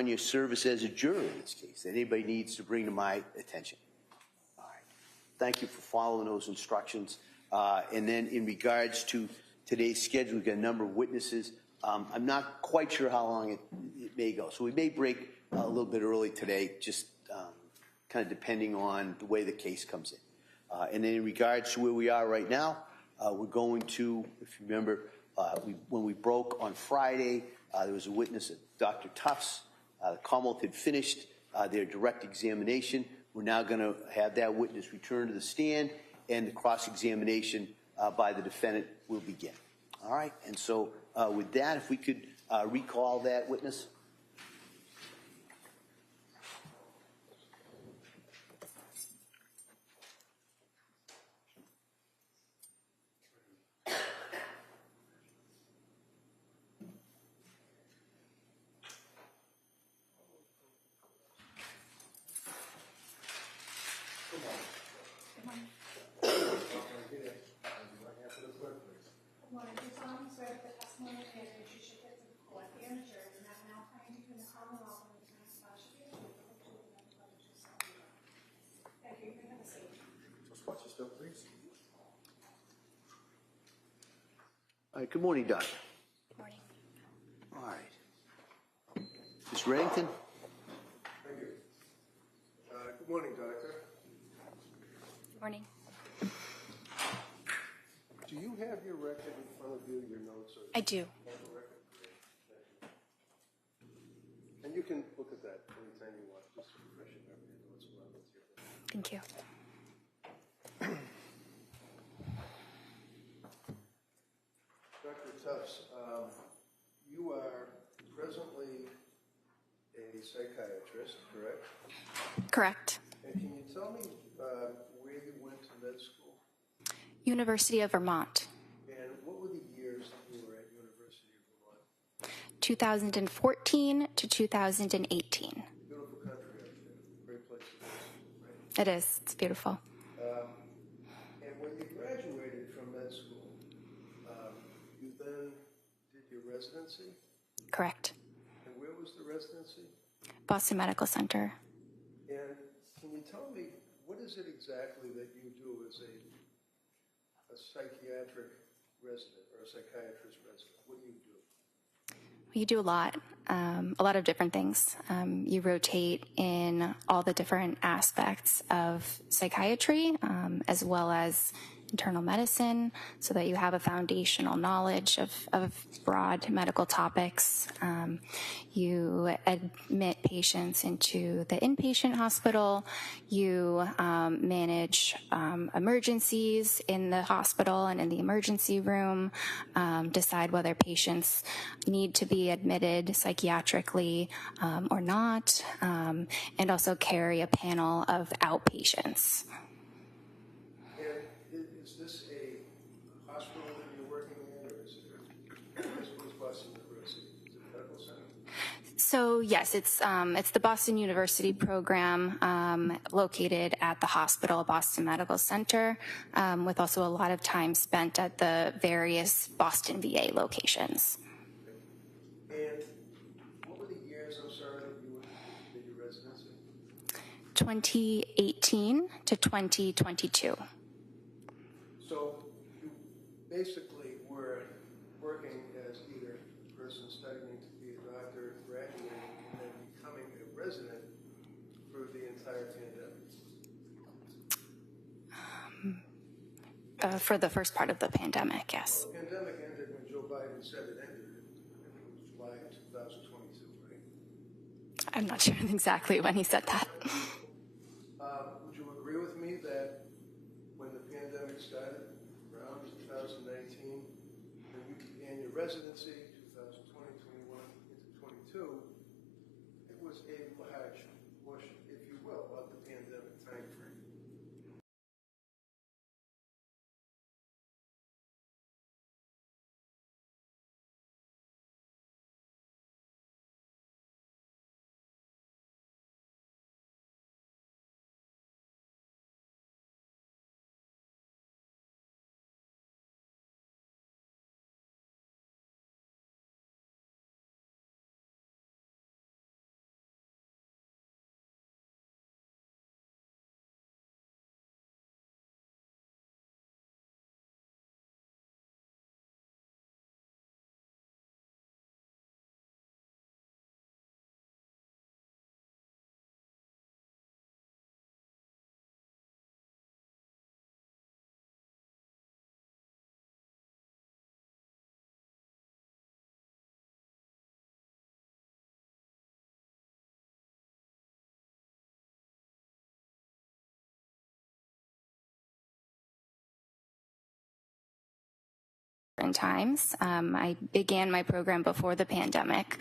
on your service as a juror in this case that anybody needs to bring to my attention? All right. Thank you for following those instructions. And then in regards to today's schedule, we've got a number of witnesses. I'm not quite sure how long it may go. So we may break a little bit early today, just kind of depending on the way the case comes in. And then in regards to where we are right now, we're going to, if you remember, when we broke on Friday, there was a witness at Dr. Tufts. The Commonwealth had finished their direct examination. We're now going to have that witness return to the stand, and the cross-examination by the defendant will begin. All right, and so with that, if we could recall that witness. All right, good morning, Doctor. Good morning. All right. Ms. Reddington? Thank you. Good morning, Doctor. Good morning. Do you have your record in front of you, your notes? Or I do. And you can look at that anytime you want, just to refresh your memory of what's going on with you. Thank you. Dr. Tufts, you are presently a psychiatrist, correct? Correct. And can you tell me where you went to med school? University of Vermont. And what were the years that you were at University of Vermont? 2014 to 2018. Beautiful country out there. Great place to visit, right? It is. It's beautiful. And when you graduated from med school, you then did your residency? Correct. And where was the residency? Boston Medical Center. And can you tell me, what is it exactly that you do as a psychiatric resident or a psychiatrist resident? What do you do? You do a lot of different things. You rotate in all the different aspects of psychiatry, as well as internal medicine, so that you have a foundational knowledge of broad medical topics. You admit patients into the inpatient hospital. You manage emergencies in the hospital and in the emergency room, decide whether patients need to be admitted psychiatrically or not, and also carry a panel of outpatients. Is this a hospital that you're working in, or is it Boston University? Is it a medical center? So yes, it's the Boston University program located at the hospital, Boston Medical Center, with also a lot of time spent at the various Boston VA locations. And what were the years, I'm sorry, that you did your residency? 2018 to 2022. So you basically were working as either a person studying to be a doctor, graduating, and then becoming a resident through the entire pandemic. For the first part of the pandemic, yes. Well, the pandemic ended when Joe Biden said it ended. I think it was July of 2022, right? I'm not sure exactly when he said that. Would you agree with me that when the pandemic started, around 2019, when you began your residency, 2020, 21 into 22, it was a large portion, if you will, of the pandemic timeframe? different times. I began my program before the pandemic.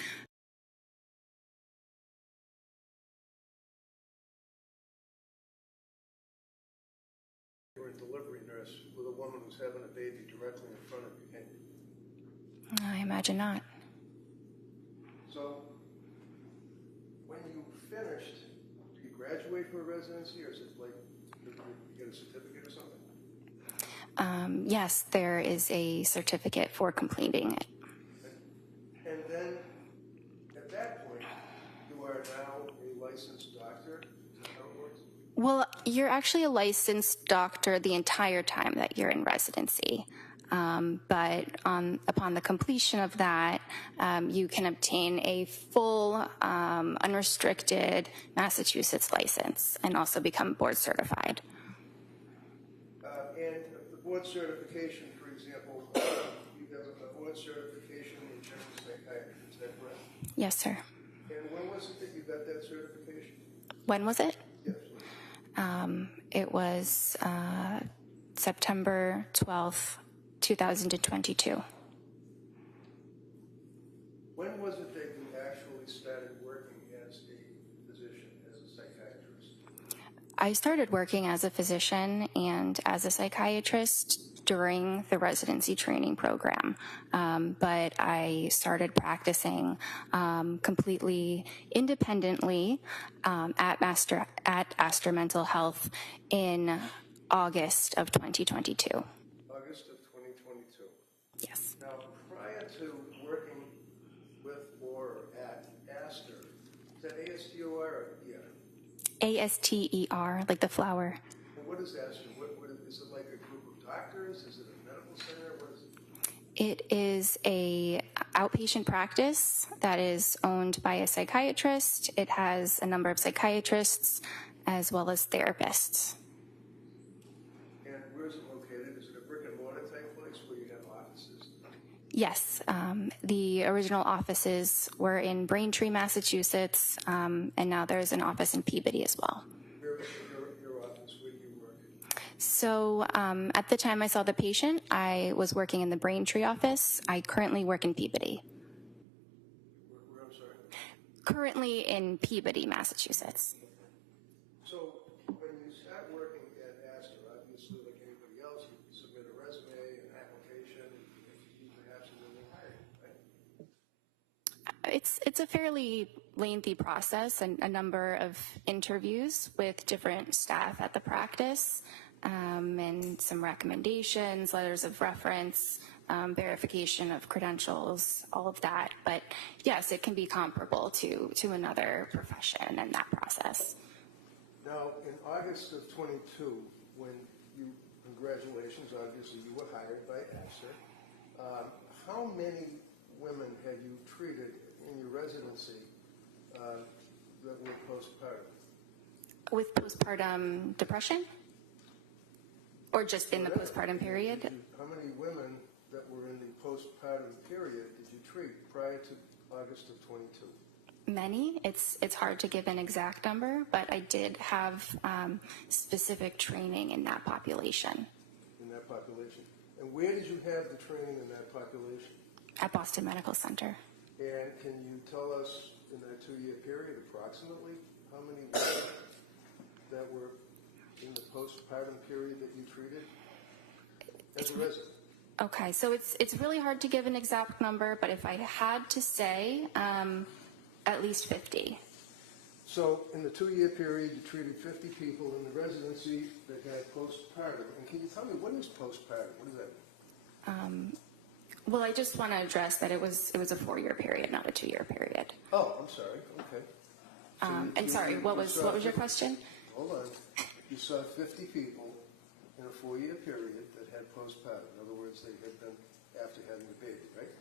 You're a delivery nurse with a woman who's having a baby directly in front of you, can you? I imagine not. So, when you finished, did you graduate from a residency, or is it like you get a certificate or something? Yes, there is a certificate for completing it. And then, at that point, you are now a licensed doctor? Is that how it works? Well, you're actually a licensed doctor the entire time that you're in residency. But upon the completion of that, you can obtain a full, unrestricted Massachusetts license and also become board certified. And the board certification, for example, you have a board certification in general psychiatry, is that correct? Yes, sir. And when was it that you got that certification? When was it? Yes. It was September 12th, 2022. When was it that you actually started working as a physician, as a psychiatrist? I started working as a physician and as a psychiatrist during the residency training program, but I started practicing completely independently at Astor Mental Health in August of 2022. August of 2022. Yes. Now, prior to working with or at Astor, is that A-S-T-O-R or E-R? ASTER, like the flower. And what is Astor? What is it, like a group of doctors? Is it a medical center? What is it? It is a outpatient practice that is owned by a psychiatrist. It has a number of psychiatrists as well as therapists. And where is it located? Is it a brick and mortar type place where you have offices? Yes, the original offices were in Braintree, Massachusetts, and now there's an office in Peabody as well. Where is your office? Where do you work? So at the time I saw the patient, I was working in the Braintree office. I currently work in Peabody. Where, I'm sorry? Currently in Peabody, Massachusetts. So when you start working at Astor, obviously like anybody else, you submit a resume, an application, if you perhaps and then they hire you, right? It's a fairly lengthy process and a number of interviews with different staff at the practice, and some recommendations, letters of reference, verification of credentials, all of that. But yes, it can be comparable to another profession in that process. Now, in August of 22, when you, congratulations, obviously you were hired by Astor, how many women had you treated in your residency that were postpartum? With postpartum depression? Or just in the postpartum period? How many women that were in the postpartum period did you treat prior to August of 22? Many. It's hard to give an exact number, but I did have specific training in that population. In that population. And where did you have the training in that population? At Boston Medical Center. And can you tell us in that 2-year period approximately how many women that were in the postpartum period that you treated as a resident? Okay, so it's really hard to give an exact number, but if I had to say, at least 50. So in the 2-year period, you treated 50 people in the residency that had postpartum. And can you tell me, what is postpartum? What is that? Well, I just want to address that it was a 4-year period, not a 2-year period. Oh, I'm sorry. Okay. So And sorry, what was your question? Hold on. You saw 50 people in a 4-year period that had postpartum. In other words, they had been after having a baby, right?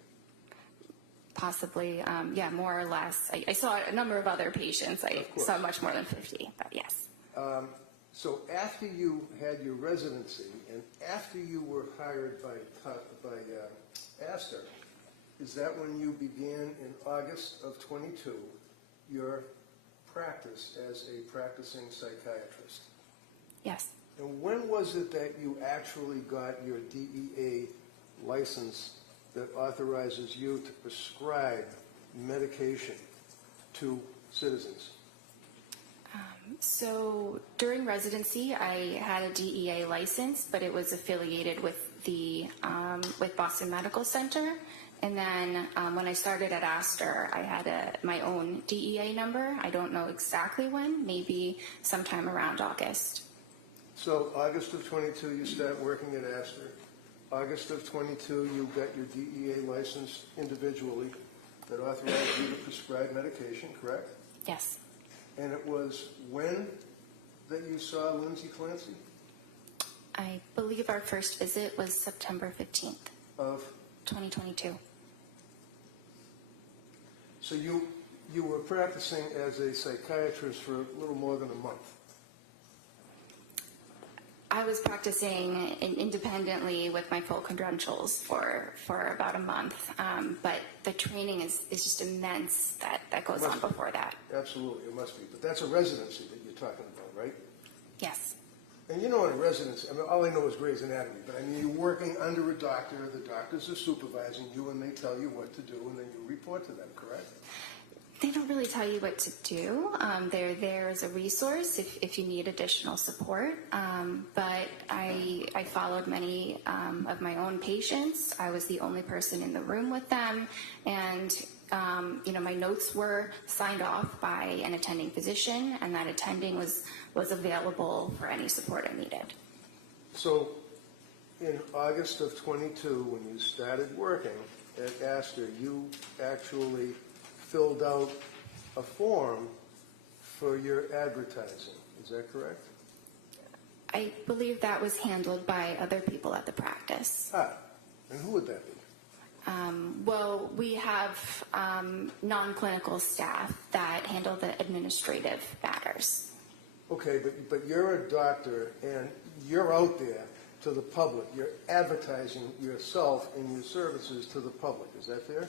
Possibly, yeah, more or less. I saw a number of other patients. I saw much more than 50, but yes. So after you had your residency and after you were hired by Astor, is that when you began in August of 22 your practice as a practicing psychiatrist? Yes. And when was it that you actually got your DEA license that authorizes you to prescribe medication to citizens? So during residency, I had a DEA license, but it was affiliated with the with Boston Medical Center. And then when I started at Astor, I had my own DEA number. I don't know exactly when, maybe sometime around August. So August of 22, you start working at Astor. August of 22, you got your DEA license individually that authorized you to prescribe medication, correct? Yes. And it was when that you saw Lindsay Clancy? I believe our first visit was September 15th Of? 2022. So you were practicing as a psychiatrist for a little more than a month. I was practicing independently with my full credentials for about a month, but the training is just immense that goes on before that. Absolutely, it must be. But that's a residency that you're talking about, right? Yes. And you know, in a residency, I mean, all I know is Grey's Anatomy, but I mean, you're working under a doctor, the doctors are supervising you, and they tell you what to do, and then you report to them, correct? They don't really tell you what to do. They're there as a resource if you need additional support. But I followed many of my own patients. I was the only person in the room with them. And, my notes were signed off by an attending physician, and that attending was available for any support I needed. So in August of 22, when you started working at Astor, you actually filled out a form for your advertising. Is that correct? I believe that was handled by other people at the practice. And who would that be? Well, we have non-clinical staff that handle the administrative matters. Okay, but you're a doctor and you're out there to the public. You're advertising yourself and your services to the public. Is that fair?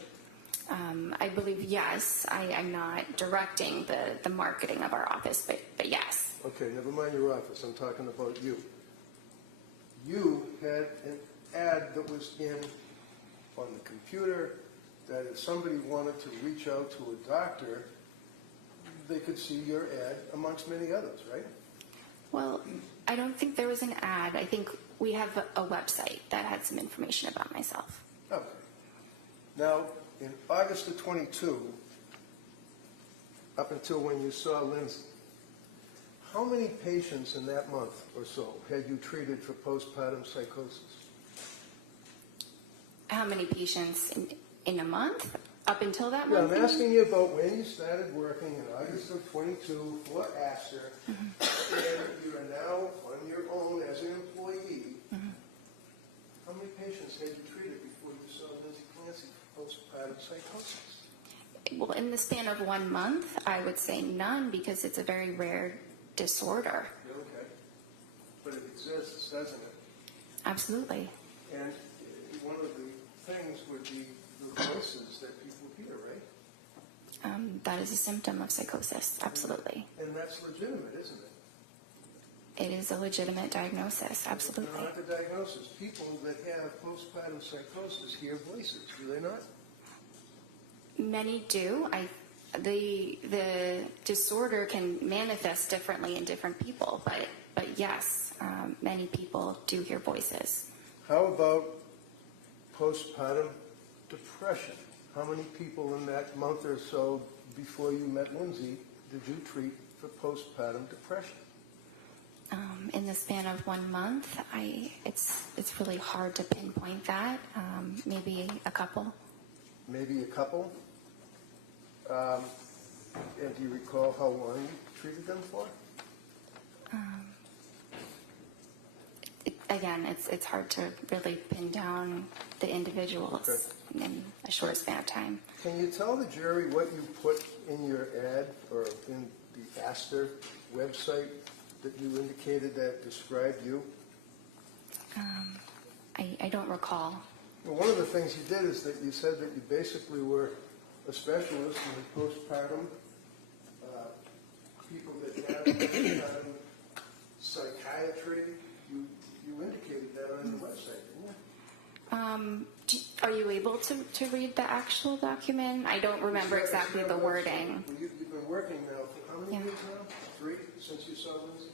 I believe yes. I'm not directing the marketing of our office, but yes. Okay, never mind your office. I'm talking about you. You had an ad that was on the computer that if somebody wanted to reach out to a doctor, they could see your ad amongst many others, right? Well, I don't think there was an ad. I think we have a website that had some information about myself. Okay. Now, in August of 22, up until when you saw Lindsay, how many patients in that month or so had you treated for postpartum psychosis? How many patients in a month up until that Yeah, month? I'm asking you about when you started working in August of 22 for Astor, and you are now on your own as an employee. How many patients had you treated before you saw Lindsay Clancy for postpartum psychosis? Well, in the span of 1 month, I would say none because it's a very rare disorder. Okay. But it exists, doesn't it? Absolutely. And one of the things would be the voices that people hear, right? That is a symptom of psychosis. Absolutely. And that's legitimate, isn't it? It is a legitimate diagnosis. Absolutely. They're not the diagnosis. People that have postpartum psychosis hear voices, do they not? Many do. The disorder can manifest differently in different people, but yes, many people do hear voices. How about postpartum depression? How many people in that month or so before you met Lindsay did you treat for postpartum depression? In the span of 1 month, it's really hard to pinpoint that. Maybe a couple. Maybe a couple? And do you recall how long you treated them for? Again, it's hard to really pin down the individuals in a short span of time. Can you tell the jury what you put in your ad or in the Astor website that you indicated that described you? I don't recall. Well, one of the things you did is that you said that you basically were a specialist in postpartum, people that have postpartum psychiatry. You indicated that on your website, didn't you? Are you able to read the actual document? I don't remember exactly the wording. You've been working now for how many weeks now? 3 since you saw Lindsay?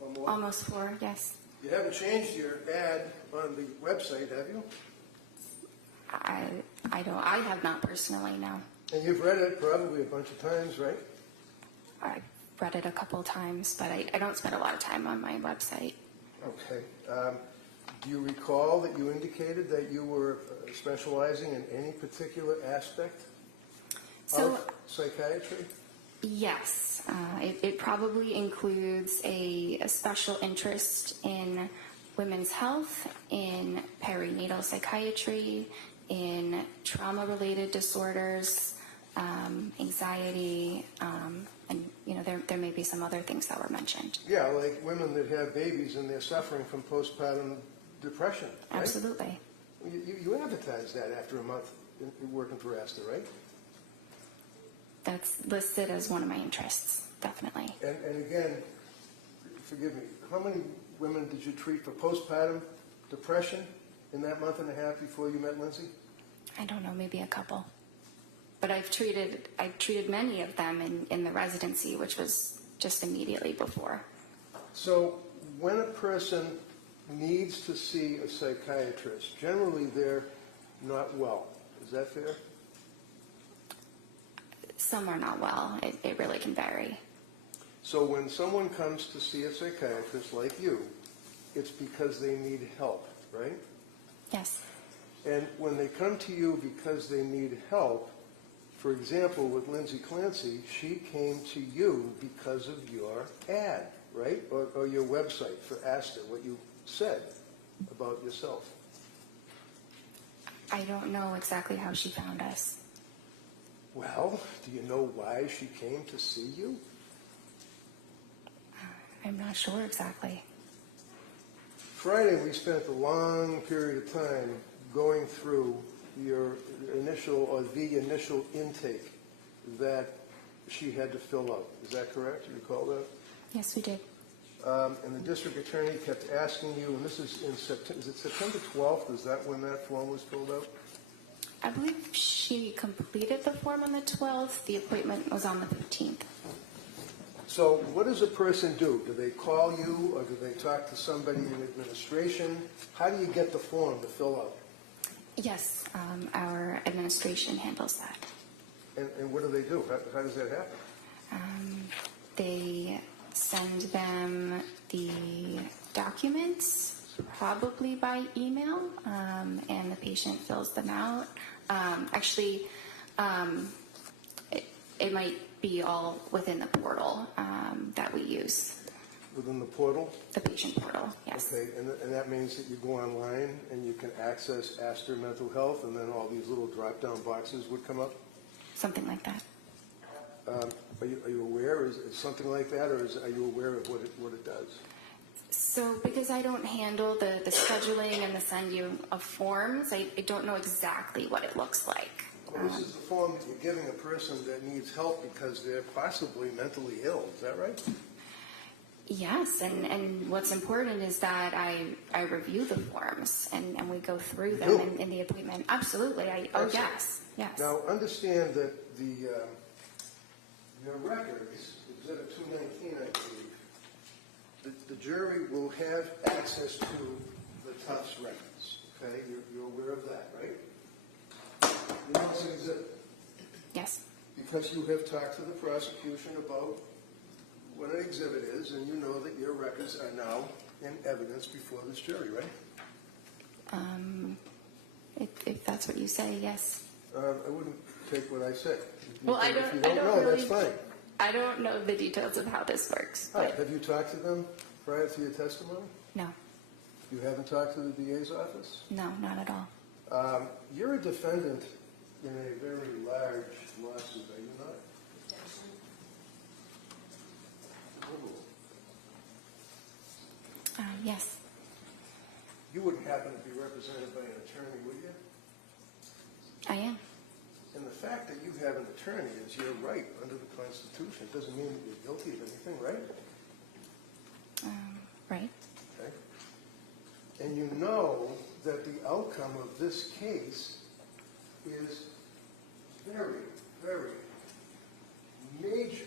Or more? Almost 4, yes. You haven't changed your ad on the website, have you? I have not personally, no. And you've read it probably a bunch of times, right? I've read it a couple times, but I don't spend a lot of time on my website. Okay. Do you recall that you indicated that you were specializing in any particular aspect of psychiatry? Yes. It probably includes a special interest in women's health, in perinatal psychiatry, in trauma-related disorders, anxiety, and there may be some other things that were mentioned. Yeah, like women that have babies and they're suffering from postpartum depression. Right? Absolutely. You advertised that after a month working for Asta, right? That's listed as one of my interests, definitely. And again, forgive me, how many women did you treat for postpartum depression in that month and a half before you met Lindsay? I don't know, maybe a couple. But I've treated many of them in the residency, which was just immediately before. So when a person needs to see a psychiatrist, generally they're not well. Is that fair? Some are not well. It really can vary. So when someone comes to see a psychiatrist like you, it's because they need help, right? Yes. And when they come to you because they need help, for example, with Lindsay Clancy, she came to you because of your ad, right? Or your website for Asta, what you said about yourself. I don't know exactly how she found us. Well, do you know why she came to see you? I'm not sure exactly. Friday, we spent a long period of time going through your initial or the initial intake that she had to fill out. Is that correct? Do you recall that? Yes, we did. And the district attorney kept asking you, and this is in September, is it September 12th? Is that when that form was filled out? I believe she completed the form on the 12th. The appointment was on the 15th. So what does a person do? Do they call you or do they talk to somebody in administration? How do you get the form to fill out? Yes, our administration handles that. And what do they do? How does that happen? They send them the documents, probably by email, and the patient fills them out. Actually, it might be all within the portal that we use. Within the portal? The patient portal, yes. Okay, and that means that you go online and you can access Asta Mental Health, and then all these little drop-down boxes would come up? Something like that. Are you aware? Is something like that, or are you aware of what it does? So because I don't handle the scheduling and the sending of forms, I don't know exactly what it looks like. Well, this is the form that you're giving a person that needs help because they're possibly mentally ill. Is that right? Yes, and what's important is that I review the forms and we go through them in the appointment. Absolutely. Yes. Now, understand that your records, Exhibit 219, I believe, the jury will have access to the Tufts records. Okay, you're aware of that, right? You know it's an exhibit. Yes. Because you have talked to the prosecution about what an exhibit is, and you know that your records are now in evidence before this jury, right? If that's what you say, yes. I wouldn't take what I say. Well, If you don't know, really, that's fine. I don't know the details of how this works. All right. Have you talked to them prior to your testimony? No. You haven't talked to the DA's office? No, not at all. You're a defendant in a very large lawsuit, are you not? Yes. You wouldn't happen to be represented by an attorney, would you? I am. And the fact that you have an attorney is your right under the Constitution. It doesn't mean that you're guilty of anything, right? Right. Okay. And you know that the outcome of this case is very, very major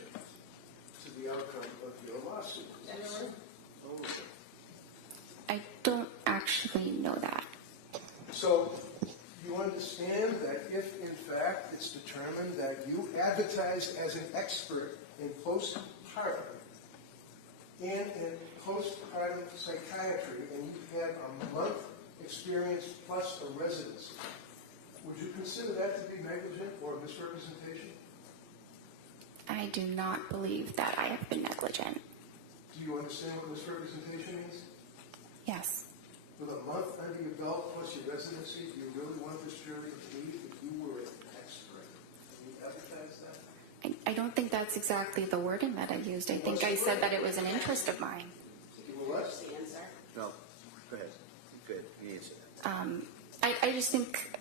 to the outcome of your lawsuit. Is that right? I don't actually know that. So you understand that if, in fact, it's determined that you advertised as an expert in postpartum and in postpartum psychiatry, and you've had a month experience plus a residency, would you consider that to be negligent or misrepresentation? I do not believe that I have been negligent. Do you understand what misrepresentation means? Yes. With a month under your belt plus your residency, do you really want this jury to believe that you were an expert? Can you advertise that? I don't think that's exactly the wording that I used. I think I said that it was an interest of mine. What? No, go ahead. Good, you answer that. I just think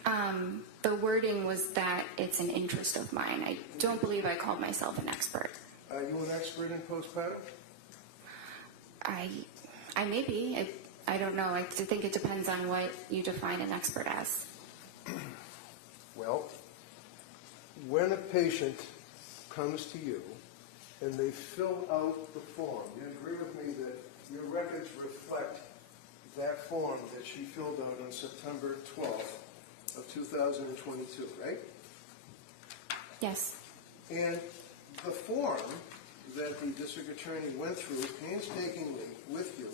the wording was that it's an interest of mine. I don't believe I called myself an expert. Are you an expert in postpartum? I may be. I don't know. I think it depends on what you define an expert as. Well, when a patient comes to you and they fill out the form, you agree with me that your records reflect that form that she filled out on September 12th of 2022, right? Yes. And the form that the district attorney went through painstakingly with you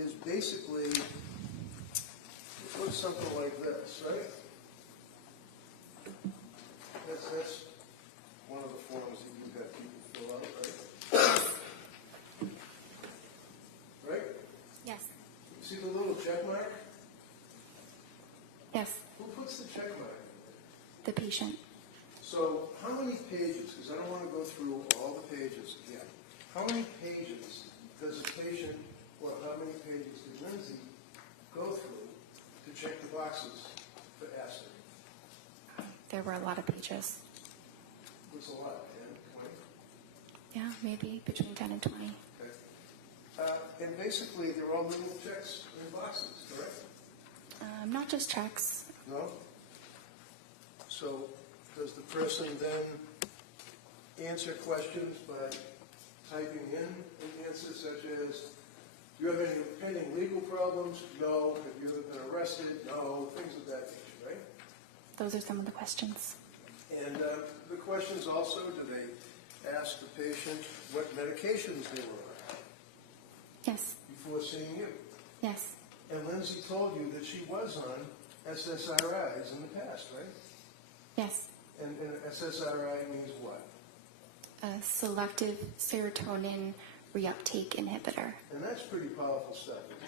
is basically, it looks something like this, right? That's one of the forms that you have people fill out, right? Right? Yes. See the little check mark? Yes. Who puts the check mark? The patient. So how many pages, because I don't want to go through all the pages again, how many pages does a patient, or how many pages did Lindsay go through to check the boxes for acid? There were a lot of pages. It was a lot, 10, 20? Yeah, maybe between 10 and 20. Okay. And basically, they're all little checks in boxes, correct? Not just checks. No? So does the person then answer questions by typing in an answer such as, do you have any pending legal problems? No. Have you ever been arrested? No. Things of that nature, right? Those are some of the questions. And the questions also, do they ask the patient what medications they were on Yes. before seeing you? Yes. And Lindsay told you that she was on SSRIs in the past, right? Yes. And SSRI means what? A selective serotonin reuptake inhibitor. And that's pretty powerful stuff, isn't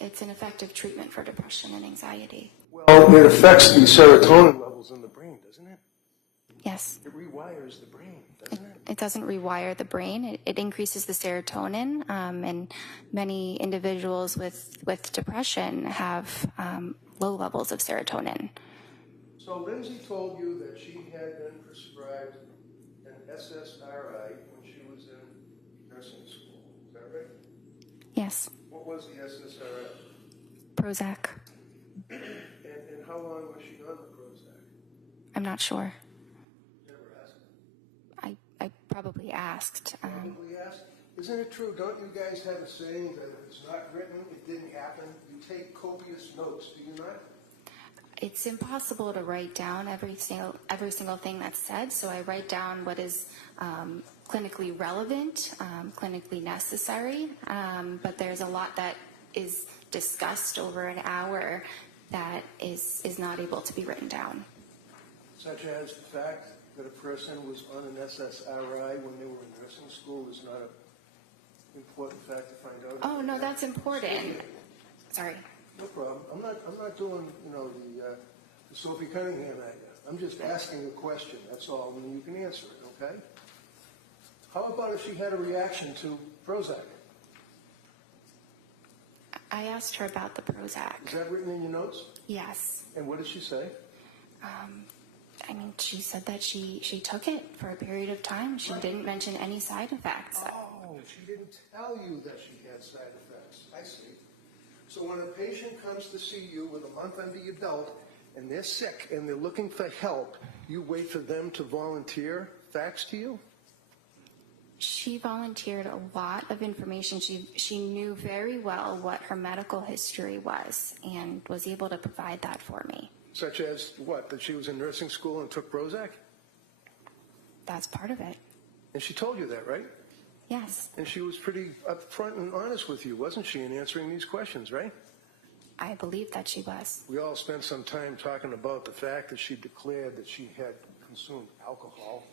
it? It's an effective treatment for depression and anxiety. Well, it affects the serotonin levels in the brain, doesn't it? Yes. It rewires the brain, doesn't it? It doesn't rewire the brain. It increases the serotonin, and many individuals with depression have low levels of serotonin. So Lindsay told you that she had been prescribed an SSRI when she was in nursing school. Is that right? Yes. What was the SSRI? Prozac. And how long was she on the Prozac? I'm not sure. Never asked. I probably asked. Probably asked. Isn't it true? Don't you guys have a saying that if it's not written, it didn't happen? You take copious notes, do you not? It's impossible to write down every single thing that's said, so I write down what is clinically relevant, clinically necessary, but there's a lot that is discussed over an hour that is not able to be written down. Such as the fact that a person was on an SSRI when they were in nursing school is not an important fact to find out. Oh, no, that's important. Sorry. No problem. I'm not doing, the Sophie Cunningham act. I'm just asking a question. That's all, and you can answer it, okay? How about if she had a reaction to Prozac? I asked her about the Prozac. Is that written in your notes? Yes. And what did she say? She said that she took it for a period of time. She didn't mention any side effects. Oh, she didn't tell you that she had side effects. I see. So when a patient comes to see you with a month under your belt and they're sick and they're looking for help, you wait for them to volunteer facts to you? She volunteered a lot of information. She knew very well what her medical history was and was able to provide that for me. Such as what? That she was in nursing school and took Prozac? That's part of it. And she told you that, right? Yes, And she was pretty upfront and honest with you, wasn't she, in answering these questions, right? I believe that she was. We all spent some time talking about the fact that she declared that she had consumed alcohol,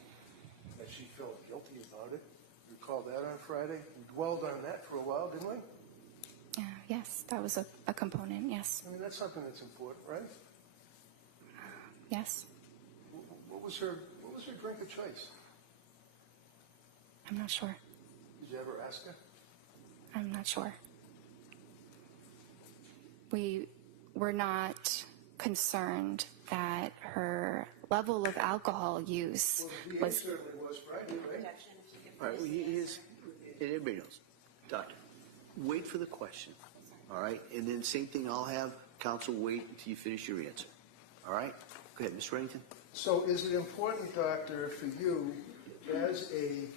that she felt guilty about it. Recall that on Friday? We dwelled on that for a while, didn't we? Yes, that was a component, yes. I mean, that's something that's important, right? Yes. What was her drink of choice? I'm not sure. Did you ever ask her? I'm not sure. We were not concerned that her level of alcohol use Well, the was. certainly was Friday, right? All right, well, everybody knows. Doctor, wait for the question, all right? And then same thing, I'll have counsel wait until you finish your answer, all right? Go ahead, Ms. Reddington. So is it important, doctor, for you as a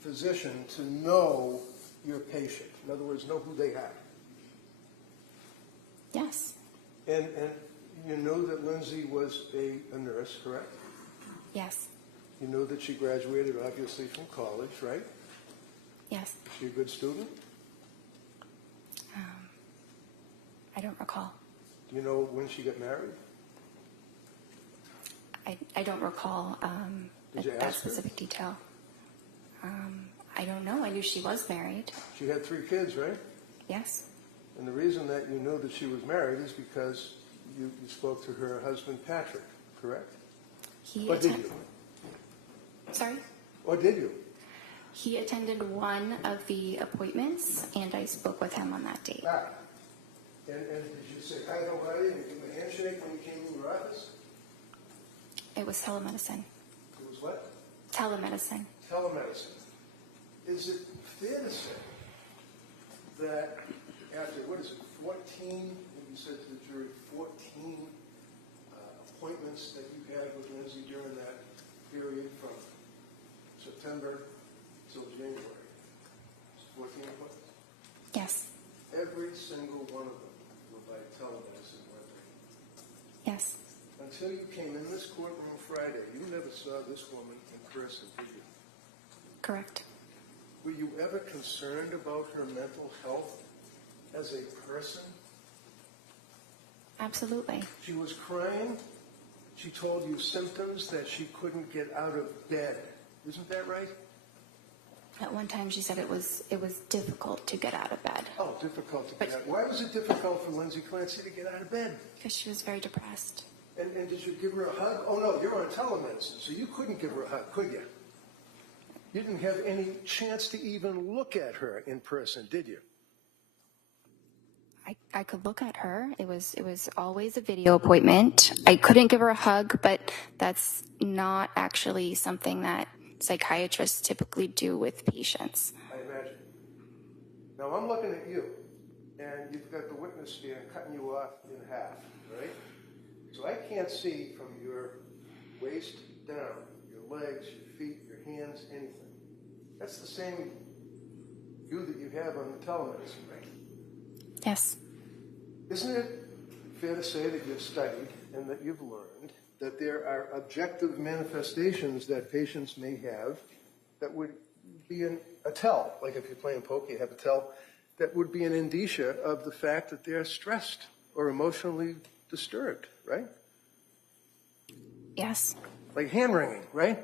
physician to know your patient? In other words, know who they are? Yes. And you know that Lindsay was a nurse, correct? Yes. You know that she graduated, obviously, from college, right? Yes. Is she a good student? I don't recall. Do you know when she got married? I don't recall Did you that ask her? specific detail. I don't know. I knew she was married. She had 3 kids, right? Yes. And the reason that you know that she was married is because you spoke to her husband, Patrick, correct? He Or did you? Sorry? Or did you? He attended one of the appointments, and I spoke with him on that date. Ah. And did you say hi, how are you, and give him a handshake when you came to your office? It was telemedicine. It was what? Telemedicine. Telemedicine. Is it fair to say that after, 14, you said to the jury, 14 appointments that you had with Lindsay during that period from September till January? 14 appointments? Yes. Every single one of them were by telemedicine, weren't they? Yes. Until you came in this courtroom Friday, you never saw this woman in person, did you? Correct. Were you ever concerned about her mental health as a person? Absolutely. She was crying. She told you symptoms that she couldn't get out of bed. Isn't that right? At one time, she said it was difficult to get out of bed Oh, difficult to get out. Why was it difficult for Lindsay Clancy to get out of bed? because she was very depressed. And did you give her a hug? Oh, no, you're on telemedicine, so you couldn't give her a hug, could you? You didn't have any chance to even look at her in person, did you? I could look at her. It was always a video appointment. I couldn't give her a hug, but that's not actually something that psychiatrists typically do with patients. I imagine. Now, I'm looking at you, and you've got the witness stand cutting you off in half, right? So I can't see from your waist down, your legs, your feet, your hands, anything. That's the same view that you have on the telemedicine, right? Yes. Isn't it fair to say that you've studied and that you've learned that there are objective manifestations that patients may have that would be a tell, like if you're playing poker, you have a tell, that would be an indicia of the fact that they're stressed or emotionally disturbed, right? Yes. Like hand wringing, right?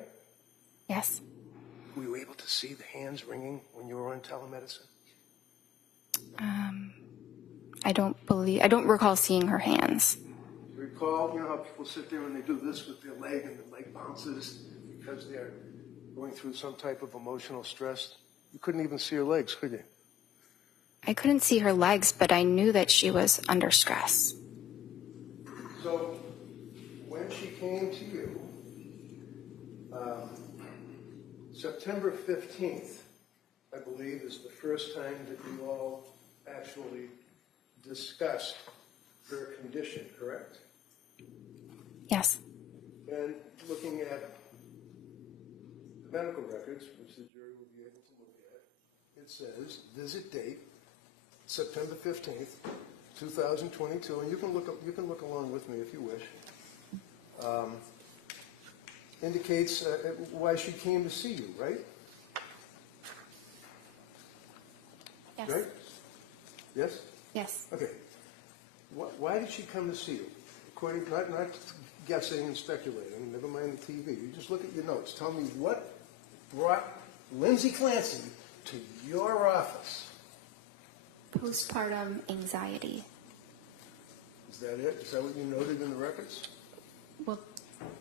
Yes. Were you able to see the hands wringing when you were on telemedicine? I don't recall seeing her hands. Recall, you know how people sit there and they do this with their leg and the leg bounces because they're going through some type of emotional stress? You couldn't even see her legs, could you? I couldn't see her legs, but I knew that she was under stress. So when she came to you, September 15th, I believe, is the first time that you all actually discussed her condition, correct? Yes. And looking at the medical records, which the jury will be able to look at, it says, visit date, September 15th, 2022, and you can look along with me if you wish. Indicates why she came to see you, right? Yes. Right? Yes? Yes. Okay. Why did she come to see you? According, not guessing and speculating, never mind the TV. You just look at your notes. Tell me what brought Lindsay Clancy to your office. Postpartum anxiety. Is that it? Is that what you noted in the records? Well,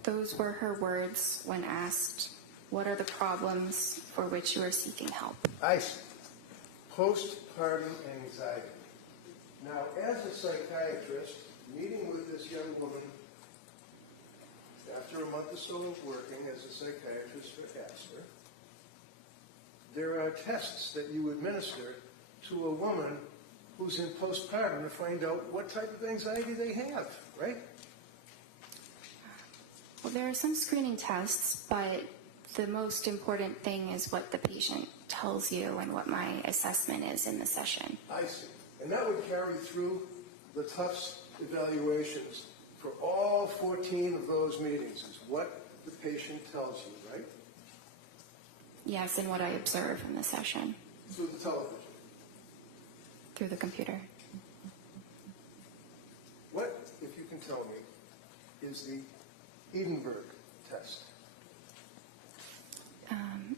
those were her words when asked, what are the problems for which you are seeking help? I see. Postpartum anxiety. Now, as a psychiatrist, meeting with this young woman after a month or so of working as a psychiatrist for Asper, there are tests that you administer to a woman who's in postpartum to find out what type of anxiety they have, right? Well, there are some screening tests, but the most important thing is what the patient tells you and what my assessment is in the session. I see. And that would carry through the Tufts evaluations for all 14 of those meetings, is what the patient tells you, right? Yes, and what I observe in the session Through the television. through the computer. What, if you can tell me, is the Edinburgh test?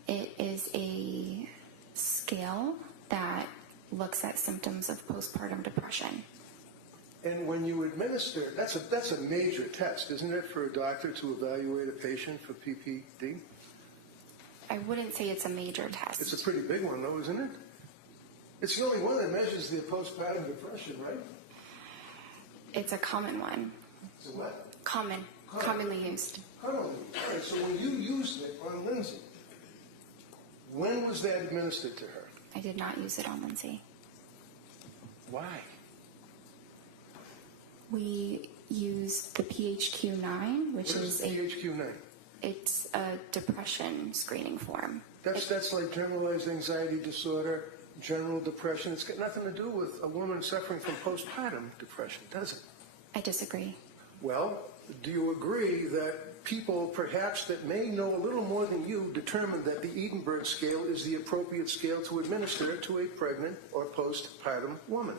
It is a scale that looks at symptoms of postpartum depression. And when you administer, that's a major test, isn't it, for a doctor to evaluate a patient for PPD? I wouldn't say it's a major test. It's a pretty big one, though, isn't it? It's the only one that measures the postpartum depression, right? It's a common one. So what? Commonly used. Commonly. All right, so when you used it on Lindsay, when was that administered to her? I did not use it on Lindsay. Why? We used the PHQ-9, which What is is PHQ-9? it's a depression screening form. That's like generalized anxiety disorder, general depression. It's got nothing to do with a woman suffering from postpartum depression, does it? I disagree. Well, do you agree that people perhaps that may know a little more than you determined that the Edinburgh scale is the appropriate scale to administer to a pregnant or postpartum woman?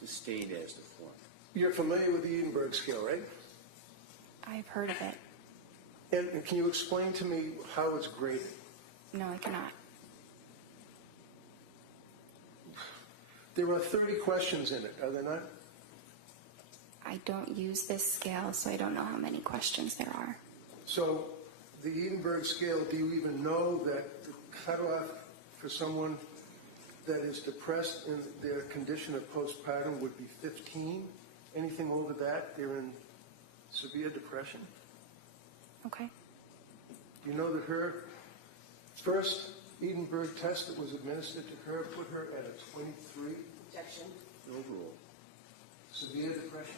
Sustained as the form. You're familiar with the Edinburgh scale, right? I've heard of it. And can you explain to me how it's graded? No, I cannot. There are 30 questions in it, are there not? I don't use this scale, so I don't know how many questions there are. So the Edinburgh scale, do you even know that the cutoff for someone that is depressed in their condition of postpartum would be 15? Anything over that, they're in severe depression? Okay. You know that her first Edinburgh test that was administered to her put her at a 23? Objection. Overruled. Severe depression?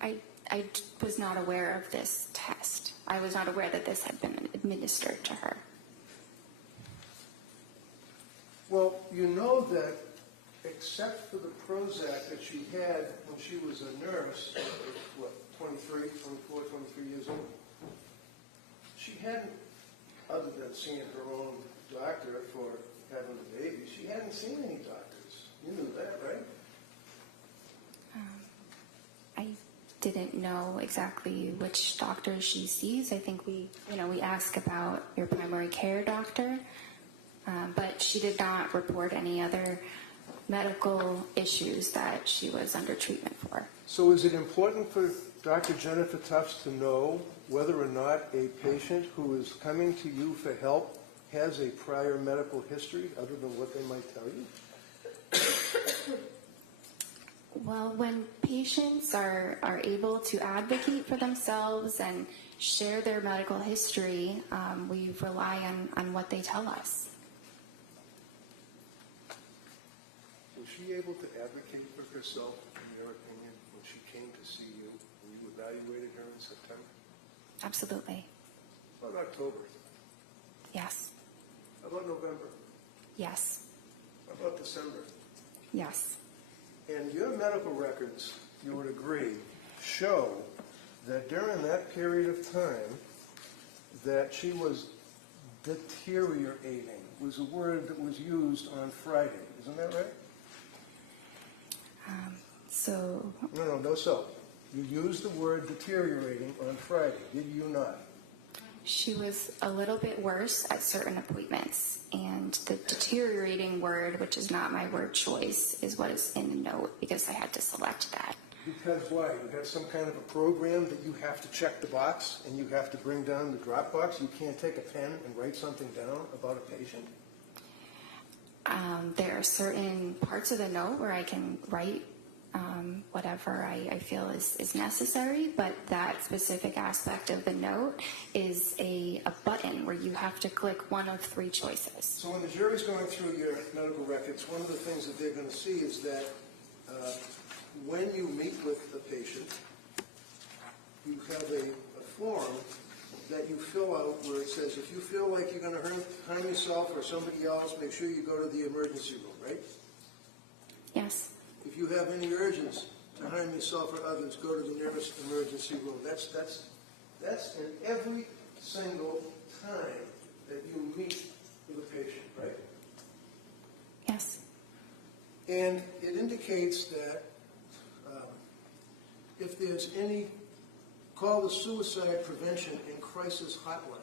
I was not aware of this test. I was not aware that this had been administered to her. Well, you know that except for the Prozac that she had when she was a nurse, what, 23, 24, 23 years old, she hadn't, other than seeing her own doctor for having a baby, she hadn't seen any doctors. You knew that, right? I didn't know exactly which doctor she sees. I think we ask about your primary care doctor, but she did not report any other medical issues that she was under treatment for. So is it important for Dr. Jennifer Tufts to know whether or not a patient who is coming to you for help has a prior medical history other than what they might tell you? Well, when patients are able to advocate for themselves and share their medical history, we rely on what they tell us. Was she able to advocate for herself, in your opinion, when she came to see you and you evaluated her in September? Absolutely. How about October? Yes. How about November? Yes. How about December? Yes. And your medical records, you would agree, show that during that period of time that she was deteriorating, was a word that was used on Friday. Isn't that right? So No, so. You used the word deteriorating on Friday, did you not? she was a little bit worse at certain appointments, and the deteriorating word, which is not my word choice, is what is in the note because I had to select that. Because why? You have some kind of a program that you have to check the box and you have to bring down the drop box? You can't take a pen and write something down about a patient? There are certain parts of the note where I can write whatever I feel is necessary, but that specific aspect of the note is a button where you have to click one of three choices. So when the jury's going through your medical records, one of the things that they're going to see is that when you meet with the patient, you have a form that you fill out where it says, if you feel like you're going to harm yourself or somebody else, make sure you go to the emergency room, right? Yes. If you have any urges to harm yourself or others, go to the nearest emergency room. That's in every single time that you meet with a patient, right? Yes. And it indicates that if there's any, call the Suicide Prevention and Crisis Hotline.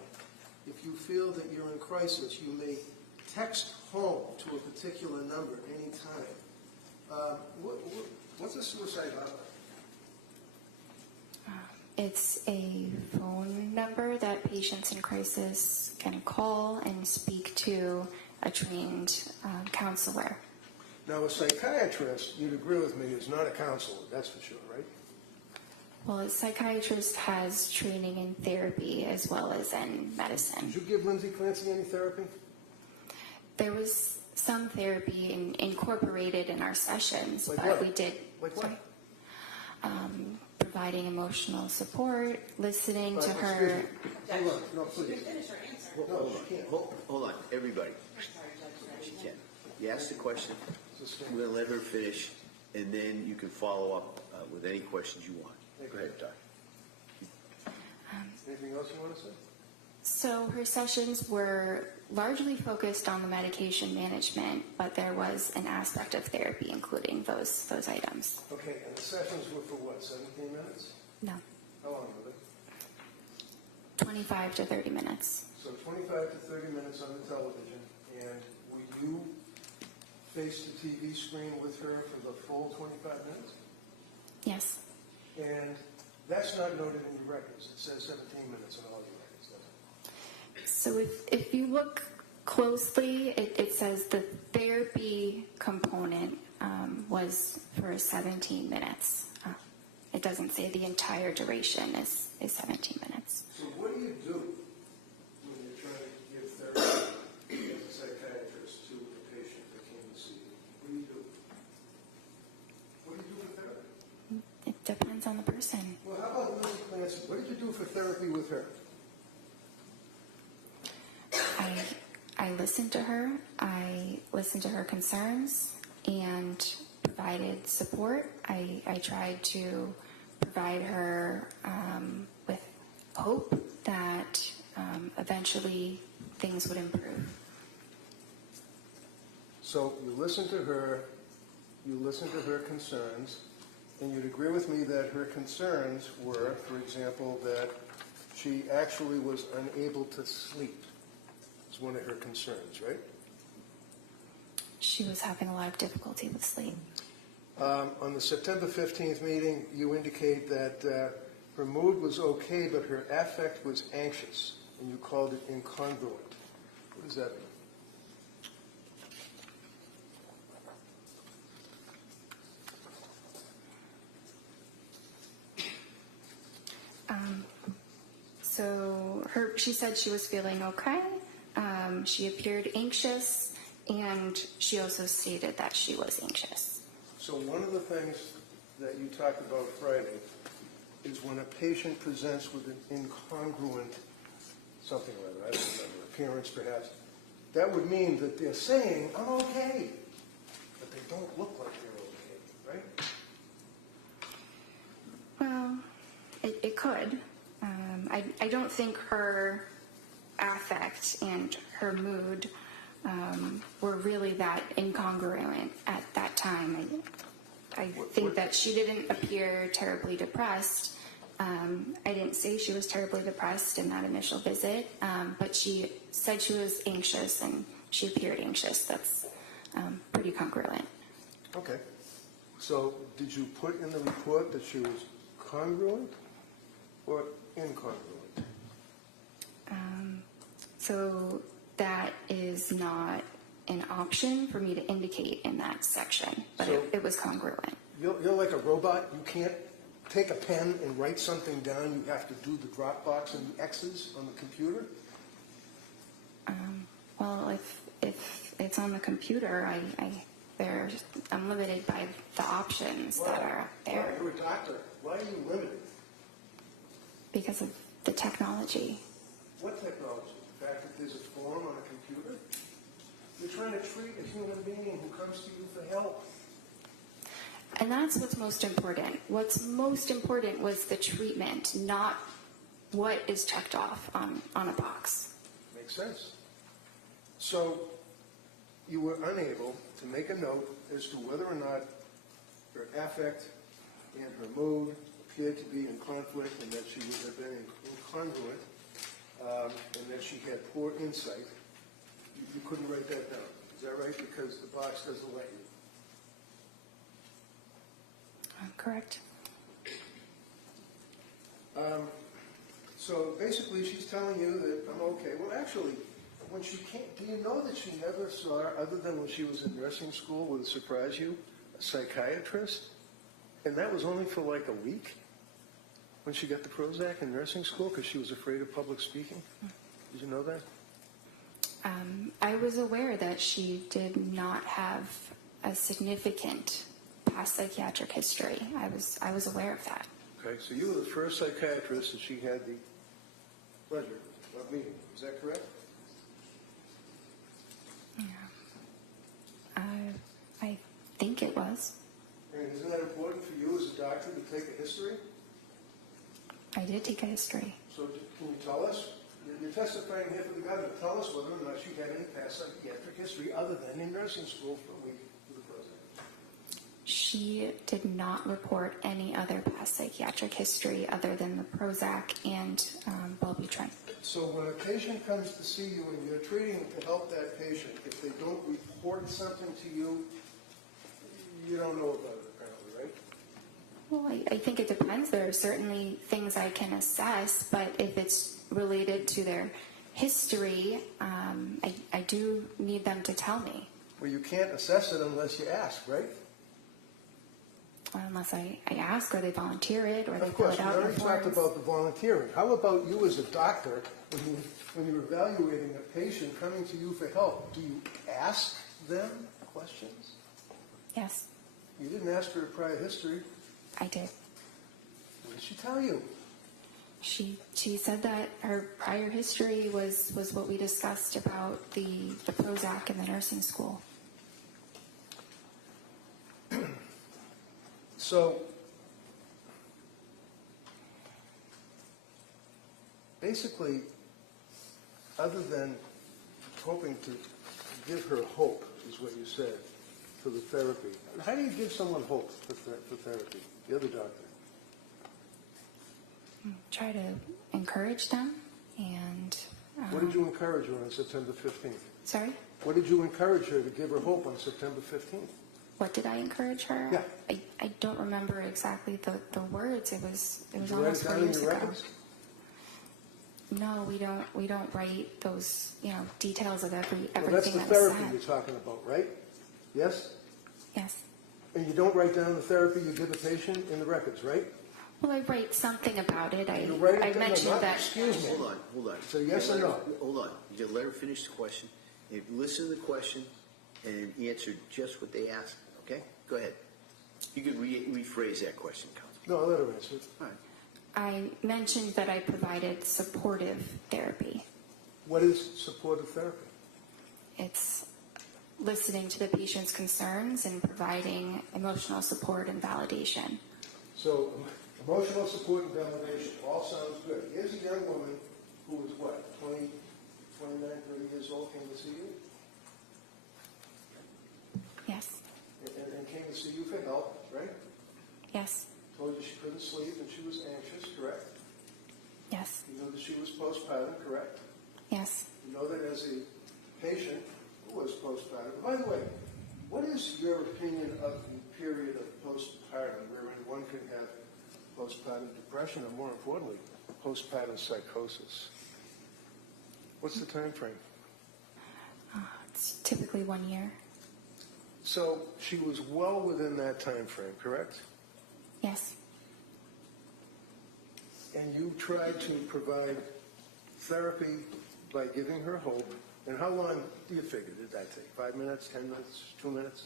If you feel that you're in crisis, you may text home to a particular number anytime. What's a suicide hotline? It's a phone number that patients in crisis can call and speak to a trained counselor. Now, a psychiatrist, you'd agree with me, is not a counselor, that's for sure, right? Well, a psychiatrist has training in therapy as well as in medicine. Did you give Lindsay Clancy any therapy? There was some therapy incorporated in our sessions, Like but what? we did. Like what? Providing emotional support, listening to Excuse her. me. Hold on, no, please. No, she can't. Hold on, everybody. She can. You ask the question, we're going to let her finish, and then you can follow up with any questions you want. Go ahead, Doc. Anything else you want to say? So her sessions were largely focused on the medication management, but there was an aspect of therapy including those items. Okay, and the sessions were for what, 17 minutes? No, How long were they? 25 to 30 minutes. So 25 to 30 minutes on the television, and were you face the TV screen with her for the full 25 minutes? Yes. And that's not noted in your records. It says 17 minutes on all your records, doesn't it? So if you look closely, it says the therapy component was for 17 minutes. It doesn't say the entire duration is 17 minutes. So what do you do when you're trying to give therapy as a psychiatrist to a patient that came to see you? What do you do? What do you do for therapy? It depends on the person. Well, how about Lindsay Clancy? What did you do for therapy with her? I listened to her. I listened to her concerns and provided support. I tried to provide her with hope that eventually things would improve. So you listened to her concerns, and you'd agree with me that her concerns were, for example, that she actually was unable to sleep. It's one of her concerns, right? She was having a lot of difficulty with sleep. On the September 15th meeting, you indicate that her mood was okay, but her affect was anxious, and you called it incongruent. What does that mean? So she said she was feeling okay. She appeared anxious, and she also stated that she was anxious. So one of the things that you talked about Friday is when a patient presents with an incongruent something or other, I don't remember, appearance perhaps, that would mean that they're saying, I'm okay, but they don't look like they're okay, right? Well, it could. I don't think her affect and her mood were really that incongruent at that time. I think that she didn't appear terribly depressed. I didn't say she was terribly depressed in that initial visit, but she said she was anxious and she appeared anxious. That's pretty congruent. Okay. So did you put in the report that she was congruent or incongruent? So that is not an option for me to indicate in that section, but So- it was congruent. You're like a robot. You can't take a pen and write something down. You have to do the drop box and the X's on the computer. Well, if it's on the computer, I'm limited by the options that are out there You're a doctor. Why are you limited? because of the technology. What technology? The fact that there's a form on a computer? You're trying to treat a human being who comes to you for help. And that's what's most important. What's most important was the treatment, not what is checked off on a box. Makes sense. So you were unable to make a note as to whether or not her affect and her mood appeared to be in conflict and that she would have been incongruent and that she had poor insight. You couldn't write that down. Is that right? Because the box doesn't let you. Correct. So basically she's telling you that I'm okay. Well, actually, when she came, do you know that she never saw, other than when she was in nursing school, would it surprise you, a psychiatrist? And that was only for like a week when she got the Prozac in nursing school because she was afraid of public speaking? Did you know that? I was aware that she did not have a significant past psychiatric history. I was aware of that. Okay, so you were the first psychiatrist that she had the pleasure of meeting. Is that correct? Yeah. I think it was. And isn't that important for you as a doctor to take a history? I did take a history. So can you tell us? You're testifying here for the government. Tell us whether or not she had any past psychiatric history other than in nursing school for a week with the Prozac. She did not report any other past psychiatric history other than the Prozac and Wellbutrin. So when a patient comes to see you and you're treating to help that patient, if they don't report something to you, you don't know about it apparently, right? Well, I think it depends. There are certainly things I can assess, but if it's related to their history, I do need them to tell me. Well, you can't assess it unless you ask, right? Unless I ask, or they volunteer it, or they Of fill course, it we out in already talked forms. about the volunteering. How about you as a doctor, when you're evaluating a patient coming to you for help, do you ask them questions? Yes, You didn't ask her a prior history. I did. What did she tell you? She said that her prior history was what we discussed about the Prozac in the nursing school. So, basically, other than hoping to give her hope, is what you said, for the therapy. How do you give someone hope for therapy? The other doctor. Try to encourage them and... What did you encourage her on September 15th? Sorry? What did you encourage her to give her hope on September 15th? What did I encourage her? Yeah. I don't remember exactly the words. It was Did you write almost it 4 down in years your ago. records? No, we don't write those details of Well, everything that's the that was therapy said. you're talking about, right? Yes? Yes. And you don't write down the therapy you give a patient in the records, right? Well, I write something about it. You write it I down, mentioned not- that. Excuse me. Hold on. So yes or no? Hold on. You let her finish the question. You listen to the question and answer just what they ask. Okay? Go ahead. You could rephrase that question, Counsel. No, I'll let her answer it. All right. I mentioned that I provided supportive therapy. What is supportive therapy? It's listening to the patient's concerns and providing emotional support and validation. So emotional support and validation all sounds good. Here's a young woman who was what, 20, 29, 30 years old, came to see you? Yes. And came to see you for help, right? Yes. Told you she couldn't sleep and she was anxious, correct? Yes. You know that she was postpartum, correct? Yes. You know that as a patient who was postpartum. By the way, what is your opinion of the period of postpartum wherein one can have postpartum depression or, more importantly, postpartum psychosis? What's the time frame? It's typically 1 year. So she was well within that time frame, correct? Yes. And you tried to provide therapy by giving her hope. And how long do you figure did that take? 5 minutes, 10 minutes, 2 minutes?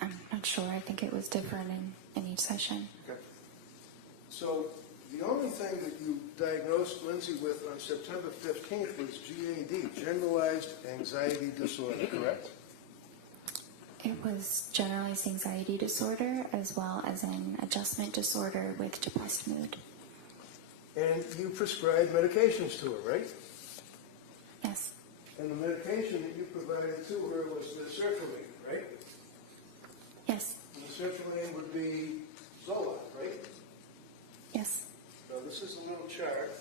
I'm not sure. I think it was different in each session. Okay. So the only thing that you diagnosed Lindsay with on September 15th was GAD, Generalized Anxiety Disorder, correct? It was generalized anxiety disorder as well as an adjustment disorder with depressed mood. And you prescribed medications to her, right? Yes. And the medication that you provided to her was the sertraline, right? Yes. And the sertraline would be Zoloft, right? Yes. Now, this is a little chart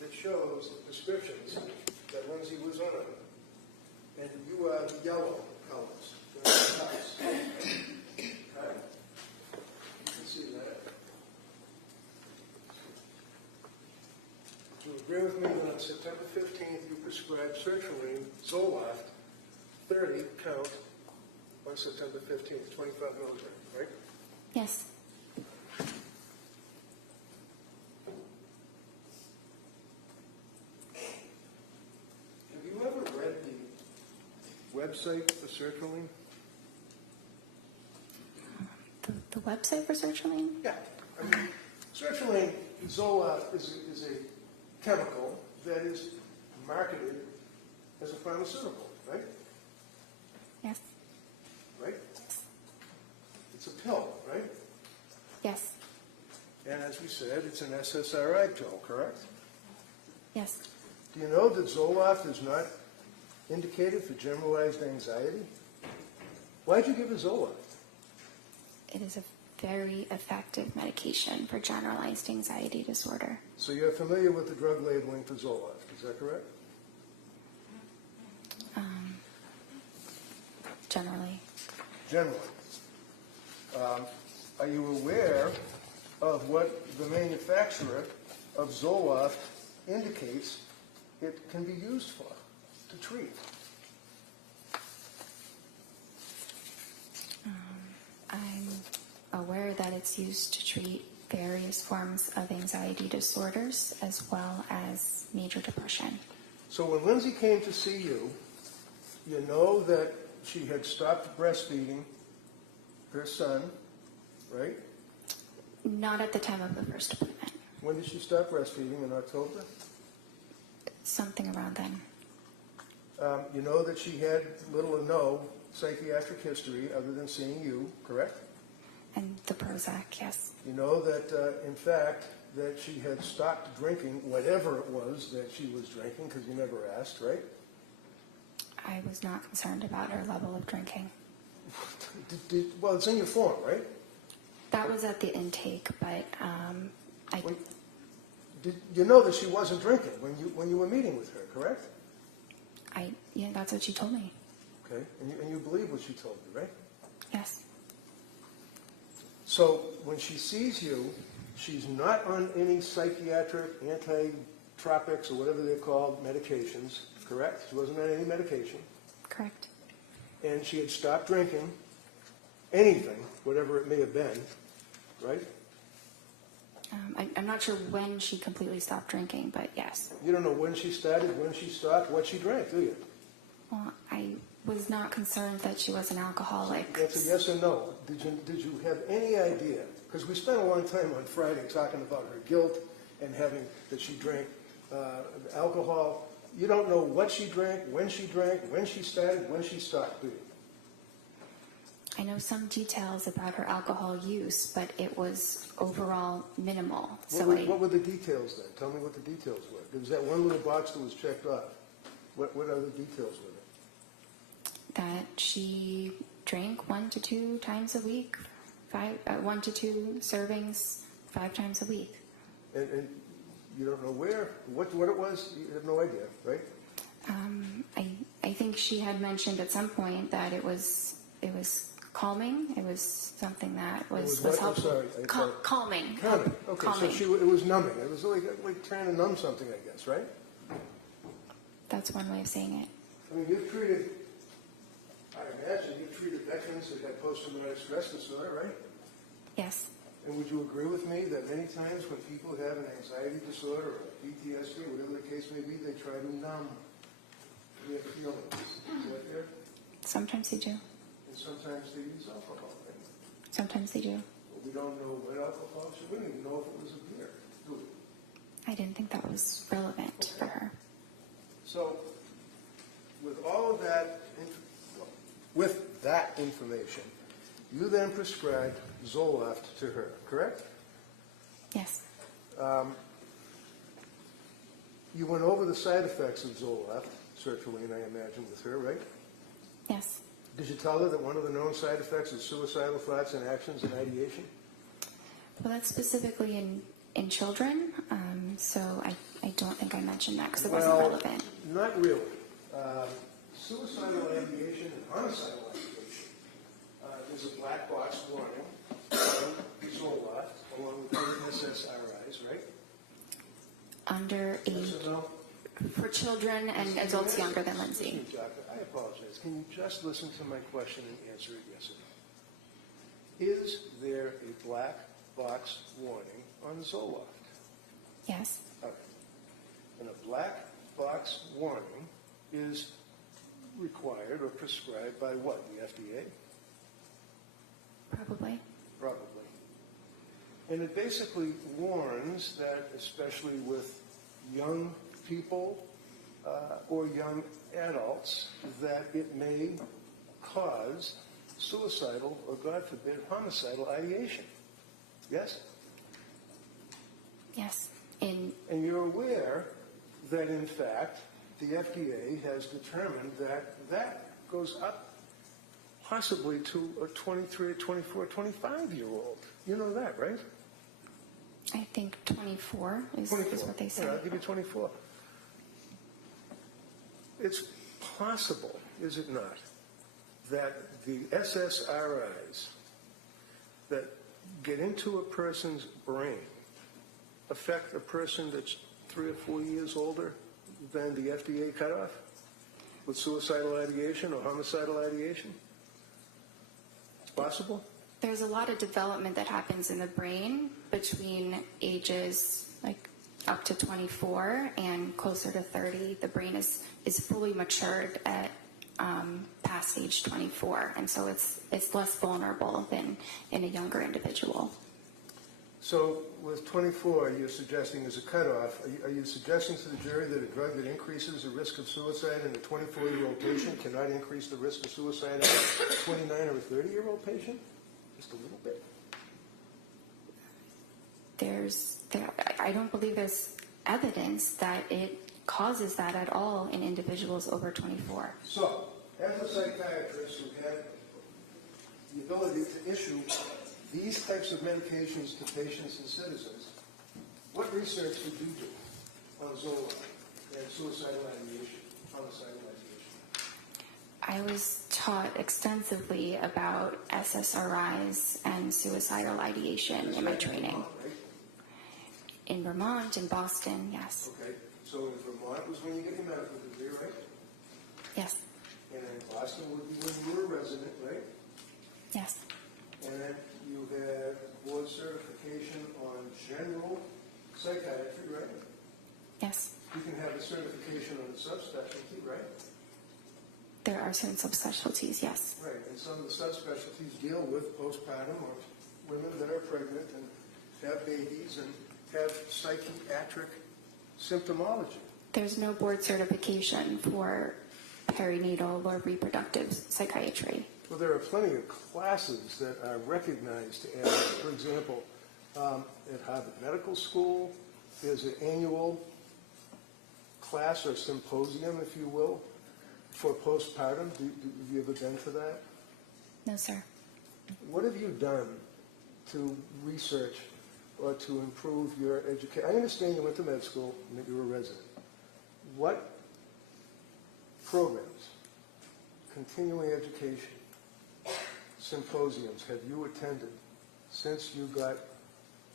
that shows the prescriptions that Lindsay was on. And you are the yellow colors. Okay. You can see that. Do you agree with me that on September 15th you prescribed sertraline, Zoloft, 30 count on September 15th, 25 milligrams, right? Yes. Have you ever read the website for sertraline? The website for sertraline? Yeah. I mean, sertraline, Zoloft, is a chemical that is marketed as a pharmaceutical, right? Yes. Right? It's a pill, right? Yes. And as we said, it's an SSRI pill, correct? Yes. Do you know that Zoloft is not indicated for generalized anxiety? Why'd you give her Zoloft? It is a very effective medication for generalized anxiety disorder. So you're familiar with the drug labeling for Zoloft, is that correct? Generally. Generally. Are you aware of what the manufacturer of Zoloft indicates it can be used for, to treat? I'm aware that it's used to treat various forms of anxiety disorders as well as major depression. So when Lindsay came to see you, you know that she had stopped breastfeeding her son, right? Not at the time of the first appointment. When did she stop breastfeeding? In October? Something around then. You know that she had little or no psychiatric history other than seeing you, correct? And the Prozac, yes. You know that, in fact, that she had stopped drinking whatever it was that she was drinking, because you never asked, right? I was not concerned about her level of drinking. Well, it's in your form, right? That was at the intake, but Did you know that she wasn't drinking when you were meeting with her, correct? yeah, that's what she told me. Okay, and you believe what she told you, right? Yes. So when she sees you, she's not on any psychiatric, anti-tropics, or whatever they're called, medications, correct? She wasn't on any medication. Correct. And she had stopped drinking anything, whatever it may have been, right? I'm not sure when she completely stopped drinking, but yes. You don't know when she started, when she stopped, what she drank, do you? Well, I was not concerned that she was an alcoholic. That's a yes or no. Did you have any idea? Because we spent a long time on Friday talking about her guilt and having that she drank alcohol. You don't know what she drank, when she started, when she stopped, do you? I know some details about her alcohol use, but it was overall minimal. What were the details then? Tell me what the details were. There was that one little box that was checked off. What other details were there? That she drank 1 to 2 times a week, 1 to 2 servings 5 times a week. And you don't know where, what it was? You have no idea, right? I think she had mentioned at some point that it was calming. It was something that was what? helpful. I'm sorry. Calming. Calming. Okay, Calming. so it was numbing. It was like trying to numb something, I guess, right? That's one way of saying it. I mean, I imagine you've treated veterans that have post-traumatic stress disorder, right? Yes. And would you agree with me that many times when people have an anxiety disorder or PTSD, or whatever the case may be, they try to numb their feelings? Is that fair? Sometimes they do. And sometimes they use alcohol, right? Sometimes they do. But we don't know what alcohol. So we don't even know if it was a beer, do we? I didn't think that was relevant for her. So, with all of that, with that information, you then prescribed Zoloft to her, correct? Yes. You went over the side effects of Zoloft, sertraline, I imagine, with her, right? Yes. Did you tell her that one of the known side effects is suicidal thoughts and actions and ideation? Well, that's specifically in children, so I don't think I mentioned that because it wasn't relevant. Not really. Suicidal ideation and homicidal ideation is a black box warning on Zoloft, along with other SSRIs, right? Under Yes age, or no? for children and adults younger than Lindsay. Excuse me, Doctor, I apologize. Can you just listen to my question and answer it yes or no? Is there a black box warning on Zoloft? Yes. Okay. And a black box warning is required or prescribed by what? The FDA? Probably. Probably. And it basically warns that, especially with young people or young adults, that it may cause suicidal or, God forbid, homicidal ideation. Yes? Yes. And you're aware that, in fact, the FDA has determined that that goes up possibly to a 23, 24, 25-year-old. You know that, right? I think 24 is what they say. Yeah, I'll give you 24. It's possible, is it not, that the SSRIs that get into a person's brain affect a person that's 3 or 4 years older than the FDA cutoff with suicidal ideation or homicidal ideation? It's possible? There's a lot of development that happens in the brain between ages like up to 24 and closer to 30. The brain is fully matured at past age 24, and so it's less vulnerable than in a younger individual. So with 24, you're suggesting as a cutoff, are you suggesting to the jury that a drug that increases the risk of suicide in a 24-year-old patient cannot increase the risk of suicide in a 29 or a 30-year-old patient? Just a little bit. I don't believe there's evidence that it causes that at all in individuals over 24. So, as a psychiatrist who had the ability to issue these types of medications to patients and citizens, what research did you do on Zoloft and suicidal ideation, homicidal ideation? I was taught extensively about SSRIs and suicidal ideation in my training. Vermont, right? In Vermont, in Boston, yes. Okay, so in Vermont was when you get your medical degree, right? Yes. And in Boston would be when you were a resident, right? Yes. And then you had board certification on general psychiatry, right? Yes. You can have a certification on subspecialty, right? There are certain subspecialties, yes. Right, and some of the subspecialties deal with postpartum or women that are pregnant and have babies and have psychiatric symptomology. There's no board certification for perinatal or reproductive psychiatry. Well, there are plenty of classes that are recognized as, for example, at Harvard Medical School, there's an annual class or symposium, if you will, for postpartum. Have you ever been to that? No, sir. What have you done to research or to improve your education? I understand you went to med school and that you were a resident. What programs, continuing education, symposiums have you attended since you got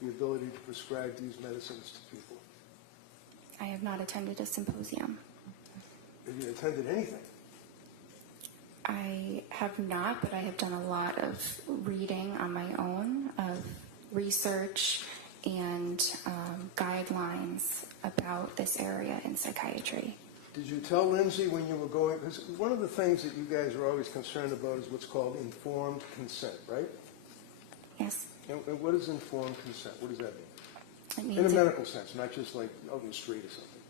the ability to prescribe these medicines to people? I have not attended a symposium. Have you attended anything? I have not, but I have done a lot of reading on my own, of research and guidelines about this area in psychiatry. Did you tell Lindsay when you were going, because one of the things that you guys are always concerned about is what's called informed consent, right? Yes. And what is informed consent? What does that mean? It means In a medical sense, not just like out in the street or something.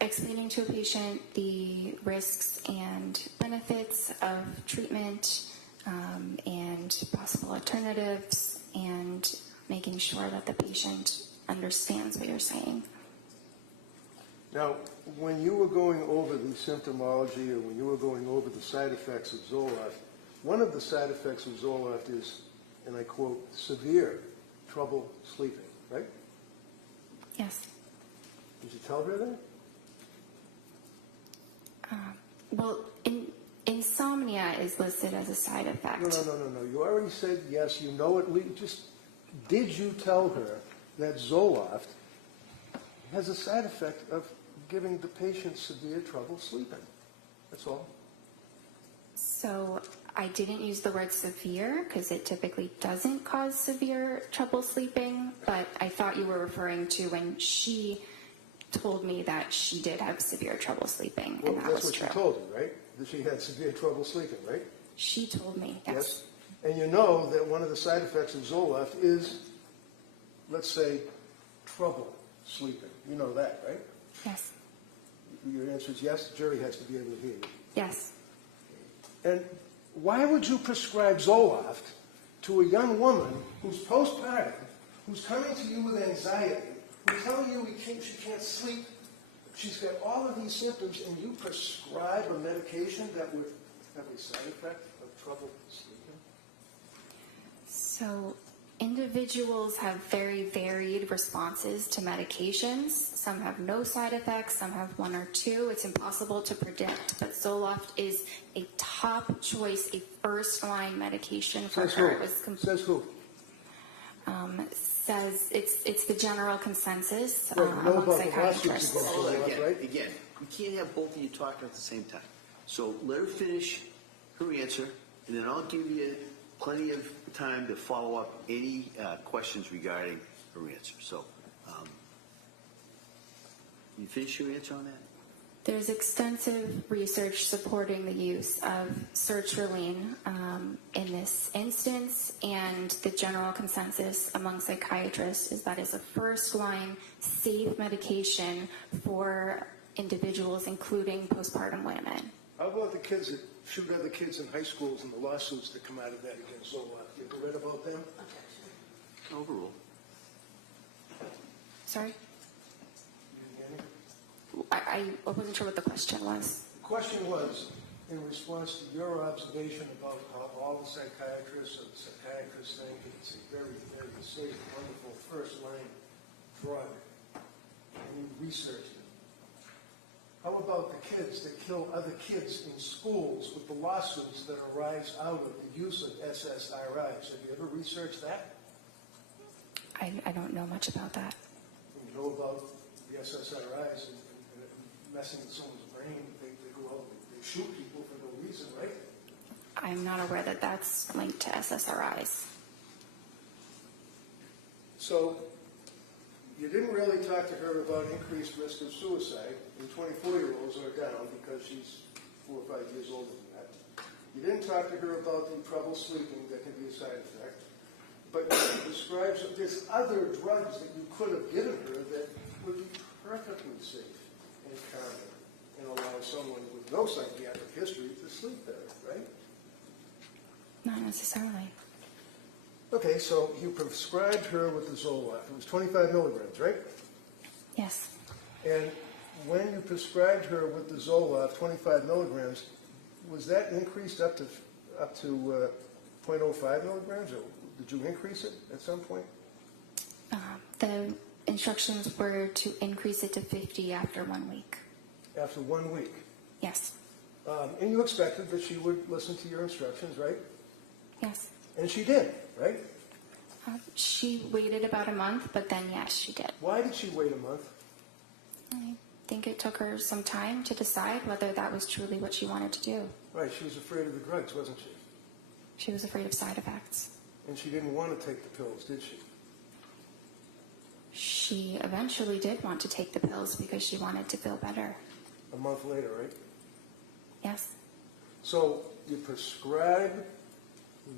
explaining to a patient the risks and benefits of treatment and possible alternatives, and making sure that the patient understands what you're saying. Now, when you were going over the symptomology or when you were going over the side effects of Zoloft, one of the side effects of Zoloft is, and I quote, severe trouble sleeping, right? Yes. Did you tell her that? Well, insomnia is listed as a side effect. No. You already said yes, you know it. Just, did you tell her that Zoloft has a side effect of giving the patient severe trouble sleeping? That's all. So I didn't use the word severe because it typically doesn't cause severe trouble sleeping, but I thought you were referring to when she told me that she did have severe trouble sleeping, Well, and that that's was what true. she told you, right? That she had severe trouble sleeping, right? She told me, yes. And you know that one of the side effects of Zoloft is, let's say, trouble sleeping. You know that, right? Yes. Your answer is yes. The jury has to be able to hear you. Yes. And why would you prescribe Zoloft to a young woman who's postpartum, who's coming to you with anxiety, who's telling you she can't sleep, she's got all of these symptoms, and you prescribe a medication that would have a side effect of trouble sleeping? So individuals have very varied responses to medications. Some have no side effects, some have one or two. It's impossible to predict, but Zoloft is a top choice, a first-line medication for Says her. who? It was Says who? says it's the general consensus Right, we know among about the lawsuits psychiatrists. against Hold on, Zoloft, again, right? again, we can't have both of you talking at the same time. So let her finish her answer, and then I'll give you plenty of time to follow up any questions regarding her answer. So, you finish your answer on that? There's extensive research supporting the use of sertraline in this instance, and the general consensus among psychiatrists is that is a first-line safe medication for individuals, including postpartum women. How about the kids that shoot other kids in high schools and the lawsuits that come out of that against Zoloft? You ever read about them? Overrule. Sorry? You didn't get any? I wasn't sure what the question was. The question was, in response to your observation about how all the psychiatrists or the psychiatrists think it's a very, very safe, wonderful first-line drug, and you researched it. How about the kids that kill other kids in schools with the lawsuits that arise out of the use of SSRIs? Have you ever researched that? I don't know much about that. You know about the SSRIs and messing with someone's brain. They go out and they shoot people for no reason, right? I'm not aware that that's linked to SSRIs. So you didn't really talk to her about increased risk of suicide in 24-year-olds or down because she's 4 or 5 years older than that. You didn't talk to her about the trouble sleeping that can be a side effect. But you described there's other drugs that you could have given her that would be perfectly safe and calming and allow someone with no psychiatric history to sleep better, right? Not necessarily. Okay, so you prescribed her with the Zoloft. It was 25 milligrams, right? Yes. And when you prescribed her with the Zoloft, 25 milligrams, was that increased up to 0.05 milligrams, or did you increase it at some point? The instructions were to increase it to 50 after 1 week. After 1 week. Yes. And you expected that she would listen to your instructions, right? Yes. And she did, right? She waited about a month, but then yes, she did. Why did she wait a month? I think it took her some time to decide whether that was truly what she wanted to do. Right, she was afraid of the drugs, wasn't she? She was afraid of side effects. And she didn't want to take the pills, did she? She eventually did want to take the pills because she wanted to feel better. A month later, right? Yes. So you prescribe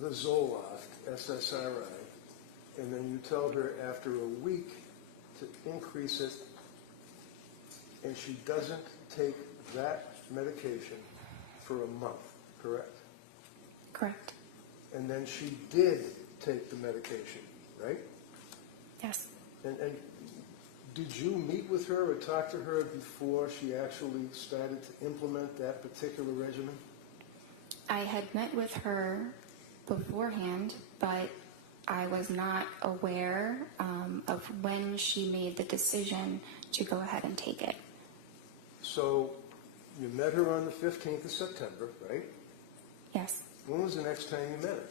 the Zoloft, SSRI, and then you tell her after a week to increase it, and she doesn't take that medication for a month, correct? Correct. And then she did take the medication, right? Yes. And did you meet with her or talk to her before she actually started to implement that particular regimen? I had met with her beforehand, but I was not aware of when she made the decision to go ahead and take it. So you met her on the 15th of September, right? Yes. When was the next time you met her?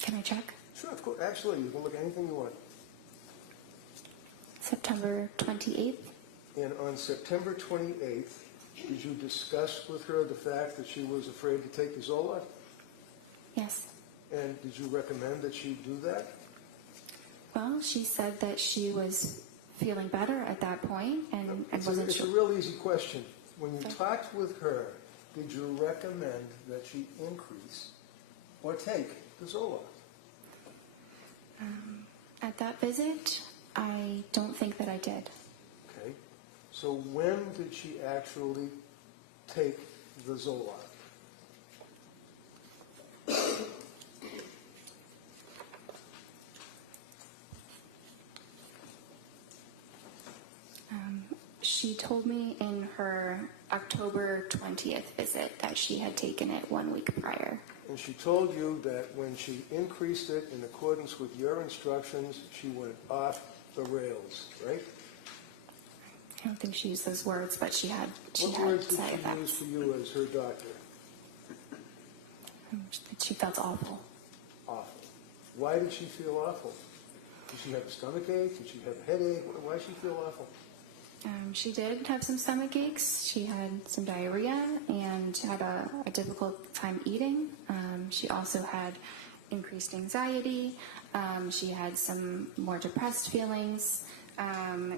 Can I check? Sure, of course. Absolutely. You can look at anything you want. September 28th. And on September 28th, did you discuss with her the fact that she was afraid to take the Zoloft? Yes. And did you recommend that she do that? Well, she said that she was feeling better at that point and wasn't It's sure. a real easy question. When you talked with her, did you recommend that she increase or take the Zoloft? At that visit, I don't think that I did. Okay. So when did she actually take the Zoloft? She told me in her October 20th visit that she had taken it 1 week prior. And she told you that when she increased it in accordance with your instructions, she went off the rails, right? I don't think she used those words, but she had What words did side she use effects. for you as her doctor? She felt awful. Awful. Why did she feel awful? Did she have a stomach ache? Did she have a headache? Why did she feel awful? She did have some stomach aches. She had some diarrhea and had a difficult time eating. She also had increased anxiety. She had some more depressed feelings.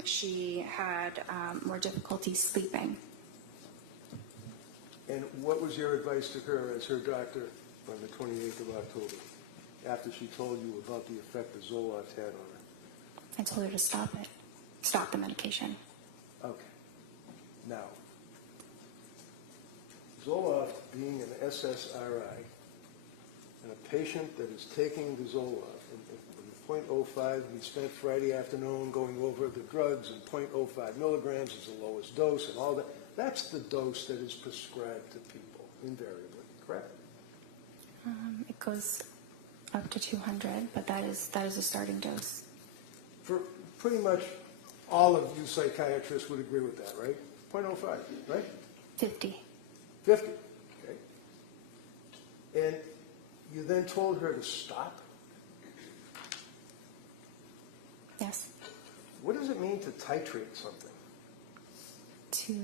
She had more difficulty sleeping. And what was your advice to her as her doctor on the 28th of October, after she told you about the effect the Zoloft had on her? I told her to stop it, stop the medication. Okay. Now, Zoloft being an SSRI, and a patient that is taking the Zoloft, and 0.05, we spent Friday afternoon going over the drugs, and 0.05 milligrams is the lowest dose, and all that. That's the dose that is prescribed to people, invariably, correct? It goes up to 200, but that is a starting dose. For pretty much all of you psychiatrists would agree with that, right? 0.05, right? 50. 50, okay. And you then told her to stop? Yes. What does it mean to titrate something? To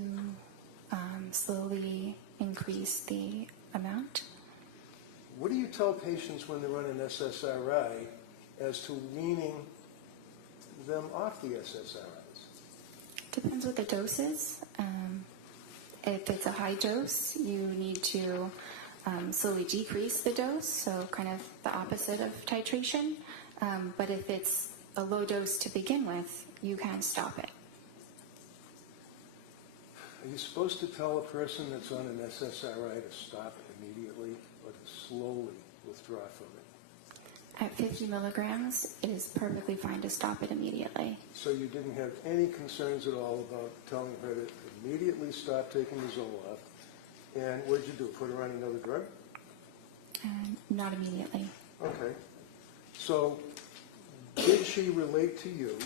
slowly increase the amount. What do you tell patients when they're on an SSRI as to weaning them off the SSRIs? Depends what the dose is. If it's a high dose, you need to slowly decrease the dose, so kind of the opposite of titration. But if it's a low dose to begin with, you can stop it. Are you supposed to tell a person that's on an SSRI to stop it immediately or to slowly withdraw from it? At 50 milligrams, it is perfectly fine to stop it immediately. So you didn't have any concerns at all about telling her to immediately stop taking the Zoloft? And what did you do, put her on another drug? Not immediately. Okay. So did she relate to you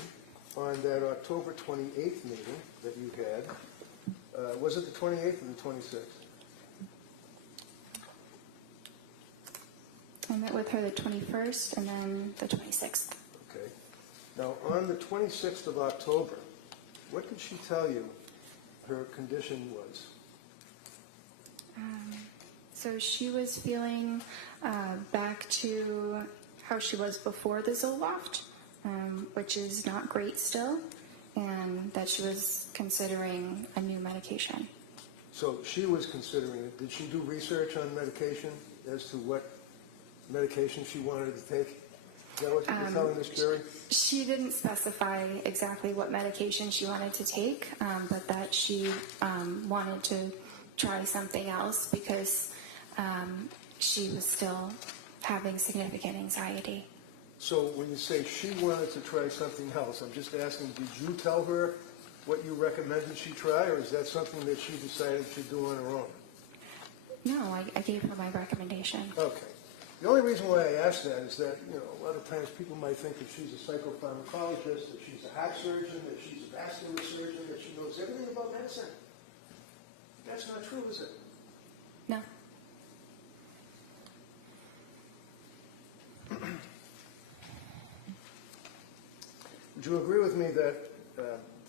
on that October 28th meeting that you had? Was it the 28th or the 26th? I met with her the 21st and then the 26th. Okay. Now, on the 26th of October, what did she tell you her condition was? So she was feeling back to how she was before the Zoloft, which is not great still, and that she was considering a new medication. So she was considering it. Did she do research on medication as to what medication she wanted to take? Is that what you're telling this jury? She didn't specify exactly what medication she wanted to take, but that she wanted to try something else because she was still having significant anxiety. So when you say she wanted to try something else, I'm just asking, did you tell her what you recommended she try, or is that something that she decided she'd do on her own? No, I gave her my recommendation. Okay. The only reason why I ask that is that, you know, a lot of times people might think that she's a psychopharmacologist, that she's a heart surgeon, that she's a vascular surgeon, that she knows everything about medicine. That's not true, is it? No. Would you agree with me that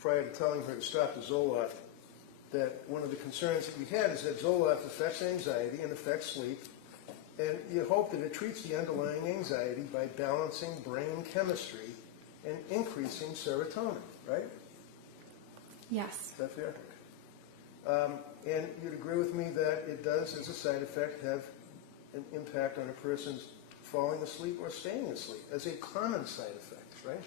prior to telling her to stop the Zoloft, that one of the concerns that you had is that Zoloft affects anxiety and affects sleep, and you hope that it treats the underlying anxiety by balancing brain chemistry and increasing serotonin, right? Yes. Is that fair? And you'd agree with me that it does, as a side effect, have an impact on a person's falling asleep or staying asleep, as a common side effect, right?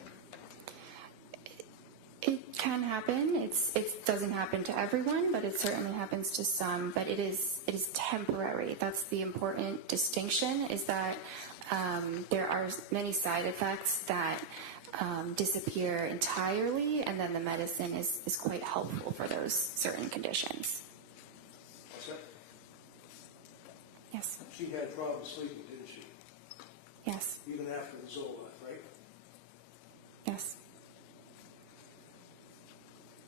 It can happen. It doesn't happen to everyone, but it certainly happens to some. But it is temporary. That's the important distinction, is that there are many side effects that disappear entirely, and then the medicine is quite helpful for those certain conditions. What's that? Yes. She had problems sleeping, didn't she? Yes. Even after the Zoloft, right? Yes.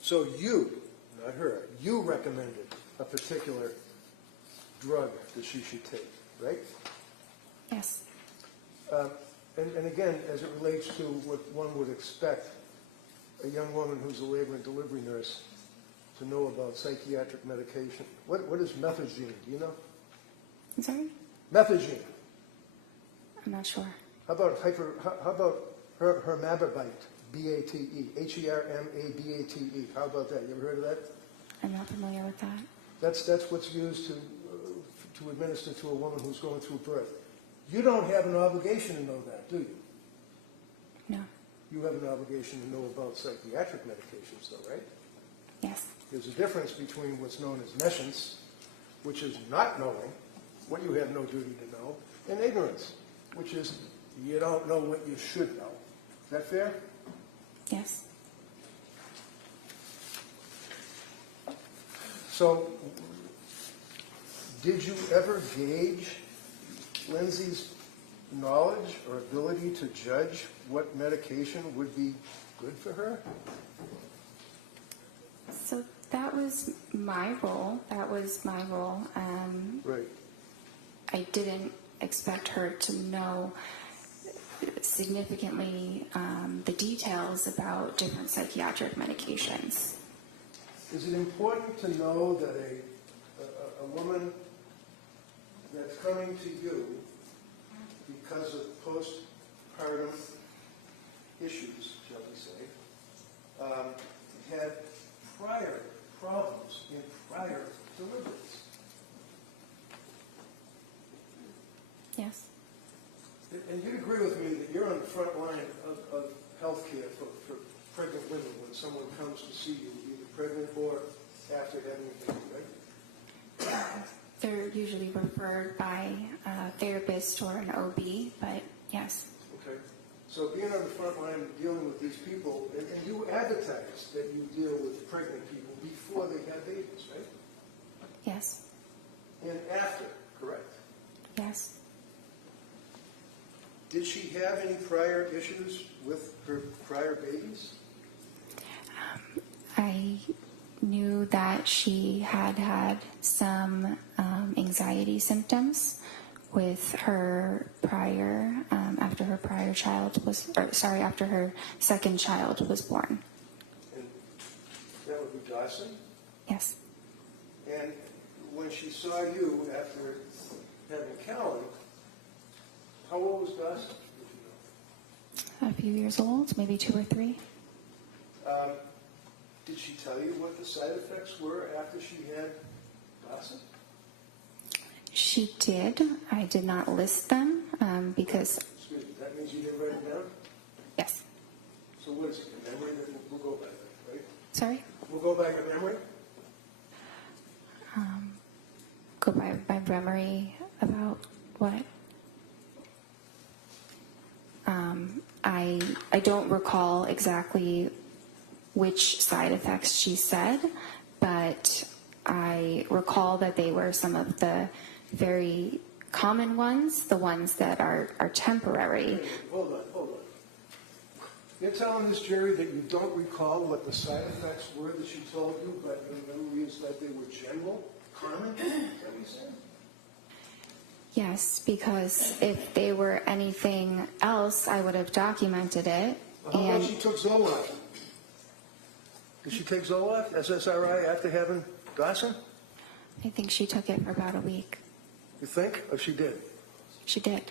So you, not her, you recommended a particular drug that she should take, right? Yes. And again, as it relates to what one would expect a young woman who's a labor and delivery nurse to know about psychiatric medication, what is methadone? Do you know? I'm sorry? Methadone. I'm not sure. How about hermababate? B-A-T-E. H-E-R-M-A-B-A-T-E. How about that? You ever heard of that? I'm not familiar with that. That's what's used to administer to a woman who's going through birth. You don't have an obligation to know that, do you? No. You have an obligation to know about psychiatric medications, though, right? Yes. There's a difference between what's known as nescience, which is not knowing what you have no duty to know, and ignorance, which is you don't know what you should know. Is that fair? Yes. So, did you ever gauge Lindsay's knowledge or ability to judge what medication would be good for her? So that was my role. Right. I didn't expect her to know significantly the details about different psychiatric medications. Is it important to know that a woman that's coming to you because of postpartum issues, shall we say, had prior problems in prior deliverance. Yes. And you'd agree with me that you're on the front line of healthcare for pregnant women when someone comes to see you, either pregnant or after having a baby, right? They're usually referred by a therapist or an OB, but yes. Okay. So being on the front line dealing with these people, and you advertise that you deal with pregnant people before they have babies, right? Yes. And after, correct? Yes. Did she have any prior issues with her prior babies? I knew that she had had some anxiety symptoms with her prior, after her prior child was, after her second child was born. And that would be Dawson? Yes. And when she saw you after having Callan, how old was Dawson? Did you know? A few years old, maybe 2 or 3. Did she tell you what the side effects were after she had Dawson? She did. I did not list them because, Excuse me, that means you didn't write it down? yes. So what is it, your memory? We'll go by that, right? Sorry? We'll go by your memory? Go by my memory about what? I don't recall exactly which side effects she said, but I recall that they were some of the very common ones, the ones that are temporary. Hold on. You're telling this jury that you don't recall what the side effects were that she told you, but your memory is that they were general, common? Is that what you said? Yes, because if they were anything else, I would have documented it. How about she took Zoloft? Did she take Zoloft, SSRI, after having Dawson? I think she took it for about a week. You think? Or she did? She did.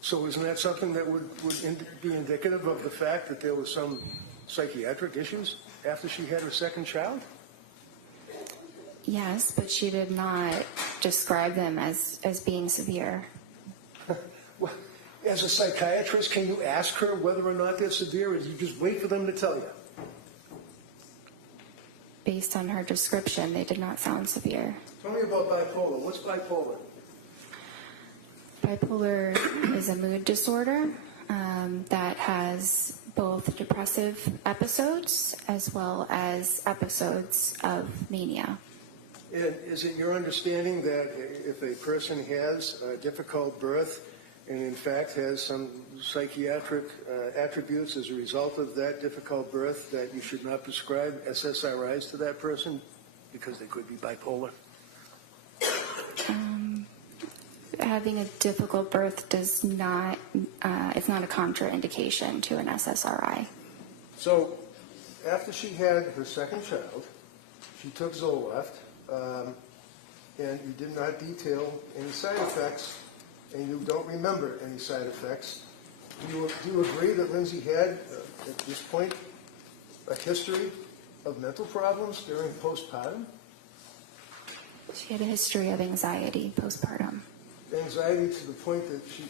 So isn't that something that would be indicative of the fact that there was some psychiatric issues after she had her second child? Yes, but she did not describe them as being severe. Well, as a psychiatrist, can you ask her whether or not they're severe, or you just wait for them to tell you? Based on her description, they did not sound severe. Tell me about bipolar. What's bipolar? Bipolar is a mood disorder that has both depressive episodes as well as episodes of mania. And is it your understanding that if a person has a difficult birth and in fact has some psychiatric attributes as a result of that difficult birth, that you should not prescribe SSRIs to that person because they could be bipolar? Having a difficult birth does not, it's not a contraindication to an SSRI. So after she had her second child, she took Zoloft, and you did not detail any side effects, and you don't remember any side effects. Do you agree that Lindsay had, at this point, a history of mental problems during postpartum? She had a history of anxiety postpartum. Anxiety to the point that she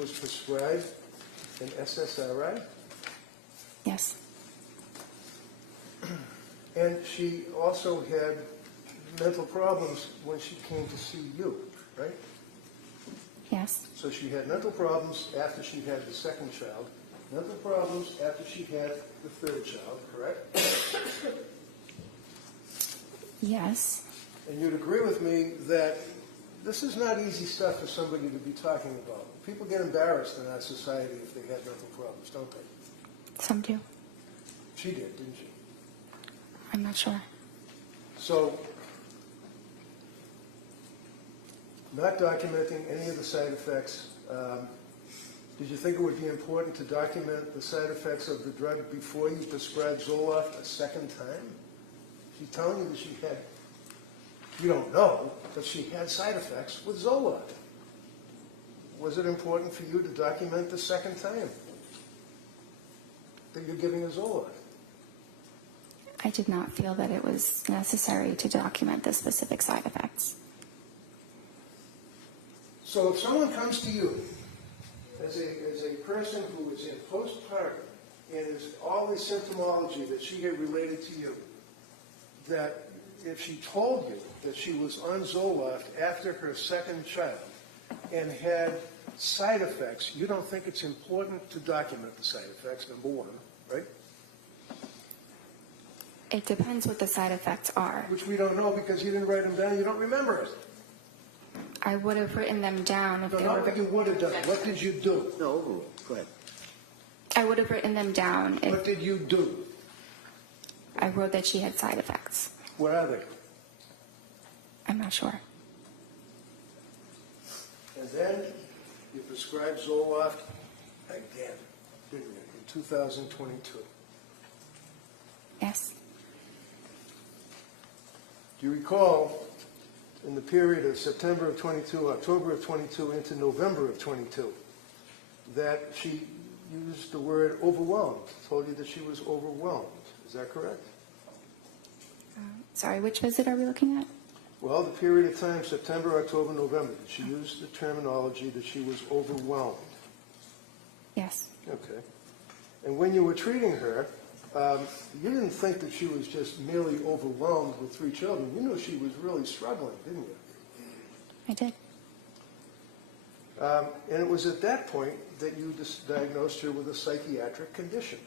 was prescribed an SSRI? Yes. And she also had mental problems when she came to see you, right? Yes. So she had mental problems after she had the second child, mental problems after she had the third child, correct? Yes. And you'd agree with me that this is not easy stuff for somebody to be talking about. People get embarrassed in our society if they have mental problems, don't they? Some do. She did, didn't she? I'm not sure. So, not documenting any of the side effects, did you think it would be important to document the side effects of the drug before you prescribed Zoloft a second time? She's telling you that she had, you don't know, but she had side effects with Zoloft. Was it important for you to document the second time that you're giving her Zoloft? I did not feel that it was necessary to document the specific side effects. So if someone comes to you as a person who is in postpartum and is all the symptomology that she had related to you, that if she told you that she was on Zoloft after her second child and had side effects, you don't think it's important to document the side effects, number one, right? It depends what the side effects are. Which we don't know because you didn't write them down, you don't remember it. I would have written them down if No, they not were. what you would have done. What did you do? No, overrule. Go ahead. I would have written them down if What did you do? I wrote that she had side effects. Where are they? I'm not sure. And then you prescribed Zoloft again, didn't you, in 2022? Yes. Do you recall in the period of September of 22, October of 22, into November of 22, that she used the word overwhelmed, told you that she was overwhelmed? Is that correct? Sorry, which visit are we looking at? Well, the period of time, September, October, November, she used the terminology that she was overwhelmed. Yes. Okay. And when you were treating her, you didn't think that she was just merely overwhelmed with 3 children. You knew she was really struggling, didn't you? I did. And it was at that point that you diagnosed her with a psychiatric condition,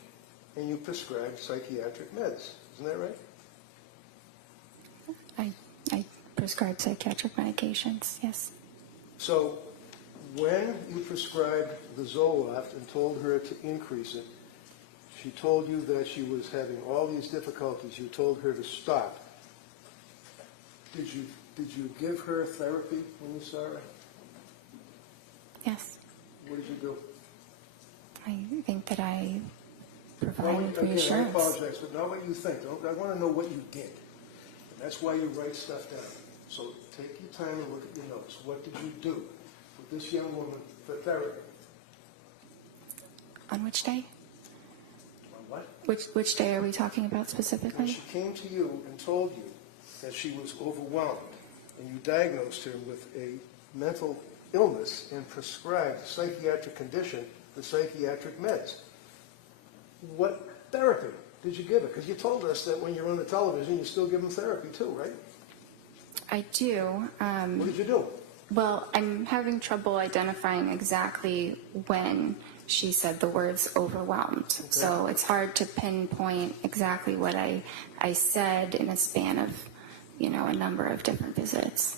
and you prescribed psychiatric meds. Isn't that right? I prescribed psychiatric medications, yes. So when you prescribed the Zoloft and told her to increase it, she told you that she was having all these difficulties. You told her to stop. Did you give her therapy when you saw her? Yes. What did you do? I think that I Well, provided again, I reassurance. apologize, but not what you think. I want to know what you did. That's why you write stuff down. So take your time and look at your notes. What did you do with this young woman for therapy? On which day? On what? Which day are we talking about When specifically? she came to you and told you that she was overwhelmed, and you diagnosed her with a mental illness and prescribed a psychiatric condition for psychiatric meds, what therapy did you give her? Because you told us that when you're on the television, you still give them therapy too, right? I do. What did you do? Well, I'm having trouble identifying exactly when she said the words overwhelmed. So it's hard to pinpoint exactly what I said in a span of, a number of different visits.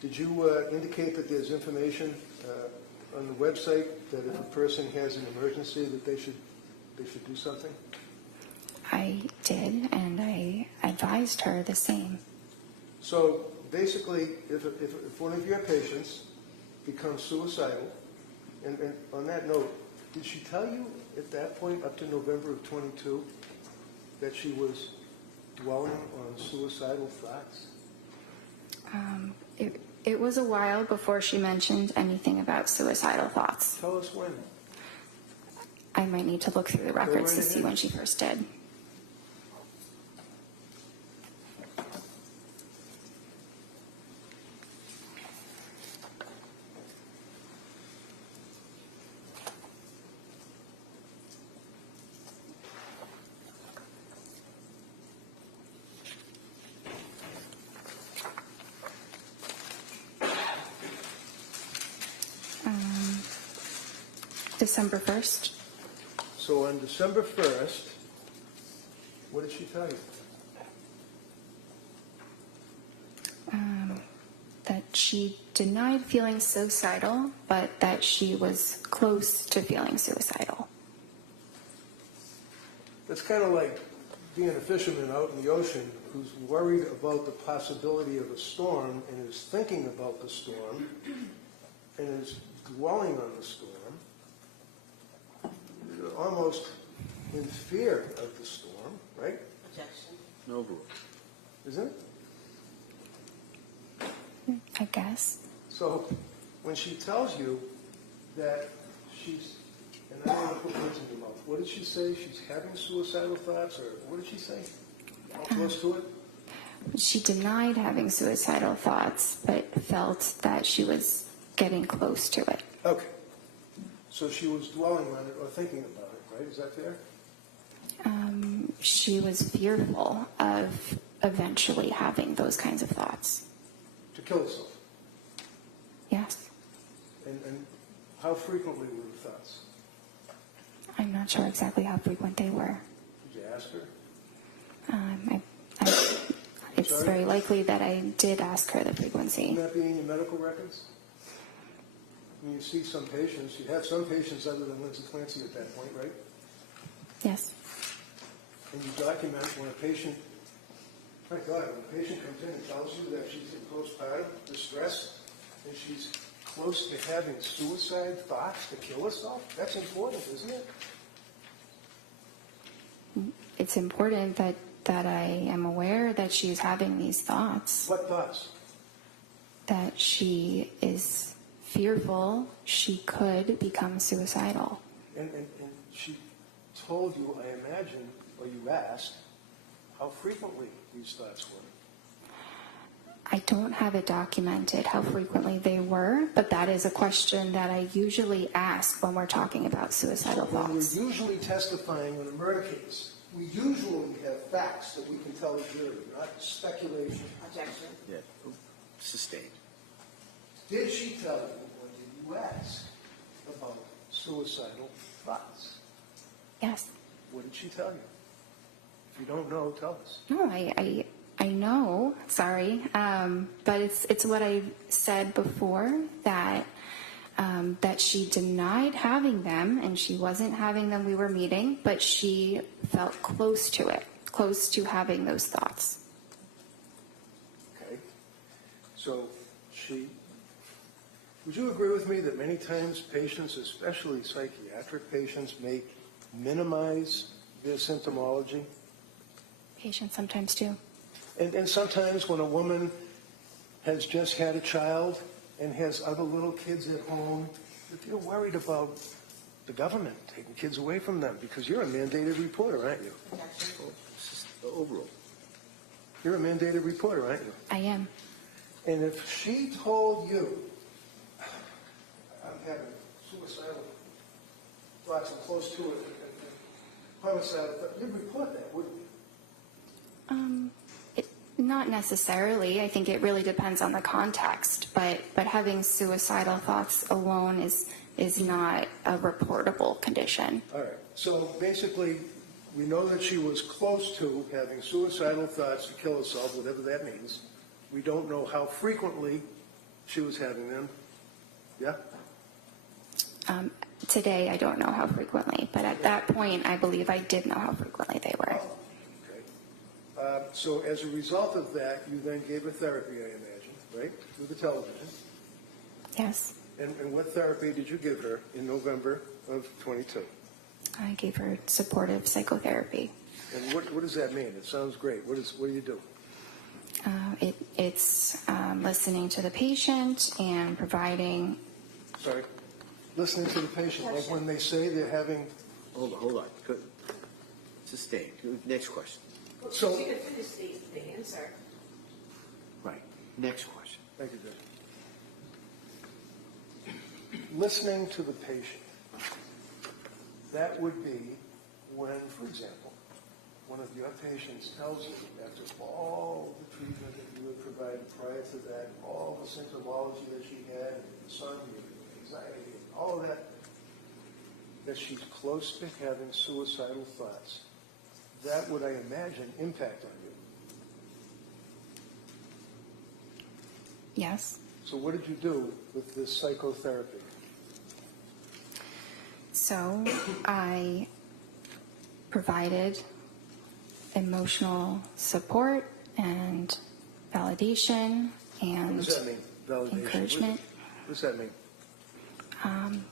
Did you indicate that there's information on the website that if a person has an emergency that they should do something? I did, and I advised her the same. So basically, if one of your patients becomes suicidal, and on that note, did she tell you at that point, up to November of 22, that she was dwelling on suicidal thoughts? It was a while before she mentioned anything about suicidal thoughts. Tell us when. I might need to look through the records to right see ahead. when she first did. December 1st. So on December 1st, what did she tell you? That she denied feeling suicidal, but that she was close to feeling suicidal. It's kind of like being a fisherman out in the ocean who's worried about the possibility of a storm and is thinking about the storm and is dwelling on the storm, almost in fear of the storm, right? No overrule. Isn't it? I guess. So when she tells you that she's, and I don't want to put words in your mouth, what did she say? She's having suicidal thoughts, or what did she say? How close to it? She denied having suicidal thoughts, but felt that she was getting close to it. Okay. So she was dwelling on it or thinking about it, right? Is that fair? She was fearful of eventually having those kinds of thoughts. To kill herself. Yes. And how frequently were the thoughts? I'm not sure exactly how frequent they were. Did you ask her? It's Sorry? very likely that I did ask her the frequency. Would that be in your medical records? I mean, you see some patients, you have some patients other than Lindsay Clancy at that point, right? Yes. And you document when a patient, my God, when a patient comes in and tells you that she's in postpartum distress and she's close to having suicide thoughts to kill herself, that's important, isn't it? It's important that I am aware that she's having these thoughts, What thoughts? that she is fearful she could become suicidal. And she told you, I imagine, or you asked, how frequently these thoughts were. I don't have it documented how frequently they were, but that is a question that I usually ask when we're talking about suicidal When we're thoughts. usually testifying in a murder case, we usually have facts that we can tell the jury, not speculation. Objection. Yeah, sustained. Did she tell you, or did you ask about suicidal thoughts? Yes. What did she tell you? If you don't know, tell us. No, I know, sorry, but it's what I said before, that she denied having them, and she wasn't having them, we were meeting, but she felt close to it, close to having those thoughts. Okay. So would you agree with me that many times patients, especially psychiatric patients, may minimize their symptomology? Patients sometimes do. And sometimes when a woman has just had a child and has other little kids at home, if you're worried about the government taking kids away from them, because you're a mandated reporter, aren't you? Overall. You're a mandated reporter, aren't you? I am. And if she told you, I'm having suicidal thoughts, I'm close to it, homicidal thoughts, you'd report that, wouldn't you? Not necessarily. I think it really depends on the context, but having suicidal thoughts alone is not a reportable condition. All right. So basically, we know that she was close to having suicidal thoughts to kill herself, whatever that means. We don't know how frequently she was having them. Yeah? Today, I don't know how frequently, but at that point, I believe I did know how frequently they were. Okay. So as a result of that, you then gave her therapy, I imagine, right? Through the television. Yes. And what therapy did you give her in November of 22? I gave her supportive psychotherapy. And what does that mean? It sounds great. What do you do? It's listening to the patient and providing. Sorry? Listening to the patient, like when they say they're having... Hold on. Good. Sustained. Next question. So, You can finish the answer. Right. Next question. thank you, Judge. Listening to the patient, that would be when, for example, one of your patients tells you, after all the treatment that you had provided prior to that, all the symptomology that she had, insomnia, anxiety, all of that she's close to having suicidal thoughts. That would, I imagine, impact on you. Yes. So what did you do with this psychotherapy? So I provided emotional support and validation and What does that mean? Validation. encouragement. What does that mean?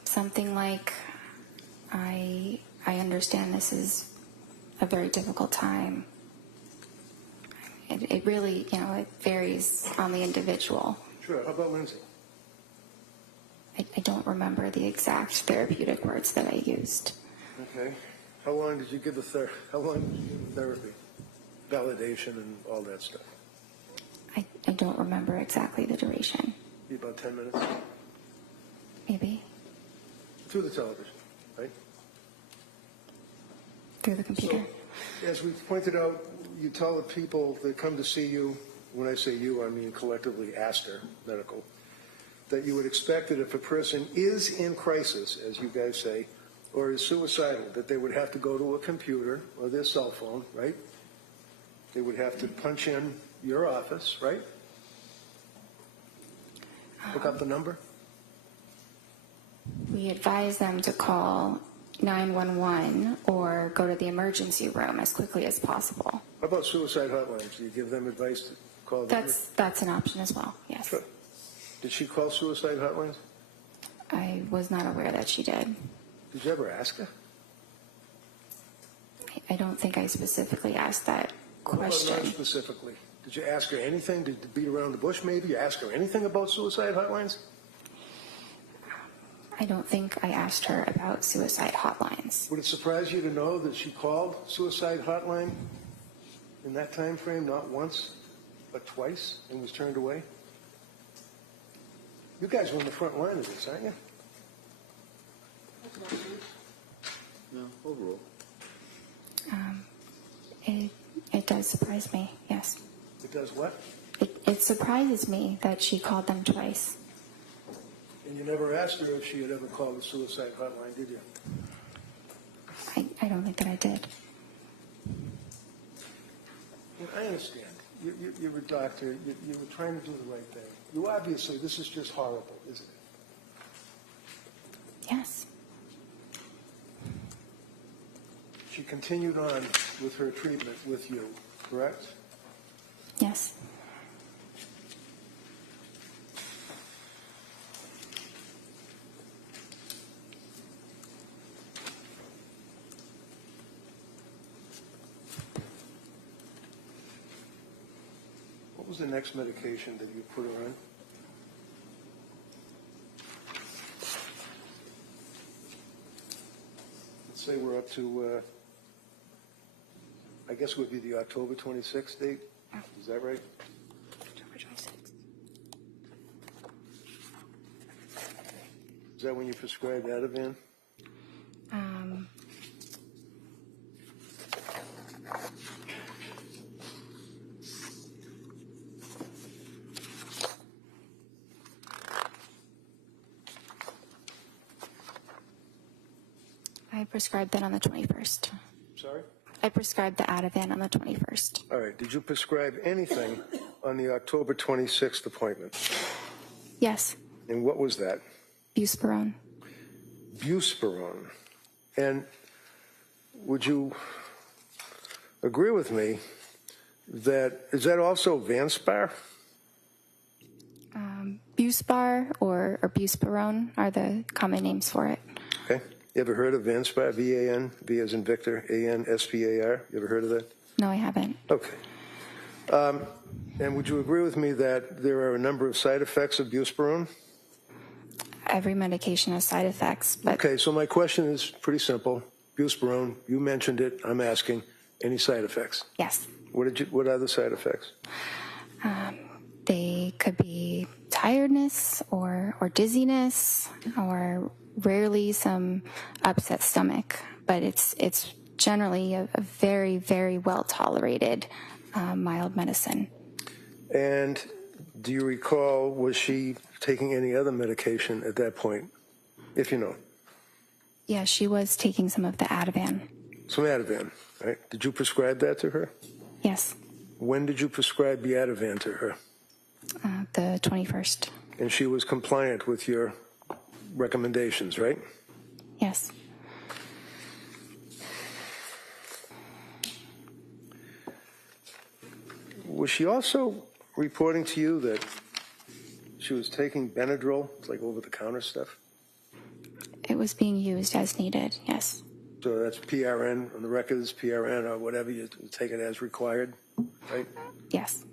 Something like, I understand this is a very difficult time. It really, it varies on the individual. Sure. How about Lindsay? I don't remember the exact therapeutic words that I used. Okay. How long did you give the therapy? Validation and all that stuff? I don't remember exactly the duration. Be about 10 minutes? Maybe. Through the television, right? Through the computer. So, as we pointed out, you tell the people that come to see you, when I say you, I mean collectively Astor Medical, that you would expect that if a person is in crisis, as you guys say, or is suicidal, that they would have to go to a computer or their cell phone, right? They would have to punch in your office, right? Look up the number. We advise them to call 911 or go to the emergency room as quickly as possible. How about suicide hotlines? Do you give them advice to call them? That's an option as well, yes. Sure. Did she call suicide hotlines? I was not aware that she did. Did you ever ask her? I don't think I specifically asked that question. Not specifically. Did you ask her anything? Did you beat around the bush maybe? You ask her anything about suicide hotlines? I don't think I asked her about suicide hotlines. Would it surprise you to know that she called suicide hotline in that time frame, not once, but twice, and was turned away? You guys were on the front line of this, aren't you? No, overall. It does surprise me, yes. It does what? It surprises me that she called them twice. And you never asked her if she had ever called the suicide hotline, did you? I don't think that I did. I understand. You're a doctor. You were trying to do the right thing. You obviously, this is just horrible, isn't it? Yes. She continued on with her treatment with you, correct? Yes. What was the next medication that you put her on? Let's say we're up to, I guess it would be the October 26th date. Is that right? October 26th. Is that when you prescribed Ativan? I prescribed that on the 21st. Sorry? I prescribed the Ativan on the 21st. All right. Did you prescribe anything on the October 26th appointment? Yes. And what was that? Buspirone. Buspirone. And would you agree with me that, is that also Vanspar? Buspar or Buspirone are the common names for it. Okay. You ever heard of Vanspar? V-A-N, V as in Victor, A-N-S-P-A-R? You ever heard of that? No, I haven't. Okay. And would you agree with me that there are a number of side effects of Buspirone? Every medication has side effects, but Okay, so my question is pretty simple. Buspirone, you mentioned it. I'm asking, any side effects? yes, What are the side effects? they could be tiredness or dizziness or rarely some upset stomach, but it's generally a very, very well tolerated mild medicine. And do you recall, was she taking any other medication at that point, if you know? Yeah, she was taking some of the Ativan. Some Ativan, right? Did you prescribe that to her? Yes, When did you prescribe the Ativan to her? the 21st. And she was compliant with your recommendations, right? Yes. Was she also reporting to you that she was taking Benadryl, it's like over-the-counter stuff? It was being used as needed, yes. So that's PRN, on the records, PRN or whatever, you take it as required, right? Yes.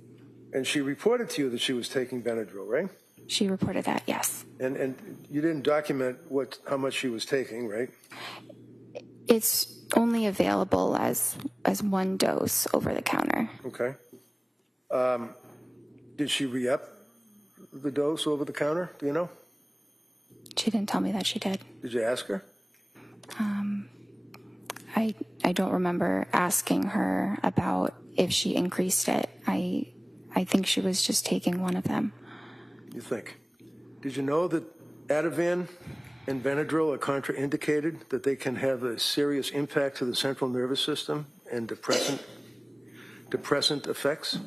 And she reported to you that she was taking Benadryl, right? She reported that, yes. And you didn't document how much she was taking, right? It's only available as one dose over the counter. Okay. Did she re-up the dose over the counter? Do you know? She didn't tell me that she did. Did you ask her? I don't remember asking her about if she increased it. I think she was just taking one of them. You think? Did you know that Ativan and Benadryl are contraindicated, that they can have a serious impact to the central nervous system and depressant effects?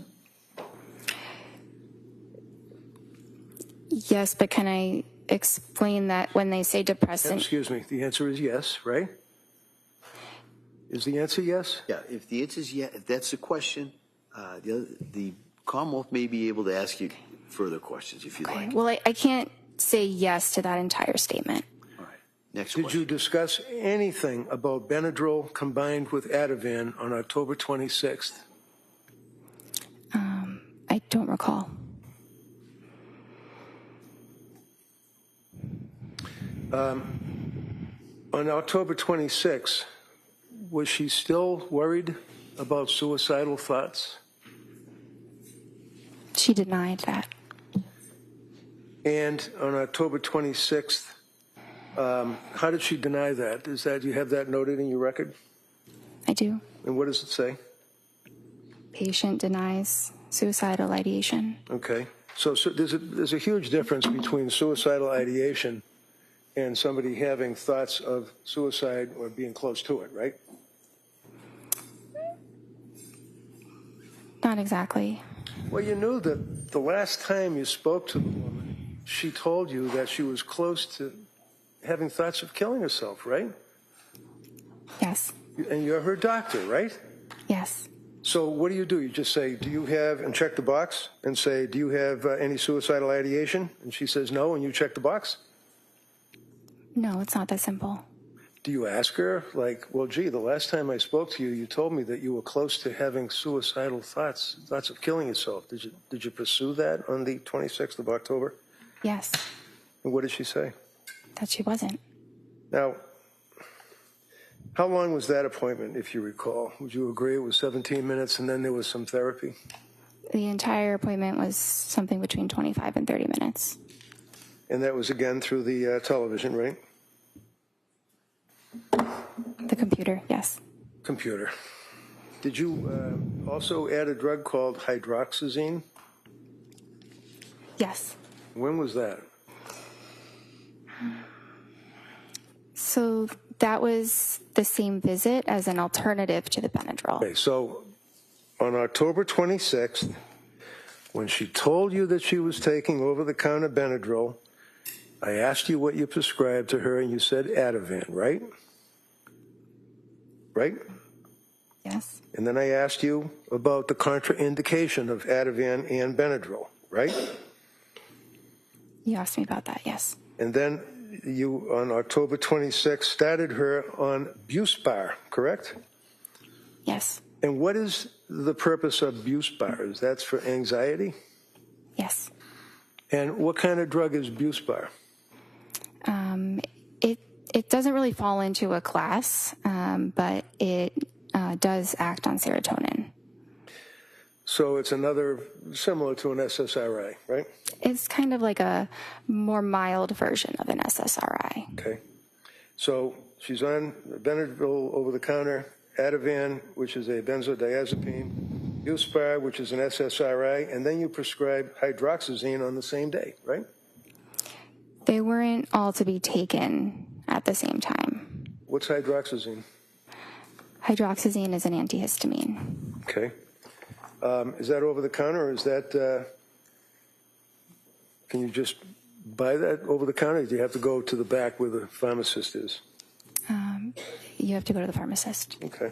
Yes, but can I explain that when they say depressant? Excuse me, the answer is yes, right? Is the answer yes? Yeah, if the answer is yes, if that's the question, the Commonwealth may be able to ask you further questions if you'd like. Well, I can't say yes to that entire statement. All right. Next Did question. you discuss anything about Benadryl combined with Ativan on October 26th? I don't recall. On October 26th, was she still worried about suicidal thoughts? She denied that. And on October 26th, how did she deny that? Is that, you have that noted in your record? I do. And what does it say? Patient denies suicidal ideation. Okay. So there's a huge difference between suicidal ideation and somebody having thoughts of suicide or being close to it, right? Not exactly. Well, you knew that the last time you spoke to the woman, she told you that she was close to having thoughts of killing herself, right? Yes. And you're her doctor, right? Yes. So what do? You just say, do you have, and check the box, and say, do you have any suicidal ideation? And she says no, and you check the box? No, it's not that simple. Do you ask her, like, well, gee, the last time I spoke to you, you told me that you were close to having suicidal thoughts of killing yourself. Did you pursue that on the 26th of October? Yes. And what did she say? That she wasn't. Now, how long was that appointment, if you recall? Would you agree it was 17 minutes and then there was some therapy? The entire appointment was something between 25 and 30 minutes. And that was again through the television, right? The computer, yes. Computer. Did you also add a drug called hydroxyzine? Yes. When was that? So that was the same visit as an alternative to the Benadryl. Okay, so on October 26th, when she told you that she was taking over-the-counter Benadryl, I asked you what you prescribed to her, and you said Ativan, right? Right? Yes. And then I asked you about the contraindication of Ativan and Benadryl, right? You asked me about that, yes. And then you, on October 26th, started her on Buspar, correct? Yes. And what is the purpose of Buspar? Is that for anxiety? Yes. And what kind of drug is Buspar? It doesn't really fall into a class, but it does act on serotonin. So it's another, similar to an SSRI, right? It's kind of like a more mild version of an SSRI. Okay. So she's on Benadryl over-the-counter, Ativan, which is a benzodiazepine, Buspar, which is an SSRI, and then you prescribe hydroxyzine on the same day, right? They weren't all to be taken at the same time. What's hydroxyzine? Hydroxyzine is an antihistamine. Okay. Is that over-the-counter, or is that, can you just buy that over-the-counter, or do you have to go to the back where the pharmacist is? You have to go to the pharmacist. Okay.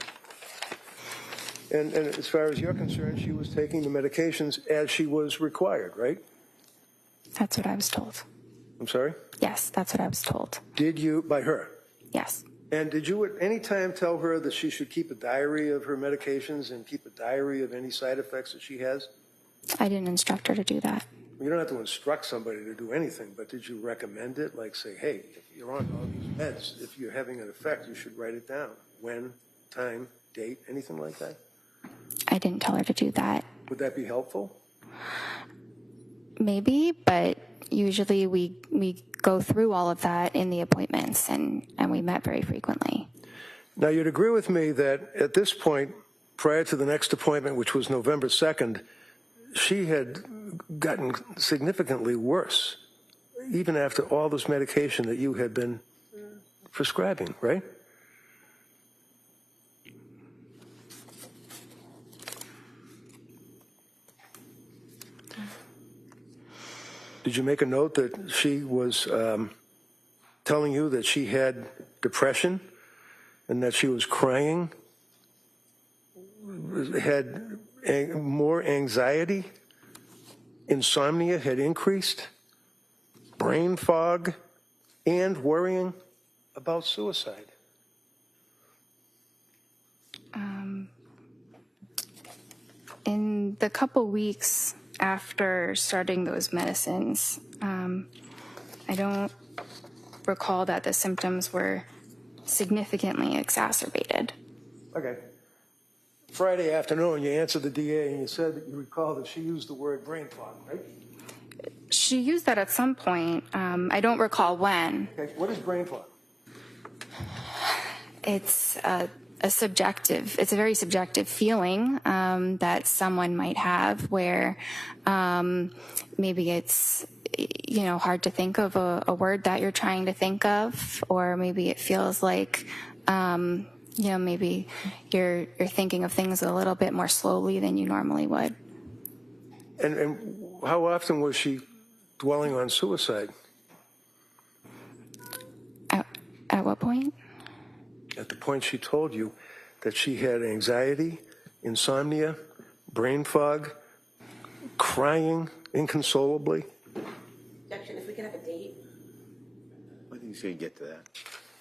And as far as you're concerned, she was taking the medications as she was required, right? That's what I was told. I'm sorry? Yes, that's what I was told. Did you, by her? Yes. And did you at any time tell her that she should keep a diary of her medications and keep a diary of any side effects that she has? I didn't instruct her to do that. You don't have to instruct somebody to do anything, but did you recommend it? Like say, hey, if you're on all these meds, if you're having an effect, you should write it down. When, time, date, anything like that? I didn't tell her to do that. Would that be helpful? Maybe, but usually we go through all of that in the appointments, and we met very frequently. Now, you'd agree with me that at this point, prior to the next appointment, which was November 2nd, she had gotten significantly worse, even after all this medication that you had been prescribing, right? Did you make a note that she was telling you that she had depression and that she was crying, had more anxiety, insomnia had increased, brain fog, and worrying about suicide? In the couple weeks after starting those medicines, I don't recall that the symptoms were significantly exacerbated. Okay. Friday afternoon, you answered the DA and you said that you recall that she used the word brain fog, right? She used that at some point. I don't recall when. Okay. What is brain fog? It's a very subjective feeling that someone might have where maybe it's, hard to think of a word that you're trying to think of, or maybe it feels like, maybe you're thinking of things a little bit more slowly than you normally would. And how often was she dwelling on suicide? At what point? At the point she told you that she had anxiety, insomnia, brain fog, crying inconsolably. Objection, if we can have a date. I think he's going to get to that.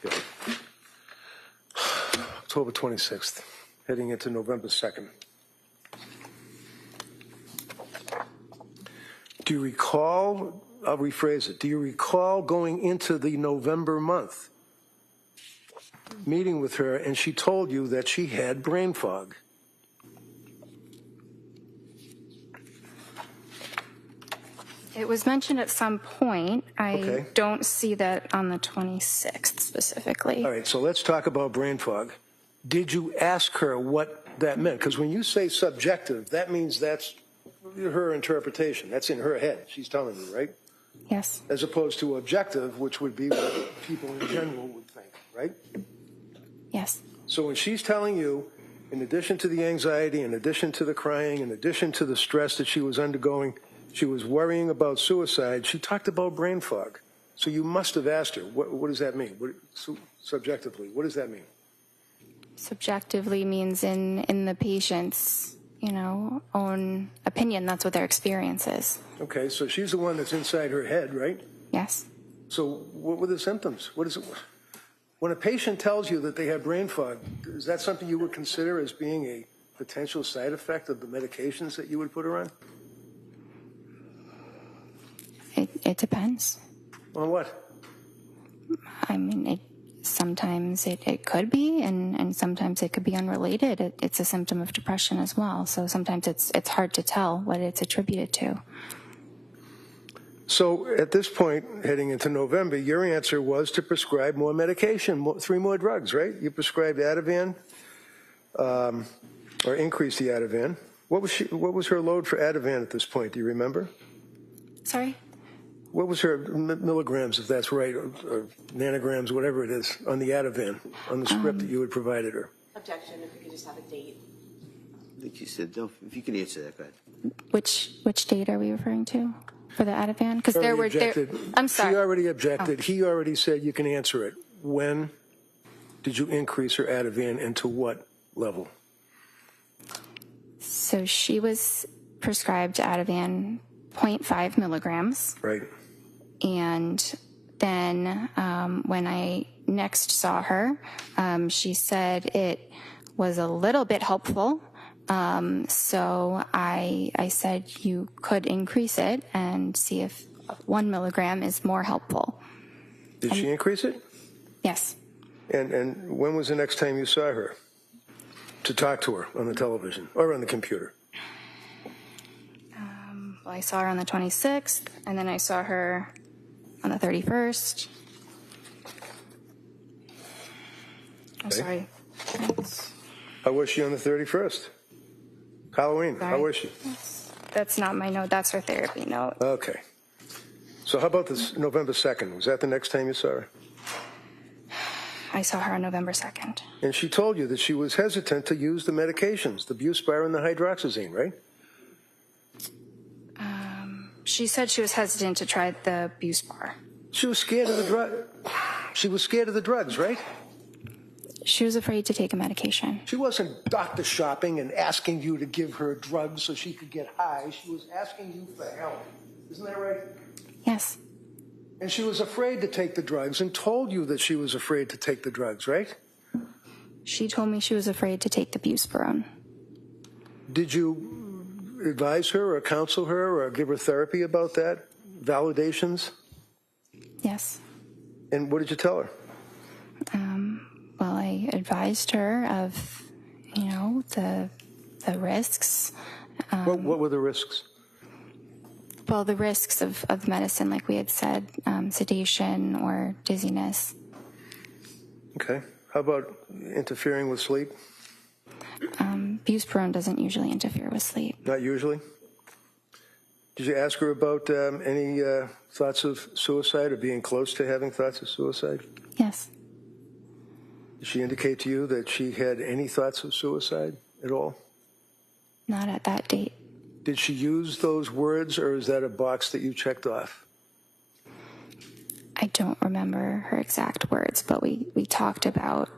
Go. October 26th, heading into November 2nd. Do you recall, I'll rephrase it, do you recall going into the November month, meeting with her, and she told you that she had brain fog? It was mentioned at some point. Okay. I don't see that on the 26th specifically. All right, so let's talk about brain fog. Did you ask her what that meant? Because when you say subjective, that means that's her interpretation. That's in her head. She's telling you, right? Yes. As opposed to objective, which would be what people in general would think, right? Yes. So when she's telling you, in addition to the anxiety, in addition to the crying, in addition to the stress that she was undergoing, she was worrying about suicide, she talked about brain fog. So you must have asked her, what does that mean? Subjectively, what does that mean? Subjectively means in the patient's, own opinion. That's what their experience is. Okay, so she's the one that's inside her head, right? Yes. So what were the symptoms? What is it? When a patient tells you that they have brain fog, is that something you would consider as being a potential side effect of the medications that you would put her on? It depends. On what? I mean, sometimes it could be, and sometimes it could be unrelated. It's a symptom of depression as well. So sometimes it's hard to tell what it's attributed to. So at this point, heading into November, your answer was to prescribe more medication, 3 more drugs, right? You prescribed Ativan, or increased the Ativan. What was her load for Ativan at this point? Do you remember? Sorry? What was her milligrams, if that's right, or nanograms, whatever it is, on the Ativan, on the script that you had provided her? Objection, if we could just have a date. I think she said, no, if you can answer that, go ahead. Which date are we referring to for the Ativan? Because there were. I'm sorry. She already objected. Oh. He already said you can answer it. When did you increase her Ativan and to what level? So she was prescribed Ativan 0.5 milligrams. Right. And then when I next saw her, she said it was a little bit helpful, So I said you could increase it and see if 1 milligram is more helpful. Did she increase it? Yes. And when was the next time you saw her to talk to her on the television or on the computer? Well, I saw her on the 26th, and then I saw her on the 31st. I'm sorry. How was she on the 31st? Halloween. Sorry. How was she? That's not my note. That's her therapy note. Okay. So how about this November 2nd? Was that the next time you saw her? I saw her on November 2nd. And she told you that she was hesitant to use the medications, the Buspar and the hydroxyzine, right? She said she was hesitant to try the Buspar. She was scared of the drug. She was scared of the drugs, right? She was afraid to take a medication. She wasn't doctor shopping and asking you to give her drugs so she could get high. She was asking you for help. Isn't that right? Yes. And she was afraid to take the drugs and told you that she was afraid to take the drugs, right? She told me she was afraid to take the Buspar. Did you advise her or counsel her or give her therapy about that? Validations? Yes. And what did you tell her? Well, I advised her of, the risks. What were the risks? Well, the risks of medicine, like we had said, sedation or dizziness. Okay. How about interfering with sleep? Buspar doesn't usually interfere with sleep. Not usually? Did you ask her about any thoughts of suicide or being close to having thoughts of suicide? Yes. Did she indicate to you that she had any thoughts of suicide at all? Not at that date. Did she use those words, or is that a box that you checked off? I don't remember her exact words, but we talked about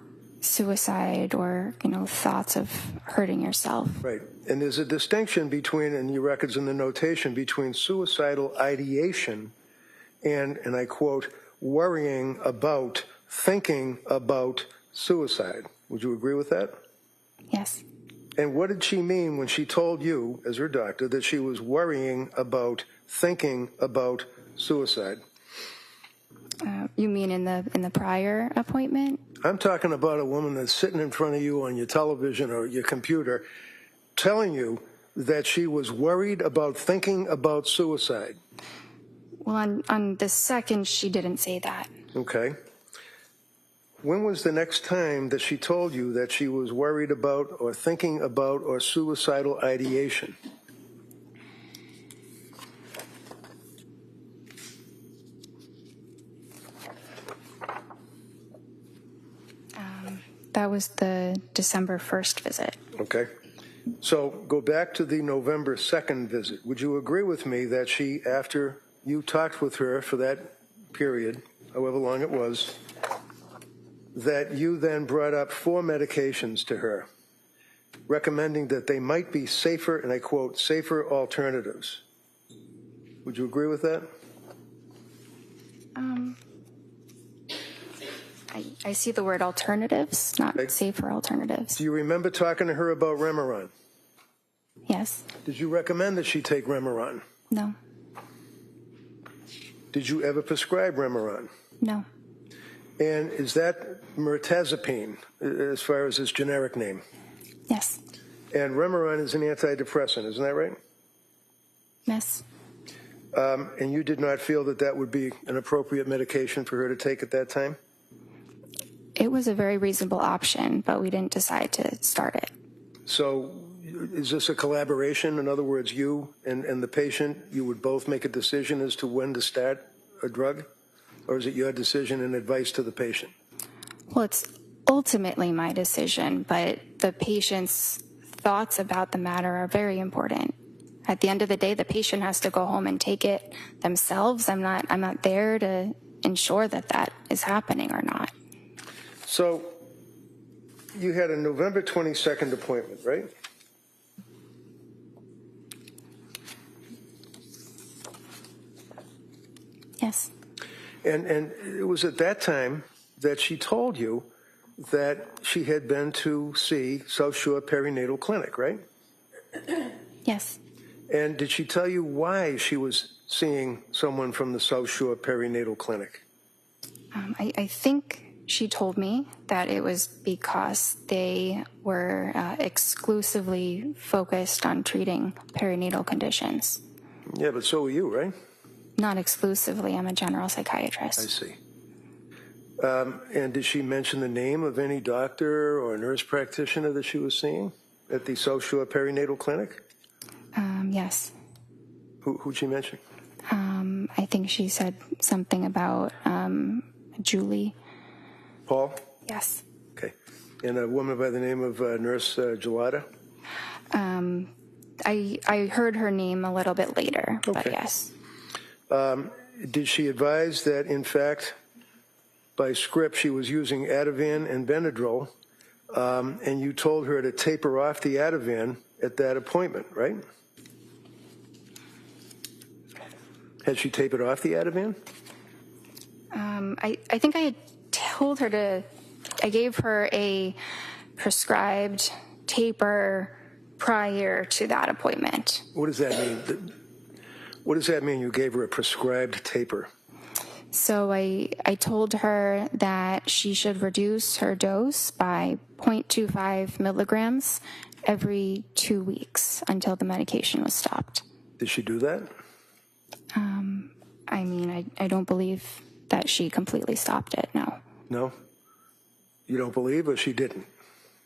suicide or, thoughts of hurting yourself. Right. And there's a distinction between, in your records and the notation, between suicidal ideation and I quote, worrying about, thinking about suicide. Would you agree with that? Yes. And what did she mean when she told you, as her doctor, that she was worrying about, thinking about suicide? You mean in the prior appointment? I'm talking about a woman that's sitting in front of you on your television or your computer telling you that she was worried about thinking about suicide. Well, on the second, she didn't say that. Okay. When was the next time that she told you that she was worried about or thinking about or suicidal ideation? That was the December 1st visit. Okay. So go back to the November 2nd visit. Would you agree with me that she, after you talked with her for that period, however long it was, that you then brought up 4 medications to her, recommending that they might be safer, and I quote, safer alternatives? Would you agree with that? I see the word alternatives, not Okay. safer alternatives. Do you remember talking to her about Remeron? Yes. Did you recommend that she take Remeron? No. Did you ever prescribe Remeron? No. And is that mirtazapine, as far as its generic name? Yes. And Remeron is an antidepressant, isn't that right? Yes. And you did not feel that that would be an appropriate medication for her to take at that time? It was a very reasonable option, but we didn't decide to start it. So is this a collaboration? In other words, you and the patient, you would both make a decision as to when to start a drug? Or is it your decision and advice to the patient? Well, it's ultimately my decision, but the patient's thoughts about the matter are very important. At the end of the day, the patient has to go home and take it themselves. I'm not there to ensure that that is happening or not. So you had a November 22nd appointment, right? Yes. And it was at that time that she told you that she had been to see South Shore Perinatal Clinic, right? Yes. And did she tell you why she was seeing someone from the South Shore Perinatal Clinic? I think she told me that it was because they were exclusively focused on treating perinatal conditions. Yeah, but so were you, right? Not exclusively. I'm a general psychiatrist. I see. And did she mention the name of any doctor or nurse practitioner that she was seeing at the South Shore Perinatal Clinic? Yes. Who'd she mention? I think she said something about Julie. Paul? Yes. Okay. And a woman by the name of Nurse Gelada? I heard her name a little bit later, but Okay. yes. Did she advise that, in fact, by script, she was using Ativan and Benadryl, and you told her to taper off the Ativan at that appointment, right? Had she tapered off the Ativan? I think I had told her to, I gave her a prescribed taper prior to that appointment. What does that mean? What does that mean, you gave her a prescribed taper? So I told her that she should reduce her dose by 0.25 milligrams every 2 weeks until the medication was stopped. Did she do that? I mean, I don't believe that she completely stopped it, no. No? You don't believe, or she didn't?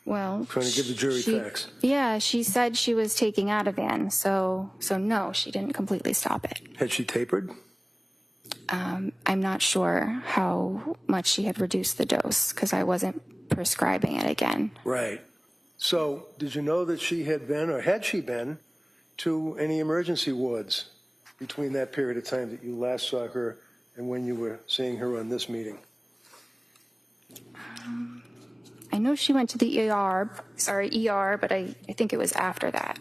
Well, Trying to give the jury facts. Yeah, she said she was taking Ativan, so no, she didn't completely stop it. Had she tapered? I'm not sure how much she had reduced the dose because I wasn't prescribing it again. Right. So, did you know that she had been, or had she been, to any emergency wards between that period of time that you last saw her and when you were seeing her on this meeting? I know she went to the ER, but I think it was after that.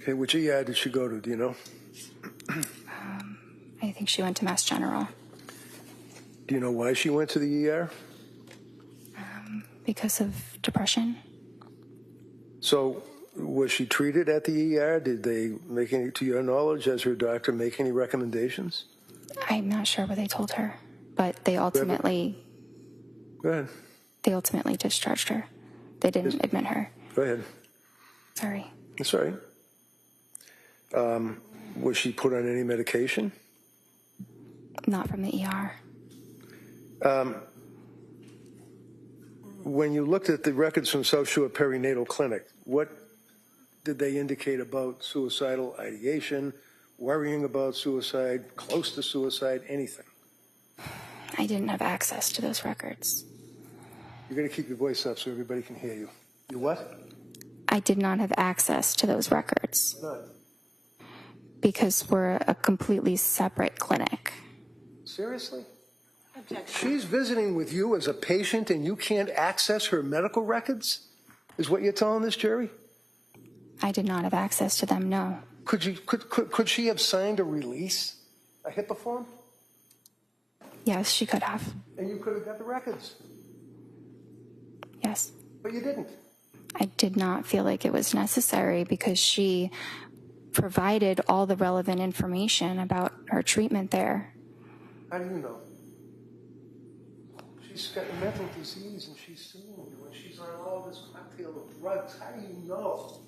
Okay, which ER did she go to, do you know? I think she went to Mass General. Do you know why she went to the ER? Because of depression. So, was she treated at the ER? Did they make any, to your knowledge, as her doctor, make any recommendations? I'm not sure what they told her, but they ultimately Go ahead. Discharged her. They didn't admit her. Go ahead. Sorry. That's all right. Was she put on any medication? Not from the ER. When you looked at the records from South Shore Perinatal Clinic, what did they indicate about suicidal ideation, worrying about suicide, close to suicide, anything? I didn't have access to those records. You're going to keep your voice up so everybody can hear you. You what? I did not have access to those records None. because we're a completely separate clinic. Seriously? Objection. She's visiting with you as a patient and you can't access her medical records? Is what you're telling this jury? I did not have access to them, no. Could she have signed a release, a HIPAA form? Yes, she could have. And you could have got the records, Yes. but you didn't. I did not feel like it was necessary because she provided all the relevant information about her treatment there. How do you know? She's got mental disease and she's suing you and she's on all this cocktail of drugs. How do you know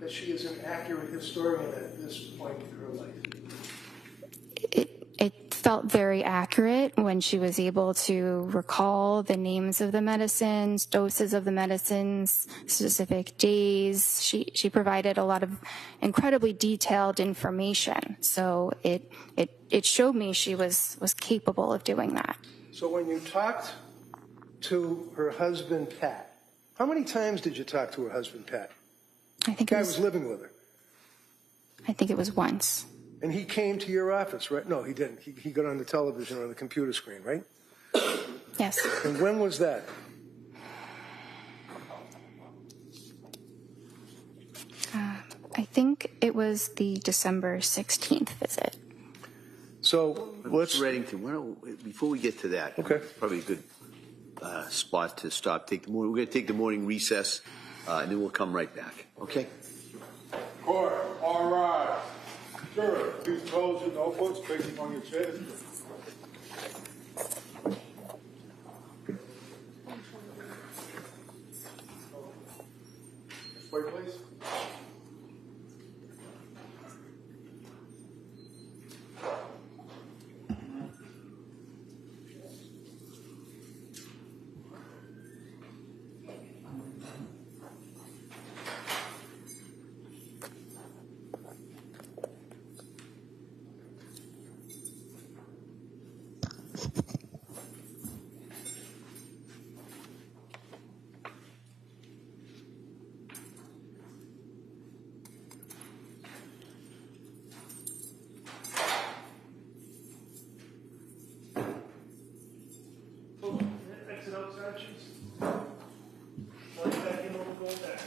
that she is an accurate historian at this point in her life? It felt very accurate when she was able to recall the names of the medicines, doses of the medicines, specific days. She provided a lot of incredibly detailed information. So it showed me she was capable of doing that. So when you talked to her husband, Pat, how many times did you talk to her husband, Pat? I think The guy was living with her. I think it was once. And he came to your office, right? No, he didn't. He got on the television or the computer screen, right? Yes. And when was that? I think it was the December 16th visit. So let's. Reddington, before we get to that, Okay. probably a good spot to stop. We're going to take the morning recess, and then we'll come right back. Okay? Court. close your notebooks, placing on your chairs. Wait, please. Exit out sections. Plug back in, over, go back.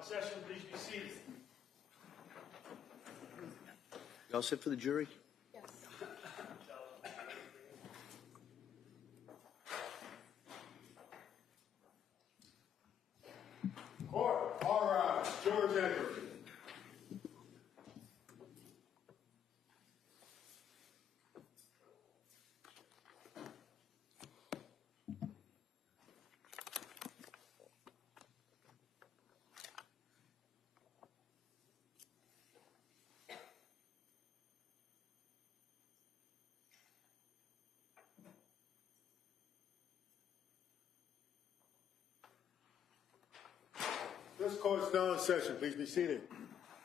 in session. Please be seated. You all set for the jury? Court, all rise. George Edwards. This court is now in session. Please be seated.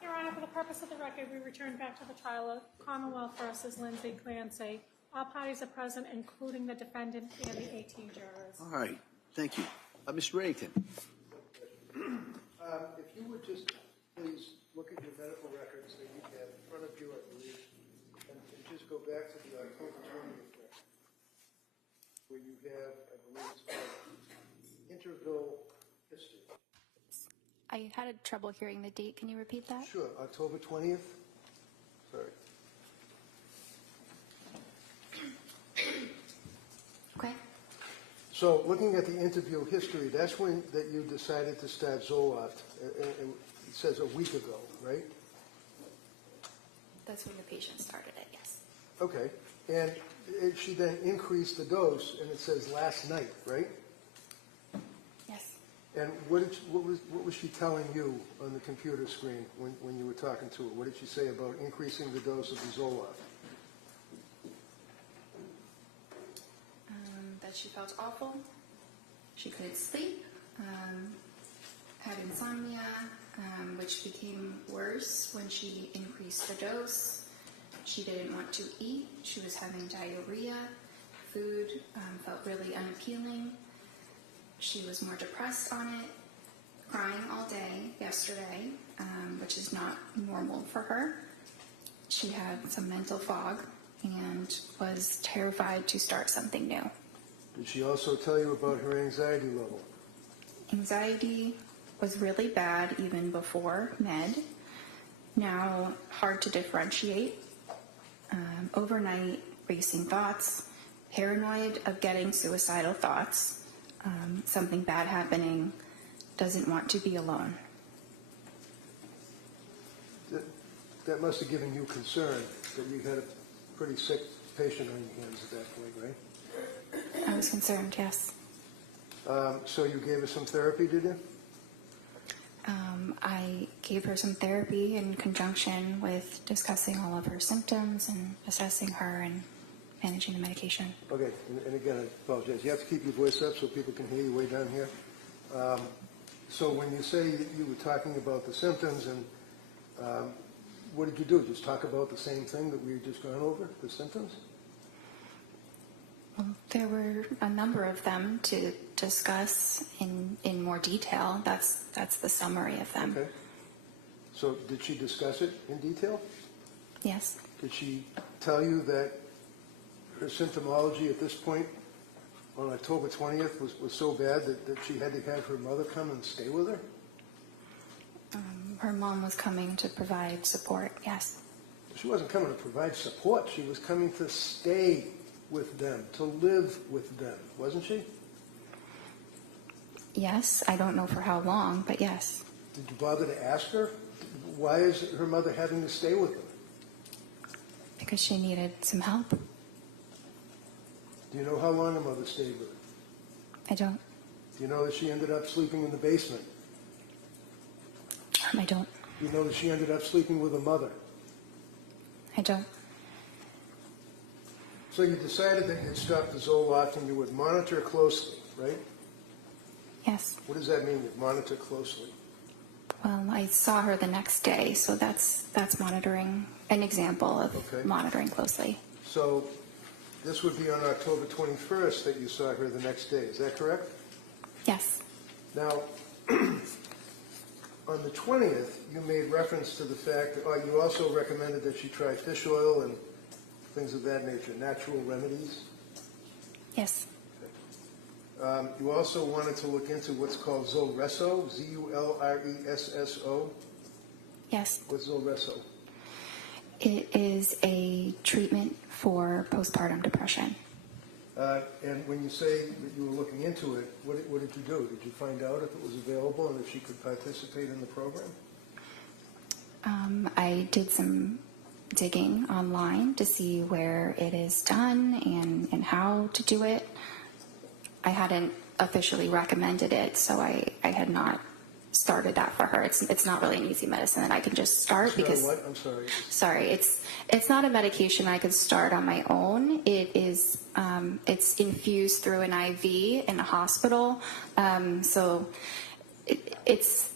Your Honor, for the purpose of the record, we return back to the trial of Commonwealth versus Lindsay Clancy. All parties are present, including the defendant and the 18 jurors. All right, thank you. Mr. Reddington. If you would just please look at your medical records that you have in front of you, I believe, and just go back to the October 20th record, where you have, I believe it's called interval history. I had trouble hearing the date. Can you repeat that? Sure, October 20th. Sorry. Okay. So looking at the interview history, that's when that you decided to start Zoloft, and it says a week ago, right? That's when the patient started it, yes. Okay. And she then increased the dose, and it says last night, right? Yes. And what was she telling you on the computer screen when you were talking to her? What did she say about increasing the dose of the Zoloft? That she felt awful. She couldn't sleep, had insomnia, which became worse when she increased the dose. She didn't want to eat. She was having diarrhea. Food felt really unappealing. She was more depressed on it, crying all day yesterday, which is not normal for her. She had some mental fog and was terrified to start something new. Did she also tell you about her anxiety level? Anxiety was really bad even before med. Now hard to differentiate. Overnight racing thoughts, paranoid of getting suicidal thoughts, something bad happening, doesn't want to be alone. That must have given you concern that you had a pretty sick patient on your hands at that point, right? I was concerned, yes. So you gave her some therapy, did you? I gave her some therapy in conjunction with discussing all of her symptoms and assessing her and managing the medication. Okay, and again, I apologize. You have to keep your voice up so people can hear you way down here. So when you say that you were talking about the symptoms, and what did you do? Just talk about the same thing that we've just gone over, the symptoms? Well, there were a number of them to discuss in more detail. That's the summary of them. Okay. So did she discuss it in detail? Yes. Did she tell you that her symptomology at this point on October 20th was so bad that she had to have her mother come and stay with her? Her mom was coming to provide support, yes. She wasn't coming to provide support. She was coming to stay with them, to live with them, wasn't she? Yes, I don't know for how long, but yes. Did you bother to ask her? Why is her mother having to stay with them? Because she needed some help. Do you know how long her mother stayed with her? I don't. Do you know that she ended up sleeping in the basement? I don't. Do you know that she ended up sleeping with her mother? I don't. So you decided that you'd stop the Zoloft and you would monitor closely, right? Yes. What does that mean, you'd monitor closely? Well, I saw her the next day, so that's monitoring, an example of Okay. monitoring closely. So this would be on October 21st that you saw her the next day, is that correct? Yes. Now, on the 20th, you made reference to the fact that you also recommended that she try fish oil and things of that nature, natural remedies. Yes. You also wanted to look into what's called Zulresso, Z-U-L-R-E-S-S-O. Yes. What's Zulresso? It is a treatment for postpartum depression. And when you say that you were looking into it, what did you do? Did you find out if it was available and if she could participate in the program? I did some digging online to see where it is done and how to do it. I hadn't officially recommended it, so I had not started that for her. It's not really an easy medicine that I can just start because what? I'm sorry. Sorry, it's not a medication I could start on my own. It is it's infused through an IV in a hospital, so it's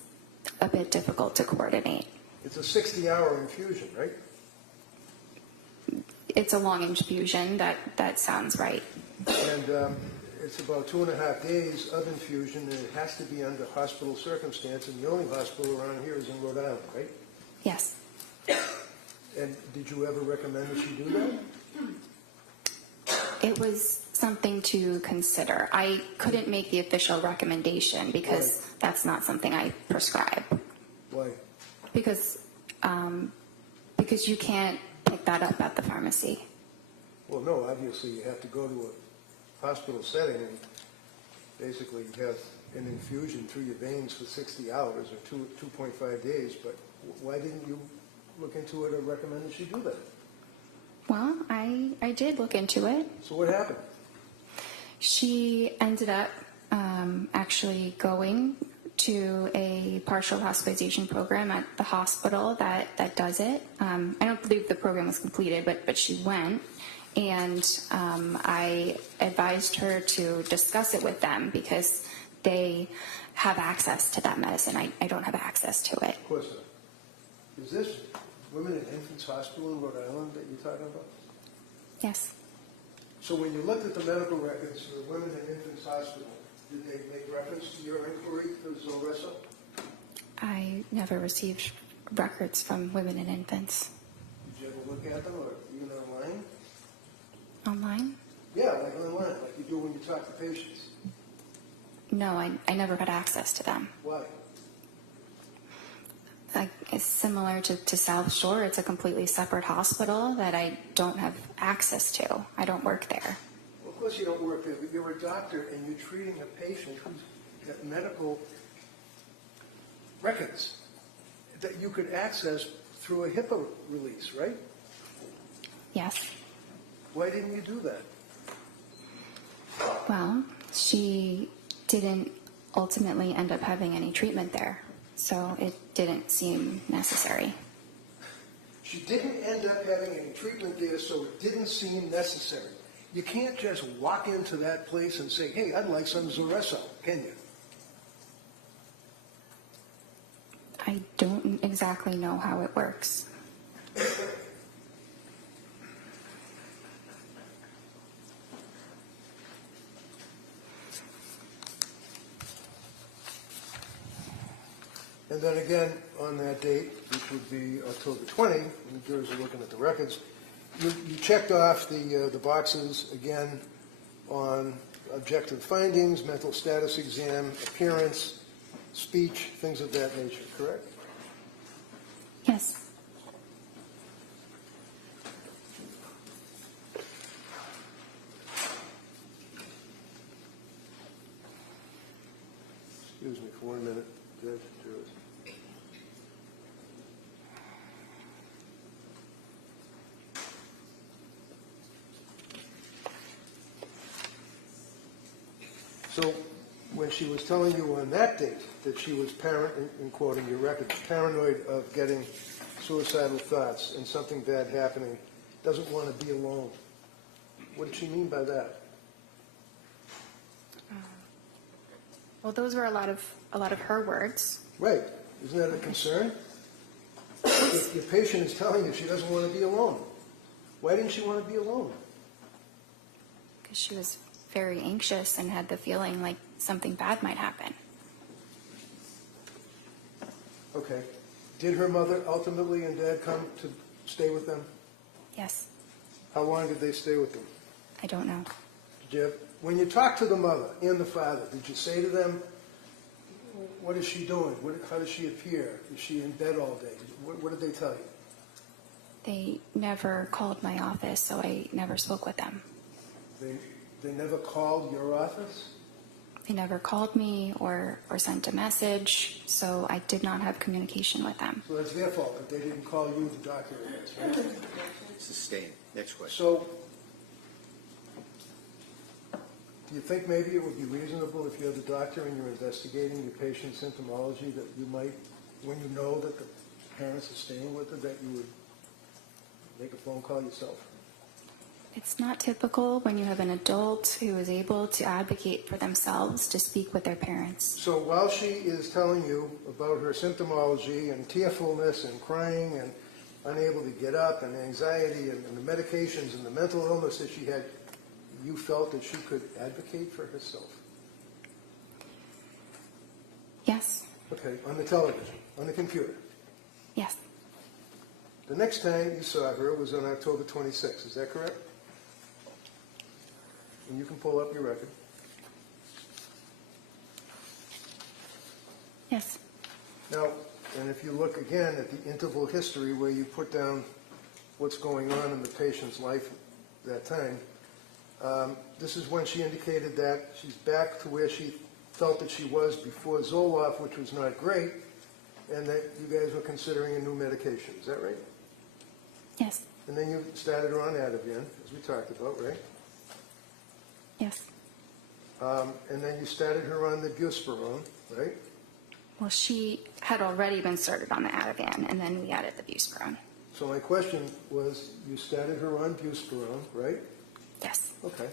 a bit difficult to coordinate. It's a 60-hour infusion, right? It's a long infusion. That sounds right. And it's about 2.5 days of infusion, and it has to be under hospital circumstance, and the only hospital around here is in Rhode Island, right? Yes. And did you ever recommend that she do that? It was something to consider. I couldn't make the official recommendation because that's not something I prescribe. Why? Because you can't pick that up at the pharmacy. Well, no, obviously you have to go to a hospital setting and basically have an infusion through your veins for 60 hours or 2.5 days, but why didn't you look into it or recommend that she do that? Well, I did look into it. So what happened? She ended up actually going to a partial hospitalization program at the hospital that does it. I don't believe the program was completed, but she went. And I advised her to discuss it with them because they have access to that medicine. I don't have access to it. Of course not. Is this Women and Infants Hospital in Rhode Island that you're talking about? Yes. So when you looked at the medical records for the Women and Infants Hospital, did they make reference to your inquiry to Zulresso? I never received records from Women and Infants. Did you ever look at them or even online? Online? Yeah, like online, like you do when you talk to patients. No, I never got access to them. Why? It's similar to South Shore. It's a completely separate hospital that I don't have access to. I don't work there. Well, of course you don't work there, but you're a doctor and you're treating a patient who's got medical records that you could access through a HIPAA release, right? Yes. Why didn't you do that? Well, she didn't ultimately end up having any treatment there, so it didn't seem necessary. She didn't end up having any treatment there, so it didn't seem necessary. You can't just walk into that place and say, hey, I'd like some Zulresso, can you? I don't exactly know how it works. And then again, on that date, which would be October 20, when the jurors are looking at the records, you checked off the boxes again on objective findings, mental status exam, appearance, speech, things of that nature, correct? Yes. Excuse me for 1 minute, Judge. So when she was telling you on that date that she was, in quoting your records, paranoid of getting suicidal thoughts and something bad happening, doesn't want to be alone, what did she mean by that? Well, those were a lot of her words. Right. Isn't that a concern? If your patient is telling you she doesn't want to be alone, why didn't she want to be alone? Because she was very anxious and had the feeling like something bad might happen. Okay. Did her mother ultimately and dad come to stay with them? Yes. How long did they stay with them? I don't know. Jeb, when you talked to the mother and the father, did you say to them, what is she doing? How does she appear? Is she in bed all day? What did they tell you? They never called my office, so I never spoke with them. They never called your office? They never called me or sent a message, so I did not have communication with them. So that's their fault, that they didn't call you, the doctor, I guess, right? Sustained. Next question. So, do you think maybe it would be reasonable if you're the doctor and you're investigating your patient's symptomology that you might, when you know that the parents are staying with her, that you would make a phone call yourself? It's not typical when you have an adult who is able to advocate for themselves to speak with their parents. So while she is telling you about her symptomology and tearfulness and crying and unable to get up and anxiety and the medications and the mental illness that she had, you felt that she could advocate for herself? Yes. Okay, on the television, on the computer. Yes. The next time you saw her was on October 26th, is that correct? And you can pull up your record. Yes. Now, and if you look again at the interval history where you put down what's going on in the patient's life at that time, this is when she indicated that she's back to where she felt that she was before Zoloft, which was not great, and that you guys were considering a new medication. Is that right? Yes. And then you started her on Ativan, as we talked about, right? Yes. And then you started her on the buspirone, right? Well, she had already been started on the Ativan, and then we added the buspirone. So my question was, you started her on buspirone, right? Yes. Okay.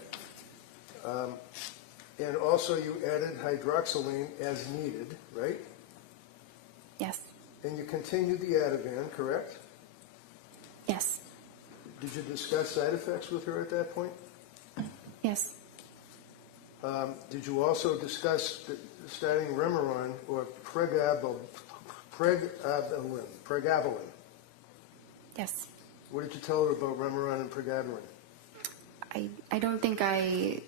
And also you added hydroxyline as needed, right? Yes. And you continued the Ativan, correct? Yes. Did you discuss side effects with her at that point? Yes. Did you also discuss starting Remeron or pregabalin? Yes. What did you tell her about Remeron and pregabalin? I don't think I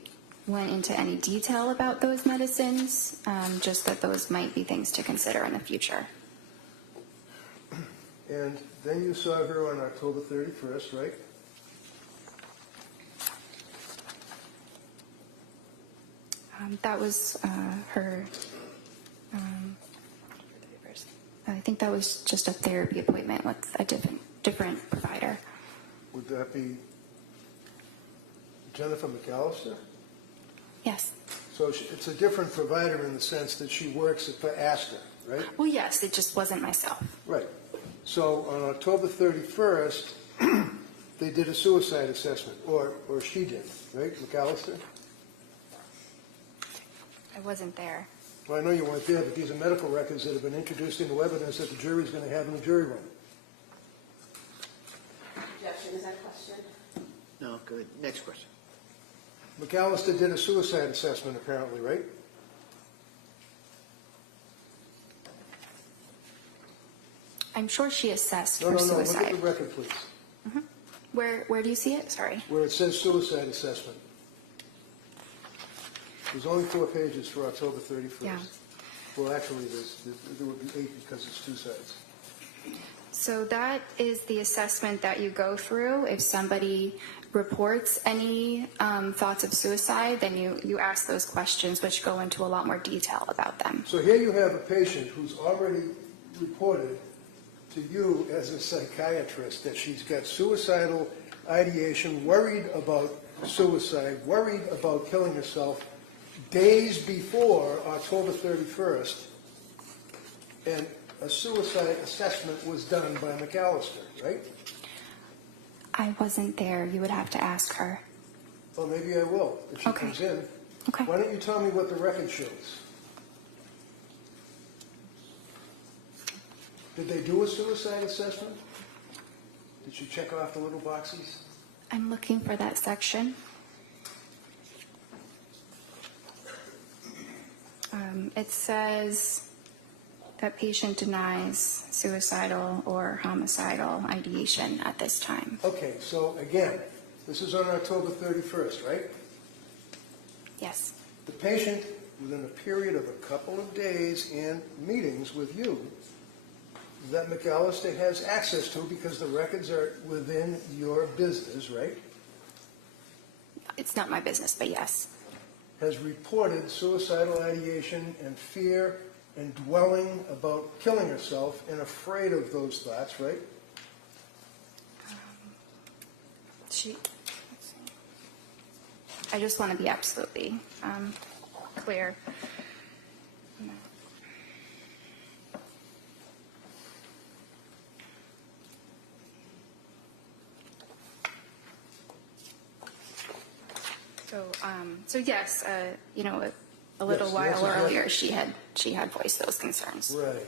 went into any detail about those medicines, just that those might be things to consider in the future. And then you saw her on October 31st, right? That was her, I think that was just a therapy appointment with a different provider. Would that be Jennifer McAllister? Yes. So it's a different provider in the sense that she works for Astor, right? Well, yes, it just wasn't myself. Right. So on October 31st, they did a suicide assessment, or she did, right, McAllister? I wasn't there. Well, I know you weren't there, but these are medical records that have been introduced into evidence that the jury's going to have in the jury room. Objection, is that a question? No, good. Next question. McAllister did a suicide assessment, apparently, right? I'm sure she assessed No, for no, no. suicide. Look at the record, please. Where do you see it? Sorry. Where it says suicide assessment. There's only 4 pages for October 31st. Yeah. Well, actually, there would be 8 because it's 2 sides. So that is the assessment that you go through. If somebody reports any thoughts of suicide, then you ask those questions, which go into a lot more detail about them. So here you have a patient who's already reported to you as a psychiatrist that she's got suicidal ideation, worried about suicide, worried about killing herself days before October 31st, and a suicide assessment was done by McAllister, right? I wasn't there. You would have to ask her. Well, maybe I will, if she Okay. comes in. Okay. Why don't you tell me what the record shows? Did they do a suicide assessment? Did she check off the little boxes? I'm looking for that section. It says that patient denies suicidal or homicidal ideation at this time. Okay, so again, this is on October 31st, right? Yes. The patient, within a period of a couple of days and meetings with you, that McAllister has access to because the records are within your business, right? It's not my business, but yes. Has reported suicidal ideation and fear and dwelling about killing herself and afraid of those thoughts, right? Let's see. I just want to be absolutely clear. So yes, you know, a little Yes, while yes, yes. earlier, she had voiced those concerns. Right.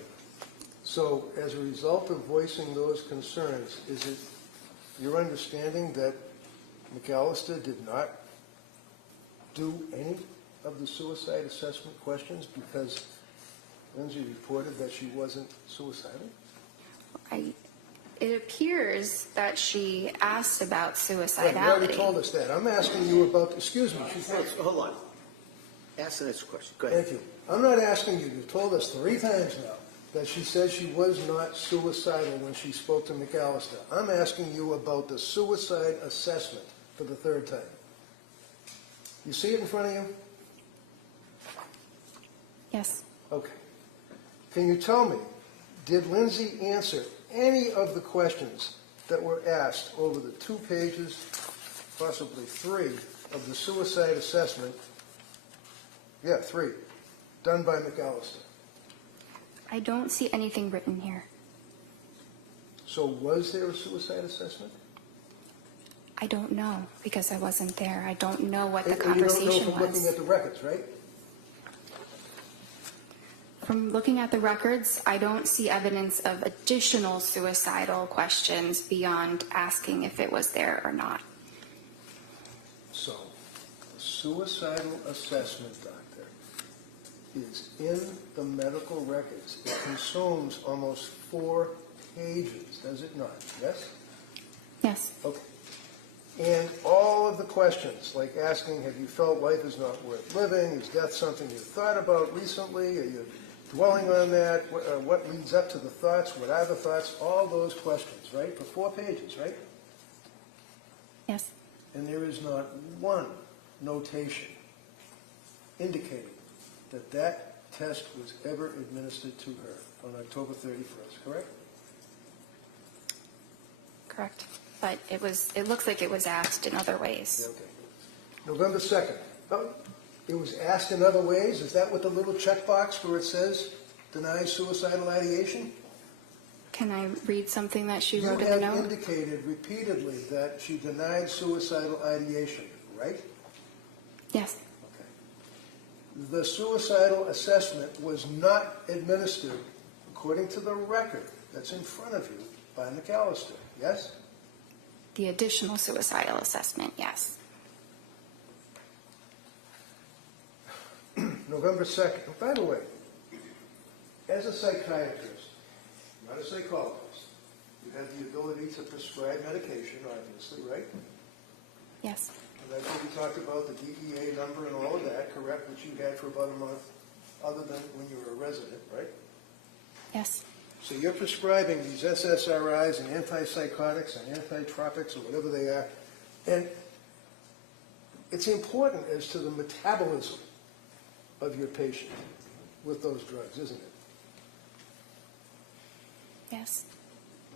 So as a result of voicing those concerns, is it your understanding that McAllister did not do any of the suicide assessment questions because Lindsay reported that she wasn't suicidal? It appears that she asked about Right, you suicidality. already told us that. I'm asking you about, excuse me, Hold on. Ask the next question. Go ahead. thank you. I'm not asking you, you've told us 3 times now that she says she was not suicidal when she spoke to McAllister. I'm asking you about the suicide assessment for the 3rd time. You see it in front of you? Yes. Okay. Can you tell me, did Lindsay answer any of the questions that were asked over the 2 pages, possibly 3, of the suicide assessment? Yeah, 3, done by McAllister. I don't see anything written here. So was there a suicide assessment? I don't know because I wasn't there. I don't know what the And you don't know conversation from looking was. at the records, right? From looking at the records, I don't see evidence of additional suicidal questions beyond asking if it was there or not. So, the suicidal assessment, doctor, is in the medical records. It consumes almost 4 pages, does it not? Yes? Yes. Okay. And all of the questions, like asking, have you felt life is not worth living? Is death something you thought about recently? Are you dwelling on that? What leads up to the thoughts? What are the thoughts? All those questions, right? For 4 pages, right? Yes. And there is not one notation indicating that that test was ever administered to her on October 31st, correct? Correct. But it looks like it was asked in other ways. Yeah, okay. November 2nd. Oh, it was asked in other ways? Is that what the little checkbox where it says denies suicidal ideation? Can I read something that she You wrote in the have note? indicated repeatedly that she denied suicidal ideation, right? Yes. Okay. The suicidal assessment was not administered, according to the record that's in front of you, by McAllister, yes? The additional suicidal assessment, yes. November 2nd. By the way, as a psychiatrist, not a psychologist, you have the ability to prescribe medication, obviously, right? Yes. And that's what we talked about, the DEA number and all of that, correct, which you had for about a month, other than when you were a resident, right? Yes. So you're prescribing these SSRIs and antipsychotics and antitropics or whatever they are, and it's important as to the metabolism of your patient with those drugs, isn't it? Yes.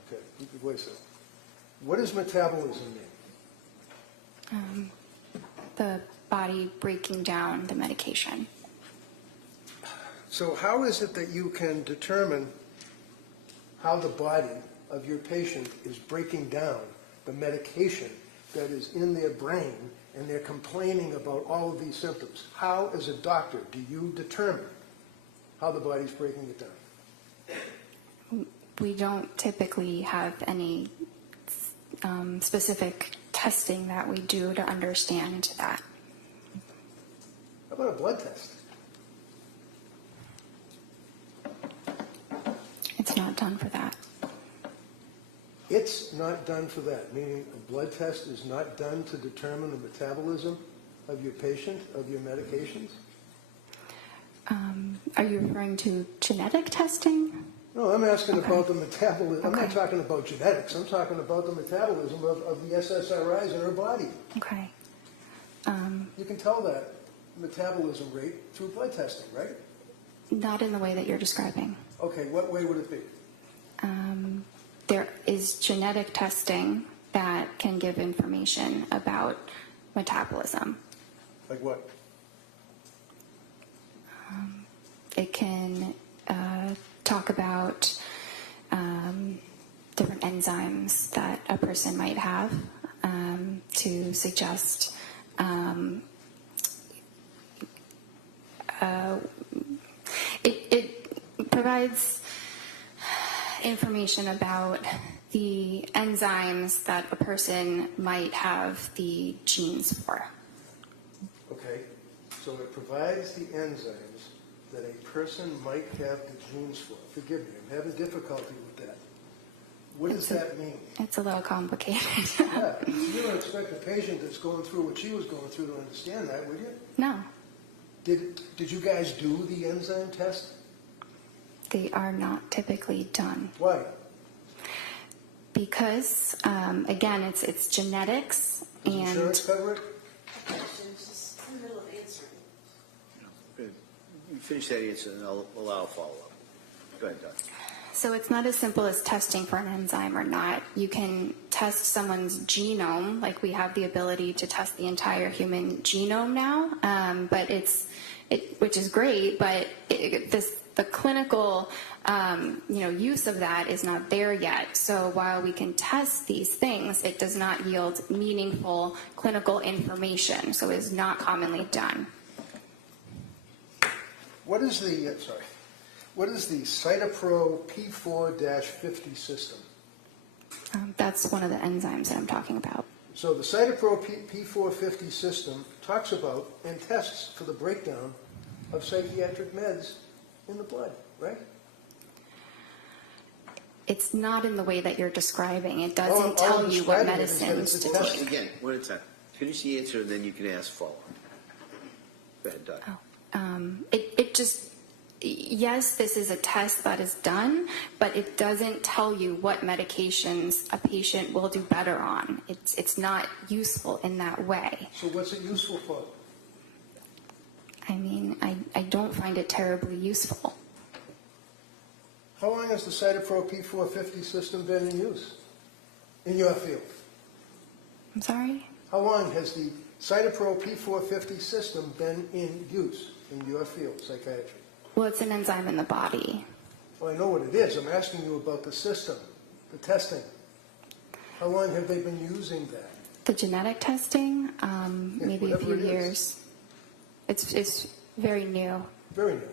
Okay, keep your voice up. What does metabolism mean? The body breaking down the medication. So how is it that you can determine how the body of your patient is breaking down the medication that is in their brain and they're complaining about all of these symptoms? How, as a doctor, do you determine how the body's breaking it down? We don't typically have any specific testing that we do to understand that. How about a blood test? It's not done for that. It's not done for that, meaning a blood test is not done to determine the metabolism of your patient, of your medications? Are you referring to genetic testing? No, I'm asking Okay. about the metabolism. I'm not Okay. talking about genetics. I'm talking about the metabolism of the SSRIs in her body. Okay. You can tell that metabolism rate through blood testing, right? Not in the way that you're describing. Okay, what way would it be? There is genetic testing that can give information about metabolism. Like what? It can talk about different enzymes that a person might have to suggest it provides information about the enzymes that a person might have the genes for. Okay, so it provides the enzymes that a person might have the genes for. Forgive me, I'm having difficulty with that. What does that mean? It's a little complicated. Yeah, you don't expect a patient that's going through what she was going through to understand that, would you? No, Did you guys do the enzyme test? they are not typically done. Why? Because, again, it's genetics Does and insurance cover it? Just in the middle of answering. Good. You finish that answer, and I'll allow a follow-up. Go ahead, Doc. so it's not as simple as testing for an enzyme or not. You can test someone's genome, like we have the ability to test the entire human genome now, but which is great, but the clinical use of that is not there yet. So while we can test these things, it does not yield meaningful clinical information, so it is not commonly done. What is the Cytopro P4-50 system? That's one of the enzymes that I'm talking about. So the Cytopro P450 system talks about and tests for the breakdown of psychiatric meds in the blood, right? It's not in the way that you're describing. It doesn't All tell I'm you what describing is that medicines it's a to test. take. Again, one at a time. Finish the answer, and then you can ask follow-up. Go ahead, Doc. Yes, this is a test that is done, but it doesn't tell you what medications a patient will do better on. It's not useful in that way. So what's it useful for? I mean, I don't find it terribly useful. How long has the Cytopro P450 system been in use in your field? I'm sorry? How long has the Cytopro P450 system been in use in your field, psychiatry? Well, it's an enzyme in the body. Well, I know what it is. I'm asking you about the system, the testing. How long have they been using that? The genetic testing, maybe a whatever few it is. years. It's very new, Very new.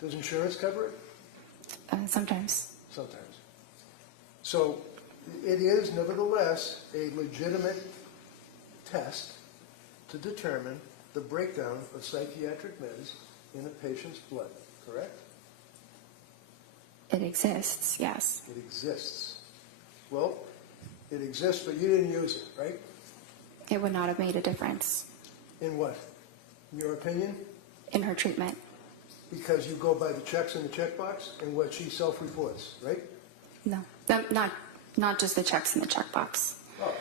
Does insurance cover it? sometimes. Sometimes. So it is nevertheless a legitimate test to determine the breakdown of psychiatric meds in a patient's blood, correct? It exists, yes. It exists. Well, it exists, but you didn't use it, right? It would not have made a difference In what? In your opinion? in her treatment. Because you go by the checks in the checkbox and what she self-reports, right? No, not just the checks in the checkbox. Oh.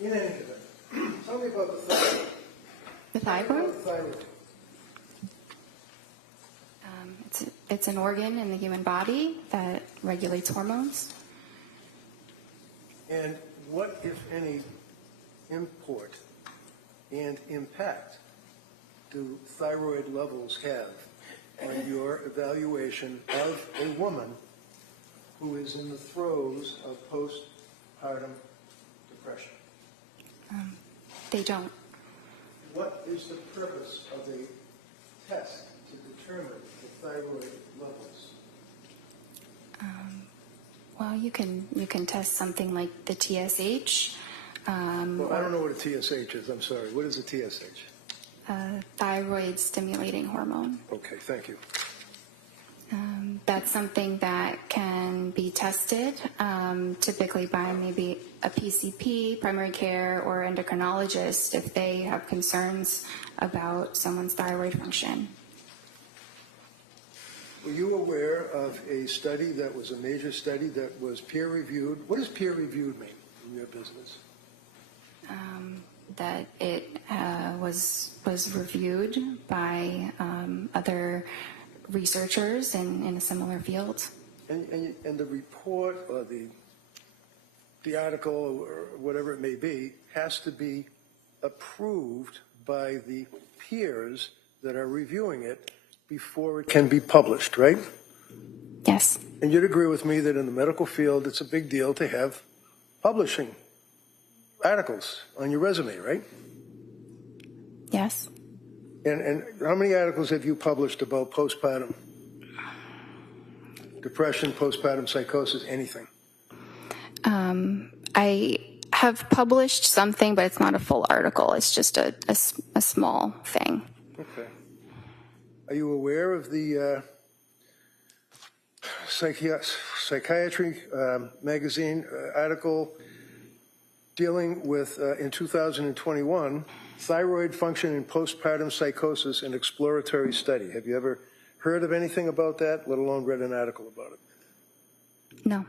In any event, tell me about the thyroid. The Tell me thyroid? about the thyroid. It's an organ in the human body that regulates hormones. And what, if any, import and impact do thyroid levels have on your evaluation of a woman who is in the throes of postpartum depression? They don't. What is the purpose of a test to determine the thyroid levels? Well, you can test something like the TSH. Well, I don't know what a TSH is. I'm sorry. What is a TSH? Thyroid stimulating hormone. Okay, thank you. That's something that can be tested, typically by maybe a PCP, primary care, or endocrinologist if they have concerns about someone's thyroid function. Were you aware of a study that was a major study that was peer-reviewed? What does peer-reviewed mean in your business? That it was reviewed by other researchers in a similar field. And the report or the article or whatever it may be has to be approved by the peers that are reviewing it before it can be published, right? Yes. And you'd agree with me that in the medical field, it's a big deal to have publishing articles on your resume, right? Yes. And how many articles have you published about postpartum depression, postpartum psychosis, anything? I have published something, but it's not a full article. It's just a small thing. Okay. Are you aware of the psychiatry magazine article dealing with, in 2021, thyroid function in postpartum psychosis, an exploratory study? Have you ever heard of anything about that, let alone read an article about it? No.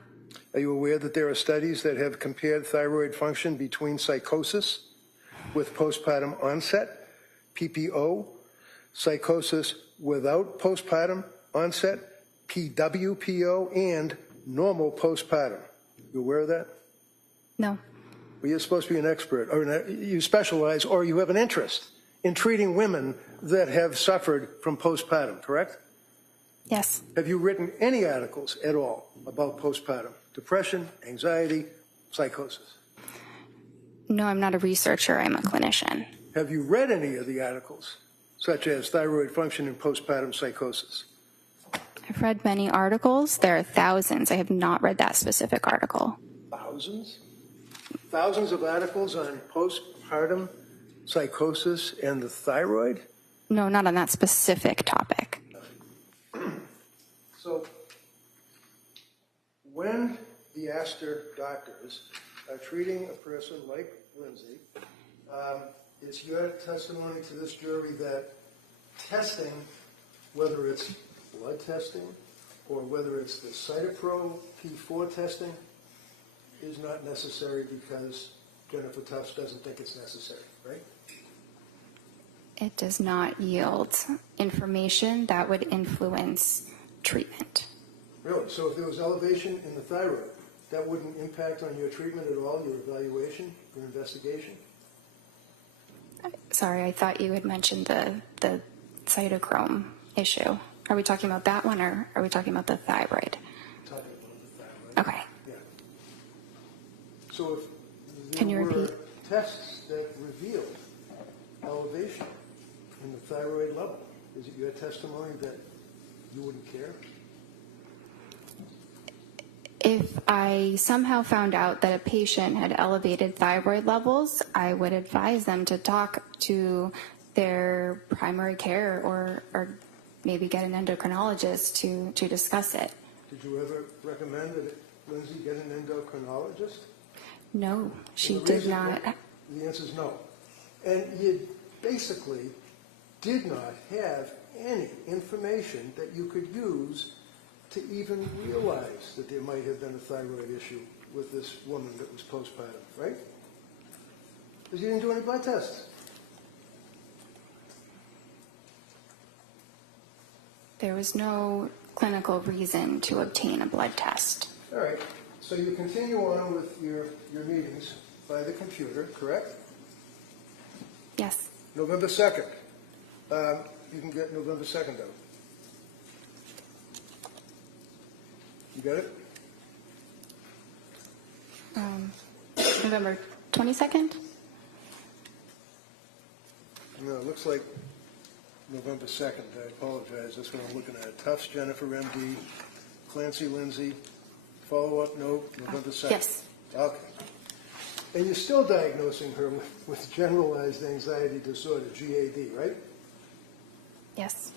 Are you aware that there are studies that have compared thyroid function between psychosis with postpartum onset, PPO, psychosis without postpartum onset, PWPO, and normal postpartum? You aware of that? No. Well, you're supposed to be an expert, or you specialize, or you have an interest in treating women that have suffered from postpartum, correct? Yes. Have you written any articles at all about postpartum depression, anxiety, psychosis? No, I'm not a researcher. I'm a clinician. Have you read any of the articles, such as thyroid function in postpartum psychosis? I've read many articles. There are thousands. I have not read that specific article. Thousands? Thousands of articles on postpartum psychosis and the thyroid? No, not on that specific topic. So, when the Astor doctors are treating a person like Lindsay, it's your testimony to this jury that testing, whether it's blood testing or whether it's the Cytopro P4 testing, is not necessary because Jennifer Tufts doesn't think it's necessary, right? It does not yield information that would influence treatment. Really? So if there was elevation in the thyroid, that wouldn't impact on your treatment at all, your evaluation, your investigation? Sorry, I thought you had mentioned the cytochrome issue. Are we talking about that one, or are we talking about the thyroid? Talking about the thyroid. Okay. Yeah. So if Can you there were repeat? tests that revealed elevation in the thyroid level, is it your testimony that you wouldn't care? If I somehow found out that a patient had elevated thyroid levels, I would advise them to talk to their primary care or maybe get an endocrinologist to discuss it. Did you ever recommend that Lindsay get an endocrinologist? No, she And the did reason- not. The answer is no. And you basically did not have any information that you could use to even realize that there might have been a thyroid issue with this woman that was postpartum, right? Because you didn't do any blood tests. There was no clinical reason to obtain a blood test. All right. So you continue on with your meetings by the computer, correct? Yes. November 2nd. You can get November 2nd out. You got it? November 22nd? No, it looks like November 2nd. I apologize. That's what I'm looking at. Tufts, Jennifer, MD, Clancy, Lindsay. Follow-up note, November 2nd. Yes. Okay. And you're still diagnosing her with generalized anxiety disorder, GAD, right? Yes.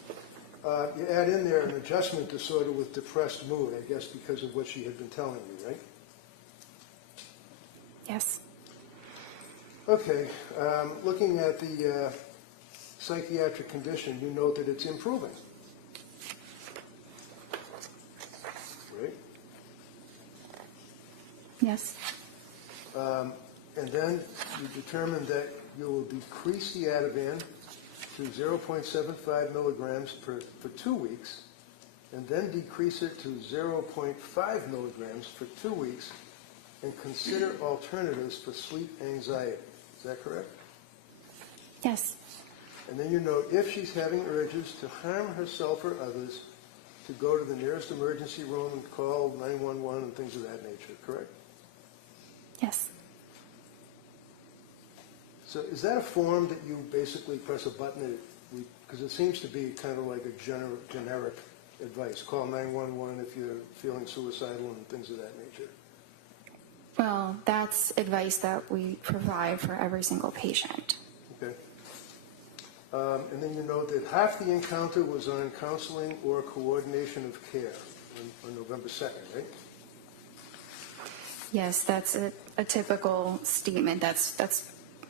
You add in there an adjustment disorder with depressed mood, I guess because of what she had been telling you, right? Yes. Okay, looking at the psychiatric condition, you note that it's improving. Right? Yes. And then you determined that you will decrease the Ativan to 0.75 milligrams for 2 weeks, and then decrease it to 0.5 milligrams for 2 weeks, and consider alternatives for sleep anxiety. Is that correct? Yes. And then you note if she's having urges to harm herself or others, to go to the nearest emergency room and call 911 and things of that nature, correct? Yes. So is that a form that you basically press a button, because it seems to be kind of like a generic advice, call 911 if you're feeling suicidal and things of that nature? Well, that's advice that we provide for every single patient. Okay. And then you note that half the encounter was on counseling or coordination of care on November 2nd, right? Yes, that's a typical statement.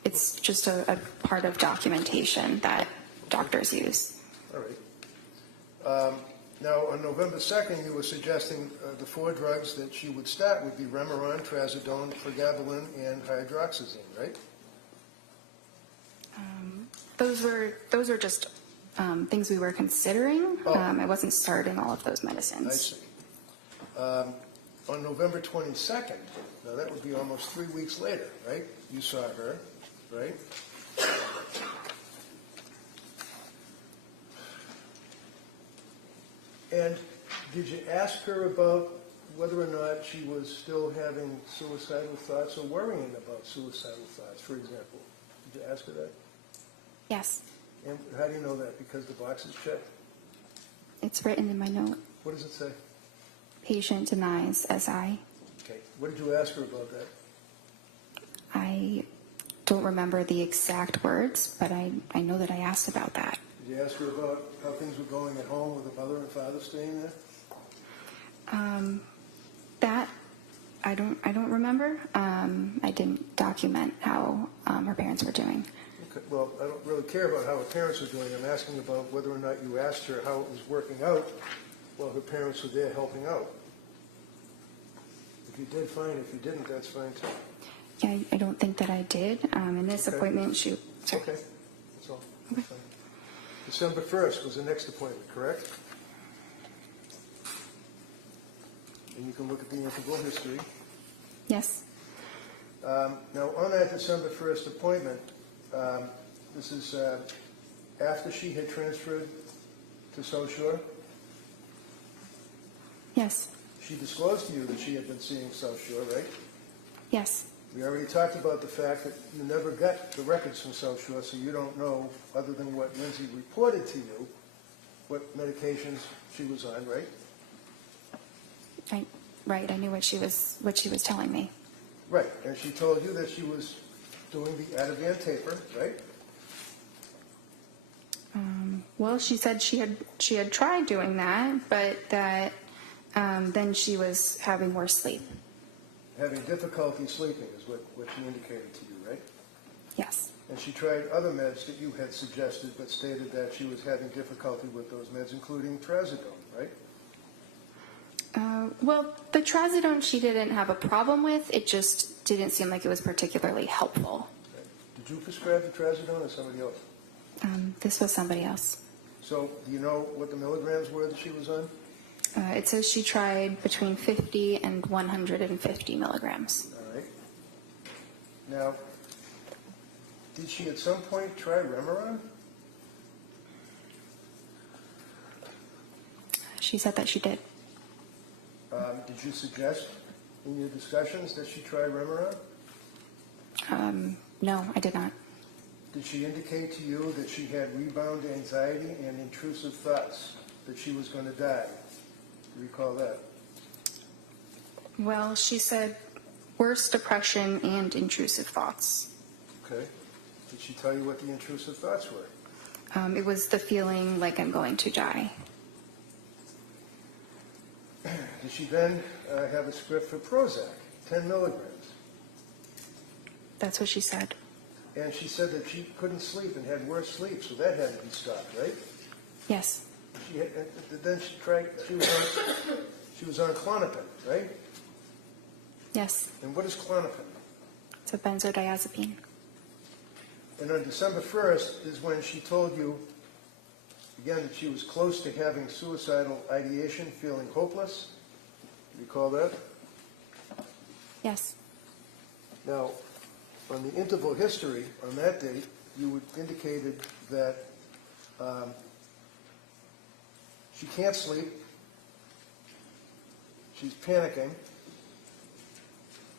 It's just a part of documentation that doctors use. All right. Now, on November 2nd, you were suggesting the 4 drugs that she would start would be Remeron, Trazodone, Pregabalin, and hydroxyzine, right? Those were just things we were considering. Oh. I wasn't starting all of those medicines. I see. On November 22nd, now that would be almost 3 weeks later, right? You saw her, right? And did you ask her about whether or not she was still having suicidal thoughts or worrying about suicidal thoughts, for example? Did you ask her that? Yes. And how do you know that? Because the box is checked? It's written in my note. What does it say? Patient denies SI. Okay. What did you ask her about that? I don't remember the exact words, but I know that I asked about that. Did you ask her about how things were going at home with the mother and father staying there? That I don't remember. I didn't document how her parents were doing. Okay. Well, I don't really care about how her parents were doing. I'm asking about whether or not you asked her how it was working out while her parents were there helping out. If you did, fine. If you didn't, that's fine too. Yeah, I don't think that I did. In this Okay. appointment, sorry. Okay. That's all. That's fine. December 1st was the next appointment, correct? And you can look at the integral history. Yes. Now, on that December 1st appointment, this is after she had transferred to South Shore. Yes. She disclosed to you that she had been seeing South Shore, right? Yes. We already talked about the fact that you never got the records from South Shore, so you don't know, other than what Lindsay reported to you, what medications she was on, right? Right. I knew what she was telling me. Right, and she told you that she was doing the Ativan taper, right? Well, she said she had tried doing that, but that then she was having worse sleep. Having difficulty sleeping is what she indicated to you, right? Yes. And she tried other meds that you had suggested, but stated that she was having difficulty with those meds, including Trazodone, right? Well, the Trazodone she didn't have a problem with. It just didn't seem like it was particularly helpful. Okay. Did you prescribe the Trazodone or somebody else? This was somebody else. So do you know what the milligrams were that she was on? It says she tried between 50 and 150 milligrams. All right. Now, did she at some point try Remeron? She said that she did. Did you suggest in your discussions that she try Remeron? No, I did not. Did she indicate to you that she had rebound anxiety and intrusive thoughts, that she was going to die? Do you recall that? Well, she said worse depression and intrusive thoughts. Okay. Did she tell you what the intrusive thoughts were? It was the feeling like I'm going to die. Did she then have a script for Prozac, 10 milligrams? That's what she said. And she said that she couldn't sleep and had worse sleep, so that had to be stopped, right? Yes. Then she was on Klonopin, right? Yes. And what is Klonopin? It's a benzodiazepine. And on December 1st is when she told you, again, that she was close to having suicidal ideation, feeling hopeless. Do you recall that? Yes. Now, on the interval history, on that date, you indicated that she can't sleep, she's panicking,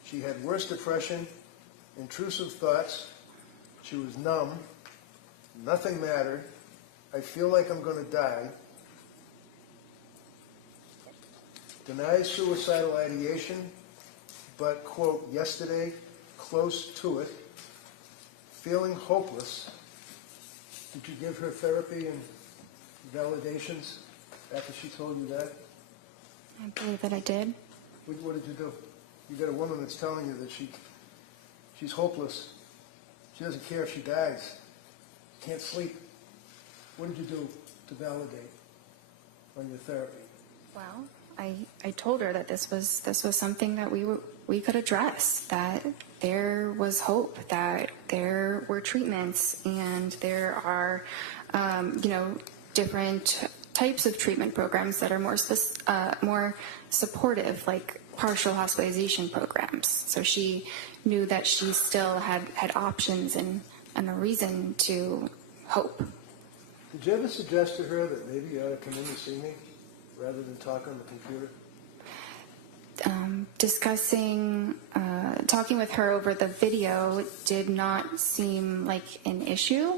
she had worse depression, intrusive thoughts, she was numb, nothing mattered, I feel like I'm going to die, denies suicidal ideation, but, quote, yesterday, close to it, feeling hopeless. Did you give her therapy and validations after she told you that? I believe that I did. What did you do? You got a woman that's telling you that she's hopeless. She doesn't care if she dies. Can't sleep. What did you do to validate on your therapy? Well, I told her that this was something that we could address, that there was hope, that there were treatments, and there are different types of treatment programs that are more supportive, like partial hospitalization programs. So she knew that she still had options and a reason to hope. Did you ever suggest to her that maybe you ought to come in and see me rather than talk on the computer? Talking with her over the video did not seem like an issue.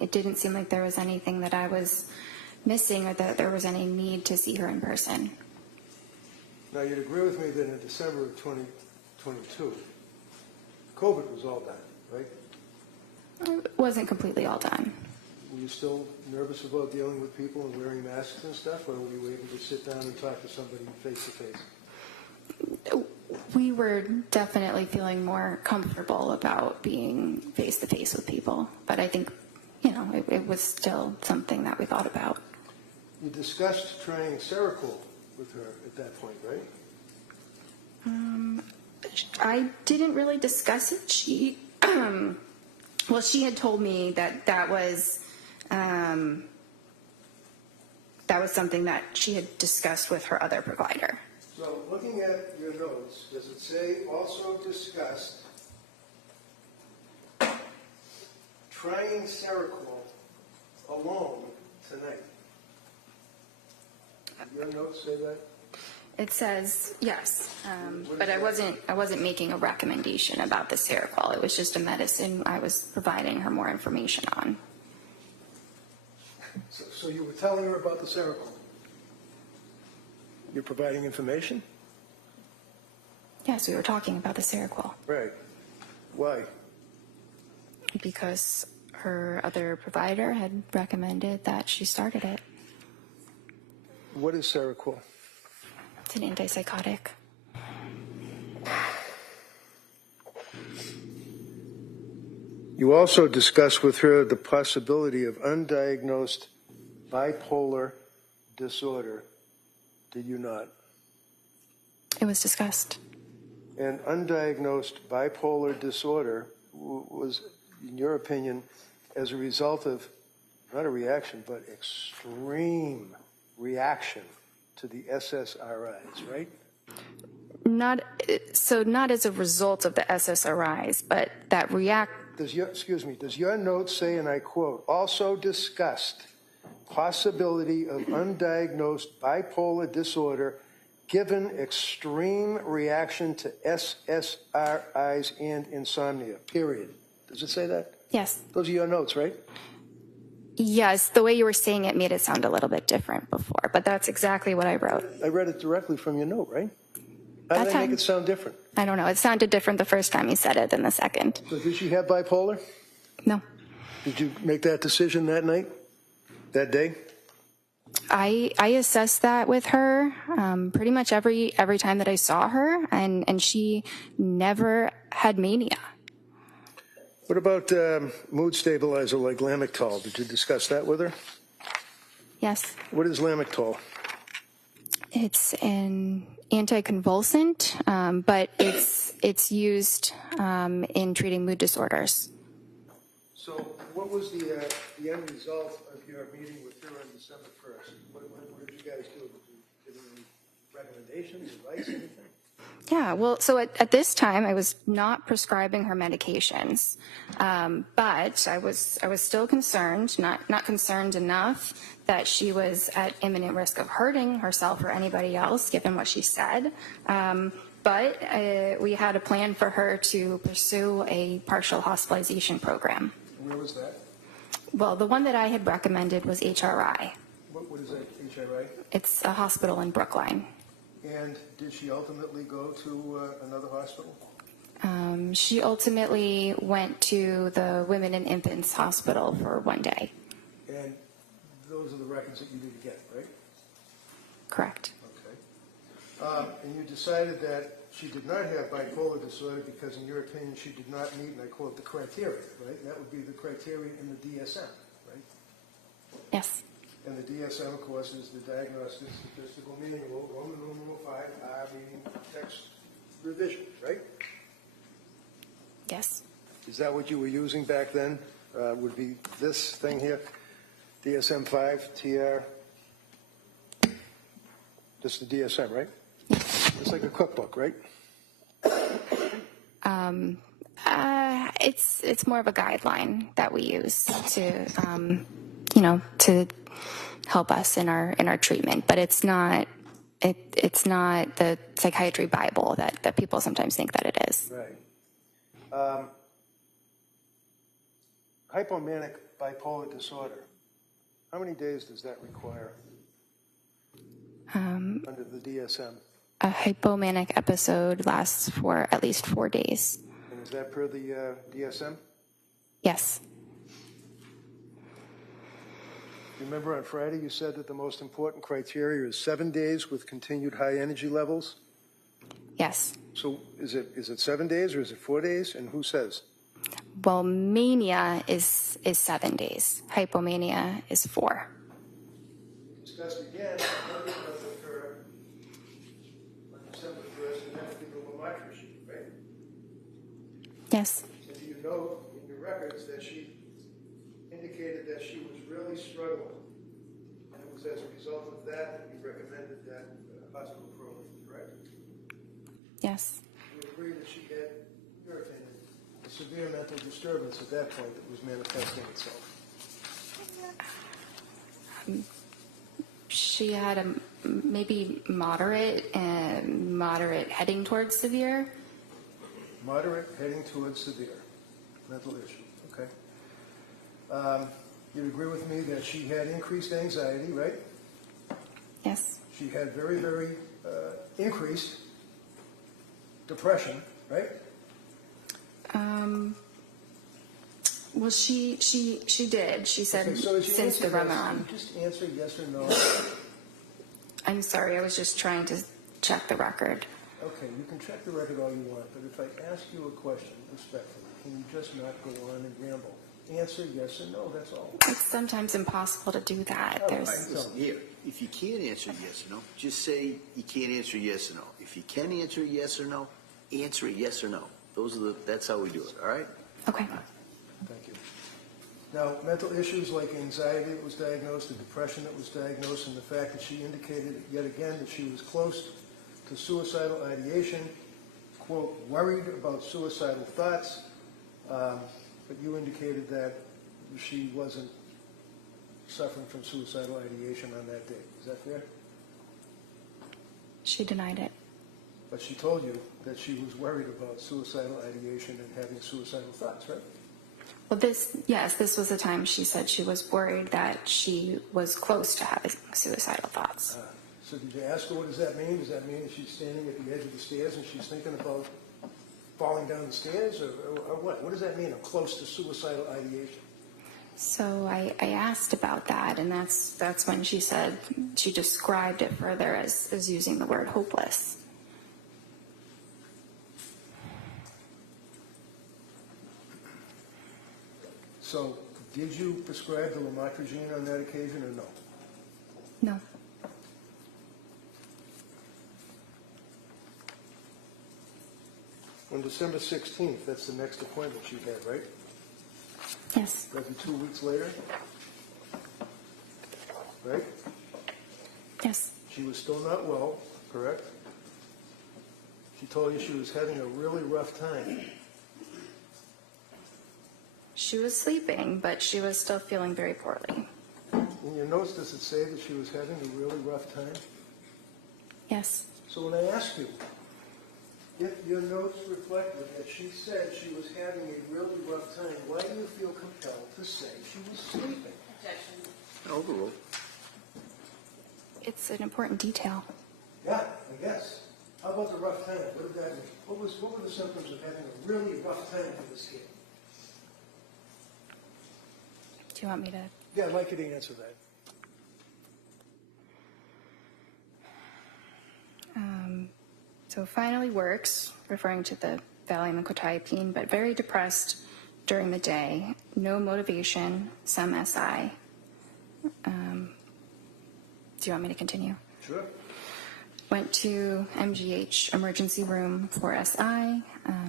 It didn't seem like there was anything that I was missing or that there was any need to see her in person. Now, you'd agree with me that in December of 2022, COVID was all done, right? It wasn't completely all done. Were you still nervous about dealing with people and wearing masks and stuff, or were you able to sit down and talk to somebody face to face? We were definitely feeling more comfortable about being face to face with people, but I think, it was still something that we thought about. You discussed trying Seroquel with her at that point, right? I didn't really discuss it. She had told me that was something that she had discussed with her other provider. So, looking at your notes, does it say also discussed trying Seroquel alone tonight? Did your notes say that? It says yes, but I wasn't making a recommendation about the Seroquel. It was just a medicine I was providing her more information on. So you were telling her about the Seroquel? You're providing information? Yes, we were talking about the Seroquel. Right. Why? Because her other provider had recommended that she started it. What is Seroquel? It's an antipsychotic. You also discussed with her the possibility of undiagnosed bipolar disorder, did you not? It was discussed. And undiagnosed bipolar disorder was, in your opinion, as a result of not a reaction, but extreme reaction to the SSRIs, right? Not as a result of the SSRIs, but that Does your note say, and I quote, also discussed possibility of undiagnosed bipolar disorder given extreme reaction to SSRIs and insomnia, period. Does it say that? Yes. Those are your notes, right? Yes, the way you were saying it made it sound a little bit different before, but that's exactly what I wrote. I read it directly from your note, right? How did I make it sound different? I don't know. It sounded different the first time you said it than the second. So did she have bipolar? No. Did you make that decision that night? that day? I assessed that with her pretty much every time that I saw her, and she never had mania. What about mood stabilizer like Lamictal? Did you discuss that with her? Yes. What is Lamictal? It's an anticonvulsant, but it's used in treating mood disorders. So what was the end result of your meeting with her on December 1st? What did you guys do? Did you give her any recommendations, advice, anything? Yeah, well, so at this time, I was not prescribing her medications, but I was still concerned, not concerned enough that she was at imminent risk of hurting herself or anybody else, given what she said. But we had a plan for her to pursue a partial hospitalization program. Where was that? Well, the one that I had recommended was HRI. What is that, HRI? It's a hospital in Brookline. And did she ultimately go to another hospital? She ultimately went to the Women and Infants Hospital for one day. And those are the records that you didn't get, right? Correct. Okay. And you decided that she did not have bipolar disorder because, in your opinion, she did not meet, and I quote, the criteria, right? That would be the criteria in the DSM, right? Yes. And the DSM, of course, is the Diagnostic Statistical Manual, Roman numeral 5, meaning text revision, right? Yes. Is that what you were using back then? Would be this thing here, DSM 5, TR. Just the DSM, right? It's like a cookbook, right? It's more of a guideline that we use to, to help us in our treatment, but it's not the psychiatry Bible that people sometimes think that it is. Right. Hypomanic bipolar disorder. How many days does that require under the DSM? A hypomanic episode lasts for at least 4 days. And is that per the DSM? Yes. Remember on Friday you said that the most important criteria is 7 days with continued high energy levels? Yes. So is it 7 days or is it 4 days? And who says? Well, mania is 7 days. Hypomania is 4. Discussed again, with her on December 1st, and that's the Lamictal sheet, right? Yes. And do you know in your records that she indicated that she was really struggling, and it was as a result of that you recommended that hospital program, correct? Yes. You agree that she had, in your opinion, a severe mental disturbance at that point that was manifesting itself? She had a maybe moderate heading towards severe. Moderate heading towards severe mental issue, okay. You'd agree with me that she had increased anxiety, right? Yes. She had very, very increased depression, right? Well, she did. She said Okay, so as you since the answer this, Ramadan. you just answer yes or no. I'm sorry. I was just trying to check the record. Okay, you can check the record all you want, but if I ask you a question respectfully, can you just not go on and ramble? Answer yes or no, that's all. It's sometimes impossible to do that. Oh, There's Listen, here, if you can't answer yes or no, just say you can't answer yes or no. If you can answer yes or no, answer it yes or no. That's how we do it, all right? okay. Thank you. Now, mental issues like anxiety that was diagnosed, the depression that was diagnosed, and the fact that she indicated yet again that she was close to suicidal ideation, quote, worried about suicidal thoughts, but you indicated that she wasn't suffering from suicidal ideation on that day. Is that fair? She denied it. But she told you that she was worried about suicidal ideation and having suicidal thoughts, right? Well, this was the time she said she was worried that she was close to having suicidal thoughts. So did you ask her what does that mean? Does that mean that she's standing at the edge of the stairs and she's thinking about falling down the stairs, or what? What does that mean? I'm close to suicidal ideation. So I asked about that, and that's when she said she described it further as using the word hopeless. So, did you prescribe the lamotrigine on that occasion or no? No. On December 16th, that's the next appointment she had, right? Yes. That'd be 2 weeks later? Right? Yes. She was still not well, correct? She told you she was having a really rough time. She was sleeping, but she was still feeling very poorly. In your notes, does it say that she was having a really rough time? Yes. So when I asked you, if your notes reflected that she said she was having a really rough time, why do you feel compelled to say she was sleeping? Objection. Overruled. It's an important detail. Yeah, I guess. How about the rough time? What did that mean? What were the symptoms of having a really rough time for this kid? Do you want me to? Yeah, I'd like you to answer that. So finally works, referring to the Valium and quetiapine, but very depressed during the day. No motivation, some SI. Do you want me to continue? Sure. Went to MGH emergency room for SI,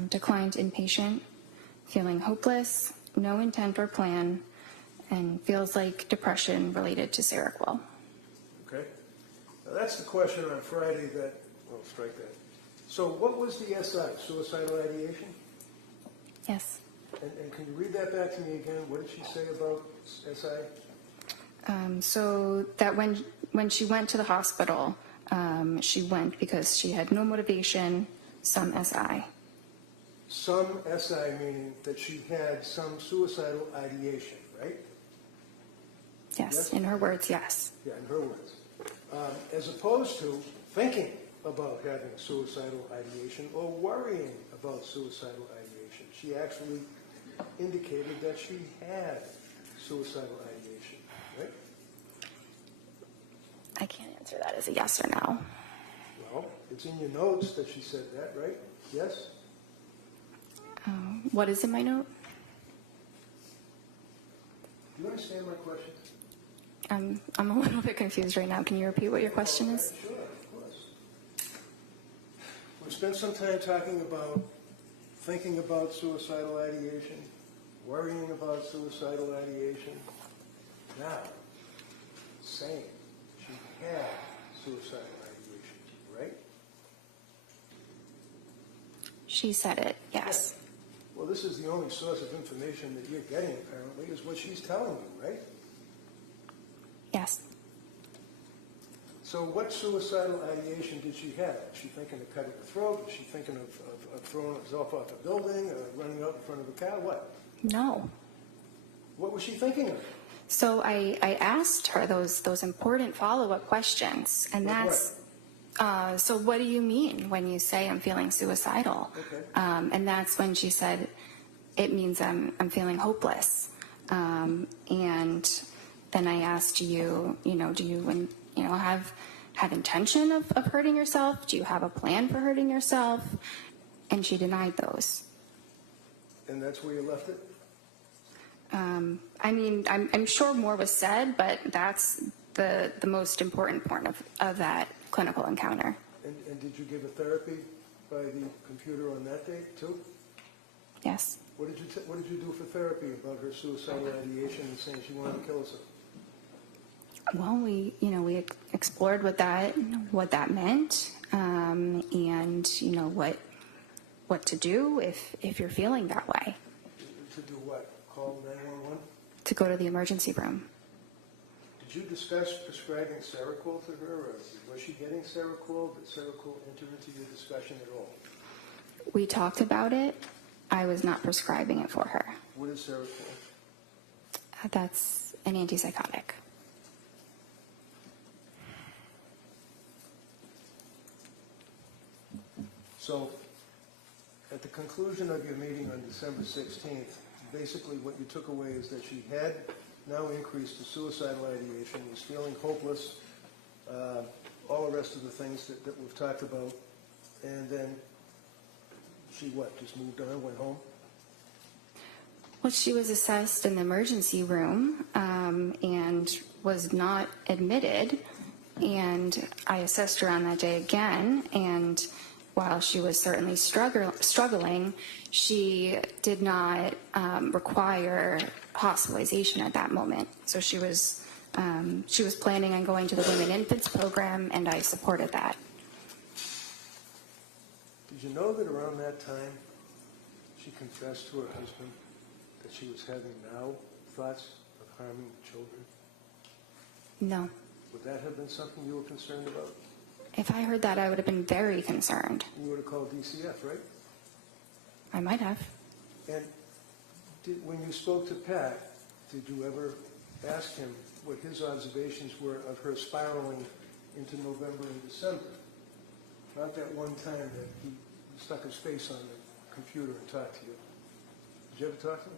declined inpatient, feeling hopeless, no intent or plan, and feels like depression related to Seroquel. Okay. Now that's the question on Friday that, well, strike that. So what was the SI, suicidal ideation? Yes. And can you read that back to me again? What did she say about SI? So that when she went to the hospital, she went because she had no motivation, some SI. Some SI meaning that she had some suicidal ideation, right? Yes, Yes? in her words, yes. Yeah, in her words. As opposed to thinking about having suicidal ideation or worrying about suicidal ideation. She actually indicated that she had suicidal ideation, right? I can't answer that as a yes or no. Well, it's in your notes that she said that, right? Yes? What is in my note? Do you understand my question? I'm a little bit confused right now. Can you repeat what your question is? Sure, of course. We spent some time talking about thinking about suicidal ideation, worrying about suicidal ideation. Now, saying she had suicidal ideation, right? She said it, yes. Well, this is the only source of information that you're getting, apparently, is what she's telling you, right? Yes. So what suicidal ideation did she have? Was she thinking of cutting her throat? Was she thinking of throwing herself off a building or running out in front of a car? What? No. What was she thinking of? So I asked her those important follow-up questions, and Like that's, so what do you mean when you say I'm feeling suicidal? Okay. And that's when she said, it means I'm feeling hopeless. And then I asked you, do you have intention of hurting yourself? Do you have a plan for hurting yourself? And she denied those. And that's where you left it? I mean, I'm sure more was said, but that's the most important part of that clinical encounter. And did you give a therapy by the computer on that date, too? Yes. What did you do for therapy about her suicidal ideation and saying she wanted to kill herself? Well, we explored what that meant, and what to do if you're feeling that way. To do what? Call 911? To go to the emergency room. Did you discuss prescribing Seroquel to her, or was she getting Seroquel? Did Seroquel enter into your discussion at all? We talked about it. I was not prescribing it for her. What is Seroquel? That's an antipsychotic. So, at the conclusion of your meeting on December 16th, basically what you took away is that she had now increased to suicidal ideation, was feeling hopeless, all the rest of the things that we've talked about, and then she what, just moved on, went home? Well, she was assessed in the emergency room and was not admitted. And I assessed her on that day again. And while she was certainly struggling, she did not require hospitalization at that moment. So she was planning on going to the Women Infants program, and I supported that. Did you know that around that time she confessed to her husband that she was having now thoughts of harming children? No. Would that have been something you were concerned about? If I heard that, I would have been very concerned. You would have called DCF, right? I might have. And when you spoke to Pat, did you ever ask him what his observations were of her spiraling into November and December? Not that one time that he stuck his face on the computer and talked to you. Did you ever talk to him?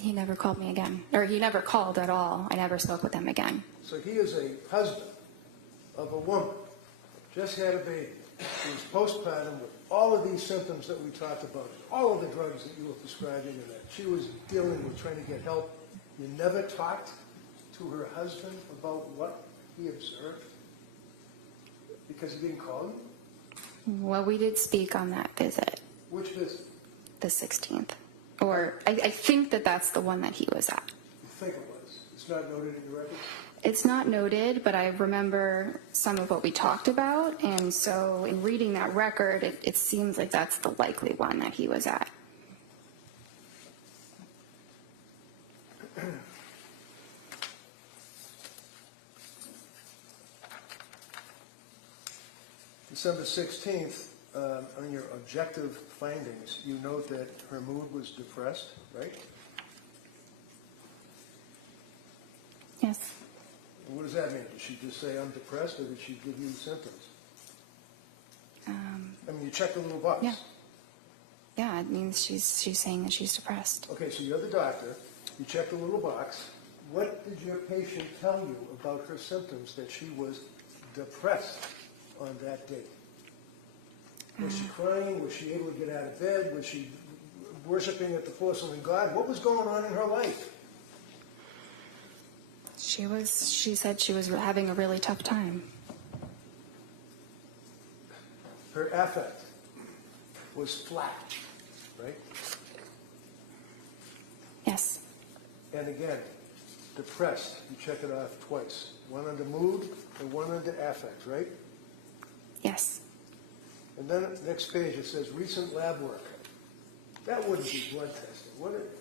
He never called me again. Or he never called at all. I never spoke with him again. So he is a husband of a woman, just had a baby, who was postpartum with all of these symptoms that we talked about, all of the drugs that you were prescribing and that she was dealing with, trying to get help. You never talked to her husband about what he observed? Because he didn't call you? Well, we did speak on that visit, Which visit? the 16th. Or I think that that's the one that he was at. You think it was? It's not noted in your record? It's not noted, but I remember some of what we talked about, and so in reading that record, it seems like that's the likely one that he was at. December 16th, on your objective findings, you note that her mood was depressed, right? Yes. And what does that mean? Did she just say, I'm depressed, or did she give you symptoms? I mean, you checked the little box. Yeah. Yeah, it means she's saying that she's depressed. Okay, so you're the doctor. You checked the little box. What did your patient tell you about her symptoms that she was depressed on that date? Was she crying? Was she able to get out of bed? Was she worshiping at the porcelain god? What was going on in her life? She said she was having a really tough time. Her affect was flat, right? Yes. And again, depressed. You check it off twice. One under mood and one under affect, right? Yes. And then next page it says recent lab work. That wouldn't be blood testing, would it?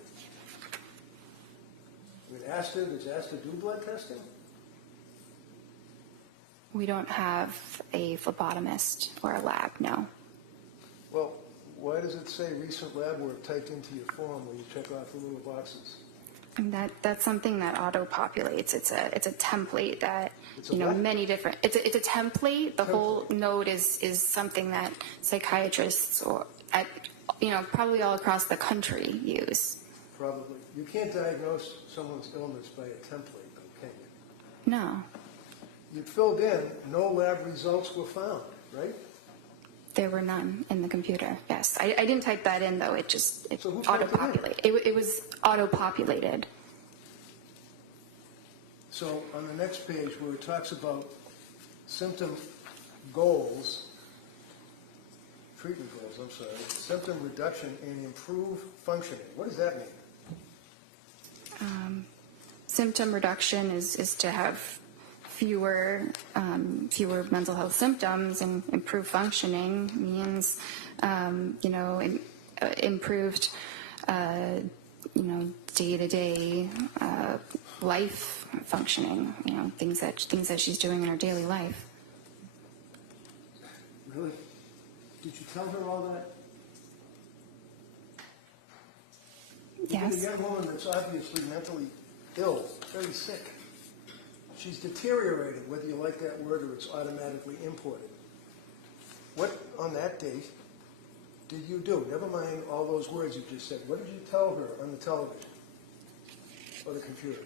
Does ASTA do blood testing? We don't have a phlebotomist or a lab, no. Well, why does it say recent lab work typed into your form when you check off the little boxes? And that's something that auto-populates. It's a template that, It's a what? many different, it's a template. The whole node is something that psychiatrists or at, probably all across the country use. Probably. You can't diagnose someone's illness by a template, though, can you? No, You filled in, no lab results were found, right? there were none in the computer. Yes, I didn't type that in though. It So who typed it in? auto-populated. It was auto-populated. So on the next page where it talks about symptom goals, treatment goals, I'm sorry, symptom reduction and improve functioning. What does that mean? Symptom reduction is to have fewer mental health symptoms, and improved functioning means improved day-to-day life functioning, things that she's doing in her daily life. Really? Did you tell her all that? Yes. You're a young woman that's obviously mentally ill, very sick. She's deteriorated, whether you like that word or it's automatically imported. What, on that date, did you do? Never mind all those words you just said. What did you tell her on the television or the computer?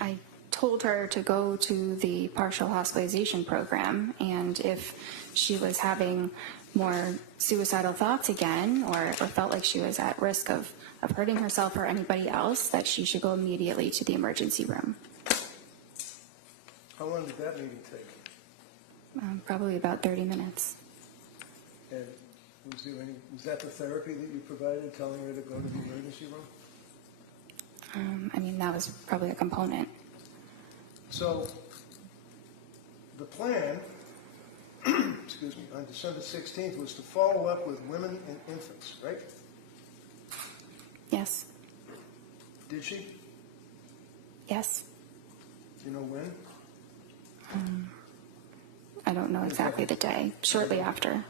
I told her to go to the partial hospitalization program, and if she was having more suicidal thoughts again or felt like she was at risk of hurting herself or anybody else, that she should go immediately to the emergency room. How long did that meeting take? Probably about 30 minutes. And was that the therapy that you provided, telling her to go to the emergency room? I mean, that was probably a component. So the plan, excuse me, on December 16th was to follow up with women and infants, right? Yes. Did she? Yes. Do you know when? I don't know exactly the day. Shortly after.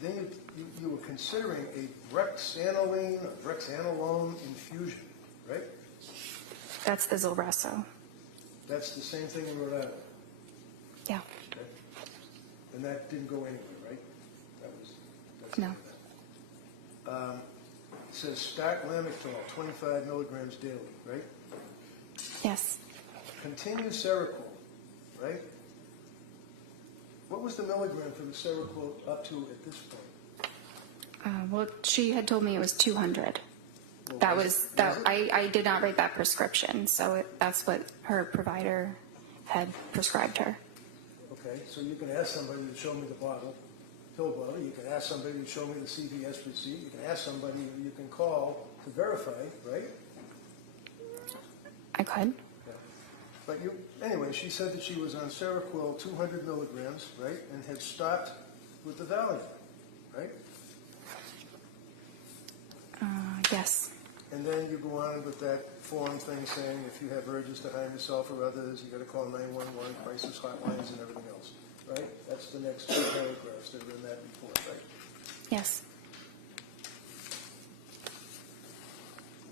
Then you were considering a brexanolone infusion, right? That's the Zolresso. That's the same thing in Rhode Island. Yeah. Okay. And that didn't go anywhere, right? That's No. It says start Lamictal, 25 milligrams daily, right? Yes. Continue Seroquel, right? What was the milligram for the Seroquel up to at this point? Well, she had told me it was 200. Well, That was was it- that. was it? I did not write that prescription, so that's what her provider had prescribed her. Okay, so you can ask somebody to show me the pill bottle. You can ask somebody to show me the CVS receipt. You can ask somebody you can call to verify, right? I could. Yeah. But anyway, she said that she was on Seroquel 200 milligrams, right, and had stopped with the Valium, right? Yes. And then you go on with that form thing saying if you have urges to harm yourself or others, you got to call 911, crisis hotlines, and everything else, right? That's the next two paragraphs that are in that report, right? Yes.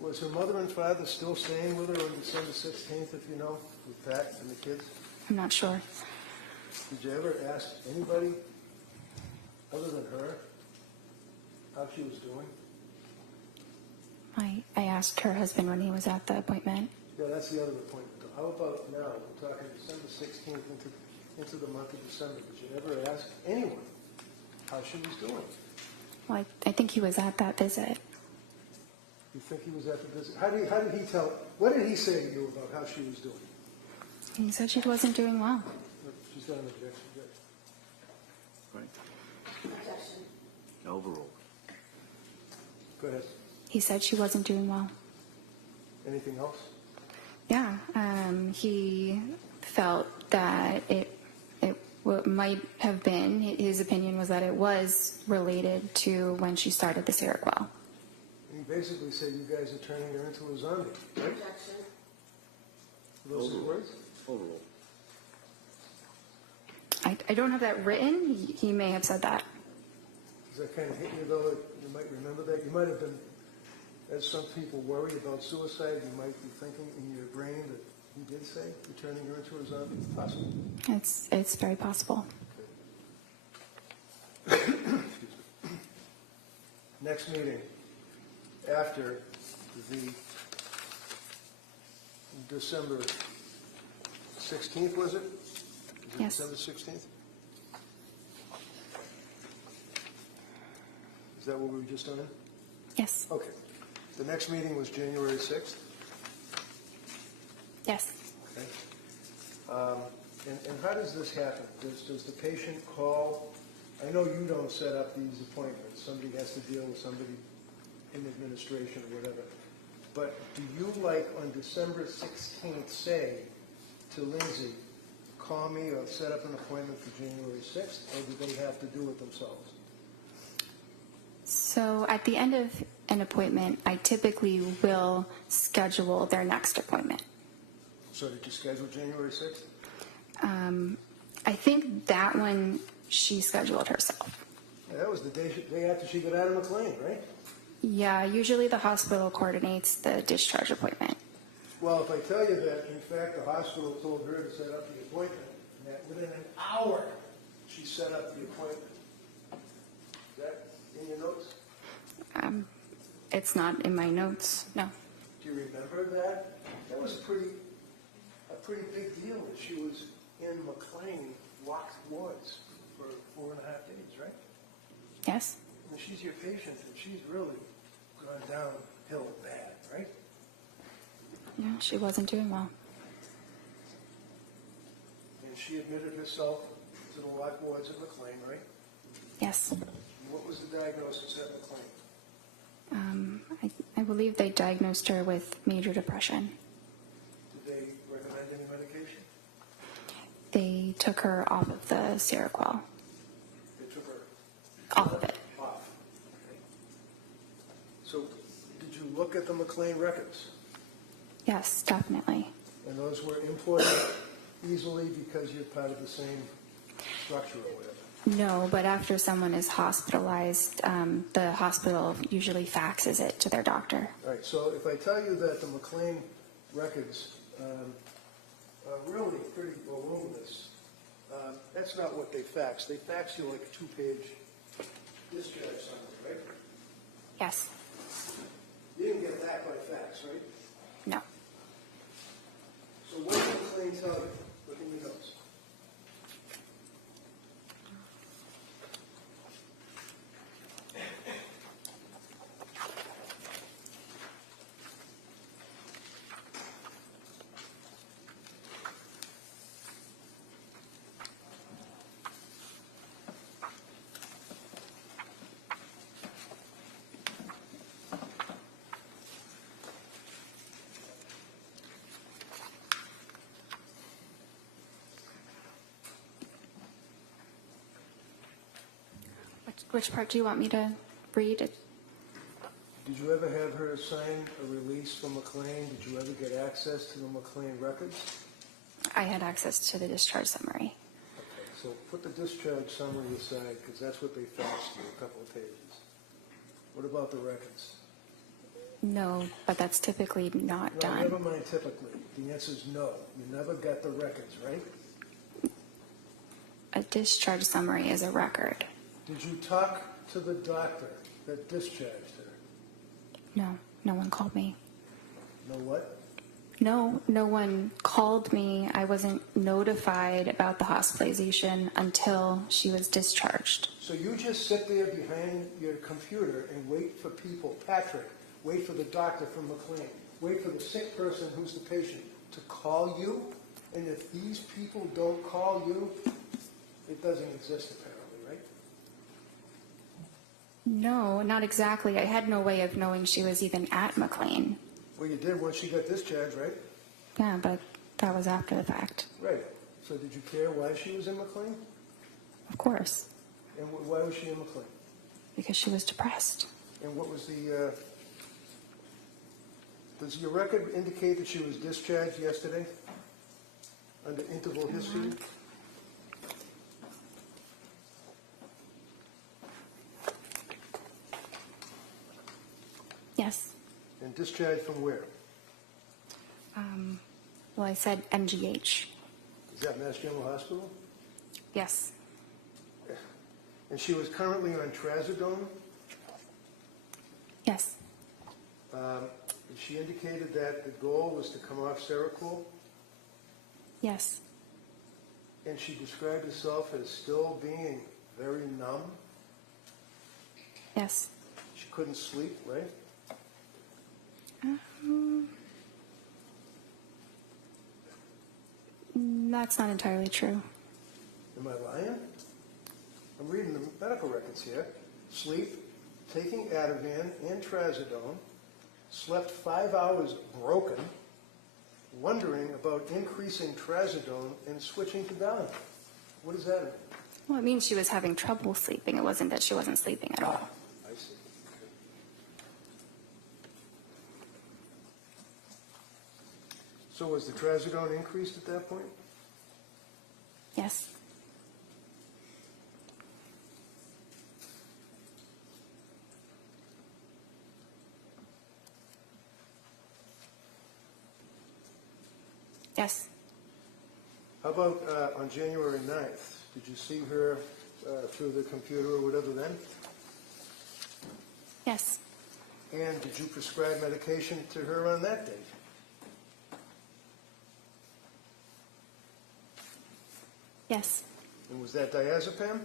Was her mother and father still staying with her on December 16th, if you know, with Pat and the kids? I'm not sure. Did you ever ask anybody other than her how she was doing? I asked her husband when he was at the appointment. Yeah, that's the other appointment. How about now? We're talking December 16th into the month of December. Did you ever ask anyone how she was doing? Well, I think he was at that visit. You think he was at the visit? How did he tell? What did he say to you about how she was doing? He said she wasn't doing well. She's got an objection. Good. Right? Objection. Overruled. Go ahead. He said she wasn't doing well. Anything else? Yeah. He felt that it might have been, his opinion was that it was related to when she started the Seroquel. He basically said you guys are turning her into a zombie, right? Objection. Those are the words? Overruled. I don't have that written. He may have said that. Does that kind of hit you, though? You might remember that. You might have been, as some people worry about suicide, you might be thinking in your brain that he did say you're turning her into a zombie. Possible. It's very possible. Next meeting after the December 16th, was it? Is it Yes. December 16th? Is that what we were just on? Yes. Okay. The next meeting was January 6th. Yes. Okay. And how does this happen? Does the patient call? I know you don't set up these appointments. Somebody has to deal with somebody in administration or whatever. But do you, like on December 16th, say to Lindsay, call me or set up an appointment for January 6th, or do they have to do it themselves? So at the end of an appointment, I typically will schedule their next appointment. So did you schedule January 6th? I think that one she scheduled herself. Yeah, that was the day after she got out of McLean, right? Yeah, usually the hospital coordinates the discharge appointment. Well, if I tell you that, in fact, the hospital told her to set up the appointment, and that within an hour, She set up the appointment. Is that in your notes? It's not in my notes, no. Do you remember that? That was a pretty big deal that she was in McLean locked wards for 4.5 days, right? Yes? And she's your patient, and she's really gone downhill bad, right? No, she wasn't doing well. And she admitted herself to the locked wards at McLean, right? Yes. And what was the diagnosis at McLean? I believe they diagnosed her with major depression. Did they recommend any medication? They took her off of the Seroquel. They took her Off of it. off. Okay. So did you look at the McLean records? Yes, definitely. And those were imported easily because you're part of the same structure or whatever? No, but after someone is hospitalized, the hospital usually faxes it to their doctor. All right, so if I tell you that the McLean records are really pretty voluminous, that's not what they fax. They fax you like a 2-page discharge summary, right? Yes. You didn't get that by fax, right? No. So what did McLean tell you? Look in your notes. Which part do you want me to read? Did you ever have her sign a release from McLean? Did you ever get access to the McLean records? I had access to the discharge summary. Okay, so put the discharge summary aside, because that's what they faxed you, a couple of pages. What about the records? No, but that's typically not No, done. never mind typically. The answer is no. You never got the records, right? A discharge summary is a record. Did you talk to the doctor that discharged her? No, no one called me. Know what? No one called me. I wasn't notified about the hospitalization until she was discharged. So you just sit there behind your computer and wait for people, Patrick, wait for the doctor from McLean, wait for the sick person who's the patient to call you? And if these people don't call you, it doesn't exist apparently, right? No, not exactly. I had no way of knowing she was even at McLean. Well, you did once she got discharged, right? Yeah, but that was after the fact. Right. So did you care why she was in McLean? Of course, And why was she in McLean? because she was depressed. And what was the, does your record indicate that she was discharged yesterday? Under interval history? Yes. And discharged from where? Well, I said MGH. Is that Mass General Hospital? Yes. And she was currently on trazodone? Yes. She indicated that the goal was to come off Seroquel, Yes. and she described herself as still being very numb. Yes. She couldn't sleep, right? That's not entirely true. Am I lying? I'm reading the medical records here. Sleep, taking Ativan and trazodone, slept 5 hours broken, wondering about increasing trazodone and switching to Valium. What does that mean? Well, it means she was having trouble sleeping. It wasn't that she wasn't sleeping at all. I see. Okay. So was the trazodone increased at that point? Yes. Yes. How about on January 9th? Did you see her through the computer or whatever then? Yes. And did you prescribe medication to her on that date? Yes. And was that diazepam?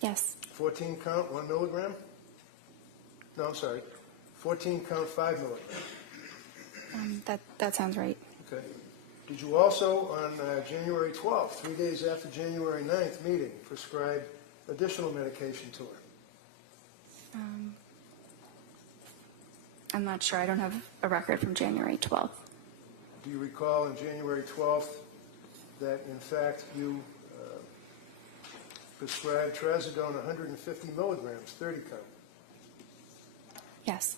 Yes. 14 count, 1 milligram? No, I'm sorry. 14 count, 5 milligrams. That sounds right. Okay. Did you also, on January 12th, 3 days after January 9th meeting, prescribe additional medication to her? I'm not sure. I don't have a record from January 12th. Do you recall on January 12th that, in fact, you prescribed trazodone 150 milligrams, 30 count? Yes.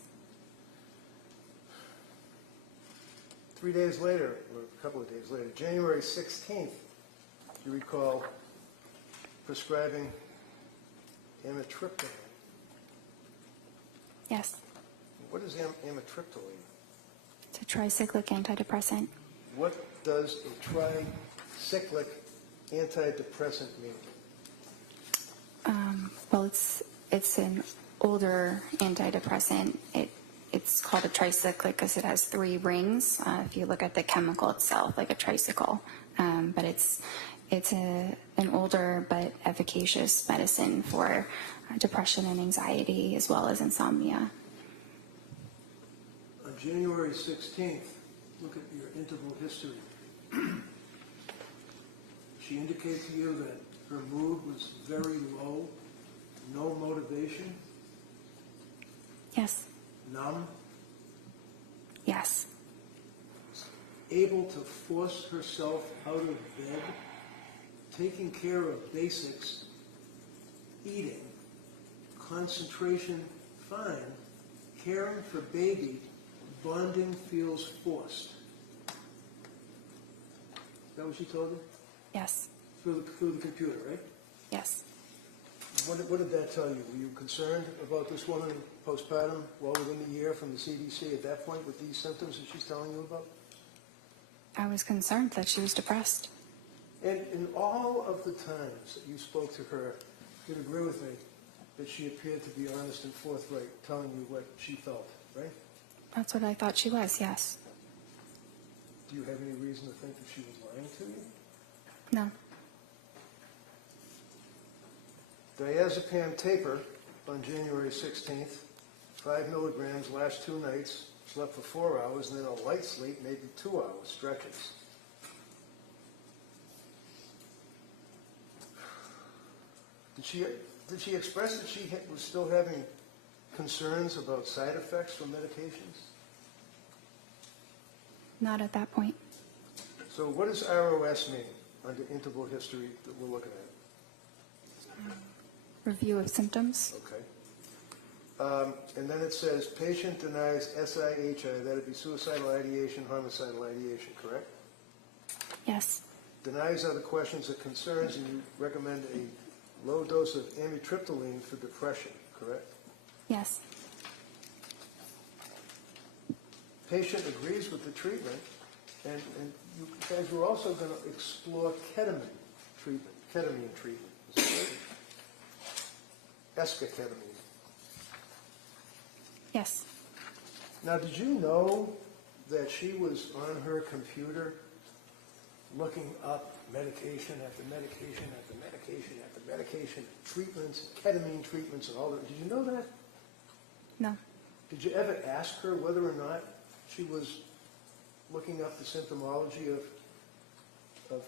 3 days later, or a couple of days later, January 16th, do you recall prescribing amitriptyline? Yes. What is amitriptyline? It's a tricyclic antidepressant. What does a tricyclic antidepressant mean? Well, it's an older antidepressant. It's called a tricyclic because it has 3 rings. If you look at the chemical itself, like a tricycle, but it's an older but efficacious medicine for depression and anxiety as well as insomnia. On January 16th, look at your interval history. She indicated to you that her mood was very low, no motivation, Yes. numb, Yes. able to force herself out of bed, taking care of basics, eating, concentration fine, caring for baby, bonding feels forced. Is that what she told you? Yes. Through the computer, right? Yes. What did that tell you? Were you concerned about this woman postpartum well within a year from the CDC at that point with these symptoms that she's telling you about? I was concerned that she was depressed. And in all of the times that you spoke to her, you'd agree with me that she appeared to be honest and forthright, telling you what she felt, right? That's what I thought she was, yes. Do you have any reason to think that she was lying to you? No. Diazepam taper on January 16th, 5 milligrams last 2 nights, slept for 4 hours, and then a light sleep, maybe 2 hours, stretches. Did she express that she was still having concerns about side effects from medications? Not at that point. So what does ROS mean under interval history that we're looking at? Review of symptoms. Okay. And then it says patient denies SIHI, that'd be suicidal ideation, homicidal ideation, correct? Yes. Denies other questions or concerns, and you recommend a low dose of amitriptyline for depression, correct? Yes. Patient agrees with the treatment, and you guys were also going to explore ketamine treatment. Is that right? Esketamine. Yes. Now, did you know that she was on her computer looking up medication after medication after medication after medication, treatments, ketamine treatments, and all that? Did you know that? No. Did you ever ask her whether or not she was looking up the symptomology of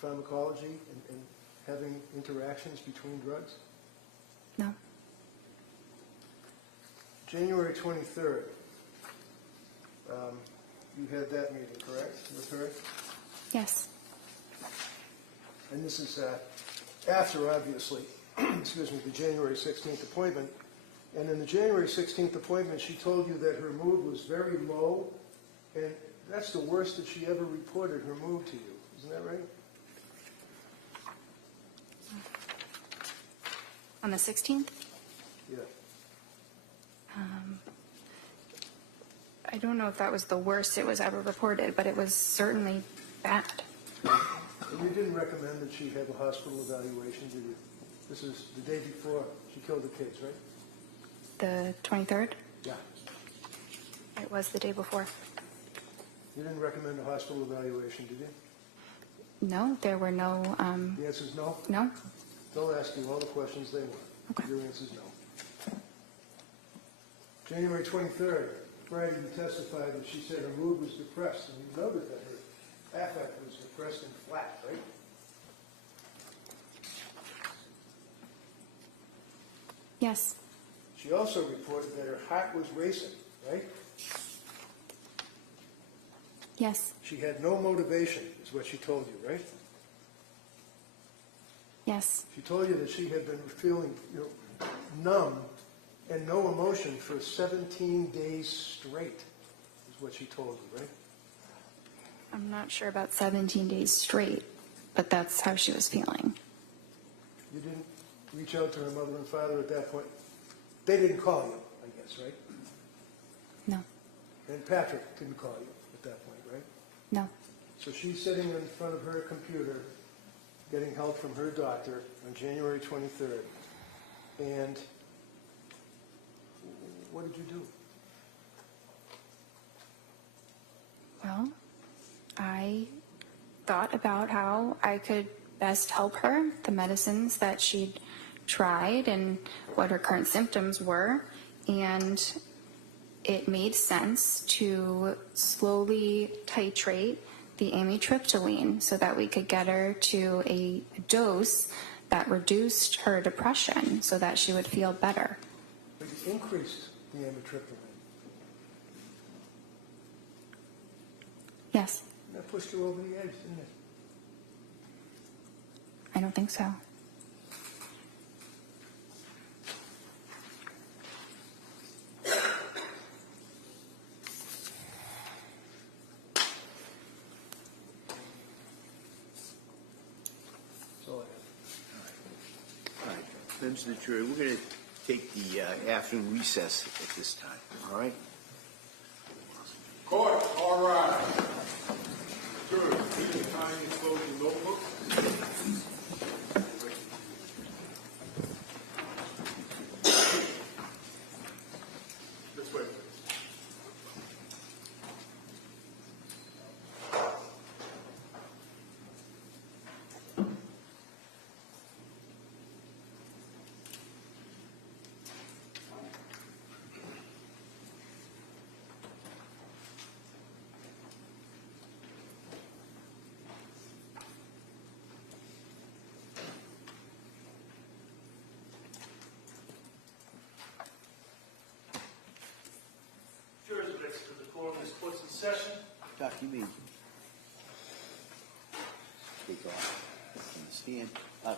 pharmacology and having interactions between drugs? No. January 23rd, you had that meeting, correct, with her? Yes. And this is after, obviously, excuse me, the January 16th appointment. And in the January 16th appointment, she told you that her mood was very low, and that's the worst that she ever reported her mood to you. Isn't that right? On the 16th? Yeah. I don't know if that was the worst it was ever reported, but it was certainly bad. It You didn't recommend that she have a hospital evaluation, did you? This is the day before she killed the kids, right? The 23rd? Yeah. It was the day before. You didn't recommend a hospital evaluation, did you? No, there were no, The answer is no? no? They'll ask you all the questions they want. Okay. Your answer is no. January 23rd, Friday, you testified that she said her mood was depressed, and you noted that her affect was depressed and flat, right? Yes. She also reported that her heart was racing, right? Yes. She had no motivation, is what she told you, right? Yes. She told you that she had been feeling, numb and no emotion for 17 days straight, is what she told you, right? I'm not sure about 17 days straight, but that's how she was feeling. You didn't reach out to her mother and father at that point? They didn't call you, I guess, right? No. And Patrick didn't call you at that point, right? No. So she's sitting in front of her computer getting help from her doctor on January 23rd. And what did you do? Well, I thought about how I could best help her, the medicines that she'd tried and what her current symptoms were, and it made sense to slowly titrate the amitriptyline so that we could get her to a dose that reduced her depression so that she would feel better. But you increased the amitriptyline. Yes. That pushed her over the edge, didn't it? I don't think so. So All right, members of the jury, we're going to take the afternoon recess at this time, all right? Court, all rise. Jury, please sign your closing notebook. This way, please. Jurors, next to the court, this court's in session. Doc, you may take off from the stand.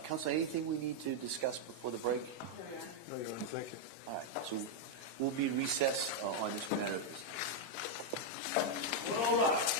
Counsel, anything we need to discuss before the break? No, Your Honor, thank you. All right, so we'll be in recess on this matter. All rise.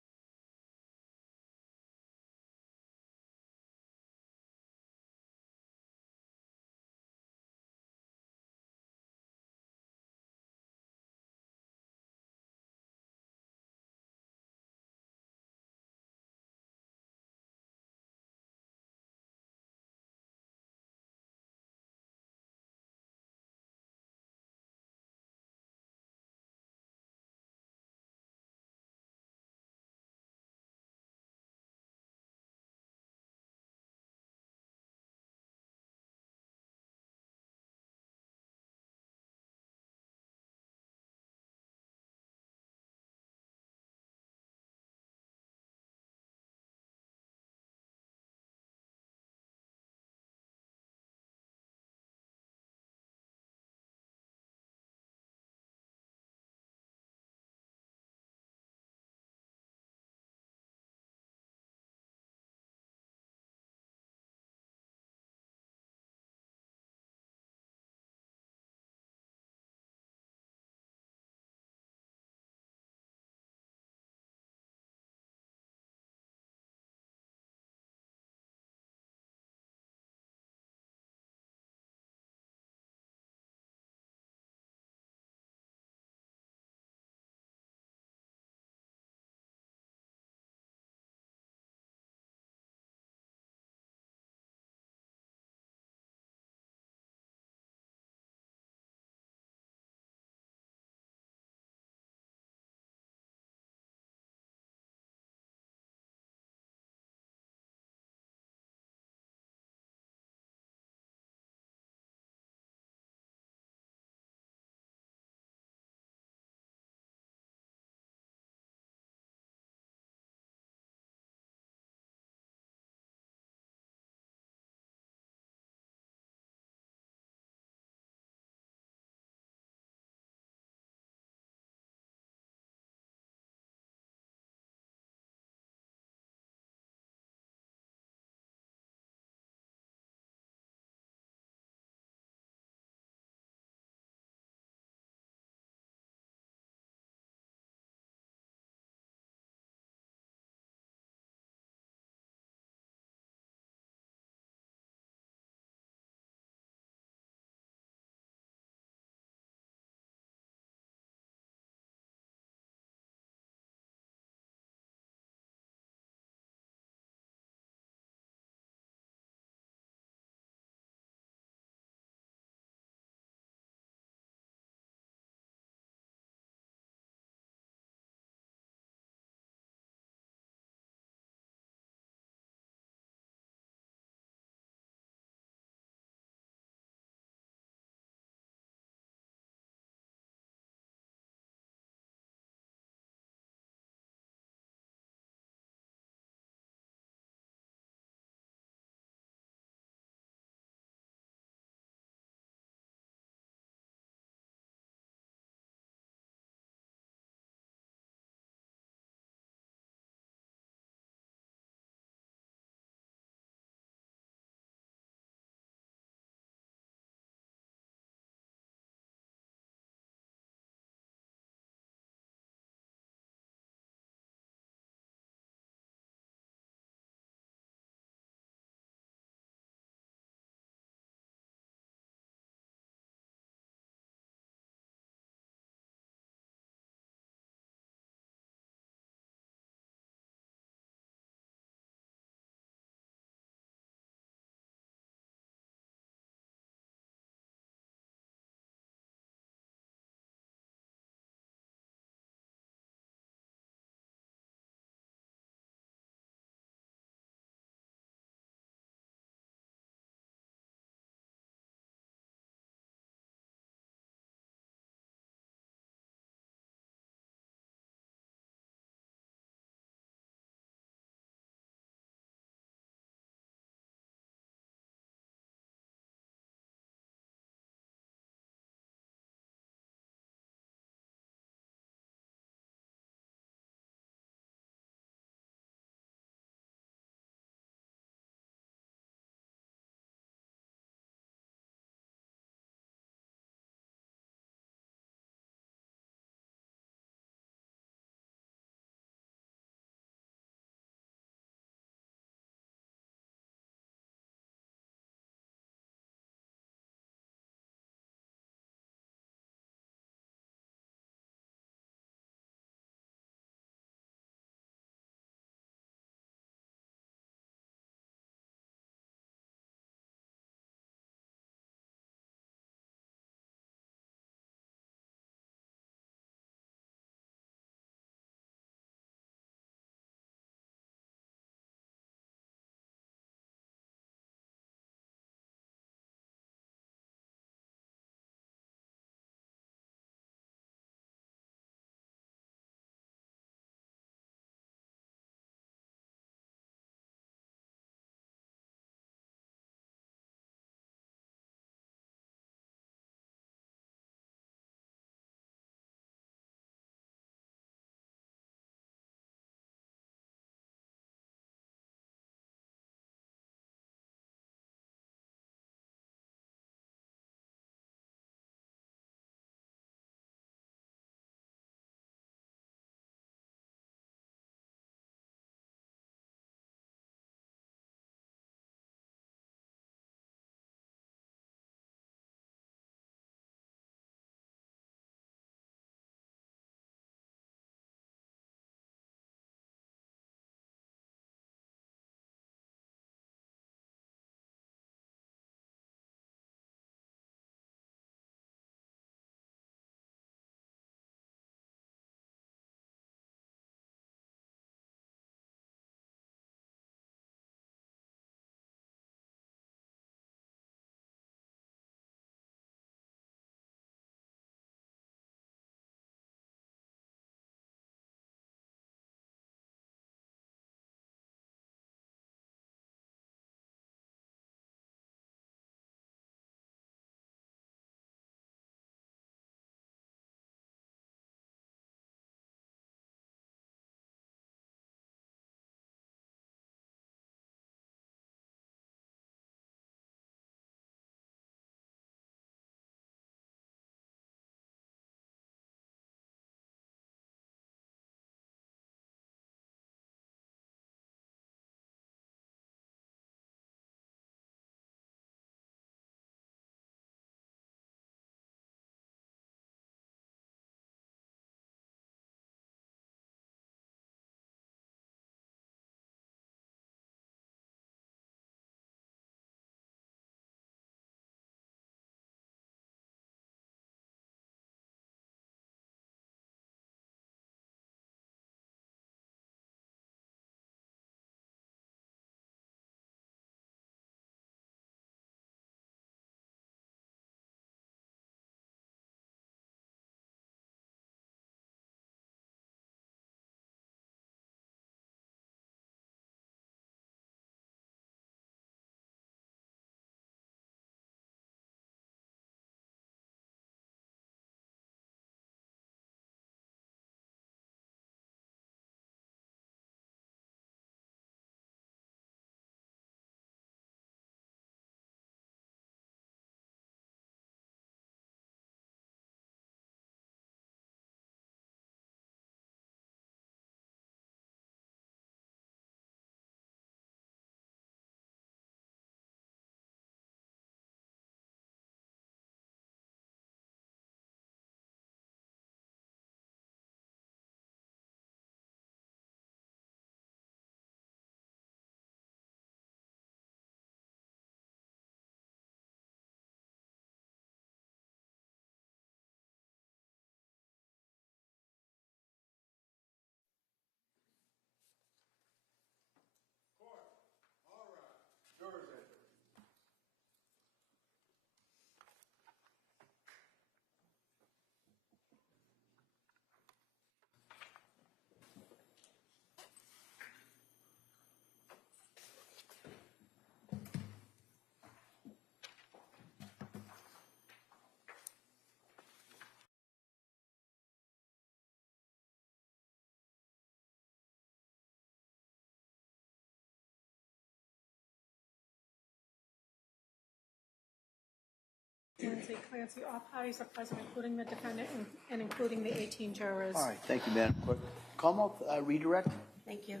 Lindsay Clancy. All parties are present, including the defendant and including the 18 jurors. All right, thank you, Madam Clerk. Como, redirect. Thank you.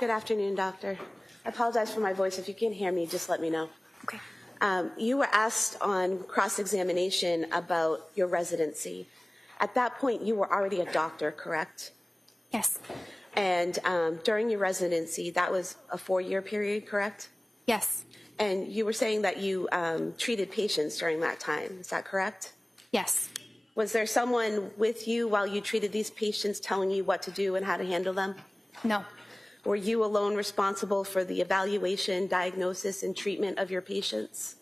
Good afternoon, Doctor. I apologize for my voice. If you can't hear me, just let me know. Okay. You were asked on cross-examination about your residency. At that point, you were already a doctor, correct? Yes. And during your residency, that was a 4-year period, correct? Yes. And you were saying that you treated patients during that time. Is that correct? Yes. Was there someone with you while you treated these patients telling you what to do and how to handle them? No. Were you alone responsible for the evaluation, diagnosis, and treatment of your patients?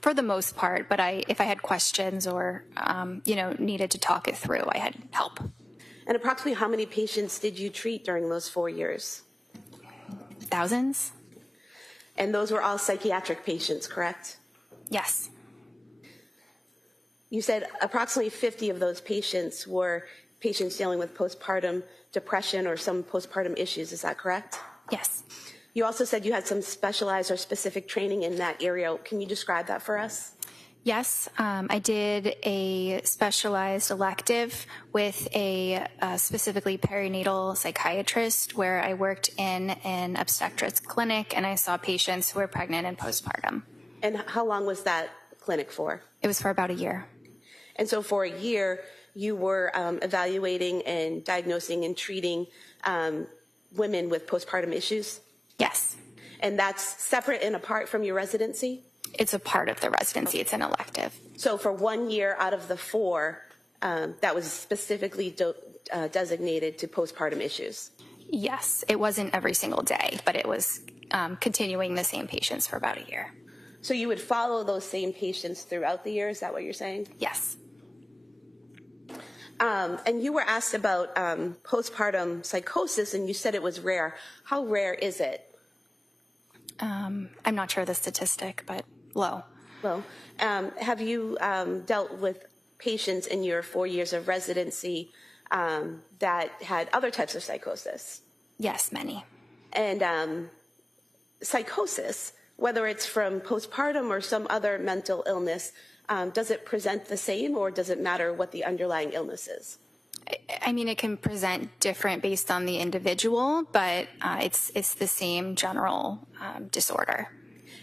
For the most part, but if I had questions or, needed to talk it through, I had help. And approximately how many patients did you treat during those 4 years? Thousands? And those were all psychiatric patients, correct? Yes. You said approximately 50 of those patients were patients dealing with postpartum depression or some postpartum issues. Is that correct? Yes. You also said you had some specialized or specific training in that area. Can you describe that for us? Yes, I did a specialized elective with a specifically perinatal psychiatrist where I worked in an obstetrics clinic and I saw patients who were pregnant and postpartum. And how long was that clinic for? It was for about a year. And so for a year, you were evaluating and diagnosing and treating women with postpartum issues? Yes. And that's separate and apart from your residency? It's a part of the residency. It's an elective. So for 1 year out of the 4, that was specifically designated to postpartum issues? Yes. It wasn't every single day, but it was continuing the same patients for about a year. So you would follow those same patients throughout the year? Is that what you're saying? Yes. And you were asked about postpartum psychosis, and you said it was rare. How rare is it? I'm not sure the statistic, but low. Well, have you dealt with patients in your 4 years of residency that had other types of psychosis? Yes, many. And psychosis, whether it's from postpartum or some other mental illness, does it present the same, or does it matter what the underlying illness is? I mean, it can present different based on the individual, but it's the same general disorder.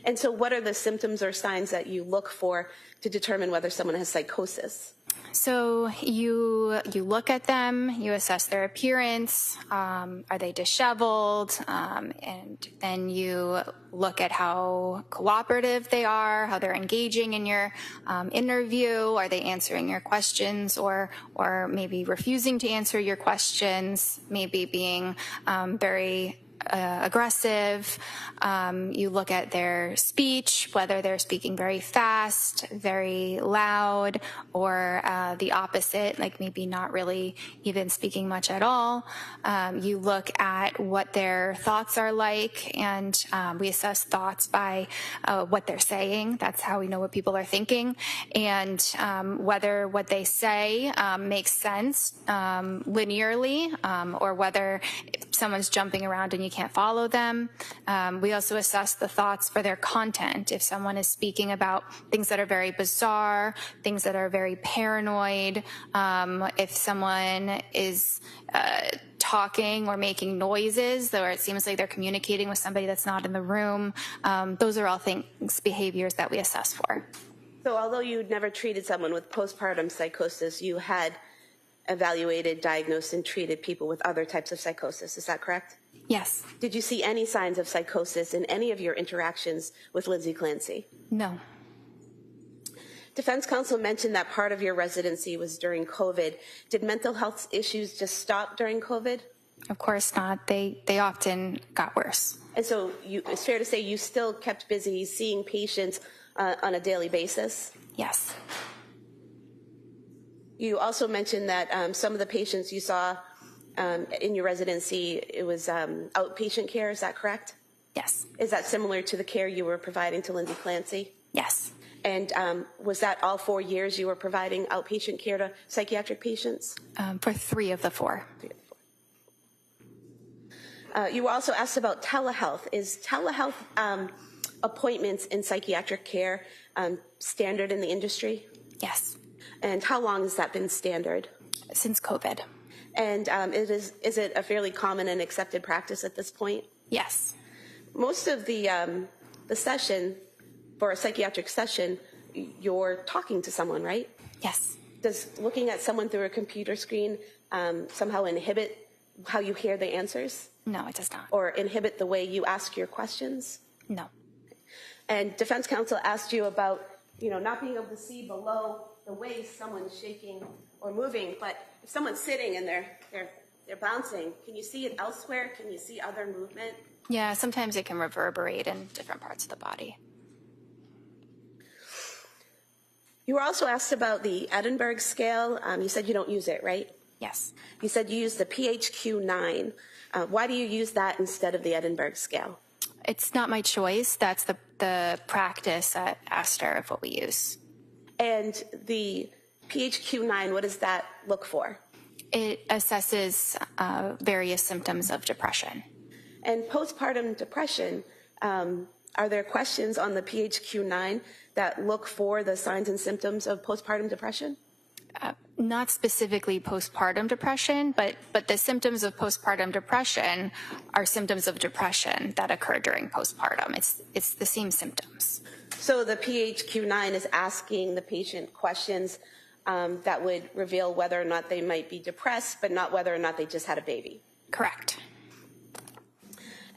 And so what are the symptoms or signs that you look for to determine whether someone has psychosis? So you look at them, you assess their appearance, are they disheveled, and then you look at how cooperative they are, how they're engaging in your interview, are they answering your questions or maybe refusing to answer your questions, maybe being very aggressive. You look at their speech, whether they're speaking very fast, very loud, or the opposite, like maybe not really even speaking much at all. You look at what their thoughts are like, and we assess thoughts by what they're saying. That's how we know what people are thinking, and whether what they say makes sense linearly, or whether someone's jumping around and you can't follow them. We also assess the thoughts for their content. If someone is speaking about things that are very bizarre, things that are very paranoid, if someone is talking or making noises, or it seems like they're communicating with somebody that's not in the room, those are all things, behaviors that we assess for. So although you'd never treated someone with postpartum psychosis, you had evaluated, diagnosed, and treated people with other types of psychosis. Is that correct? Yes. Did you see any signs of psychosis in any of your interactions with Lindsay Clancy? No. Defense counsel mentioned that part of your residency was during COVID. Did mental health issues just stop during COVID? Of course not. They often got worse. And so it's fair to say you still kept busy seeing patients on a daily basis? Yes. You also mentioned that some of the patients you saw in your residency, it was outpatient care. Is that correct? Yes. Is that similar to the care you were providing to Lindsay Clancy? Yes. And was that all 4 years you were providing outpatient care to psychiatric patients? For 3 of the 4. You were also asked about telehealth. Is telehealth appointments in psychiatric care standard in the industry? Yes, And how long has that been standard? since COVID. And is it a fairly common and accepted practice at this point? Yes, Most of the session, for a psychiatric session, you're talking to someone, right? yes. Does looking at someone through a computer screen somehow inhibit how you hear the answers? No, it does not. Or inhibit the way you ask your questions? No. And defense counsel asked you about, not being able to see below the waist someone's shaking or moving, but if someone's sitting and they're bouncing, can you see it elsewhere? Can you see other movement? Yeah, sometimes it can reverberate in different parts of the body. You were also asked about the Edinburgh scale. You said you don't use it, right? Yes. You said you use the PHQ-9. Why do you use that instead of the Edinburgh scale? It's not my choice. That's the practice at Astor of what we use. And the PHQ-9, what does that look for? It assesses various symptoms of depression. And postpartum depression, are there questions on the PHQ-9 that look for the signs and symptoms of postpartum depression? Not specifically postpartum depression, but the symptoms of postpartum depression are symptoms of depression that occur during postpartum. It's the same symptoms. So the PHQ-9 is asking the patient questions that would reveal whether or not they might be depressed, but not whether or not they just had a baby. Correct.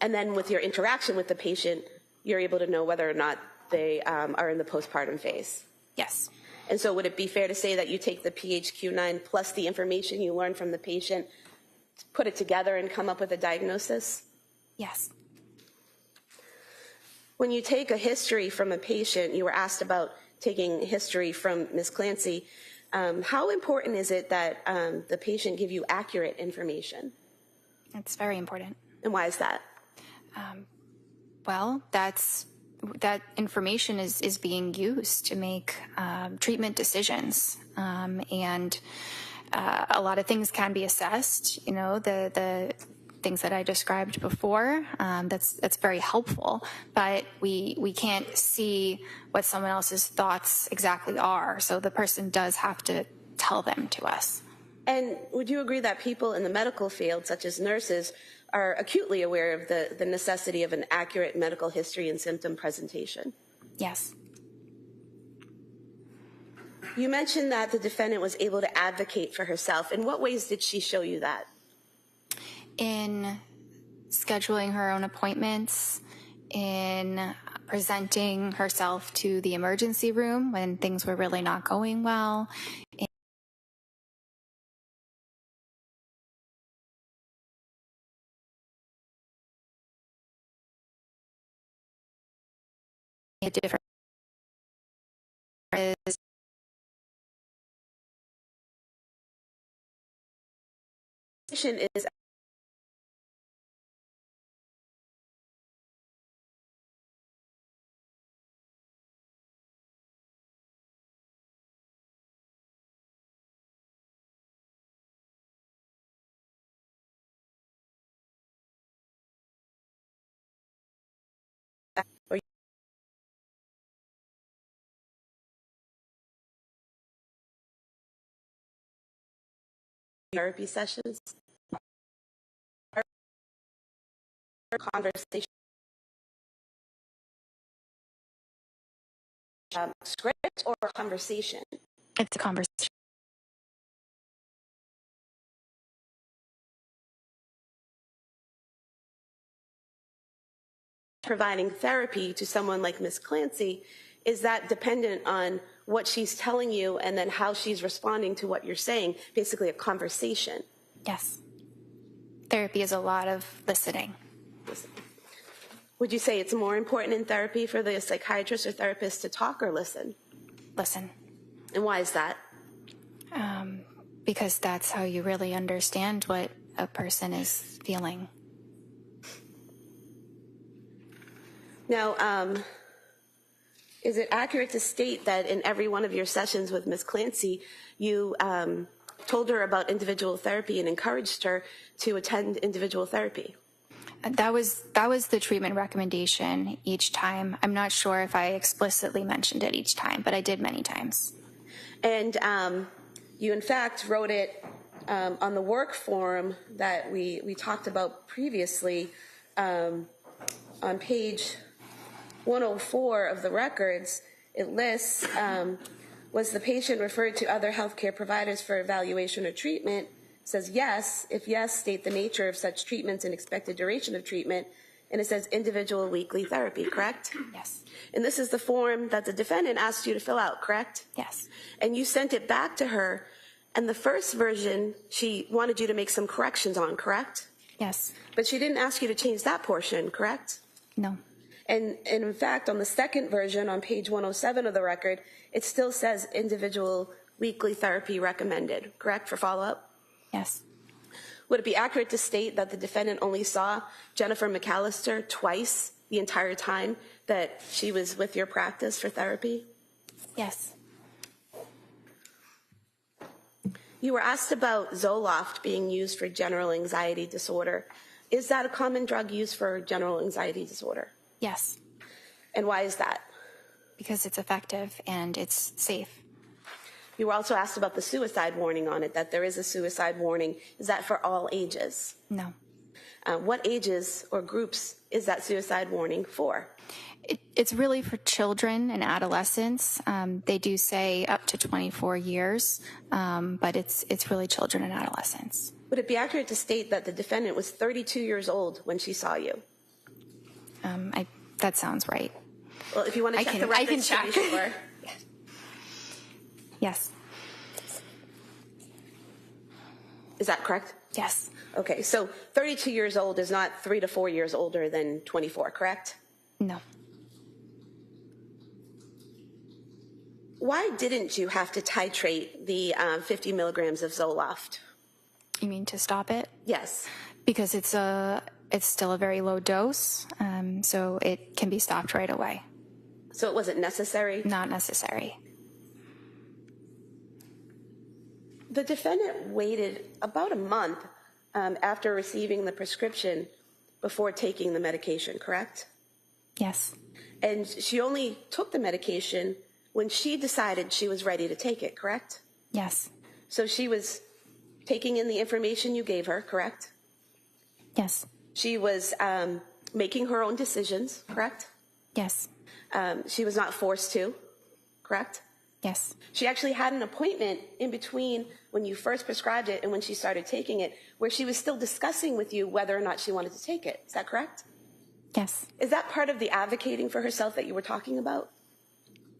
And then with your interaction with the patient, you're able to know whether or not they are in the postpartum phase. Yes. And so would it be fair to say that you take the PHQ-9 plus the information you learn from the patient, put it together and come up with a diagnosis? Yes. When you take a history from a patient, you were asked about taking history from Ms. Clancy. How important is it that the patient give you accurate information? It's very important. And why is that? Well, that information is being used to make treatment decisions, and a lot of things can be assessed. The things that I described before. That's very helpful, but we can't see what someone else's thoughts exactly are. So the person does have to tell them to us. And would you agree that people in the medical field, such as nurses, are acutely aware of the necessity of an accurate medical history and symptom presentation? Yes. You mentioned that the defendant was able to advocate for herself. In what ways did she show you that? In scheduling her own appointments, in presenting herself to the emergency room when things were really not going well, in different Is therapy sessions? Conversation. Script or conversation? it's a conversation. Providing therapy to someone like Ms. Clancy, is that dependent on what she's telling you and then how she's responding to what you're saying, basically a conversation? Yes. Therapy is a lot of listening. Would you say it's more important in therapy for the psychiatrist or therapist to talk or listen? Listen. And why is that? Because that's how you really understand what a person is feeling. Now, is it accurate to state that in every one of your sessions with Ms. Clancy, you told her about individual therapy and encouraged her to attend individual therapy? That was the treatment recommendation each time. I'm not sure if I explicitly mentioned it each time, but I did many times. And you, in fact, wrote it on the work form that we talked about previously on page 104 of the records. It lists, was the patient referred to other healthcare providers for evaluation or treatment? It says yes. If yes, state the nature of such treatments and expected duration of treatment. And it says individual weekly therapy, correct? Yes. And this is the form that the defendant asked you to fill out, correct? Yes. And you sent it back to her, and the first version she wanted you to make some corrections on, correct? Yes. But she didn't ask you to change that portion, correct? No. And in fact, on the second version, on page 107 of the record, it still says individual weekly therapy recommended, correct, for follow-up? Yes. Would it be accurate to state that the defendant only saw Jennifer McAllister twice the entire time that she was with your practice for therapy? Yes. You were asked about Zoloft being used for general anxiety disorder. Is that a common drug used for general anxiety disorder? Yes. And why is that? Because it's effective and it's safe. You were also asked about the suicide warning on it, that there is a suicide warning. Is that for all ages? No. What ages or groups is that suicide warning for? It's really for children and adolescents. They do say up to 24 years, but it's really children and adolescents. Would it be accurate to state that the defendant was 32 years old when she saw you? That sounds right. Well, if you want to check the records, I can check. to be sure. Yes. Is that correct? Yes. Okay, so 32 years old is not 3 to 4 years older than 24, correct? No. Why didn't you have to titrate the 50 milligrams of Zoloft? You mean to stop it? Yes. Because it's still a very low dose, so it can be stopped right away. So it wasn't necessary? Not necessary. The defendant waited about a month after receiving the prescription before taking the medication, correct? Yes. And she only took the medication when she decided she was ready to take it, correct? Yes. So she was taking in the information you gave her, correct? Yes. She was making her own decisions, correct? Yes. She was not forced to, correct? Yes. She actually had an appointment in between when you first prescribed it and when she started taking it, where she was still discussing with you whether or not she wanted to take it. Is that correct? Yes. Is that part of the advocating for herself that you were talking about?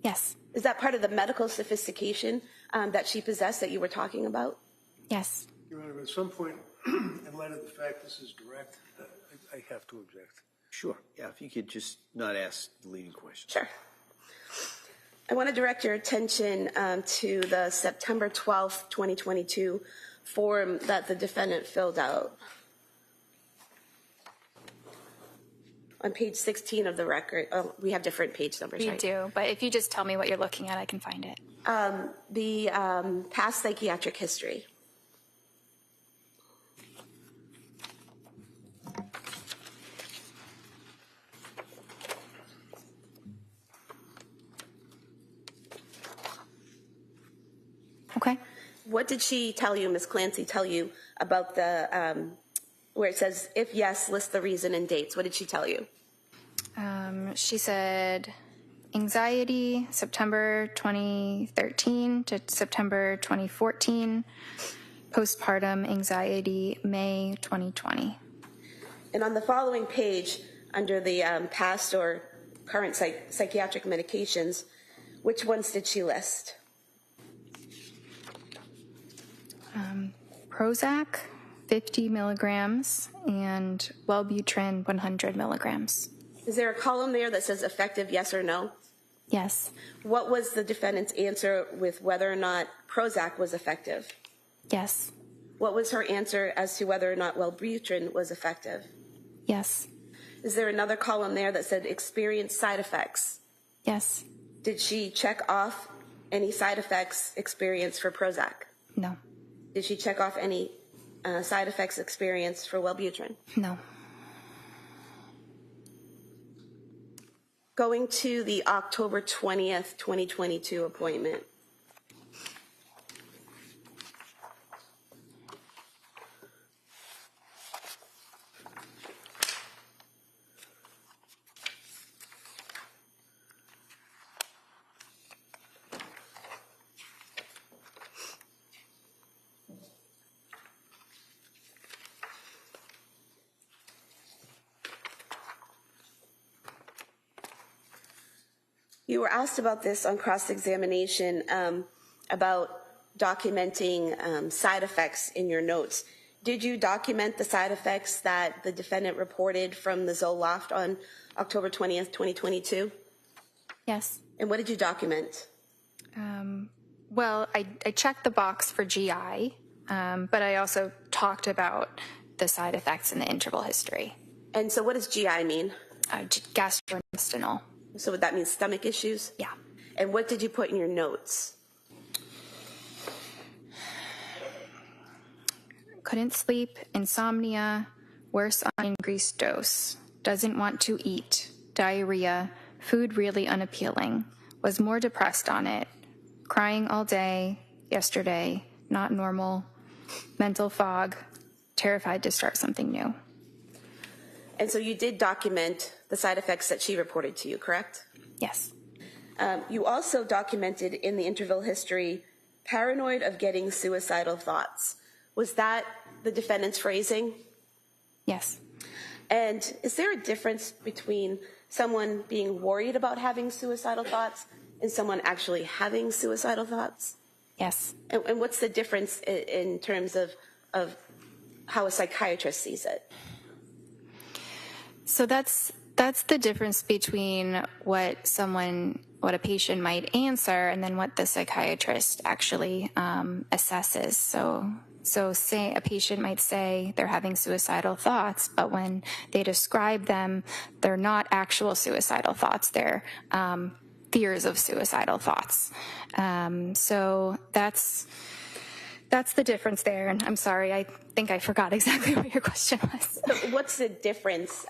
Yes. Is that part of the medical sophistication that she possessed that you were talking about? Yes. Your Honor, at some point, in light of the fact this is direct, I have to object. Sure. Yeah, if you could just not ask the leading question. Sure. I want to direct your attention to the September 12th, 2022 form that the defendant filled out. On page 16 of the record, we have different page numbers, We right? do, but if you just tell me what you're looking at, I can find it. The past psychiatric history. Okay. What did she tell you, Ms. Clancy, tell you about the, where it says, if yes, list the reason and dates? What did she tell you? She said anxiety, September 2013 to September 2014, postpartum anxiety, May 2020. And on the following page, under the past or current psychiatric medications, which ones did she list? Prozac, 50 milligrams, and Wellbutrin, 100 milligrams. Is there a column there that says effective yes or no? Yes. What was the defendant's answer with whether or not Prozac was effective? Yes. What was her answer as to whether or not Wellbutrin was effective? Yes. Is there another column there that said experienced side effects? Yes. Did she check off any side effects experienced for Prozac? No. Did she check off any side effects experienced for Wellbutrin? No. Going to the October 20th, 2022 appointment. You were asked about this on cross-examination about documenting side effects in your notes. Did you document the side effects that the defendant reported from the Zoloft on October 20th, 2022? Yes. And what did you document? Well, I checked the box for GI, but I also talked about the side effects in the interval history. And so what does GI mean? Gastrointestinal. So would that mean stomach issues? Yeah. And what did you put in your notes? Couldn't sleep, insomnia, worse on increased dose, doesn't want to eat, diarrhea, food really unappealing, was more depressed on it, crying all day, yesterday, not normal, mental fog, terrified to start something new. And so you did document the side effects that she reported to you, correct? Yes. You also documented in the interval history, paranoid of getting suicidal thoughts. Was that the defendant's phrasing? Yes. And is there a difference between someone being worried about having suicidal thoughts and someone actually having suicidal thoughts? Yes. And what's the difference in terms of how a psychiatrist sees it? So that's the difference between what a patient might answer and then what the psychiatrist actually assesses. So say a patient might say they're having suicidal thoughts, but when they describe them, they're not actual suicidal thoughts. They're fears of suicidal thoughts. So that's the difference there. And I'm sorry, I think I forgot exactly what your question was. So what's the difference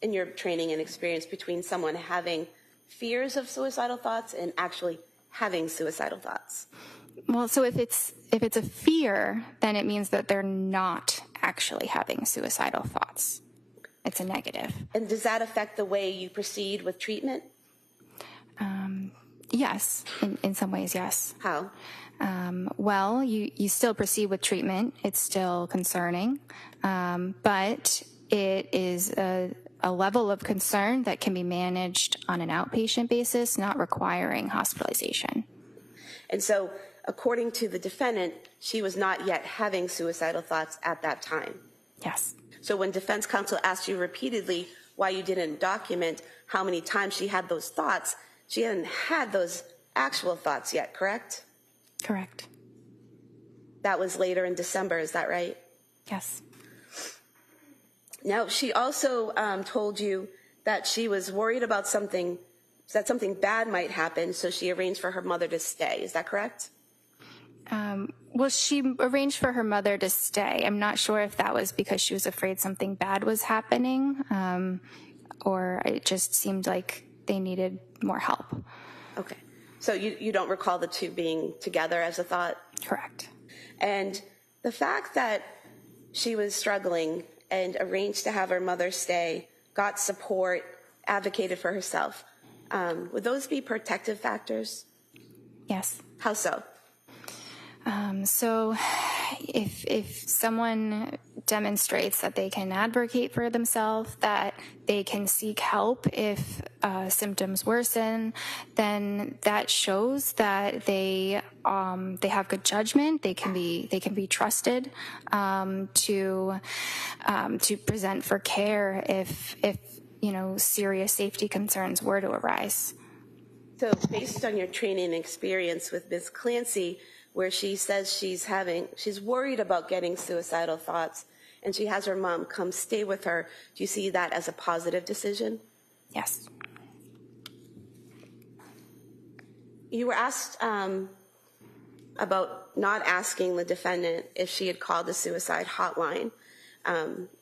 in your training and experience between someone having fears of suicidal thoughts and actually having suicidal thoughts? Well, so if it's a fear, then it means that they're not actually having suicidal thoughts. It's a negative. And does that affect the way you proceed with treatment? Yes, in some ways, yes. How? Well, you still proceed with treatment. It's still concerning, but it is a level of concern that can be managed on an outpatient basis, not requiring hospitalization. And so, according to the defendant, she was not yet having suicidal thoughts at that time. Yes. So when defense counsel asked you repeatedly why you didn't document how many times she had those thoughts, she hadn't had those actual thoughts yet, correct? Correct. That was later in December, is that right? Yes. Now, she also told you that she was worried about that something bad might happen, so she arranged for her mother to stay. Is that correct? Well, she arranged for her mother to stay. I'm not sure if that was because she was afraid something bad was happening, or it just seemed like they needed more help. Okay. So you don't recall the two being together as a thought? Correct. And the fact that she was struggling and arranged to have her mother stay, got support, advocated for herself, would those be protective factors? Yes. How so? So if someone demonstrates that they can advocate for themselves, that they can seek help if symptoms worsen, then that shows that they have good judgment. They can be trusted to present for care if serious safety concerns were to arise. So based on your training and experience with Ms. Clancy, where she says she's worried about getting suicidal thoughts, and she has her mom come stay with her, do you see that as a positive decision? Yes. You were asked about not asking the defendant if she had called the suicide hotline.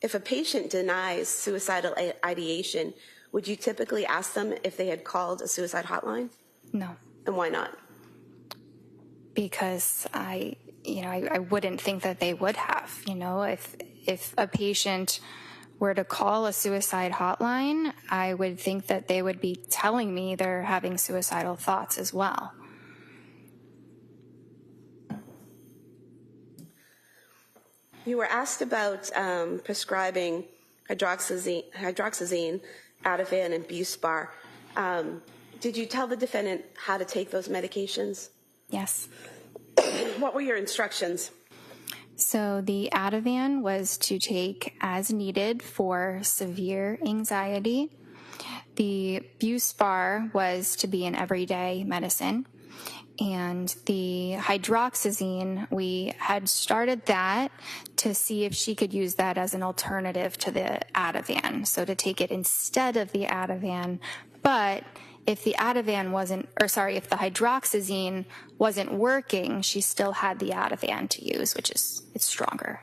If a patient denies suicidal ideation, would you typically ask them if they had called a suicide hotline? No, And why not? because I wouldn't think that they would have. If a patient were to call a suicide hotline, I would think that they would be telling me they're having suicidal thoughts as well. You were asked about prescribing hydroxyzine, Ativan, and Buspar. Did you tell the defendant how to take those medications? Yes. What were your instructions? So the Ativan was to take as needed for severe anxiety. The Buspar was to be an everyday medicine. And the hydroxyzine, we had started that to see if she could use that as an alternative to the Ativan. So to take it instead of the Ativan. But if the Ativan if the hydroxyzine wasn't working, she still had the Ativan to use, it's stronger.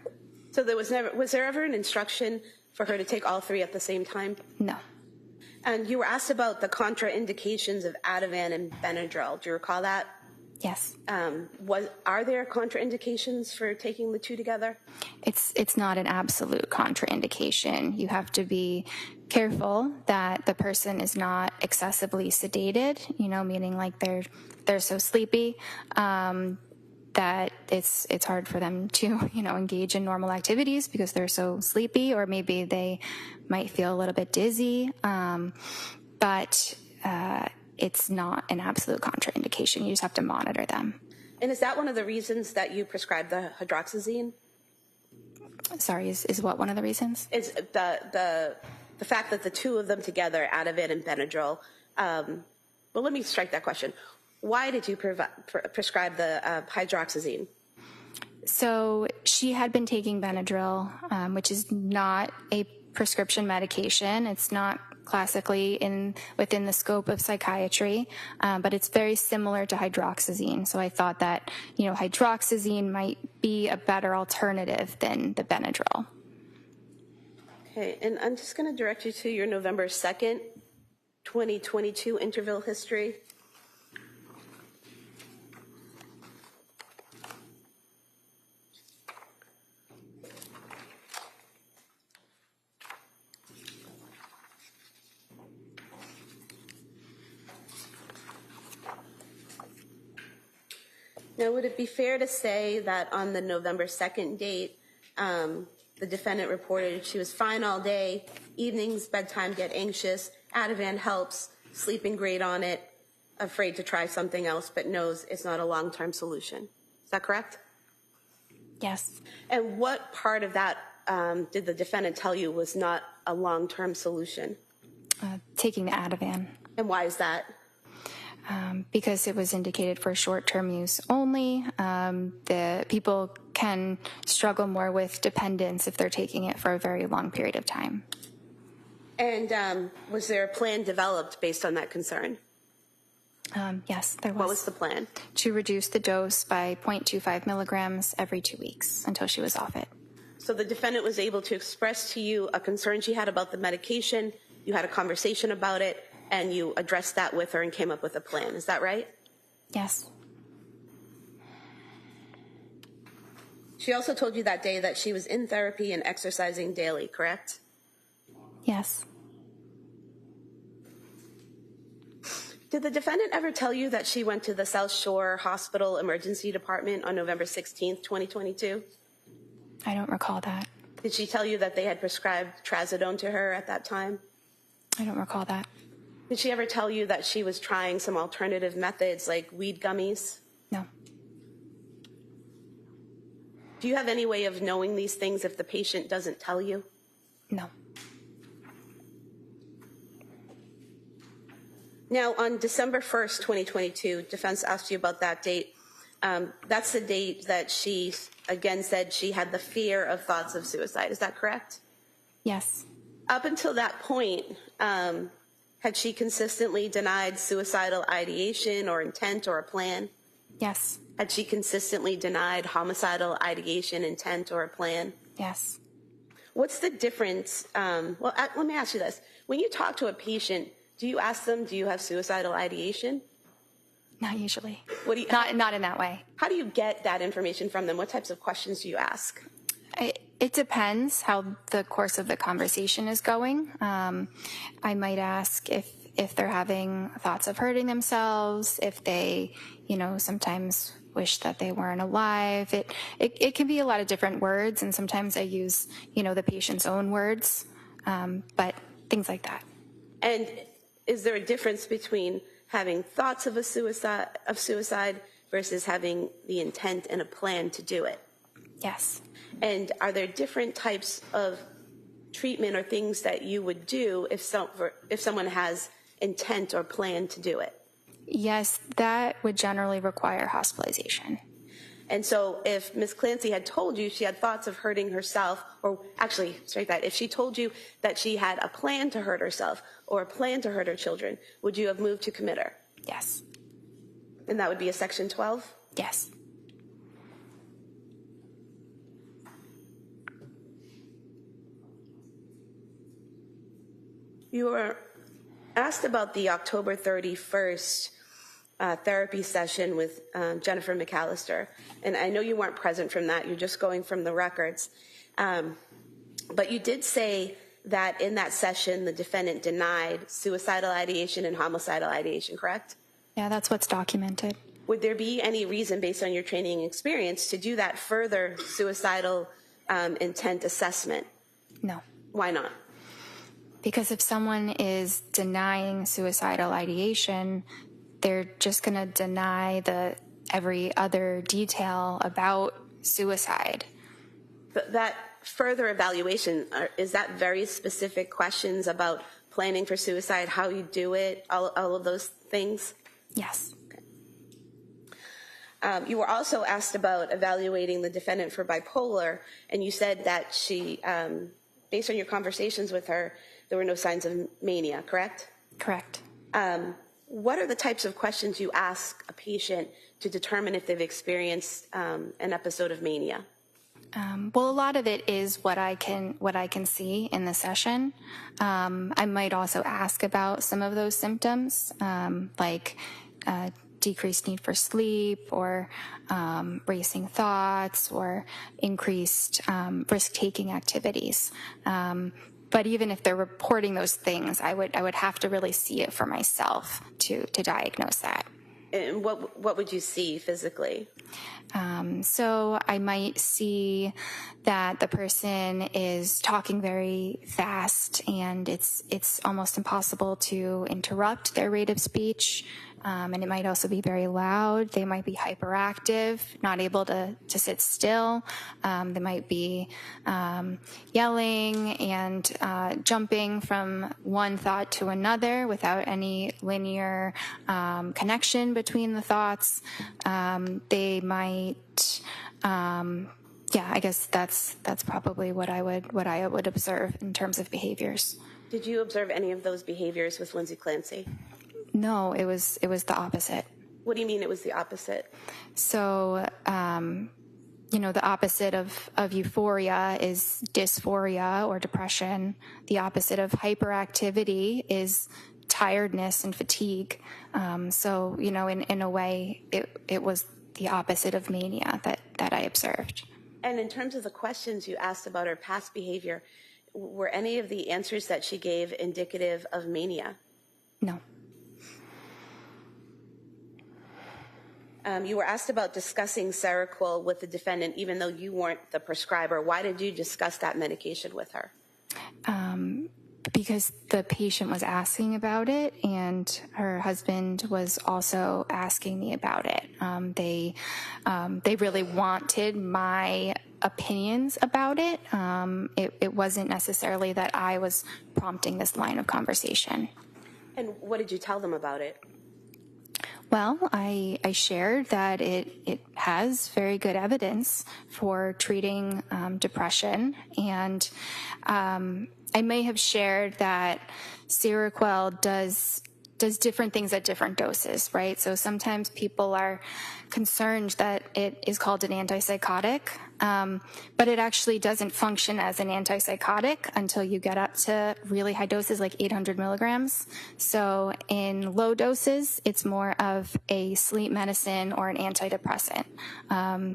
So was there ever an instruction for her to take all three at the same time? No. And you were asked about the contraindications of Ativan and Benadryl. Do you recall that? Yes. Are there contraindications for taking the two together? It's not an absolute contraindication. You have to be careful that the person is not excessively sedated, meaning like they're so sleepy that it's hard for them to, engage in normal activities because they're so sleepy, or maybe they might feel a little bit dizzy. But it's not an absolute contraindication. You just have to monitor them. And is that one of the reasons that you prescribed the hydroxyzine? Sorry, is what one of the reasons? Is the fact that the two of them together, Ativan and Benadryl. Well, let me strike that question. Why did you prescribe the hydroxyzine? So she had been taking Benadryl, which is not a prescription medication. It's not classically within the scope of psychiatry, but it's very similar to hydroxyzine. So I thought that, hydroxyzine might be a better alternative than the Benadryl. Okay, and I'm just going to direct you to your November 2nd, 2022 interval history. Now, would it be fair to say that on the November 2nd date, the defendant reported she was fine all day, evenings, bedtime, get anxious, Ativan helps, sleeping great on it, afraid to try something else, but knows it's not a long-term solution. Is that correct? Yes. And what part of that did the defendant tell you was not a long-term solution? Taking the Ativan. And why is that? Because it was indicated for short-term use only. The people can struggle more with dependence if they're taking it for a very long period of time. And was there a plan developed based on that concern? Yes, there was. What was the plan? To reduce the dose by 0.25 milligrams every 2 weeks until she was off it. So the defendant was able to express to you a concern she had about the medication, you had a conversation about it, and you addressed that with her and came up with a plan. Is that right? Yes. She also told you that day that she was in therapy and exercising daily, correct? Yes. Did the defendant ever tell you that she went to the South Shore Hospital Emergency Department on November 16th, 2022? I don't recall that. Did she tell you that they had prescribed trazodone to her at that time? I don't recall that. Did she ever tell you that she was trying some alternative methods like weed gummies? No. Do you have any way of knowing these things if the patient doesn't tell you? No. Now, on December 1st, 2022, defense asked you about that date. That's the date that she, again, said she had the fear of thoughts of suicide. Is that correct? Yes. Up until that point, had she consistently denied suicidal ideation or intent or a plan? Yes. Had she consistently denied homicidal ideation, intent, or a plan? Yes. What's the difference? Let me ask you this. When you talk to a patient, do you ask them, do you have suicidal ideation? Not usually. What do you, Not in that way. how do you get that information from them? What types of questions do you ask? It depends how the course of the conversation is going. I might ask if they're having thoughts of hurting themselves, if they, sometimes wish that they weren't alive. It can be a lot of different words, and sometimes I use, the patient's own words, but things like that. And is there a difference between having thoughts of suicide versus having the intent and a plan to do it? Yes. And are there different types of treatment or things that you would do if someone has intent or plan to do it? Yes, that would generally require hospitalization. And so if Ms. Clancy had told you she had thoughts of hurting herself, or actually, straight that, if she told you that she had a plan to hurt herself or a plan to hurt her children, would you have moved to commit her? Yes. And that would be a Section 12? Yes. You were asked about the October 31st therapy session with Jennifer McAllister, and I know you weren't present from that, you're just going from the records, but you did say that in that session the defendant denied suicidal ideation and homicidal ideation, correct? Yeah, that's what's documented. Would there be any reason, based on your training and experience, to do that further suicidal intent assessment? No. Why not? Because if someone is denying suicidal ideation, they're just going to deny every other detail about suicide. But that further evaluation, is that very specific questions about planning for suicide, how you do it, all of those things? Yes. Okay. You were also asked about evaluating the defendant for bipolar, and you said that she, based on your conversations with her, there were no signs of mania, correct? Correct. What are the types of questions you ask a patient to determine if they've experienced an episode of mania? Well, a lot of it is what I can see in the session. I might also ask about some of those symptoms, like decreased need for sleep, or racing thoughts, or increased risk-taking activities. But even if they're reporting those things, I would have to really see it for myself to diagnose that. And what would you see physically? So I might see that the person is talking very fast, and it's almost impossible to interrupt their rate of speech. And it might also be very loud. They might be hyperactive, not able to sit still. They might be yelling and jumping from one thought to another without any linear connection between the thoughts. They might, I guess that's probably what I would observe in terms of behaviors. Did you observe any of those behaviors with Lindsay Clancy? No, it was the opposite. What do you mean it was the opposite? So, the opposite of euphoria is dysphoria or depression. The opposite of hyperactivity is tiredness and fatigue. So, in a way, it was the opposite of mania that I observed. And in terms of the questions you asked about her past behavior, were any of the answers that she gave indicative of mania? No. You were asked about discussing Seroquel with the defendant, even though you weren't the prescriber. Why did you discuss that medication with her? Because the patient was asking about it, and her husband was also asking me about it. They really wanted my opinions about it. It wasn't necessarily that I was prompting this line of conversation. And what did you tell them about it? Well, I shared that it has very good evidence for treating depression, and I may have shared that Seroquel does does different things at different doses, right? So sometimes people are concerned that it is called an antipsychotic, but it actually doesn't function as an antipsychotic until you get up to really high doses, like 800 milligrams. So in low doses, it's more of a sleep medicine or an antidepressant.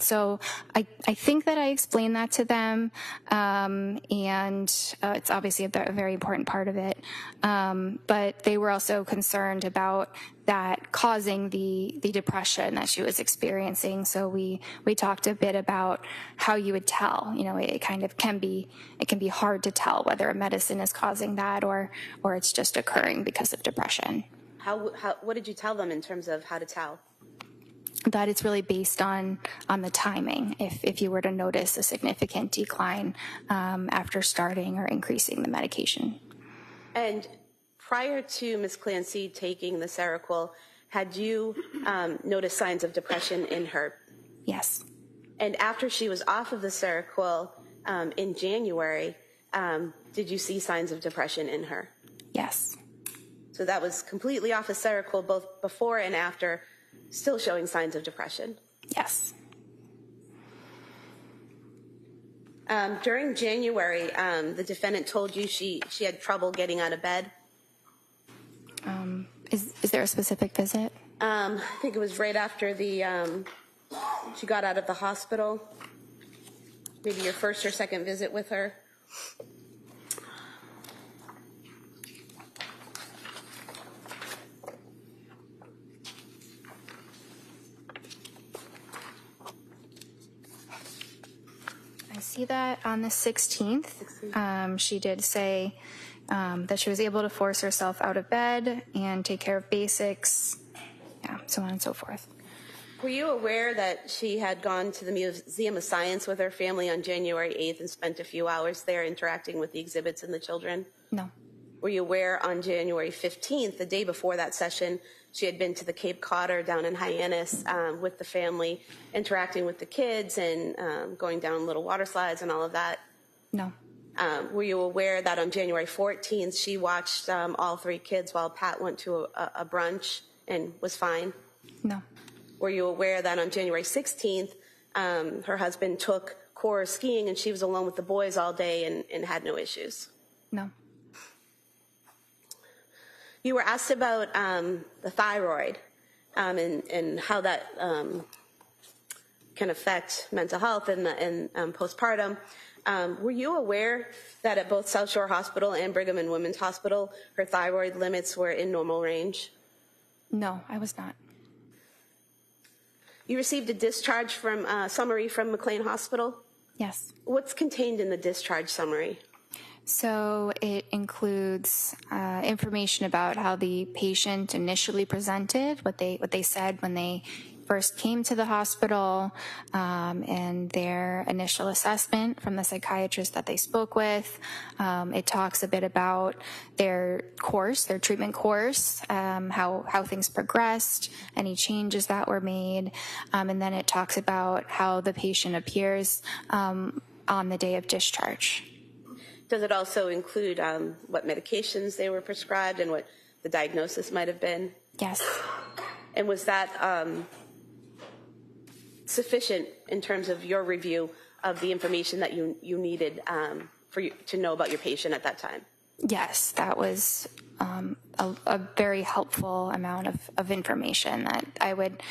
So I think that I explained that to them, and it's obviously a very important part of it. But they were also concerned about that causing the depression that she was experiencing. So we talked a bit about how you would tell. You know, it kind of can be hard to tell whether a medicine is causing that or it's just occurring because of depression. What did you tell them in terms of how to tell? That it's really based on the timing. If you were to notice a significant decline after starting or increasing the medication. And prior to Ms. Clancy taking the Seroquel, had you noticed signs of depression in her? Yes. And after she was off of the Seroquel in January, did you see signs of depression in her? Yes. So that was completely off of Seroquel, both before and after, still showing signs of depression? Yes. During January, the defendant told you she had trouble getting out of bed? Is there a specific visit? I think it was right after she got out of the hospital. Maybe your first or second visit with her. I see that on the 16th, she did say that she was able to force herself out of bed and take care of basics, so on and so forth. Were you aware that she had gone to the Museum of Science with her family on January 8th and spent a few hours there interacting with the exhibits and the children? No. Were you aware on January 15th, the day before that session, she had been to the Cape Codder down in Hyannis with the family, interacting with the kids and going down little water slides and all of that? No. Were you aware that on January 14th, she watched all three kids while Pat went to a brunch and was fine? No. Were you aware that on January 16th, her husband took Cora skiing and she was alone with the boys all day and had no issues? No. You were asked about the thyroid and how that can affect mental health and postpartum. Were you aware that at both South Shore Hospital and Brigham and Women's Hospital, her thyroid limits were in normal range? No, I was not. You received a discharge summary from McLean Hospital? Yes. What's contained in the discharge summary? So it includes information about how the patient initially presented, what they said when they first came to the hospital, and their initial assessment from the psychiatrist that they spoke with. It talks a bit about their treatment course, how things progressed, any changes that were made, and then it talks about how the patient appears on the day of discharge. Does it also include what medications they were prescribed and what the diagnosis might have been? Yes. And was that sufficient in terms of your review of the information that you needed for you to know about your patient at that time? Yes, that was a very helpful amount of information that I would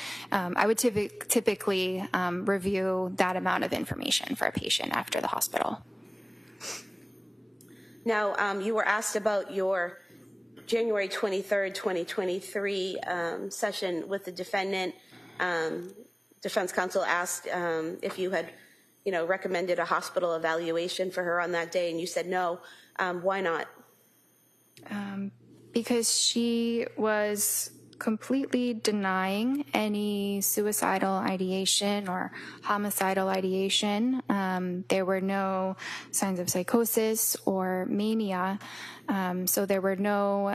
typically review that amount of information for a patient after the hospital. Now, you were asked about your January 23rd, 2023 session with the defendant. Defense counsel asked if you had, recommended a hospital evaluation for her on that day, and you said no. Why not? Because she was completely denying any suicidal ideation or homicidal ideation. There were no signs of psychosis or mania, so there were no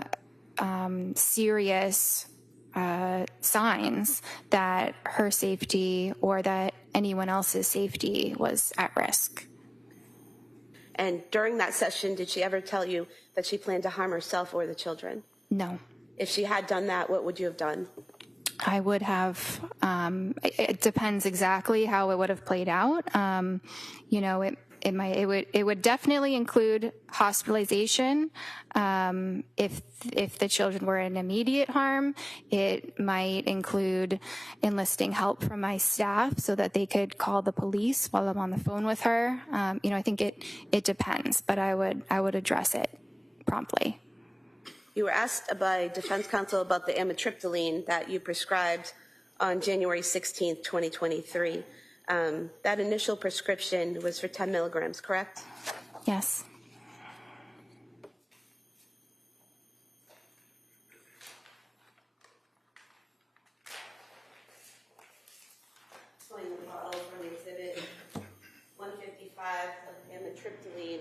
serious signs that her safety or that anyone else's safety was at risk. And during that session, did she ever tell you that she planned to harm herself or the children? No. If she had done that, what would you have done? I would have, it depends exactly how it would have played out. You know, it would definitely include hospitalization. If the children were in immediate harm, it might include enlisting help from my staff so that they could call the police while I'm on the phone with her. You know, I think it depends, but I would address it promptly. You were asked by defense counsel about the amitriptyline that you prescribed on January 16th, 2023. That initial prescription was for 10 milligrams, correct? Yes. Pulling the bottle from exhibit 155 of amitriptyline.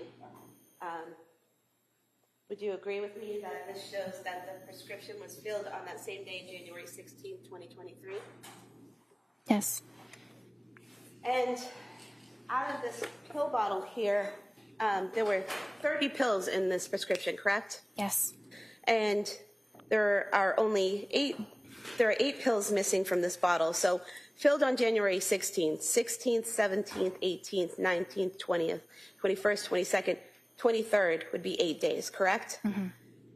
Would you agree with me that this shows that the prescription was filled on that same day, January 16th, 2023? Yes. And out of this pill bottle here, there were 30 pills in this prescription, correct? Yes. And there are 8 pills missing from this bottle. So filled on January 16th, 16th, 17th, 18th, 19th, 20th, 21st, 22nd, 23rd would be 8 days, correct? Mm-hmm.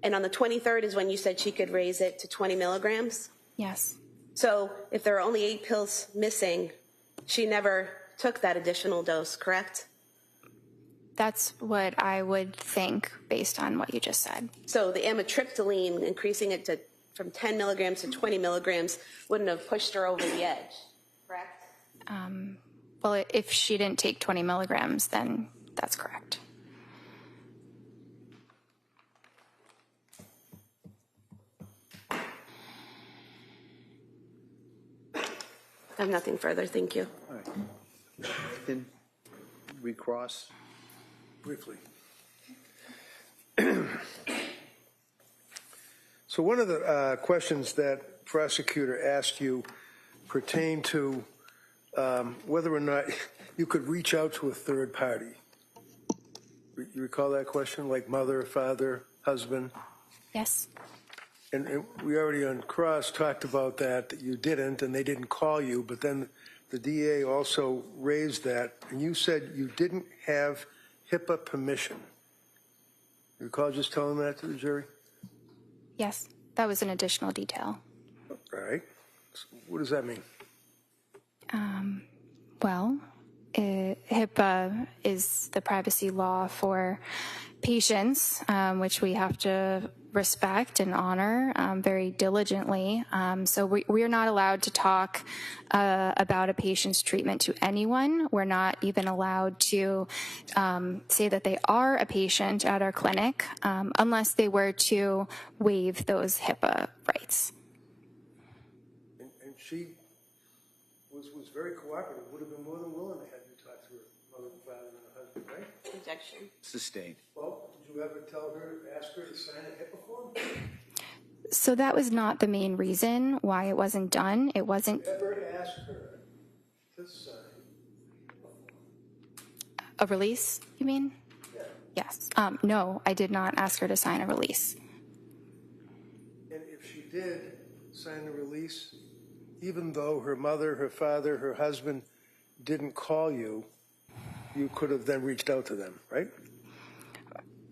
And on the 23rd is when you said she could raise it to 20 milligrams? Yes. So if there are only 8 pills missing, she never took that additional dose, correct? That's what I would think based on what you just said. So the amitriptyline, increasing it from 10 milligrams to 20 milligrams, wouldn't have pushed her over the edge, correct? Well, if she didn't take 20 milligrams, then that's correct. I have nothing further, thank you. All right. Then recross. Briefly. So one of the questions that prosecutor asked you pertained to whether or not you could reach out to a third party. You recall that question, like mother, father, husband? Yes. And we already on cross talked about that you didn't, and they didn't call you, but then the DA also raised that, and you said you didn't have HIPAA permission. You recall just telling that to the jury? Yes. That was an additional detail. All right. So what does that mean? Well, HIPAA is the privacy law for patients, which we have to respect and honor very diligently. So we are not allowed to talk about a patient's treatment to anyone. We're not even allowed to say that they are a patient at our clinic unless they were to waive those HIPAA rights. And she was very cooperative, would have been more than willing to have you talk to her mother and father and her husband, right? Objection. Sustained. Well, did you ever tell her, ask her to sign a HIPAA form? So that was not the main reason why it wasn't done. It wasn't. Did you ever ask her to sign A release, you mean? Yeah. Yes. No, I did not ask her to sign a release. And if she did sign a release, even though her mother, her father, her husband didn't call you, you could have then reached out to them, right?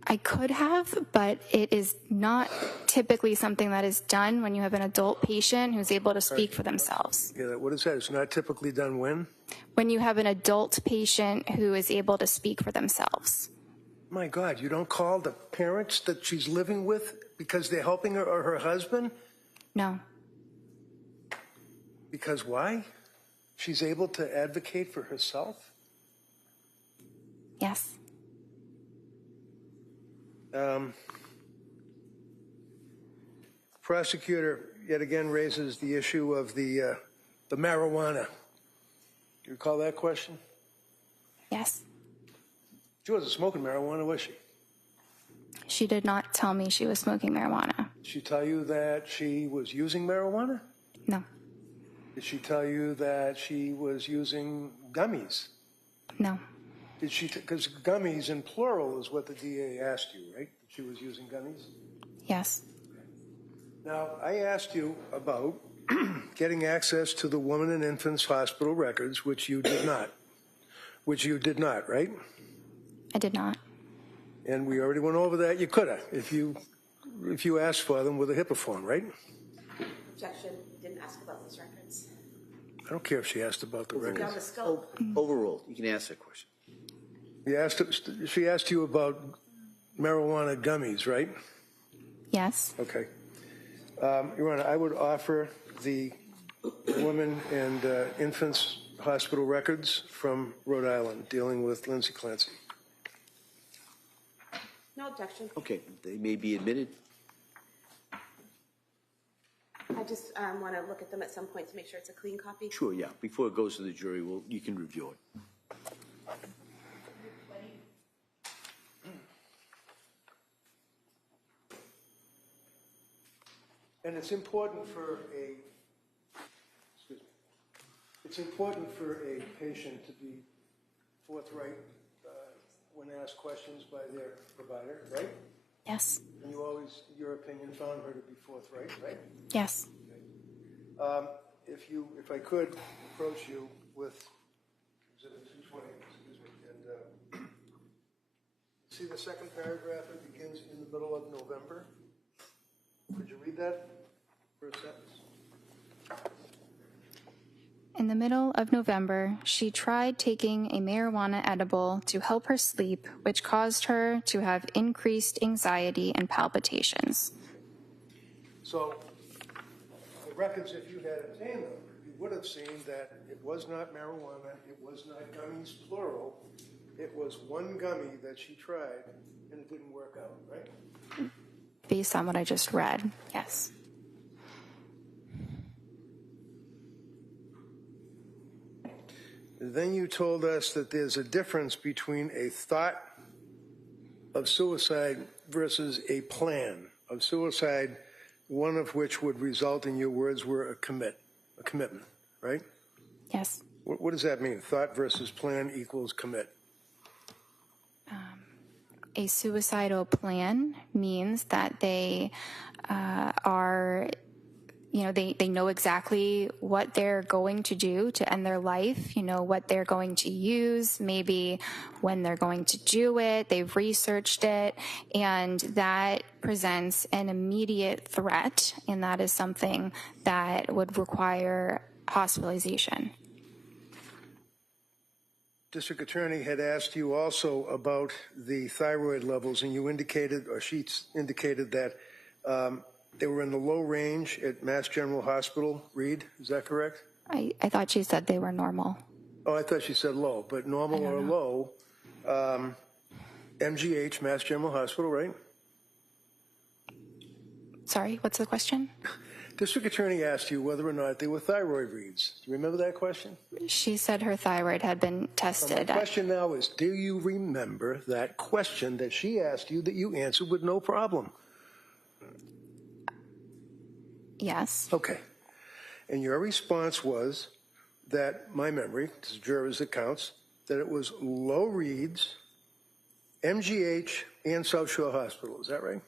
I could have, but it is not typically something that is done when you have an adult patient who's able to speak for themselves. Yeah, what is that? It's not typically done when? When you have an adult patient who is able to speak for themselves. My God, you don't call the parents that she's living with because they're helping her or her husband? No. Because why? She's able to advocate for herself? Yes. Prosecutor yet again raises the issue of the marijuana. Do you recall that question? Yes. She wasn't smoking marijuana, was she? She did not tell me she was smoking marijuana. Did she tell you that she was using marijuana? No. Did she tell you that she was using gummies? No. Did she, because gummies in plural is what the DA asked you, right? That she was using gummies? Yes. Now, I asked you about getting access to the Women and Infants Hospital records, which you did not. Which you did not, right? I did not. And we already went over that. You could have, if you asked for them with a HIPAA form, right? Objection, didn't ask about those records. I don't care if she asked about the records. Beyond the scope. Overruled. You can ask that question. She asked you about marijuana gummies, right? Yes. Okay. Your Honor, I would offer the Women and Infants Hospital records from Rhode Island dealing with Lindsay Clancy. No objection. Okay, they may be admitted. I just want to look at them at some point to make sure it's a clean copy. Sure, yeah. Before it goes to the jury, you can review it. And it's important for a patient to be forthright when asked questions by their provider, right? Yes. And you always, in your opinion, found her to be forthright, right? Yes. If I could approach you with Exhibit 220, excuse me, and see the second paragraph, it begins in the middle of November. Could you read that first sentence? In the middle of November, she tried taking a marijuana edible to help her sleep, which caused her to have increased anxiety and palpitations. So, the records, if you had obtained them, you would have seen that it was not marijuana, it was not gummies, plural. It was one gummy that she tried, and it didn't work out, right? Based on what I just read, yes. Then you told us that there's a difference between a thought of suicide versus a plan of suicide, one of which would result, in your words, were a commitment, right? Yes. What does that mean? Thought versus plan equals commit. A suicidal plan means that they are, they know exactly what they're going to do to end their life, what they're going to use, maybe when they're going to do it, they've researched it, and that presents an immediate threat, and that is something that would require hospitalization. District Attorney had asked you also about the thyroid levels, and you indicated, or she indicated that they were in the low range at Mass General Hospital, Reed. Is that correct? I thought she said they were normal. Oh, I thought she said low, but normal or low. MGH, Mass General Hospital, right? Sorry, what's the question? District Attorney asked you whether or not they were thyroid reads. Do you remember that question? She said her thyroid had been tested. My question now is, do you remember that question that she asked you that you answered with no problem? Yes. Okay. And your response was that, my memory, as jurors it counts, that it was low reads, MGH, and South Shore Hospital. Is that right?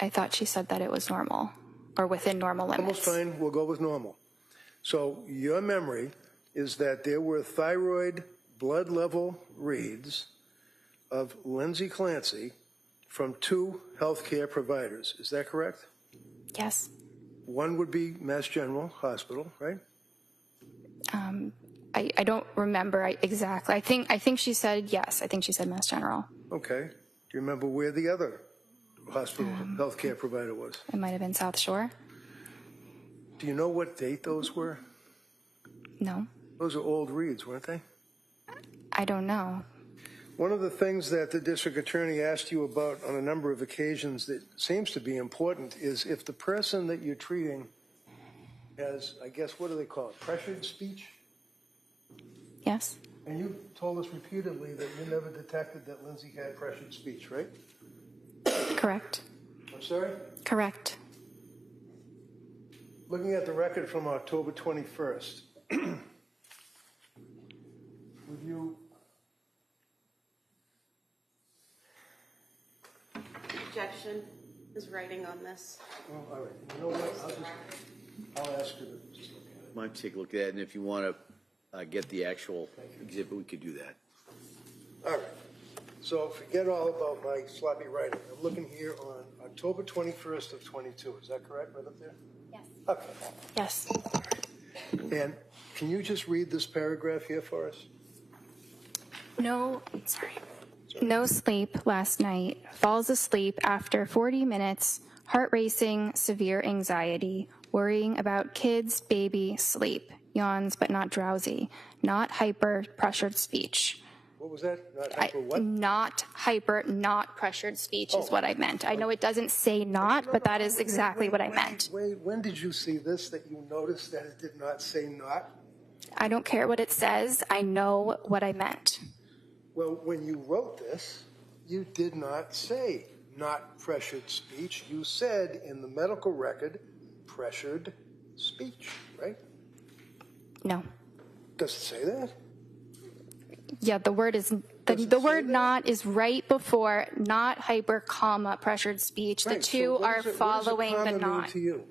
I thought she said that it was normal, or within normal limits. Almost fine. We'll go with normal. So your memory is that there were thyroid blood level reads of Lindsay Clancy from 2 healthcare providers. Is that correct? Yes. One would be Mass General Hospital, right? I don't remember exactly. I think she said yes. I think she said Mass General. Okay. Do you remember where the other hospital healthcare provider was? It might have been South Shore. Do you know what date those were? No. Those are old reads, weren't they? I don't know. One of the things that the district attorney asked you about on a number of occasions that seems to be important is if the person that you're treating has, I guess, what do they call it, pressured speech? Yes. And you told us repeatedly that you never detected that Lindsay had pressured speech, right? Correct. I'm sorry? Correct. Looking at the record from October 21st, would you objection is writing on this. Oh, all right. You know what? I'll ask her to just look at it. Might take a look at it, and if you want to get the actual exhibit, we could do that. All right. So forget all about my sloppy writing. I'm looking here on October 21st of 22. Is that correct, right up there? Yes. Okay. Yes. And can you just read this paragraph here for us? No sleep last night. Falls asleep after 40 minutes. Heart racing, severe anxiety. Worrying about kids, baby, sleep. Yawns but not drowsy. Not hyper, pressured speech. What was that? Not hyper what? Not hyper, not pressured speech is what I meant. I know it doesn't say not, but that is exactly what I meant. When did you see this that you noticed that it did not say not? I don't care what it says. I know what I meant. Well, when you wrote this, you did not say not pressured speech. You said in the medical record, pressured speech, right? No. Does it say that? Yeah, the word is the word not is right before not hyper, comma, pressured speech. Right, The two so are following what the does a comma mean not. to you?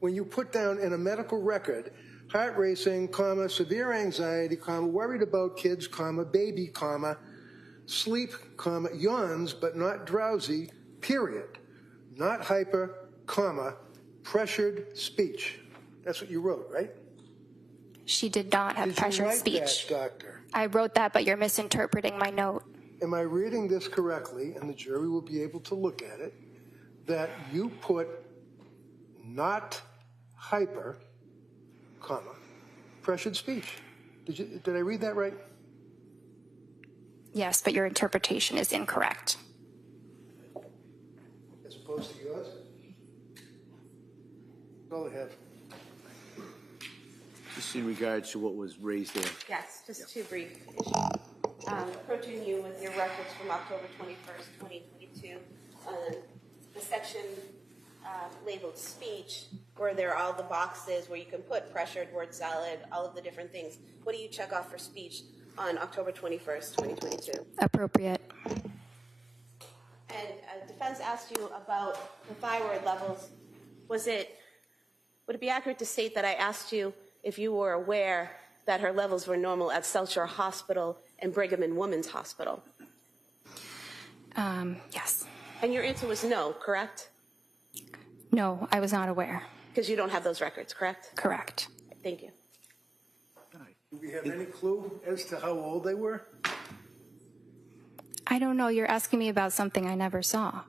When you put down in a medical record, heart racing, comma, severe anxiety, comma, worried about kids, comma, baby, comma, sleep, comma, yawns but not drowsy, period. Not hyper, comma, pressured speech. That's what you wrote, right? She did not have pressured Did you write speech. that, doctor? I wrote that, but you're misinterpreting my note. Am I reading this correctly, and the jury will be able to look at it, that you put not hyper, comma, pressured speech? Did I read that right? Yes, but your interpretation is incorrect. As opposed to yours? That's all I have. Just in regards to what was raised there. Yes, just two brief issues. Approaching you with your records from October 21st, 2022, the section labeled speech, where there are all the boxes where you can put pressured, word salad, all of the different things. What do you check off for speech on October 21st, 2022? Appropriate. And defense asked you about the thyroid levels. Would it be accurate to state that I asked you if you were aware that her levels were normal at South Shore Hospital and Brigham and Women's Hospital? Yes. And your answer was no, correct? No, I was not aware. Because you don't have those records, correct? Correct. Thank you. Do we have any clue as to how old they were? I don't know. You're asking me about something I never saw. All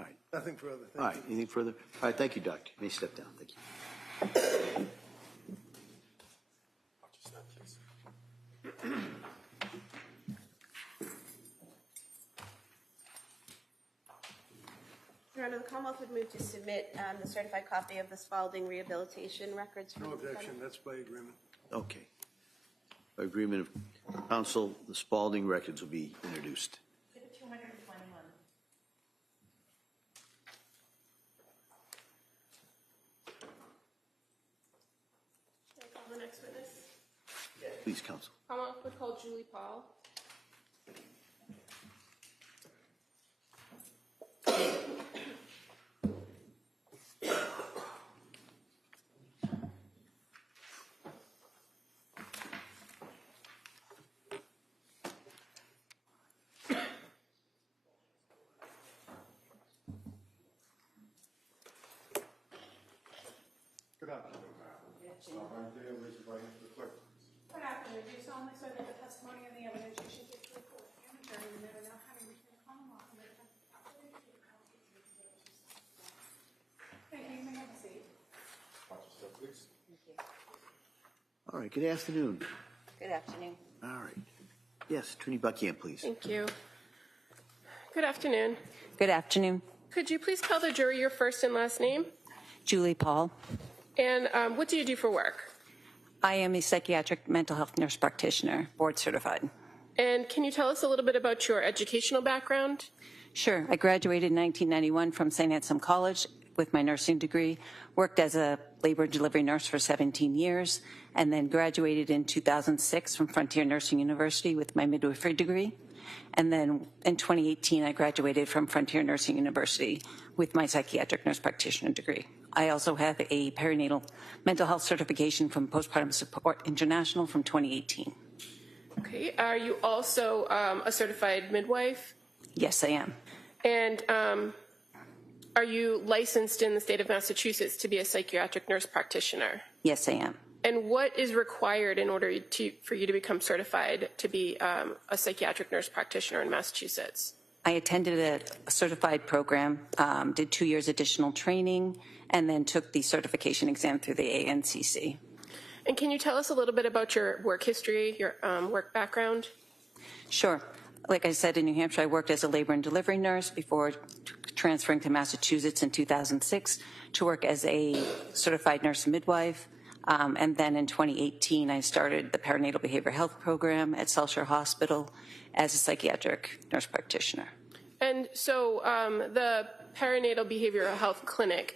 right. Nothing further. All right. Anything further? All right. Thank you, Doctor. You may step down. Thank you. Your Honor, the Commonwealth would move to submit the certified copy of the Spalding rehabilitation records. No objection. That's by agreement. Okay. By agreement of counsel, the Spalding records will be introduced. Exhibit 221. Should I call the next witness? Please, counsel. Commonwealth would call Julie Paul. Good afternoon. Stop right there, raise your right hand for the clerk. Good afternoon. Do you solemnly swear that the testimony and the evidence you should give to the court and the jury will never know having reached the Commonwealth and the defense Thank you. You may have a seat. Watch yourself, please. All right. Good afternoon. Good afternoon. All right. Yes, Attorney Buckingham, please. Thank you. Good afternoon. Good afternoon. Could you please tell the jury your first and last name? Julie Paul. And what do you do for work? I am a psychiatric mental health nurse practitioner, board certified. And can you tell us a little bit about your educational background? Sure. I graduated in 1991 from St. Anselm College with my nursing degree, worked as a labor and delivery nurse for 17 years, and then graduated in 2006 from Frontier Nursing University with my midwifery degree. And then in 2018, I graduated from Frontier Nursing University with my psychiatric nurse practitioner degree. I also have a perinatal mental health certification from Postpartum Support International from 2018. Okay. Are you also a certified midwife? Yes, I am. And are you licensed in the state of Massachusetts to be a psychiatric nurse practitioner? Yes, I am. And what is required in order for you to become certified to be a psychiatric nurse practitioner in Massachusetts? I attended a certified program, did 2 years additional training, and then took the certification exam through the ANCC. And can you tell us a little bit about your work history, your work background? Sure. Like I said, in New Hampshire, I worked as a labor and delivery nurse before transferring to Massachusetts in 2006 to work as a certified nurse midwife. And then in 2018, I started the perinatal behavioral health program at South Shore Hospital as a psychiatric nurse practitioner. And so the perinatal behavioral health clinic,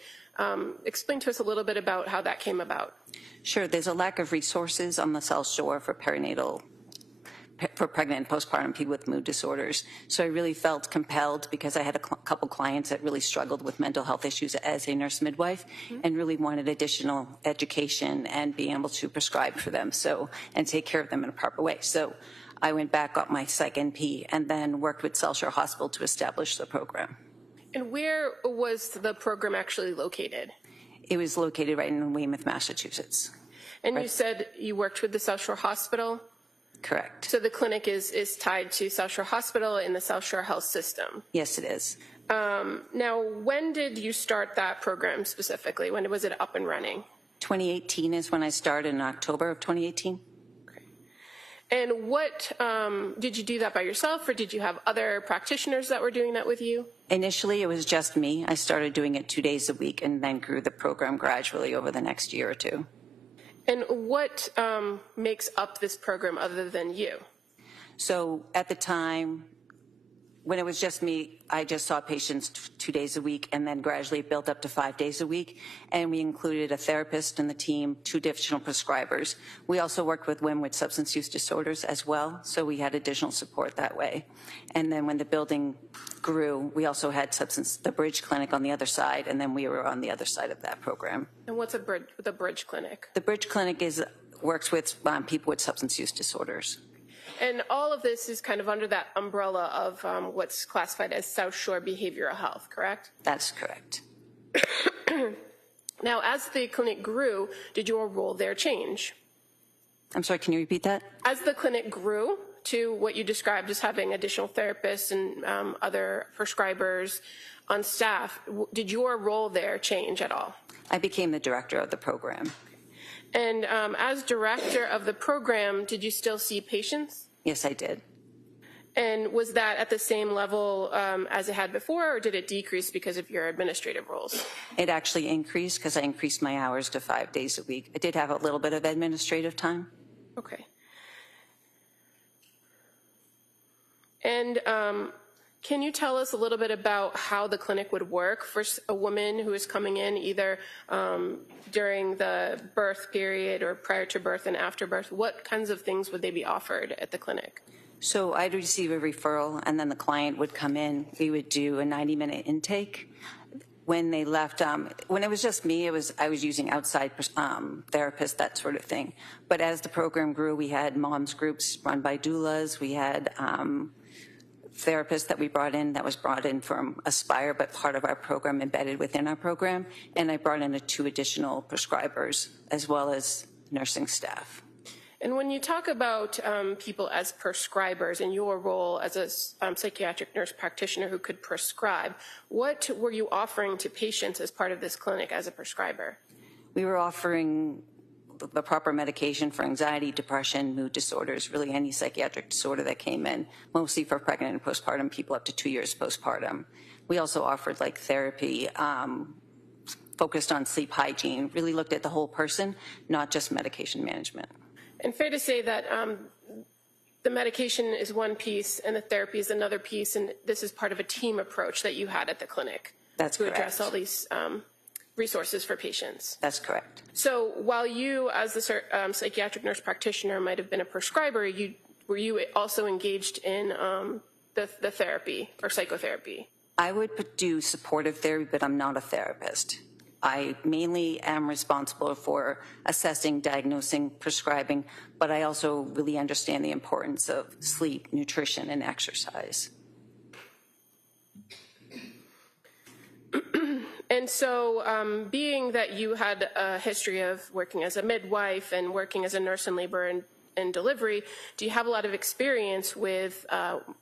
explain to us a little bit about how that came about. Sure. There's a lack of resources on the South Shore for pregnant and postpartum people with mood disorders. So I really felt compelled, because I had a couple clients that really struggled with mental health issues as a nurse midwife, and really wanted additional education and being able to prescribe for them and take care of them in a proper way. So I went back, got my Psych NP, and then worked with South Shore Hospital to establish the program. And where was the program actually located? It was located right in Weymouth, Massachusetts. And you said you worked with the South Shore Hospital? Correct. So the clinic is tied to South Shore Hospital in the South Shore Health System? Yes, it is. Now, when did you start that program specifically? When was it up and running? 2018 is when I started, in October of 2018. Okay. And what, did you do that by yourself, or did you have other practitioners that were doing that with you? Initially, it was just me. I started doing it 2 days a week and then grew the program gradually over the next year or two. And what makes up this program other than you? So at the time, when it was just me, I just saw patients 2 days a week, and then gradually built up to 5 days a week. And we included a therapist in the team, 2 additional prescribers. We also worked with women with substance use disorders as well, so we had additional support that way. And then when the building grew, we also had the Bridge Clinic on the other side, and then we were on the other side of that program. And what's the Bridge Clinic? The Bridge Clinic works with people with substance use disorders. And all of this is kind of under that umbrella of what's classified as South Shore Behavioral Health, correct? That's correct. Now, as the clinic grew, did your role there change? I'm sorry, can you repeat that? As the clinic grew to what you described as having additional therapists and other prescribers on staff, did your role there change at all? I became the director of the program. And as director of the program, did you still see patients? Yes, I did. And was that at the same level as it had before, or did it decrease because of your administrative roles? It actually increased because I increased my hours to 5 days a week. I did have a little bit of administrative time. Okay. And can you tell us a little bit about how the clinic would work for a woman who is coming in either during the birth period or prior to birth and after birth? What kinds of things would they be offered at the clinic? So I'd receive a referral, and then the client would come in. We would do a 90-minute intake. When they left, when it was just me, I was using outside therapists, that sort of thing. But as the program grew, we had moms groups run by doulas. We had therapists that was brought in from Aspire, but part of our program embedded within our program. And I brought in 2 additional prescribers as well as nursing staff. And when you talk about people as prescribers and your role as a psychiatric nurse practitioner who could prescribe, what were you offering to patients as part of this clinic as a prescriber? We were offering the proper medication for anxiety, depression, mood disorders, really any psychiatric disorder that came in, mostly for pregnant and postpartum people up to 2 years postpartum. We also offered therapy focused on sleep hygiene, really looked at the whole person, not just medication management. And fair to say that the medication is one piece and the therapy is another piece, and this is part of a team approach that you had at the clinic. That's correct. To address all these resources for patients. That's correct. So while you, as the psychiatric nurse practitioner, might have been a prescriber, you were you also engaged in the therapy or psychotherapy? I would do supportive therapy, but I'm not a therapist. I mainly am responsible for assessing, diagnosing, prescribing, but I also really understand the importance of sleep, nutrition, and exercise. And so, being that you had a history of working as a midwife and working as a nurse in labor and delivery, do you have a lot of experience with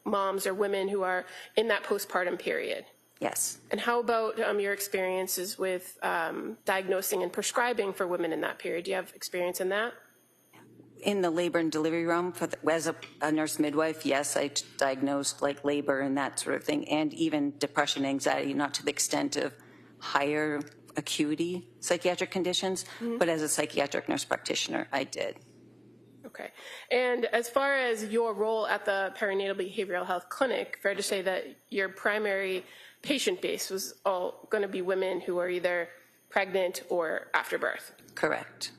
moms or women who are in that postpartum period? Yes. And how about your experiences with diagnosing and prescribing for women in that period? Do you have experience in that? In the labor and delivery realm, as a nurse midwife, yes, I diagnosed like labor and that sort of thing, and even depression, anxiety, not to the extent of higher acuity psychiatric conditions, but as a psychiatric nurse practitioner, I did. Okay. And as far as your role at the perinatal behavioral health clinic, fair to say that your primary patient base was all going to be women who are either pregnant or after birth? Correct.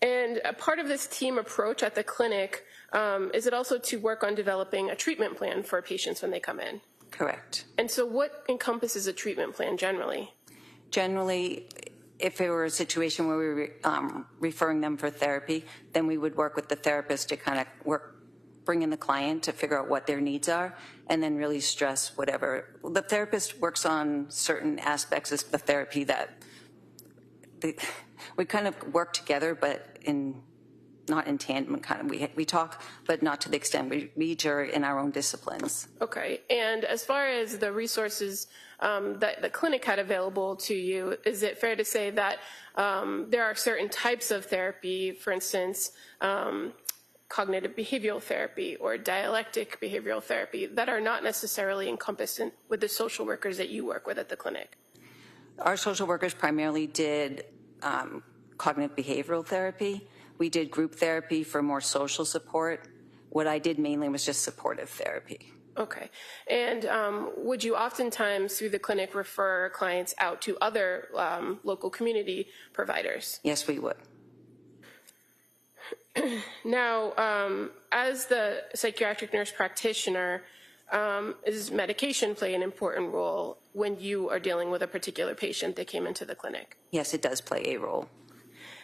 And a part of this team approach at the clinic, is it also to work on developing a treatment plan for patients when they come in? Correct. And so what encompasses a treatment plan generally? Generally, if it were a situation where we were referring them for therapy, then we would work with the therapist to kind of bring in the client to figure out what their needs are, and then really stress whatever. The therapist works on certain aspects of the therapy that we kind of work together, but not in tandem. Kind of we talk, but not to the extent we each are in our own disciplines. Okay. And as far as the resources that the clinic had available to you, is it fair to say that there are certain types of therapy, for instance, cognitive behavioral therapy or dialectic behavioral therapy, that are not necessarily encompassed with the social workers that you work with at the clinic? Our social workers primarily did cognitive behavioral therapy. We did group therapy for more social support. What I did mainly was just supportive therapy. Okay. And would you oftentimes, through the clinic, refer clients out to other local community providers? Yes, we would. Now, as the psychiatric nurse practitioner, does medication play an important role when you are dealing with a particular patient that came into the clinic? Yes, it does play a role.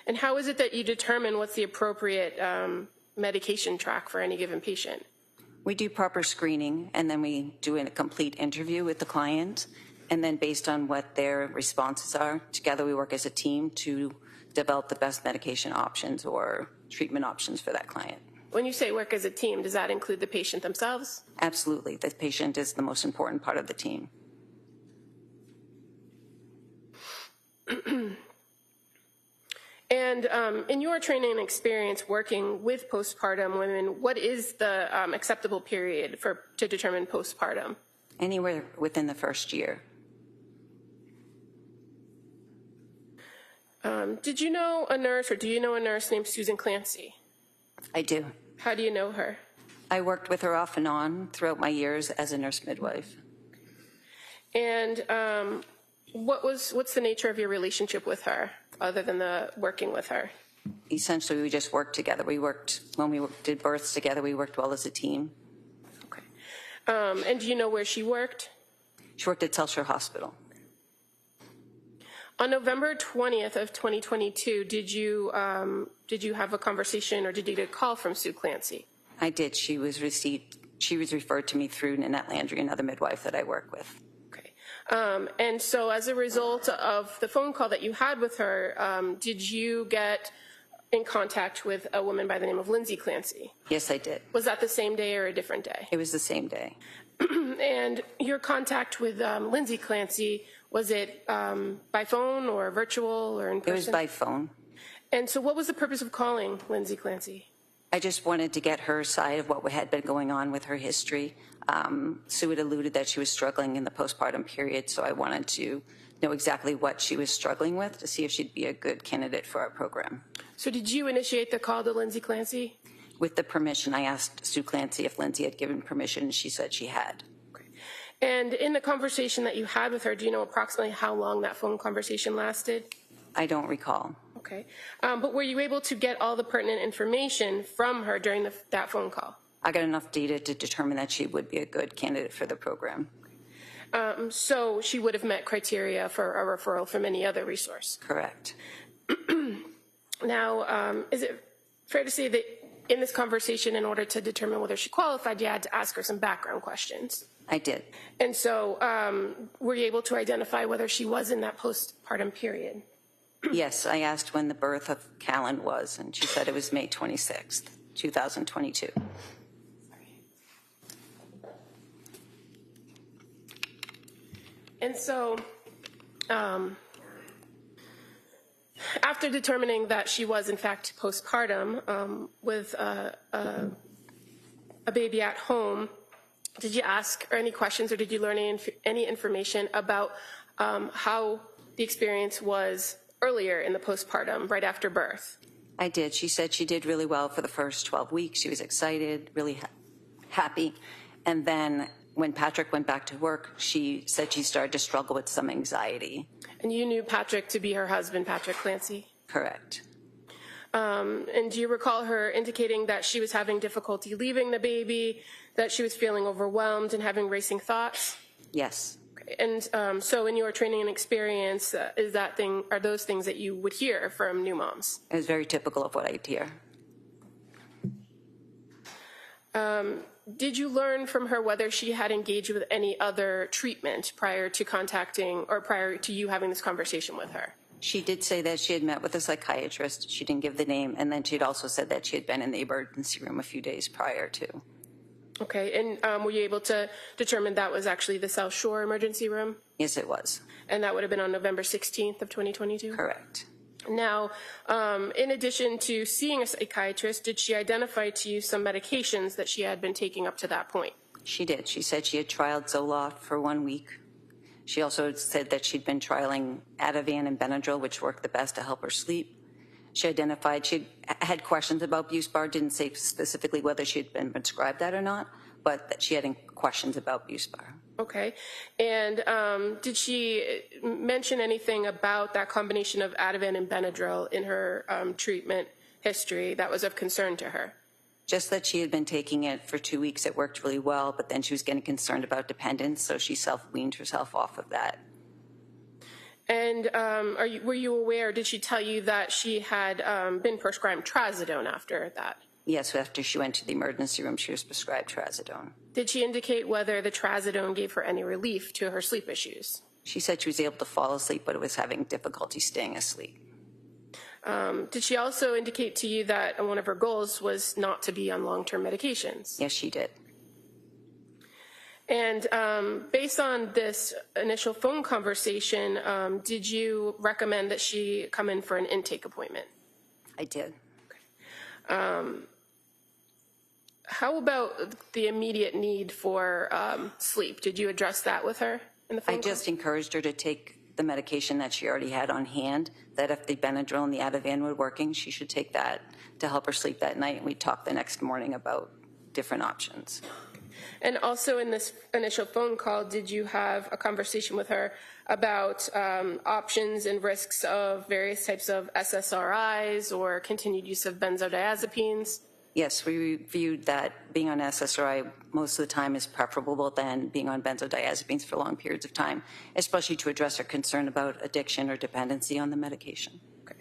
And how is it that you determine what's the appropriate medication track for any given patient? We do proper screening, and then we do a complete interview with the client, and then based on what their responses are, together we work as a team to develop the best medication options or treatment options for that client. When you say work as a team, does that include the patient themselves? Absolutely. The patient is the most important part of the team. And in your training and experience working with postpartum women, what is the acceptable period to determine postpartum? Anywhere within the first year. Did you know a nurse, or do you know a nurse named Susan Clancy? I do. How do you know her? I worked with her off and on throughout my years as a nurse midwife. And what's the nature of your relationship with her, other than the working with her? Essentially, we just worked together. When we did births together, we worked well as a team. Okay. And do you know where she worked? She worked at Telshire Hospital. On November 20th of 2022, did you have a conversation, or did you get a call from Sue Clancy? I did. She was referred to me through Nanette Landry, another midwife that I work with. Okay. And so as a result of the phone call that you had with her, did you get in contact with a woman by the name of Lindsay Clancy? Yes, I did. Was that the same day or a different day? It was the same day. And your contact with Lindsay Clancy, was it by phone or virtual or in person? It was by phone. And so what was the purpose of calling Lindsay Clancy? I just wanted to get her side of what had been going on with her history. Sue had alluded that she was struggling in the postpartum period, so I wanted to know exactly what she was struggling with to see if she'd be a good candidate for our program. So did you initiate the call to Lindsay Clancy? With the permission, I asked Sue Clancy if Lindsay had given permission, and she said she had. Okay. And in the conversation that you had with her, do you know approximately how long that phone conversation lasted? I don't recall. Okay. Okay. But were you able to get all the pertinent information from her during that phone call? I got enough data to determine that she would be a good candidate for the program. So she would have met criteria for a referral from any other resource? Correct. Now, is it fair to say that in this conversation, in order to determine whether she qualified, you had to ask her some background questions? I did. And so were you able to identify whether she was in that postpartum period? Yes, I asked when the birth of Callan was, and she said it was May 26th, 2022. And so after determining that she was in fact postpartum with a baby at home, did you ask her any questions, or did you learn any information about how the experience was earlier in the postpartum, right after birth? I did. She said she did really well for the first 12 weeks. She was excited, really happy. And then when Patrick went back to work, she said she started to struggle with some anxiety. And you knew Patrick to be her husband, Patrick Clancy? Correct. And do you recall her indicating that she was having difficulty leaving the baby, that she was feeling overwhelmed and having racing thoughts? Yes. Okay. And so in your training and experience, are those things that you would hear from new moms? It was very typical of what I'd hear. Did you learn from her whether she had engaged with any other treatment prior to contacting or prior to you having this conversation with her? She did say that she had met with a psychiatrist. She didn't give the name. And then she had also said that she had been in the emergency room a few days prior to. Okay. And were you able to determine that was actually the South Shore emergency room? Yes, it was. And that would have been on November 16th of 2022? Correct. Now, in addition to seeing a psychiatrist, did she identify to you some medications that she had been taking up to that point? She did. She said she had trialed Zoloft for 1 week. She also said that she'd been trialing Ativan and Benadryl, which worked the best to help her sleep. She identified she had questions about Buspar, didn't say specifically whether she had been prescribed that or not, but that she had questions about Buspar. Okay. And did she mention anything about that combination of Ativan and Benadryl in her treatment history that was of concern to her? Just that she had been taking it for 2 weeks. It worked really well, but then she was getting concerned about dependence, so she self-weaned herself off of that. And were you aware, did she tell you that she had been prescribed trazodone after that? Yes, after she went to the emergency room, she was prescribed trazodone. Did she indicate whether the trazodone gave her any relief to her sleep issues? She said she was able to fall asleep, but was having difficulty staying asleep. Did she also indicate to you that one of her goals was not to be on long-term medications? Yes, she did. And based on this initial phone conversation, did you recommend that she come in for an intake appointment? I did. Okay. How about the immediate need for sleep? Did you address that with her in the phone call? I just encouraged her to take the medication that she already had on hand, that if the Benadryl and the Ativan were working, she should take that to help her sleep that night. And we talked the next morning about different options. And also in this initial phone call, did you have a conversation with her about options and risks of various types of SSRIs or continued use of benzodiazepines? Yes, we reviewed that being on SSRI most of the time is preferable than being on benzodiazepines for long periods of time, especially to address her concern about addiction or dependency on the medication. Okay.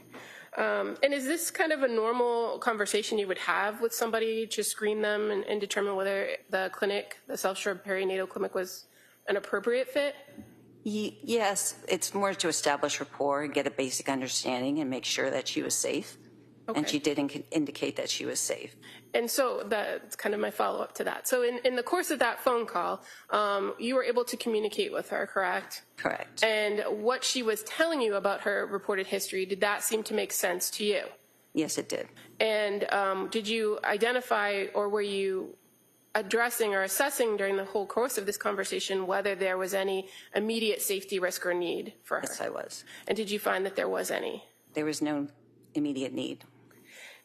And is this kind of a normal conversation you would have with somebody to screen them and determine whether the clinic, the South Shore Perinatal Clinic, was an appropriate fit? Yes, it's more to establish rapport and get a basic understanding and make sure that she was safe. Okay. And she did indicate that she was safe. And so that's kind of my follow-up to that. So in the course of that phone call, you were able to communicate with her, correct? Correct. And what she was telling you about her reported history, did that seem to make sense to you? Yes, it did. And did you identify, or were you addressing or assessing during the whole course of this conversation whether there was any immediate safety risk or need for her? Yes, I was. And did you find that there was any? There was no immediate need.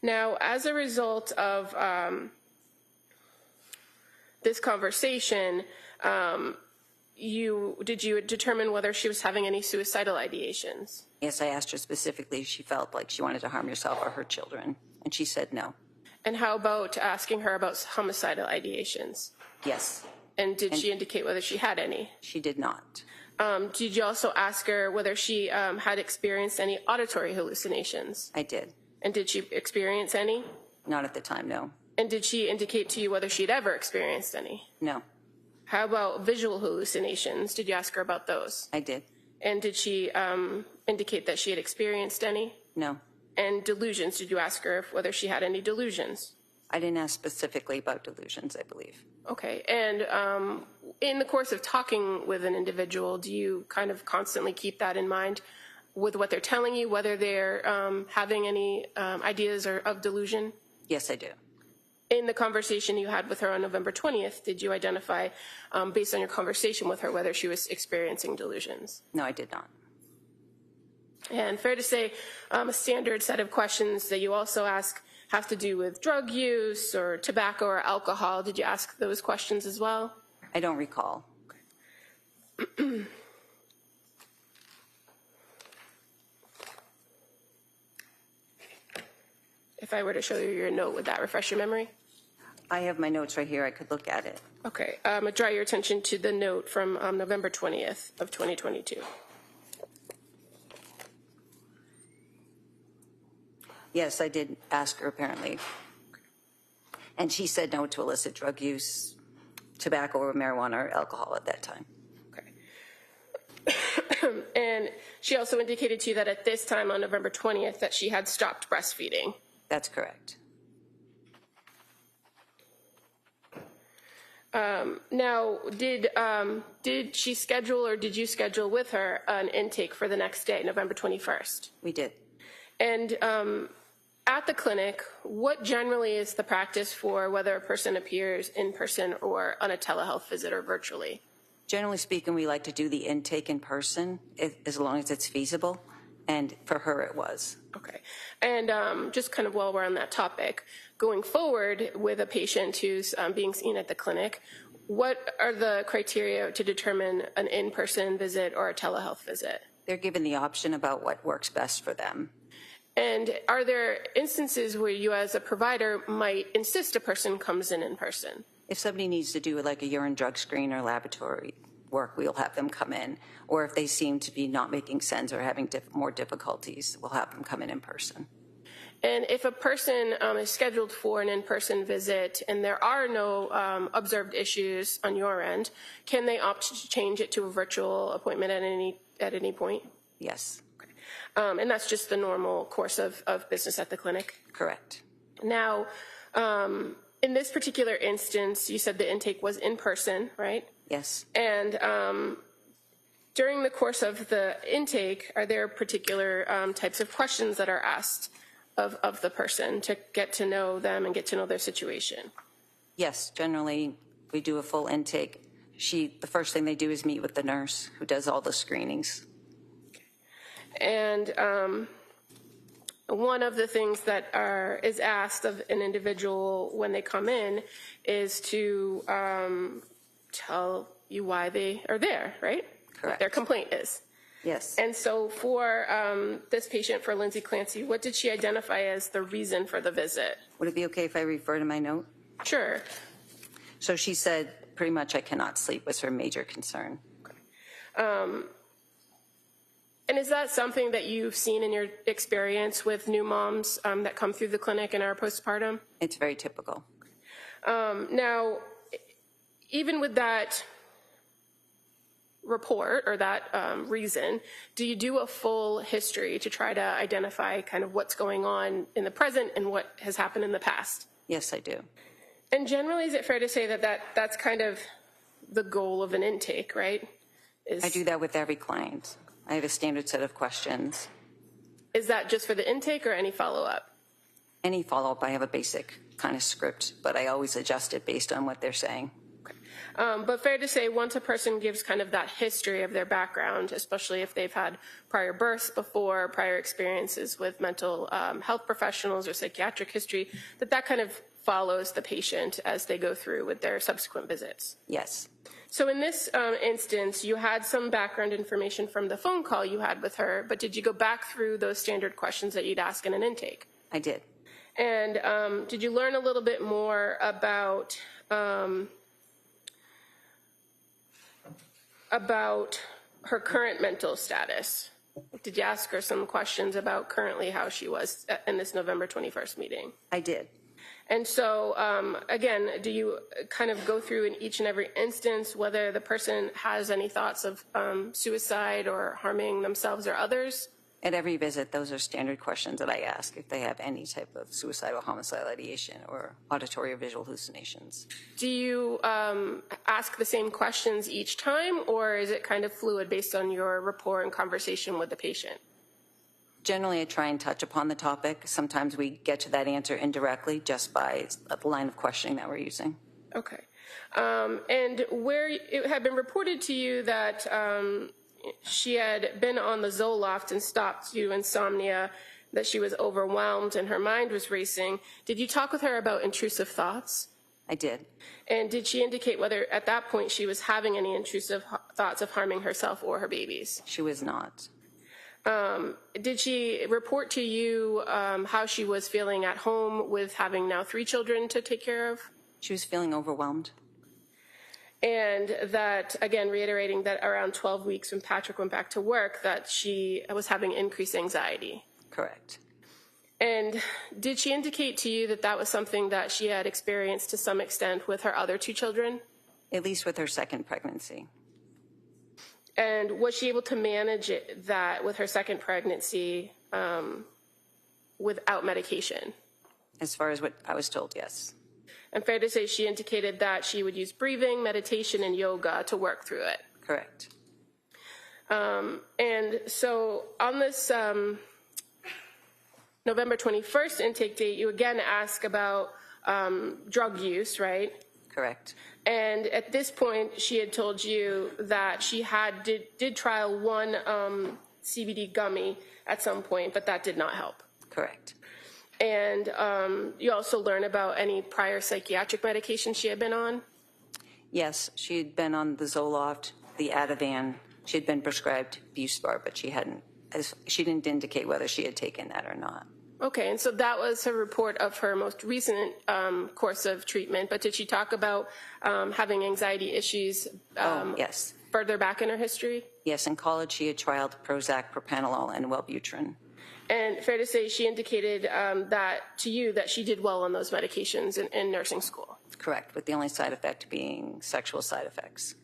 Now, as a result of did you determine whether she was having any suicidal ideations? Yes, I asked her specifically if she felt like she wanted to harm herself or her children, and she said no. And how about asking her about homicidal ideations? Yes. And did she indicate whether she had any? She did not. Did you also ask her whether she had experienced any auditory hallucinations? I did. And did she experience any? Not at the time, no. And did she indicate to you whether she'd ever experienced any? No. How about visual hallucinations? Did you ask her about those? I did. And did she indicate that she had experienced any? No. And delusions, did you ask her whether she had any delusions? I didn't ask specifically about delusions, I believe. Okay. And in the course of talking with an individual, do you kind of constantly keep that in mind with what they're telling you, whether they're having any ideas or of delusion? Yes, I do. In the conversation you had with her on November 20th, did you identify, based on your conversation with her, whether she was experiencing delusions? No, I did not. And fair to say, a standard set of questions that you also ask have to do with drug use or tobacco or alcohol. Did you ask those questions as well? I don't recall. If I were to show you your note, would that refresh your memory? I have my notes right here. I could look at it. Okay. I'm going to draw your attention to the note from November 20th of 2022. Yes, I did ask her, apparently. And she said no to illicit drug use, tobacco or marijuana or alcohol at that time. Okay. And she also indicated to you that at this time on November 20th that she had stopped breastfeeding. That's correct. Now, did she schedule or did you schedule with her an intake for the next day, November 21st? We did. And at the clinic, what generally is the practice for whether a person appears in person or on a telehealth visit or virtually? Generally speaking, we like to do the intake in person as long as it's feasible. And for her, it was. Okay. And just kind of while we're on that topic, going forward with a patient who's being seen at the clinic, what are the criteria to determine an in-person visit or a telehealth visit? They're given the option about what works best for them. And are there instances where you as a provider might insist a person comes in person? If somebody needs to do like a urine drug screen or laboratory work, we'll have them come in. Or if they seem to be not making sense or having more difficulties, we'll have them come in person. And if a person is scheduled for an in-person visit and there are no observed issues on your end, can they opt to change it to a virtual appointment at any point? Yes. And that's just the normal course of business at the clinic? Correct. Now, in this particular instance, you said the intake was in person, right? Yes. And during the course of the intake, are there particular types of questions that are asked of the person to get to know them and get to know their situation? Yes, generally we do a full intake. The first thing they do is meet with the nurse who does all the screenings. And one of the things that is asked of an individual when they come in is to tell you why they are there, right? Correct. What their complaint is. Yes. And so for this patient, for Lindsay Clancy, what did she identify as the reason for the visit? Would it be okay if I refer to my note? Sure. So she said pretty much I cannot sleep was her major concern. Okay. And is that something that you've seen in your experience with new moms that come through the clinic and are postpartum? It's very typical. Now, even with that report or that reason, do you do a full history to try to identify kind of what's going on in the present and what has happened in the past? Yes, I do. And generally, is it fair to say that's kind of the goal of an intake, right? I do that with every client. I have a standard set of questions. Is that just for the intake or any follow-up? Any follow-up, I have a basic kind of script, but I always adjust it based on what they're saying. Okay. But fair to say, once a person gives kind of that history of their background, especially if they've had prior births before, prior experiences with mental health professionals or psychiatric history, that kind of follows the patient as they go through with their subsequent visits. Yes. So in this instance, you had some background information from the phone call you had with her, but did you go back through those standard questions that you'd ask in an intake? I did. And did you learn a little bit more about her current mental status? Did you ask her some questions about currently how she was in this November 21st meeting? I did. And so, again, do you kind of go through in each and every instance whether the person has any thoughts of suicide or harming themselves or others? At every visit, those are standard questions that I ask if they have any type of suicidal homicidal ideation or auditory or visual hallucinations. Do you ask the same questions each time, or is it kind of fluid based on your rapport and conversation with the patient? Generally, I try and touch upon the topic. Sometimes we get to that answer indirectly just by the line of questioning that we're using. Okay. And where it had been reported to you that she had been on the Zoloft and stopped due to insomnia, that she was overwhelmed and her mind was racing, did you talk with her about intrusive thoughts? I did. And did she indicate whether at that point she was having any intrusive thoughts of harming herself or her babies? She was not. Did she report to you how she was feeling at home with having now 3 children to take care of? She was feeling overwhelmed. And that, again, reiterating that around 12 weeks when Patrick went back to work, that she was having increased anxiety. Correct. And did she indicate to you that that was something that she had experienced to some extent with her other 2 children? At least with her second pregnancy. And was she able to manage that with her second pregnancy without medication? As far as what I was told, yes. And fair to say she indicated that she would use breathing, meditation, and yoga to work through it. Correct. And so on this November 21st intake date, you again ask about drug use, right? Correct. And at this point, she had told you that she did trial one CBD gummy at some point, but that did not help. Correct. And you also learn about any prior psychiatric medication she had been on? Yes, she had been on the Zoloft, the Ativan. She had been prescribed Buspar, but she didn't indicate whether she had taken that or not. Okay, and so that was her report of her most recent course of treatment, but did she talk about having anxiety issues yes. further back in her history? Yes, in college she had trialed Prozac, propranolol, and Wellbutrin. And fair to say she indicated that to you that she did well on those medications in nursing school? Correct, with the only side effect being sexual side effects.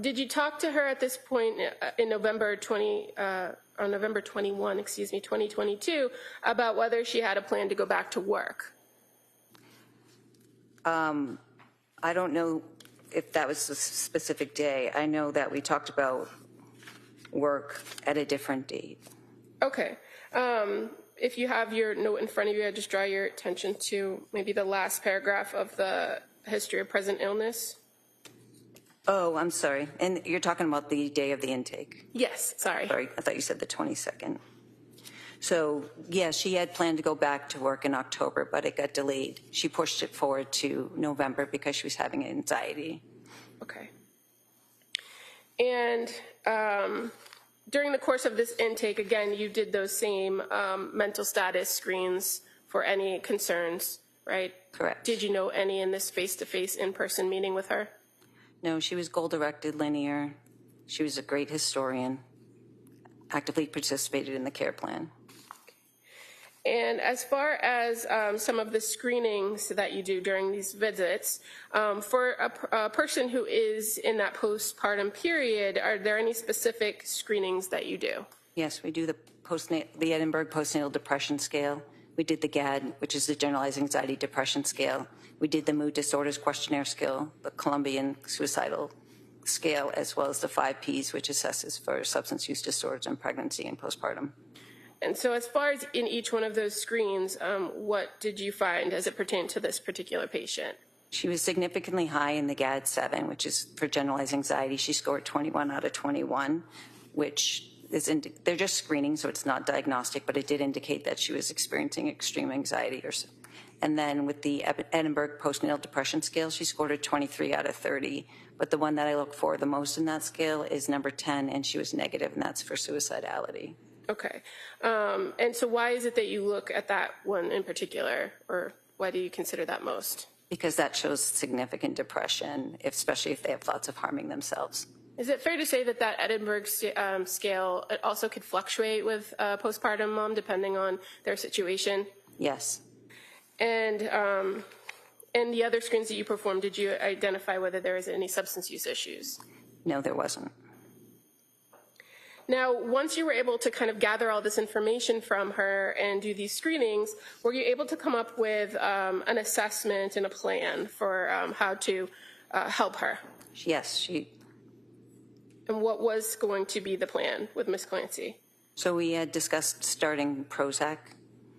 Did you talk to her at this point in November 21, 2022, about whether she had a plan to go back to work? I don't know if that was a specific day. I know that we talked about work at a different date. Okay. If you have your note in front of you, I'd just draw your attention to maybe the last paragraph of the history of present illness. Oh, I'm sorry. And you're talking about the day of the intake? Yes, sorry. Sorry, I thought you said the 22nd. So, yeah, she had planned to go back to work in October, but it got delayed. She pushed it forward to November because she was having anxiety. Okay. And during the course of this intake, again, you did those same mental status screens for any concerns, right? Correct. Did you know any in this face-to-face in-person meeting with her? No, she was goal-directed, linear. She was a great historian, actively participated in the care plan. And as far as some of the screenings that you do during these visits, for a person who is in that postpartum period, are there any specific screenings that you do? Yes, we do the Edinburgh Postnatal Depression Scale. We did the GAD, which is the Generalized Anxiety Depression Scale. We did the Mood Disorders Questionnaire Scale, the Colombian Suicidal Scale, as well as the 5 Ps, which assesses for substance use disorders in pregnancy and postpartum. And so as far as in each one of those screens, what did you find as it pertained to this particular patient? She was significantly high in the GAD-7, which is for generalized anxiety. She scored 21 out of 21, which is they're just screening, so it's not diagnostic, but it did indicate that she was experiencing extreme anxiety And then with the Edinburgh postnatal depression scale, she scored a 23 out of 30. But the one that I look for the most in that scale is number 10, and she was negative, and that's for suicidality. Okay. And so why is it that you look at that one in particular, or why do you consider that most? Because that shows significant depression, especially if they have thoughts of harming themselves. Is it fair to say that that Edinburgh scale it also could fluctuate with postpartum mom depending on their situation? Yes. And the other screens that you performed, did you identify whether there was any substance use issues? No, there wasn't. Now, once you were able to kind of gather all this information from her and do these screenings, were you able to come up with an assessment and a plan for how to help her? Yes, And what was going to be the plan with Ms. Clancy? So we had discussed starting Prozac.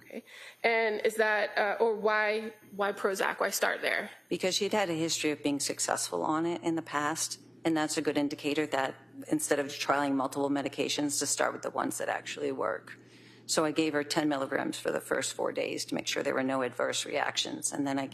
Okay. And is that, or why Prozac? Why start there? Because she'd had a history of being successful on it in the past, and that's a good indicator that instead of trialing multiple medications, to start with the ones that actually work. So I gave her 10 milligrams for the first 4 days to make sure there were no adverse reactions, and then I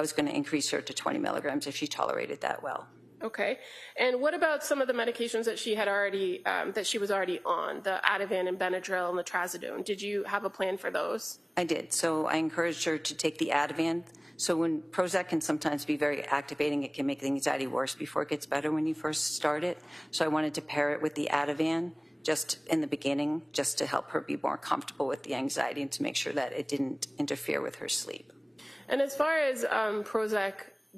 was going to increase her to 20 milligrams if she tolerated that well. Okay. And what about some of the medications that she had already, that she was already on, the Ativan and Benadryl and the Trazodone? Did you have a plan for those? I did. So I encouraged her to take the Ativan. So when Prozac can sometimes be very activating, it can make the anxiety worse before it gets better when you first start it. So I wanted to pair it with the Ativan just in the beginning, just to help her be more comfortable with the anxiety and to make sure that it didn't interfere with her sleep. And as far as Prozac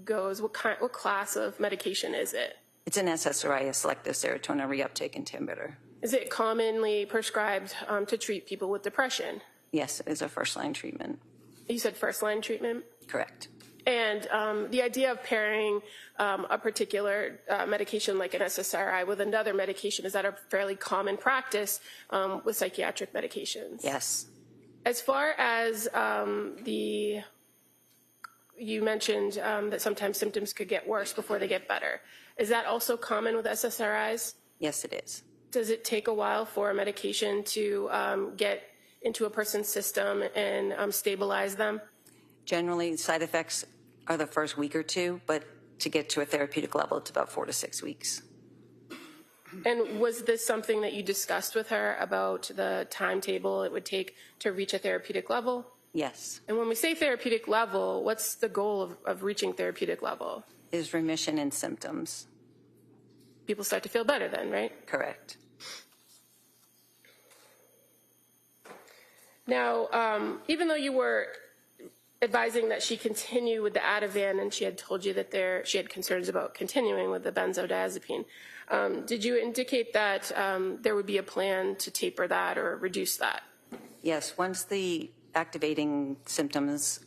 goes, what class of medication is it? It's an SSRI, a selective serotonin reuptake inhibitor. Is it commonly prescribed to treat people with depression? Yes, it is a first-line treatment. You said first-line treatment? Correct. And the idea of pairing a particular medication like an SSRI with another medication, is that a fairly common practice with psychiatric medications? Yes. As far as you mentioned that sometimes symptoms could get worse before they get better. Is that also common with SSRIs? Yes, it is. Does it take a while for a medication to get into a person's system and stabilize them? Generally, side effects are the first week or two, but to get to a therapeutic level, it's about 4 to 6 weeks. And was this something that you discussed with her about the timetable it would take to reach a therapeutic level? Yes. And when we say therapeutic level, what's the goal of reaching therapeutic level? Is remission in symptoms. People start to feel better then, right? Correct. Now, even though you were advising that she continue with the Ativan and she had told you that she had concerns about continuing with the benzodiazepine, did you indicate that there would be a plan to taper that or reduce that? Yes, once the activating symptoms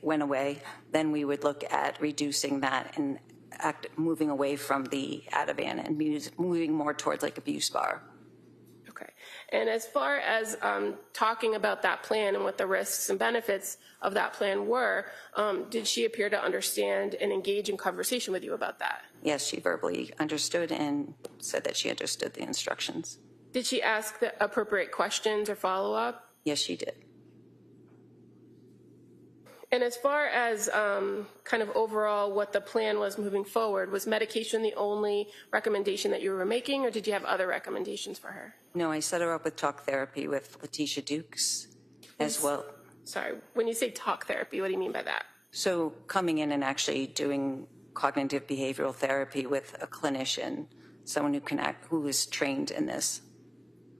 went away, then we would look at reducing that and moving away from the Ativan and moving more towards like a Buspar. Okay. And as far as talking about that plan and what the risks and benefits of that plan were, did she appear to understand and engage in conversation with you about that? Yes, she verbally understood and said that she understood the instructions. Did she ask the appropriate questions or follow up? Yes, she did. And as far as kind of overall what the plan was moving forward, was medication the only recommendation that you were making, or did you have other recommendations for her? No, I set her up with talk therapy with Letitia Dukes as well. Sorry, when you say talk therapy, what do you mean by that? So coming in and actually doing cognitive behavioral therapy with a clinician, someone who is trained in this.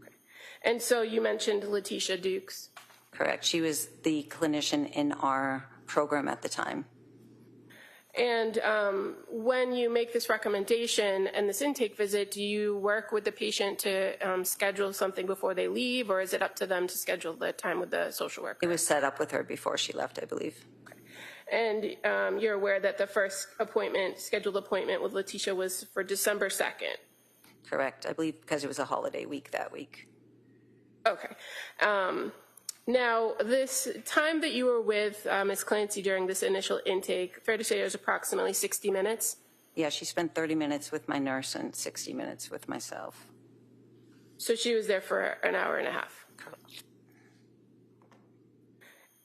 Okay. And so you mentioned Letitia Dukes. Correct. She was the clinician in our program at the time. And when you make this recommendation and this intake visit, do you work with the patient to schedule something before they leave, or is it up to them to schedule the time with the social worker? It was set up with her before she left, I believe. Okay. And you're aware that the first scheduled appointment with Letitia was for December 2nd? Correct. I believe because it was a holiday week that week. Okay. Now, this time that you were with Ms. Clancy during this initial intake, fair to say it was approximately 60 minutes? Yeah, she spent 30 minutes with my nurse and 60 minutes with myself. So she was there for an hour and a half.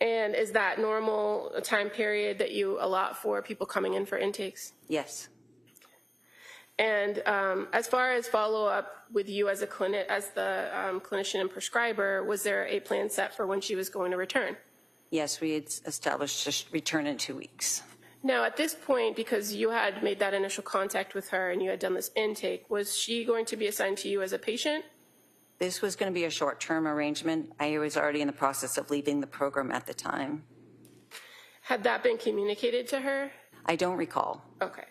And is that normal time period that you allot for people coming in for intakes? Yes. And as far as follow-up with you as the clinician and prescriber, was there a plan set for when she was going to return? Yes, we had established a return in 2 weeks. Now, at this point, because you had made that initial contact with her and you had done this intake, was she going to be assigned to you as a patient? This was going to be a short-term arrangement. I was already in the process of leaving the program at the time. Had that been communicated to her? I don't recall. Okay.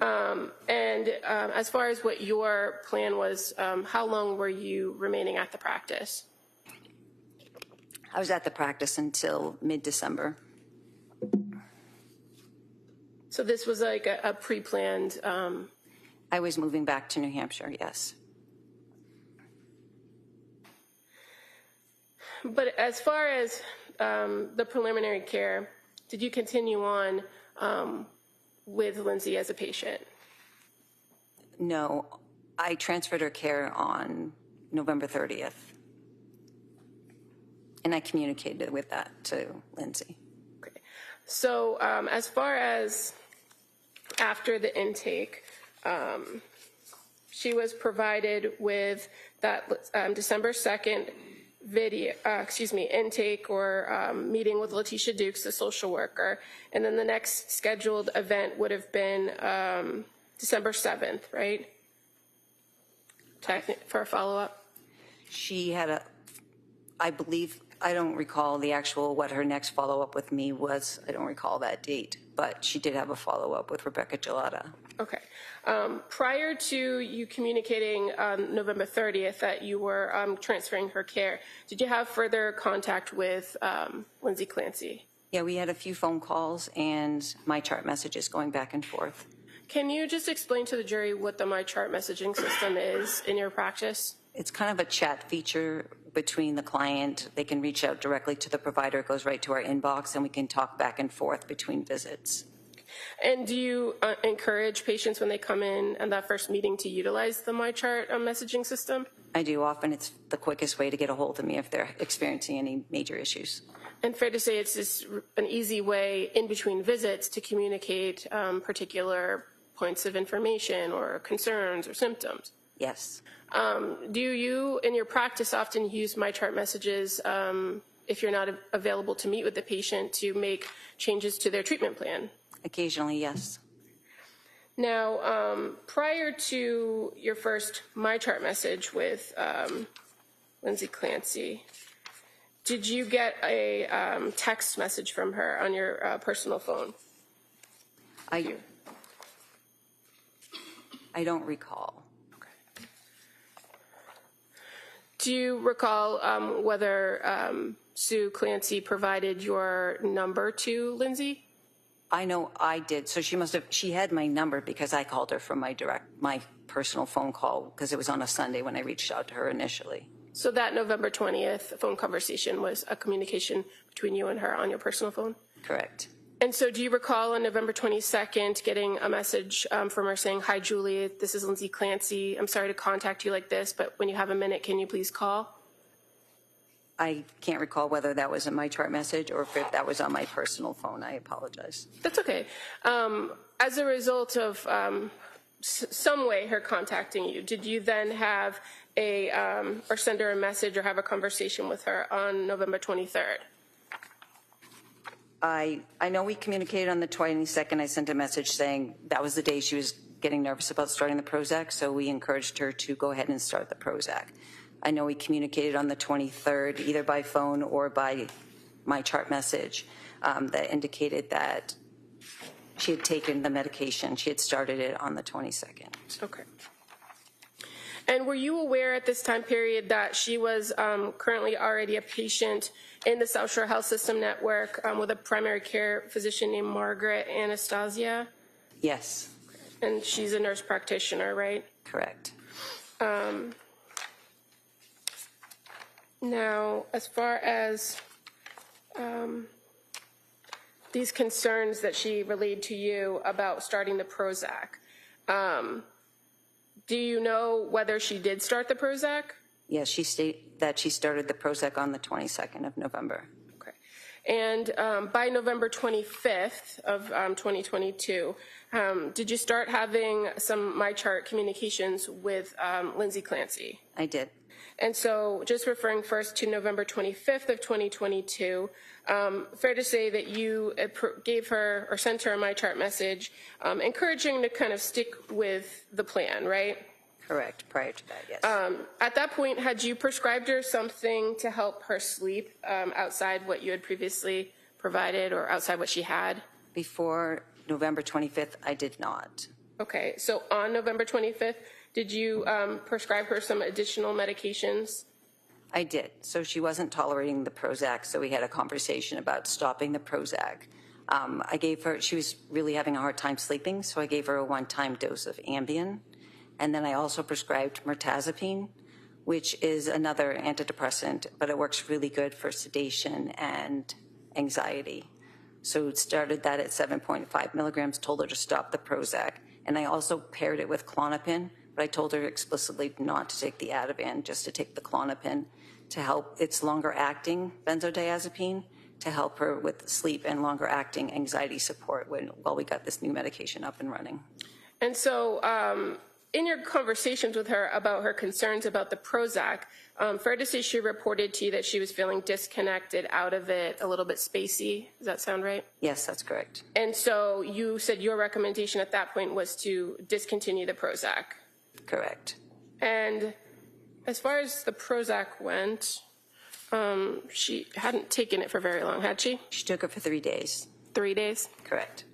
As far as what your plan was, how long were you remaining at the practice? I was at the practice until mid-December. So this was like a pre-planned... I was moving back to New Hampshire, yes. But as far as the preliminary care, did you continue on with Lindsay as a patient? No, I transferred her care on November 30th. And I communicated with that to Lindsay. Okay. So as far as after the intake, she was provided with that December 2nd intake or meeting with Letitia Dukes, the social worker. And then the next scheduled event would have been December 7th, right? For a follow-up? She had I believe, I don't recall the actual, what her next follow-up with me was. I don't recall that date, but she did have a follow-up with Rebecca Gelata. Okay. Prior to you communicating on November 30th that you were transferring her care, did you have further contact with Lindsay Clancy? Yeah, we had a few phone calls and MyChart messages going back and forth. Can you just explain to the jury what the MyChart messaging system is in your practice? It's kind of a chat feature between the client. They can reach out directly to the provider. It goes right to our inbox, and we can talk back and forth between visits. And do you encourage patients when they come in and that first meeting to utilize the MyChart messaging system? I do. Often it's the quickest way to get a hold of me if they're experiencing any major issues. And fair to say it's just an easy way in between visits to communicate particular points of information or concerns or symptoms? Yes. Do you, in your practice, often use MyChart messages if you're not available to meet with the patient to make changes to their treatment plan? Occasionally, yes. Now, prior to your first MyChart message with Lindsay Clancy, did you get a text message from her on your personal phone? I don't recall. Okay. Do you recall whether Sue Clancy provided your number to Lindsay? I know I did. So she had my number because I called her from my personal phone call because it was on a Sunday when I reached out to her initially. So that November 20th phone conversation was a communication between you and her on your personal phone? Correct. And so do you recall on November 22nd getting a message from her saying, "Hi, Julie, this is Lindsay Clancy. I'm sorry to contact you like this, but when you have a minute, can you please call?" I can't recall whether that was a MyChart message or if that was on my personal phone. I apologize. That's okay. As a result of some way her contacting you, did you then have or send her a message or have a conversation with her on November 23rd? I know we communicated on the 22nd. I sent a message saying that was the day she was getting nervous about starting the Prozac, so we encouraged her to go ahead and start the Prozac. I know we communicated on the 23rd, either by phone or by MyChart message, that indicated that she had taken the medication. She had started it on the 22nd. Okay. And were you aware at this time period that she was currently already a patient in the South Shore Health System Network with a primary care physician named Margaret Anastasia? Yes. And she's a nurse practitioner, right? Correct. Now, as far as these concerns that she relayed to you about starting the Prozac, do you know whether she did start the Prozac? Yes, she stated that she started the Prozac on the 22nd of November. Okay. And by November 25th of 2022, did you start having some MyChart communications with Lindsay Clancy? I did. And so just referring first to November 25th of 2022, fair to say that you gave her or sent her a MyChart message encouraging to kind of stick with the plan, right? Correct. Prior to that, yes. At that point, had you prescribed her something to help her sleep outside what you had previously provided or outside what she had? Before November 25th, I did not. Okay, so on November 25th, did you prescribe her some additional medications? I did. So she wasn't tolerating the Prozac, so we had a conversation about stopping the Prozac. I gave her, she was really having a hard time sleeping, so I gave her a one-time dose of Ambien. And then I also prescribed mirtazapine, which is another antidepressant, but it works really good for sedation and anxiety. So started that at 7.5 milligrams, told her to stop the Prozac. And I also paired it with Klonopin, but I told her explicitly not to take the Ativan, just to take the Klonopin to help. It's longer acting benzodiazepine to help her with sleep and longer acting anxiety support while we got this new medication up and running. And so in your conversations with her about her concerns about the Prozac, fair to say she reported to you that she was feeling disconnected, out of it, a little bit spacey. Does that sound right? Yes, that's correct. And so you said your recommendation at that point was to discontinue the Prozac. Correct. And as far as the Prozac went, she hadn't taken it for very long, had she? She took it for 3 days. 3 days? Correct.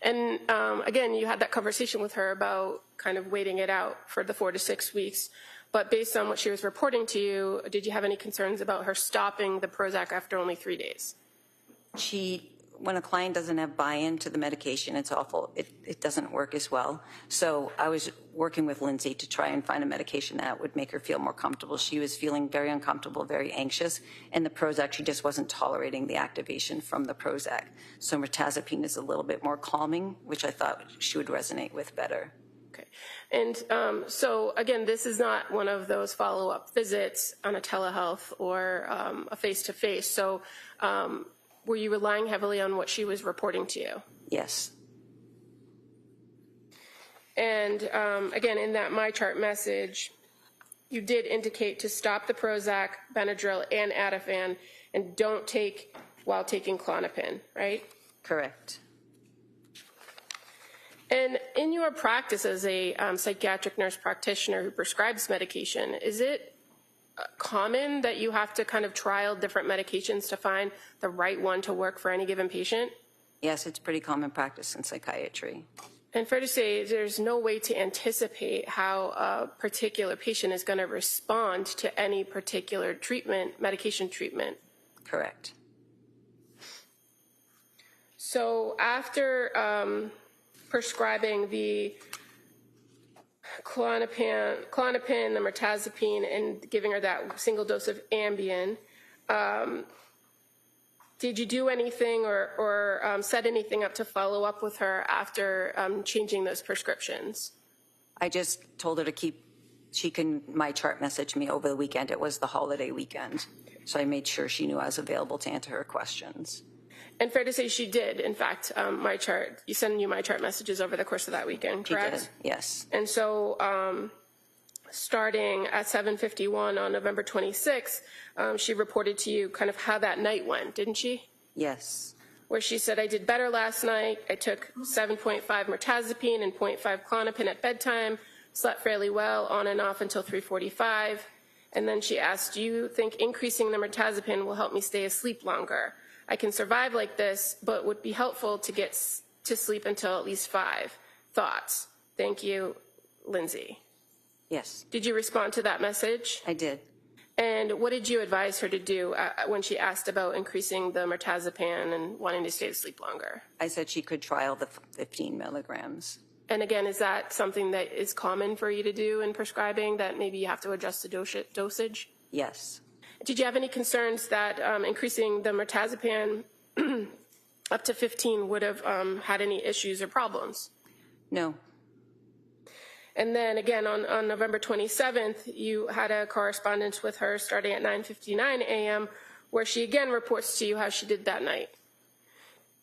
And again, you had that conversation with her about kind of waiting it out for the 4 to 6 weeks. But based on what she was reporting to you, did you have any concerns about her stopping the Prozac after only 3 days? When a client doesn't have buy-in to the medication, it's awful. It doesn't work as well. So I was working with Lindsay to try and find a medication that would make her feel more comfortable. She was feeling very uncomfortable, very anxious, and the Prozac, she just wasn't tolerating the activation from the Prozac. So mirtazapine is a little bit more calming, which I thought she would resonate with better. Okay. And so, again, this is not one of those follow-up visits on a telehealth or a face-to-face. So were you relying heavily on what she was reporting to you? Yes. And again, in that MyChart message, you did indicate to stop the Prozac, Benadryl, and Ativan, and don't take while taking Klonopin, right? Correct. And in your practice as a psychiatric nurse practitioner who prescribes medication, is it common that you have to kind of trial different medications to find the right one to work for any given patient? Yes, it's pretty common practice in psychiatry. And fair to say, there's no way to anticipate how a particular patient is going to respond to any particular treatment, medication treatment. Correct. So after prescribing the Klonopin, the mirtazapine, and giving her that single dose of Ambien, did you do anything or set anything up to follow up with her after changing those prescriptions? I just told her to she can MyChart message me over the weekend. It was the holiday weekend. So I made sure she knew I was available to answer her questions. And fair to say she did, in fact, MyChart. You sent you MyChart messages over the course of that weekend, correct? She did, yes. And so starting at 7:51 on November 26th, she reported to you kind of how that night went, didn't she? Yes. Where she said, I did better last night. I took 7.5 mirtazapine and 0.5 Klonopin at bedtime, slept fairly well on and off until 3:45. And then she asked, do you think increasing the mirtazapine will help me stay asleep longer? I can survive like this, but would be helpful to get to sleep until at least 5. Thoughts? Thank you, Lindsay. Yes. Did you respond to that message? I did. And what did you advise her to do when she asked about increasing the mirtazapine and wanting to stay asleep longer? I said she could trial the 15 milligrams. And again, is that something that is common for you to do in prescribing, that maybe you have to adjust the dosage? Yes. Did you have any concerns that increasing the mirtazapine up to 15 would have had any issues or problems? No. And then again, on November 27th, you had a correspondence with her starting at 9:59 a.m. where she again reports to you how she did that night.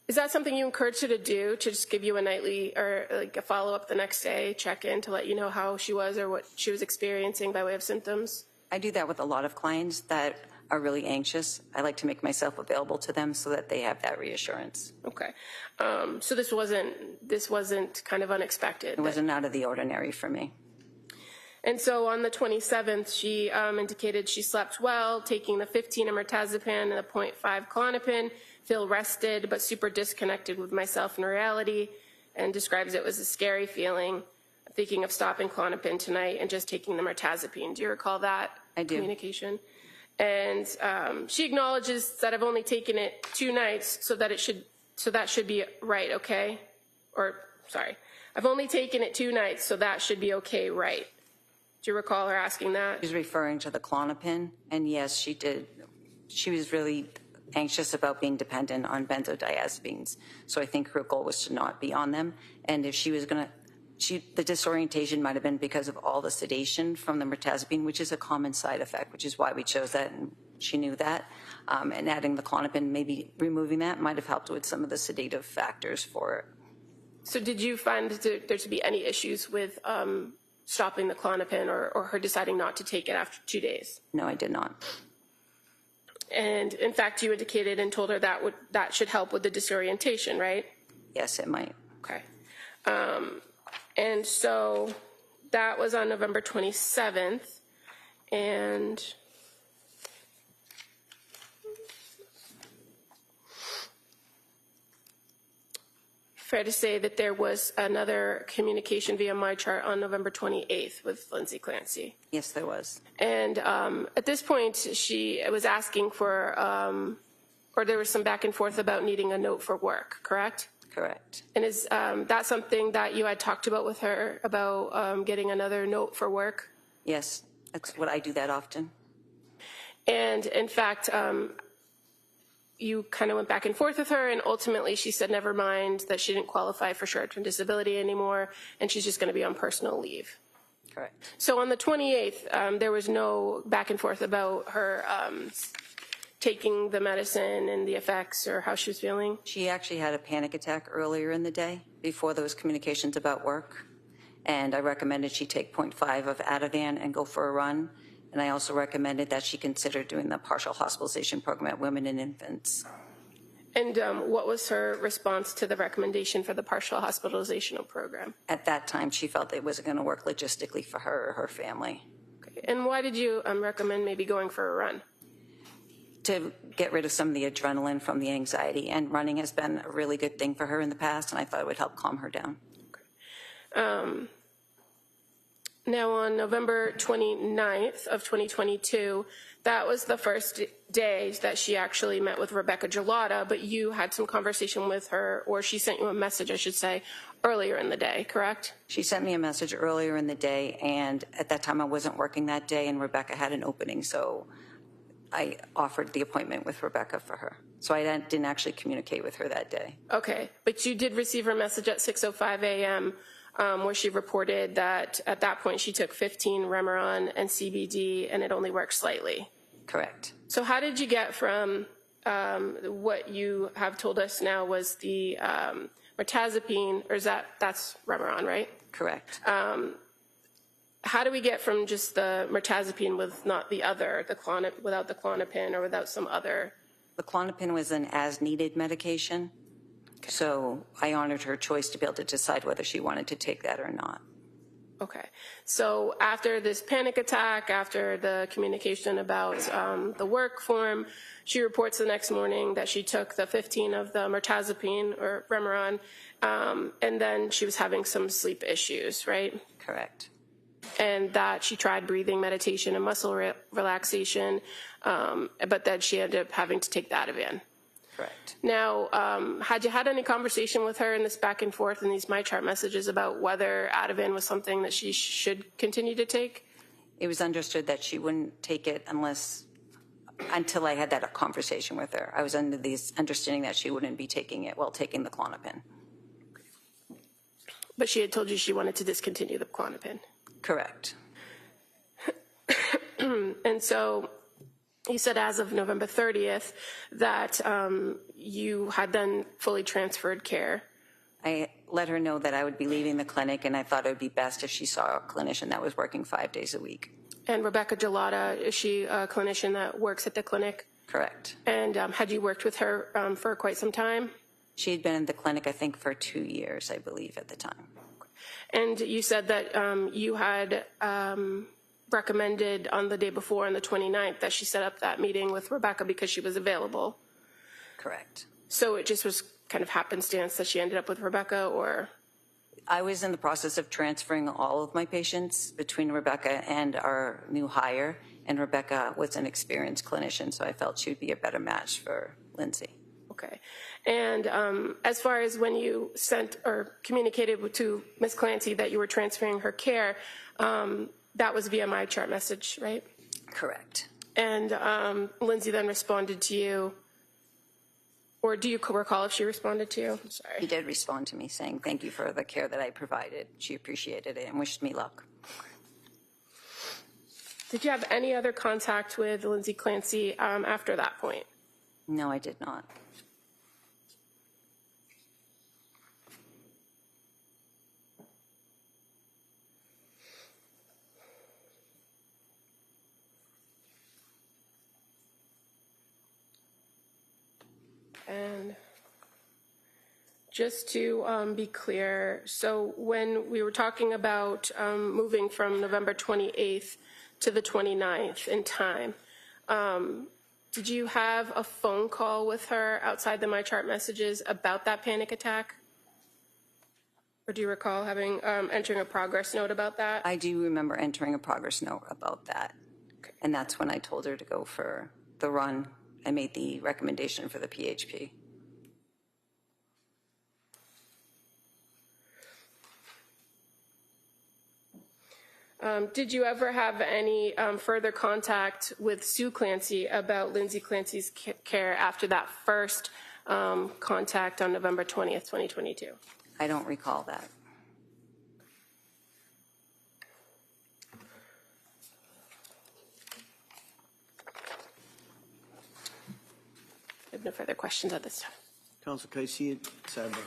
Is that something you encourage her to do, to just give you a nightly or like a follow-up the next day, check in to let you know how she was or what she was experiencing by way of symptoms? I do that with a lot of clients that are really anxious. I like to make myself available to them so that they have that reassurance. Okay. So this wasn't kind of unexpected. It wasn't out of the ordinary for me. And so on the 27th, she indicated she slept well, taking the 15 mirtazapine and the 0.5 Klonopin, feel rested but super disconnected with myself and reality, and describes it as a scary feeling, thinking of stopping Klonopin tonight and just taking the mirtazapine. Do you recall that I do. Communication? And she acknowledges that I've only taken it 2 nights, so that should be right, okay? Or, sorry, I've only taken it 2 nights, so that should be okay, right? Do you recall her asking that? She's referring to the Klonopin, and yes, she did. She was really anxious about being dependent on benzodiazepines, so I think her goal was to not be on them. And if she was going to, the disorientation might have been because of all the sedation from the mirtazapine, which is a common side effect, which is why we chose that, and she knew that. And adding the Klonopin, maybe removing that, might have helped with some of the sedative factors for it. So did you find there to be any issues with stopping the Klonopin or her deciding not to take it after 2 days? No, I did not. And in fact, you indicated and told her that should help with the disorientation, right? Yes, it might. Okay. And so that was on November 27th. And fair to say that there was another communication via MyChart on November 28th with Lindsay Clancy. Yes, there was. And at this point, she was asking for, or there was some back and forth about needing a note for work, correct? Correct. And is that something that you had talked about with her, about getting another note for work? Yes, that's what I do that often. And in fact, you kind of went back and forth with her, and ultimately she said never mind, that she didn't qualify for short-term disability anymore, and she's just going to be on personal leave. Correct. So on the 28th, there was no back and forth about her taking the medicine and the effects or how she was feeling? She actually had a panic attack earlier in the day before those communications about work, and I recommended she take 0.5 of Ativan and go for a run. And I also recommended that she consider doing the partial hospitalization program at Women and Infants. And what was her response to the recommendation for the partial hospitalization program? At that time, she felt it wasn't going to work logistically for her or her family. Okay. And why did you recommend maybe going for a run? To get rid of some of the adrenaline from the anxiety. And running has been a really good thing for her in the past, and I thought it would help calm her down. Okay. Now on November 29th of 2022, that was the first day that she actually met with Rebecca Gelada, but you had some conversation with her, or she sent you a message, I should say, earlier in the day, correct? She sent me a message earlier in the day, and at that time I wasn't working that day, and Rebecca had an opening, so I offered the appointment with Rebecca for her. So I didn't actually communicate with her that day. Okay, but you did receive her message at 6:05 a.m., where she reported that at that point she took 15 Remeron and CBD and it only worked slightly. Correct. So how did you get from what you have told us now was the mirtazapine, or that's Remeron, right? Correct. How do we get from just the mirtazapine with not the other, without the Klonopin or without some other? The Klonopin was an as-needed medication. So I honored her choice to be able to decide whether she wanted to take that or not. Okay. So after this panic attack, after the communication about the work form, she reports the next morning that she took the 15 of the mirtazapine or Remeron, and then she was having some sleep issues, right? Correct. And that she tried breathing meditation and muscle relaxation, but then she ended up having to take the Ativan. Correct. Now, had you had any conversation with her in this back and forth in these MyChart messages about whether Ativan was something that she should continue to take? It was understood that she wouldn't take it until I had that conversation with her. I was under the understanding that she wouldn't be taking it while taking the Klonopin. But she had told you she wanted to discontinue the Klonopin. Correct. And so You said as of November 30th that you had then fully transferred care. I let her know that I would be leaving the clinic, and I thought it would be best if she saw a clinician that was working 5 days a week. And Rebecca Gelada, is she a clinician that works at the clinic? Correct. And had you worked with her for quite some time? She had been in the clinic, I think, for 2 years, I believe, at the time. And you said that you had recommended on the day before, on the 29th, that she set up that meeting with Rebecca because she was available. Correct. So it just was kind of happenstance that she ended up with Rebecca, or? I was in the process of transferring all of my patients between Rebecca and our new hire, and Rebecca was an experienced clinician, so I felt she would be a better match for Lindsay. Okay. And as far as when you sent or communicated to Ms. Clancy that you were transferring her care, that was via my chart message, right? Correct. And Lindsay then responded to you, or do you recall if she responded to you? I'm sorry. She did respond to me saying thank you for the care that I provided. She appreciated it and wished me luck. Did you have any other contact with Lindsay Clancy after that point? No, I did not. And just to be clear, so when we were talking about moving from November 28th to the 29th in time, did you have a phone call with her outside the MyChart messages about that panic attack? Or do you recall having entering a progress note about that? I do remember entering a progress note about that. Okay. And that's when I told her to go for the run. I made the recommendation for the PHP. Did you ever have any further contact with Sue Clancy about Lindsay Clancy's care after that first contact on November 20th, 2022? I don't recall that. I have no further questions at this time. Counsel, can I see it? Sidebar.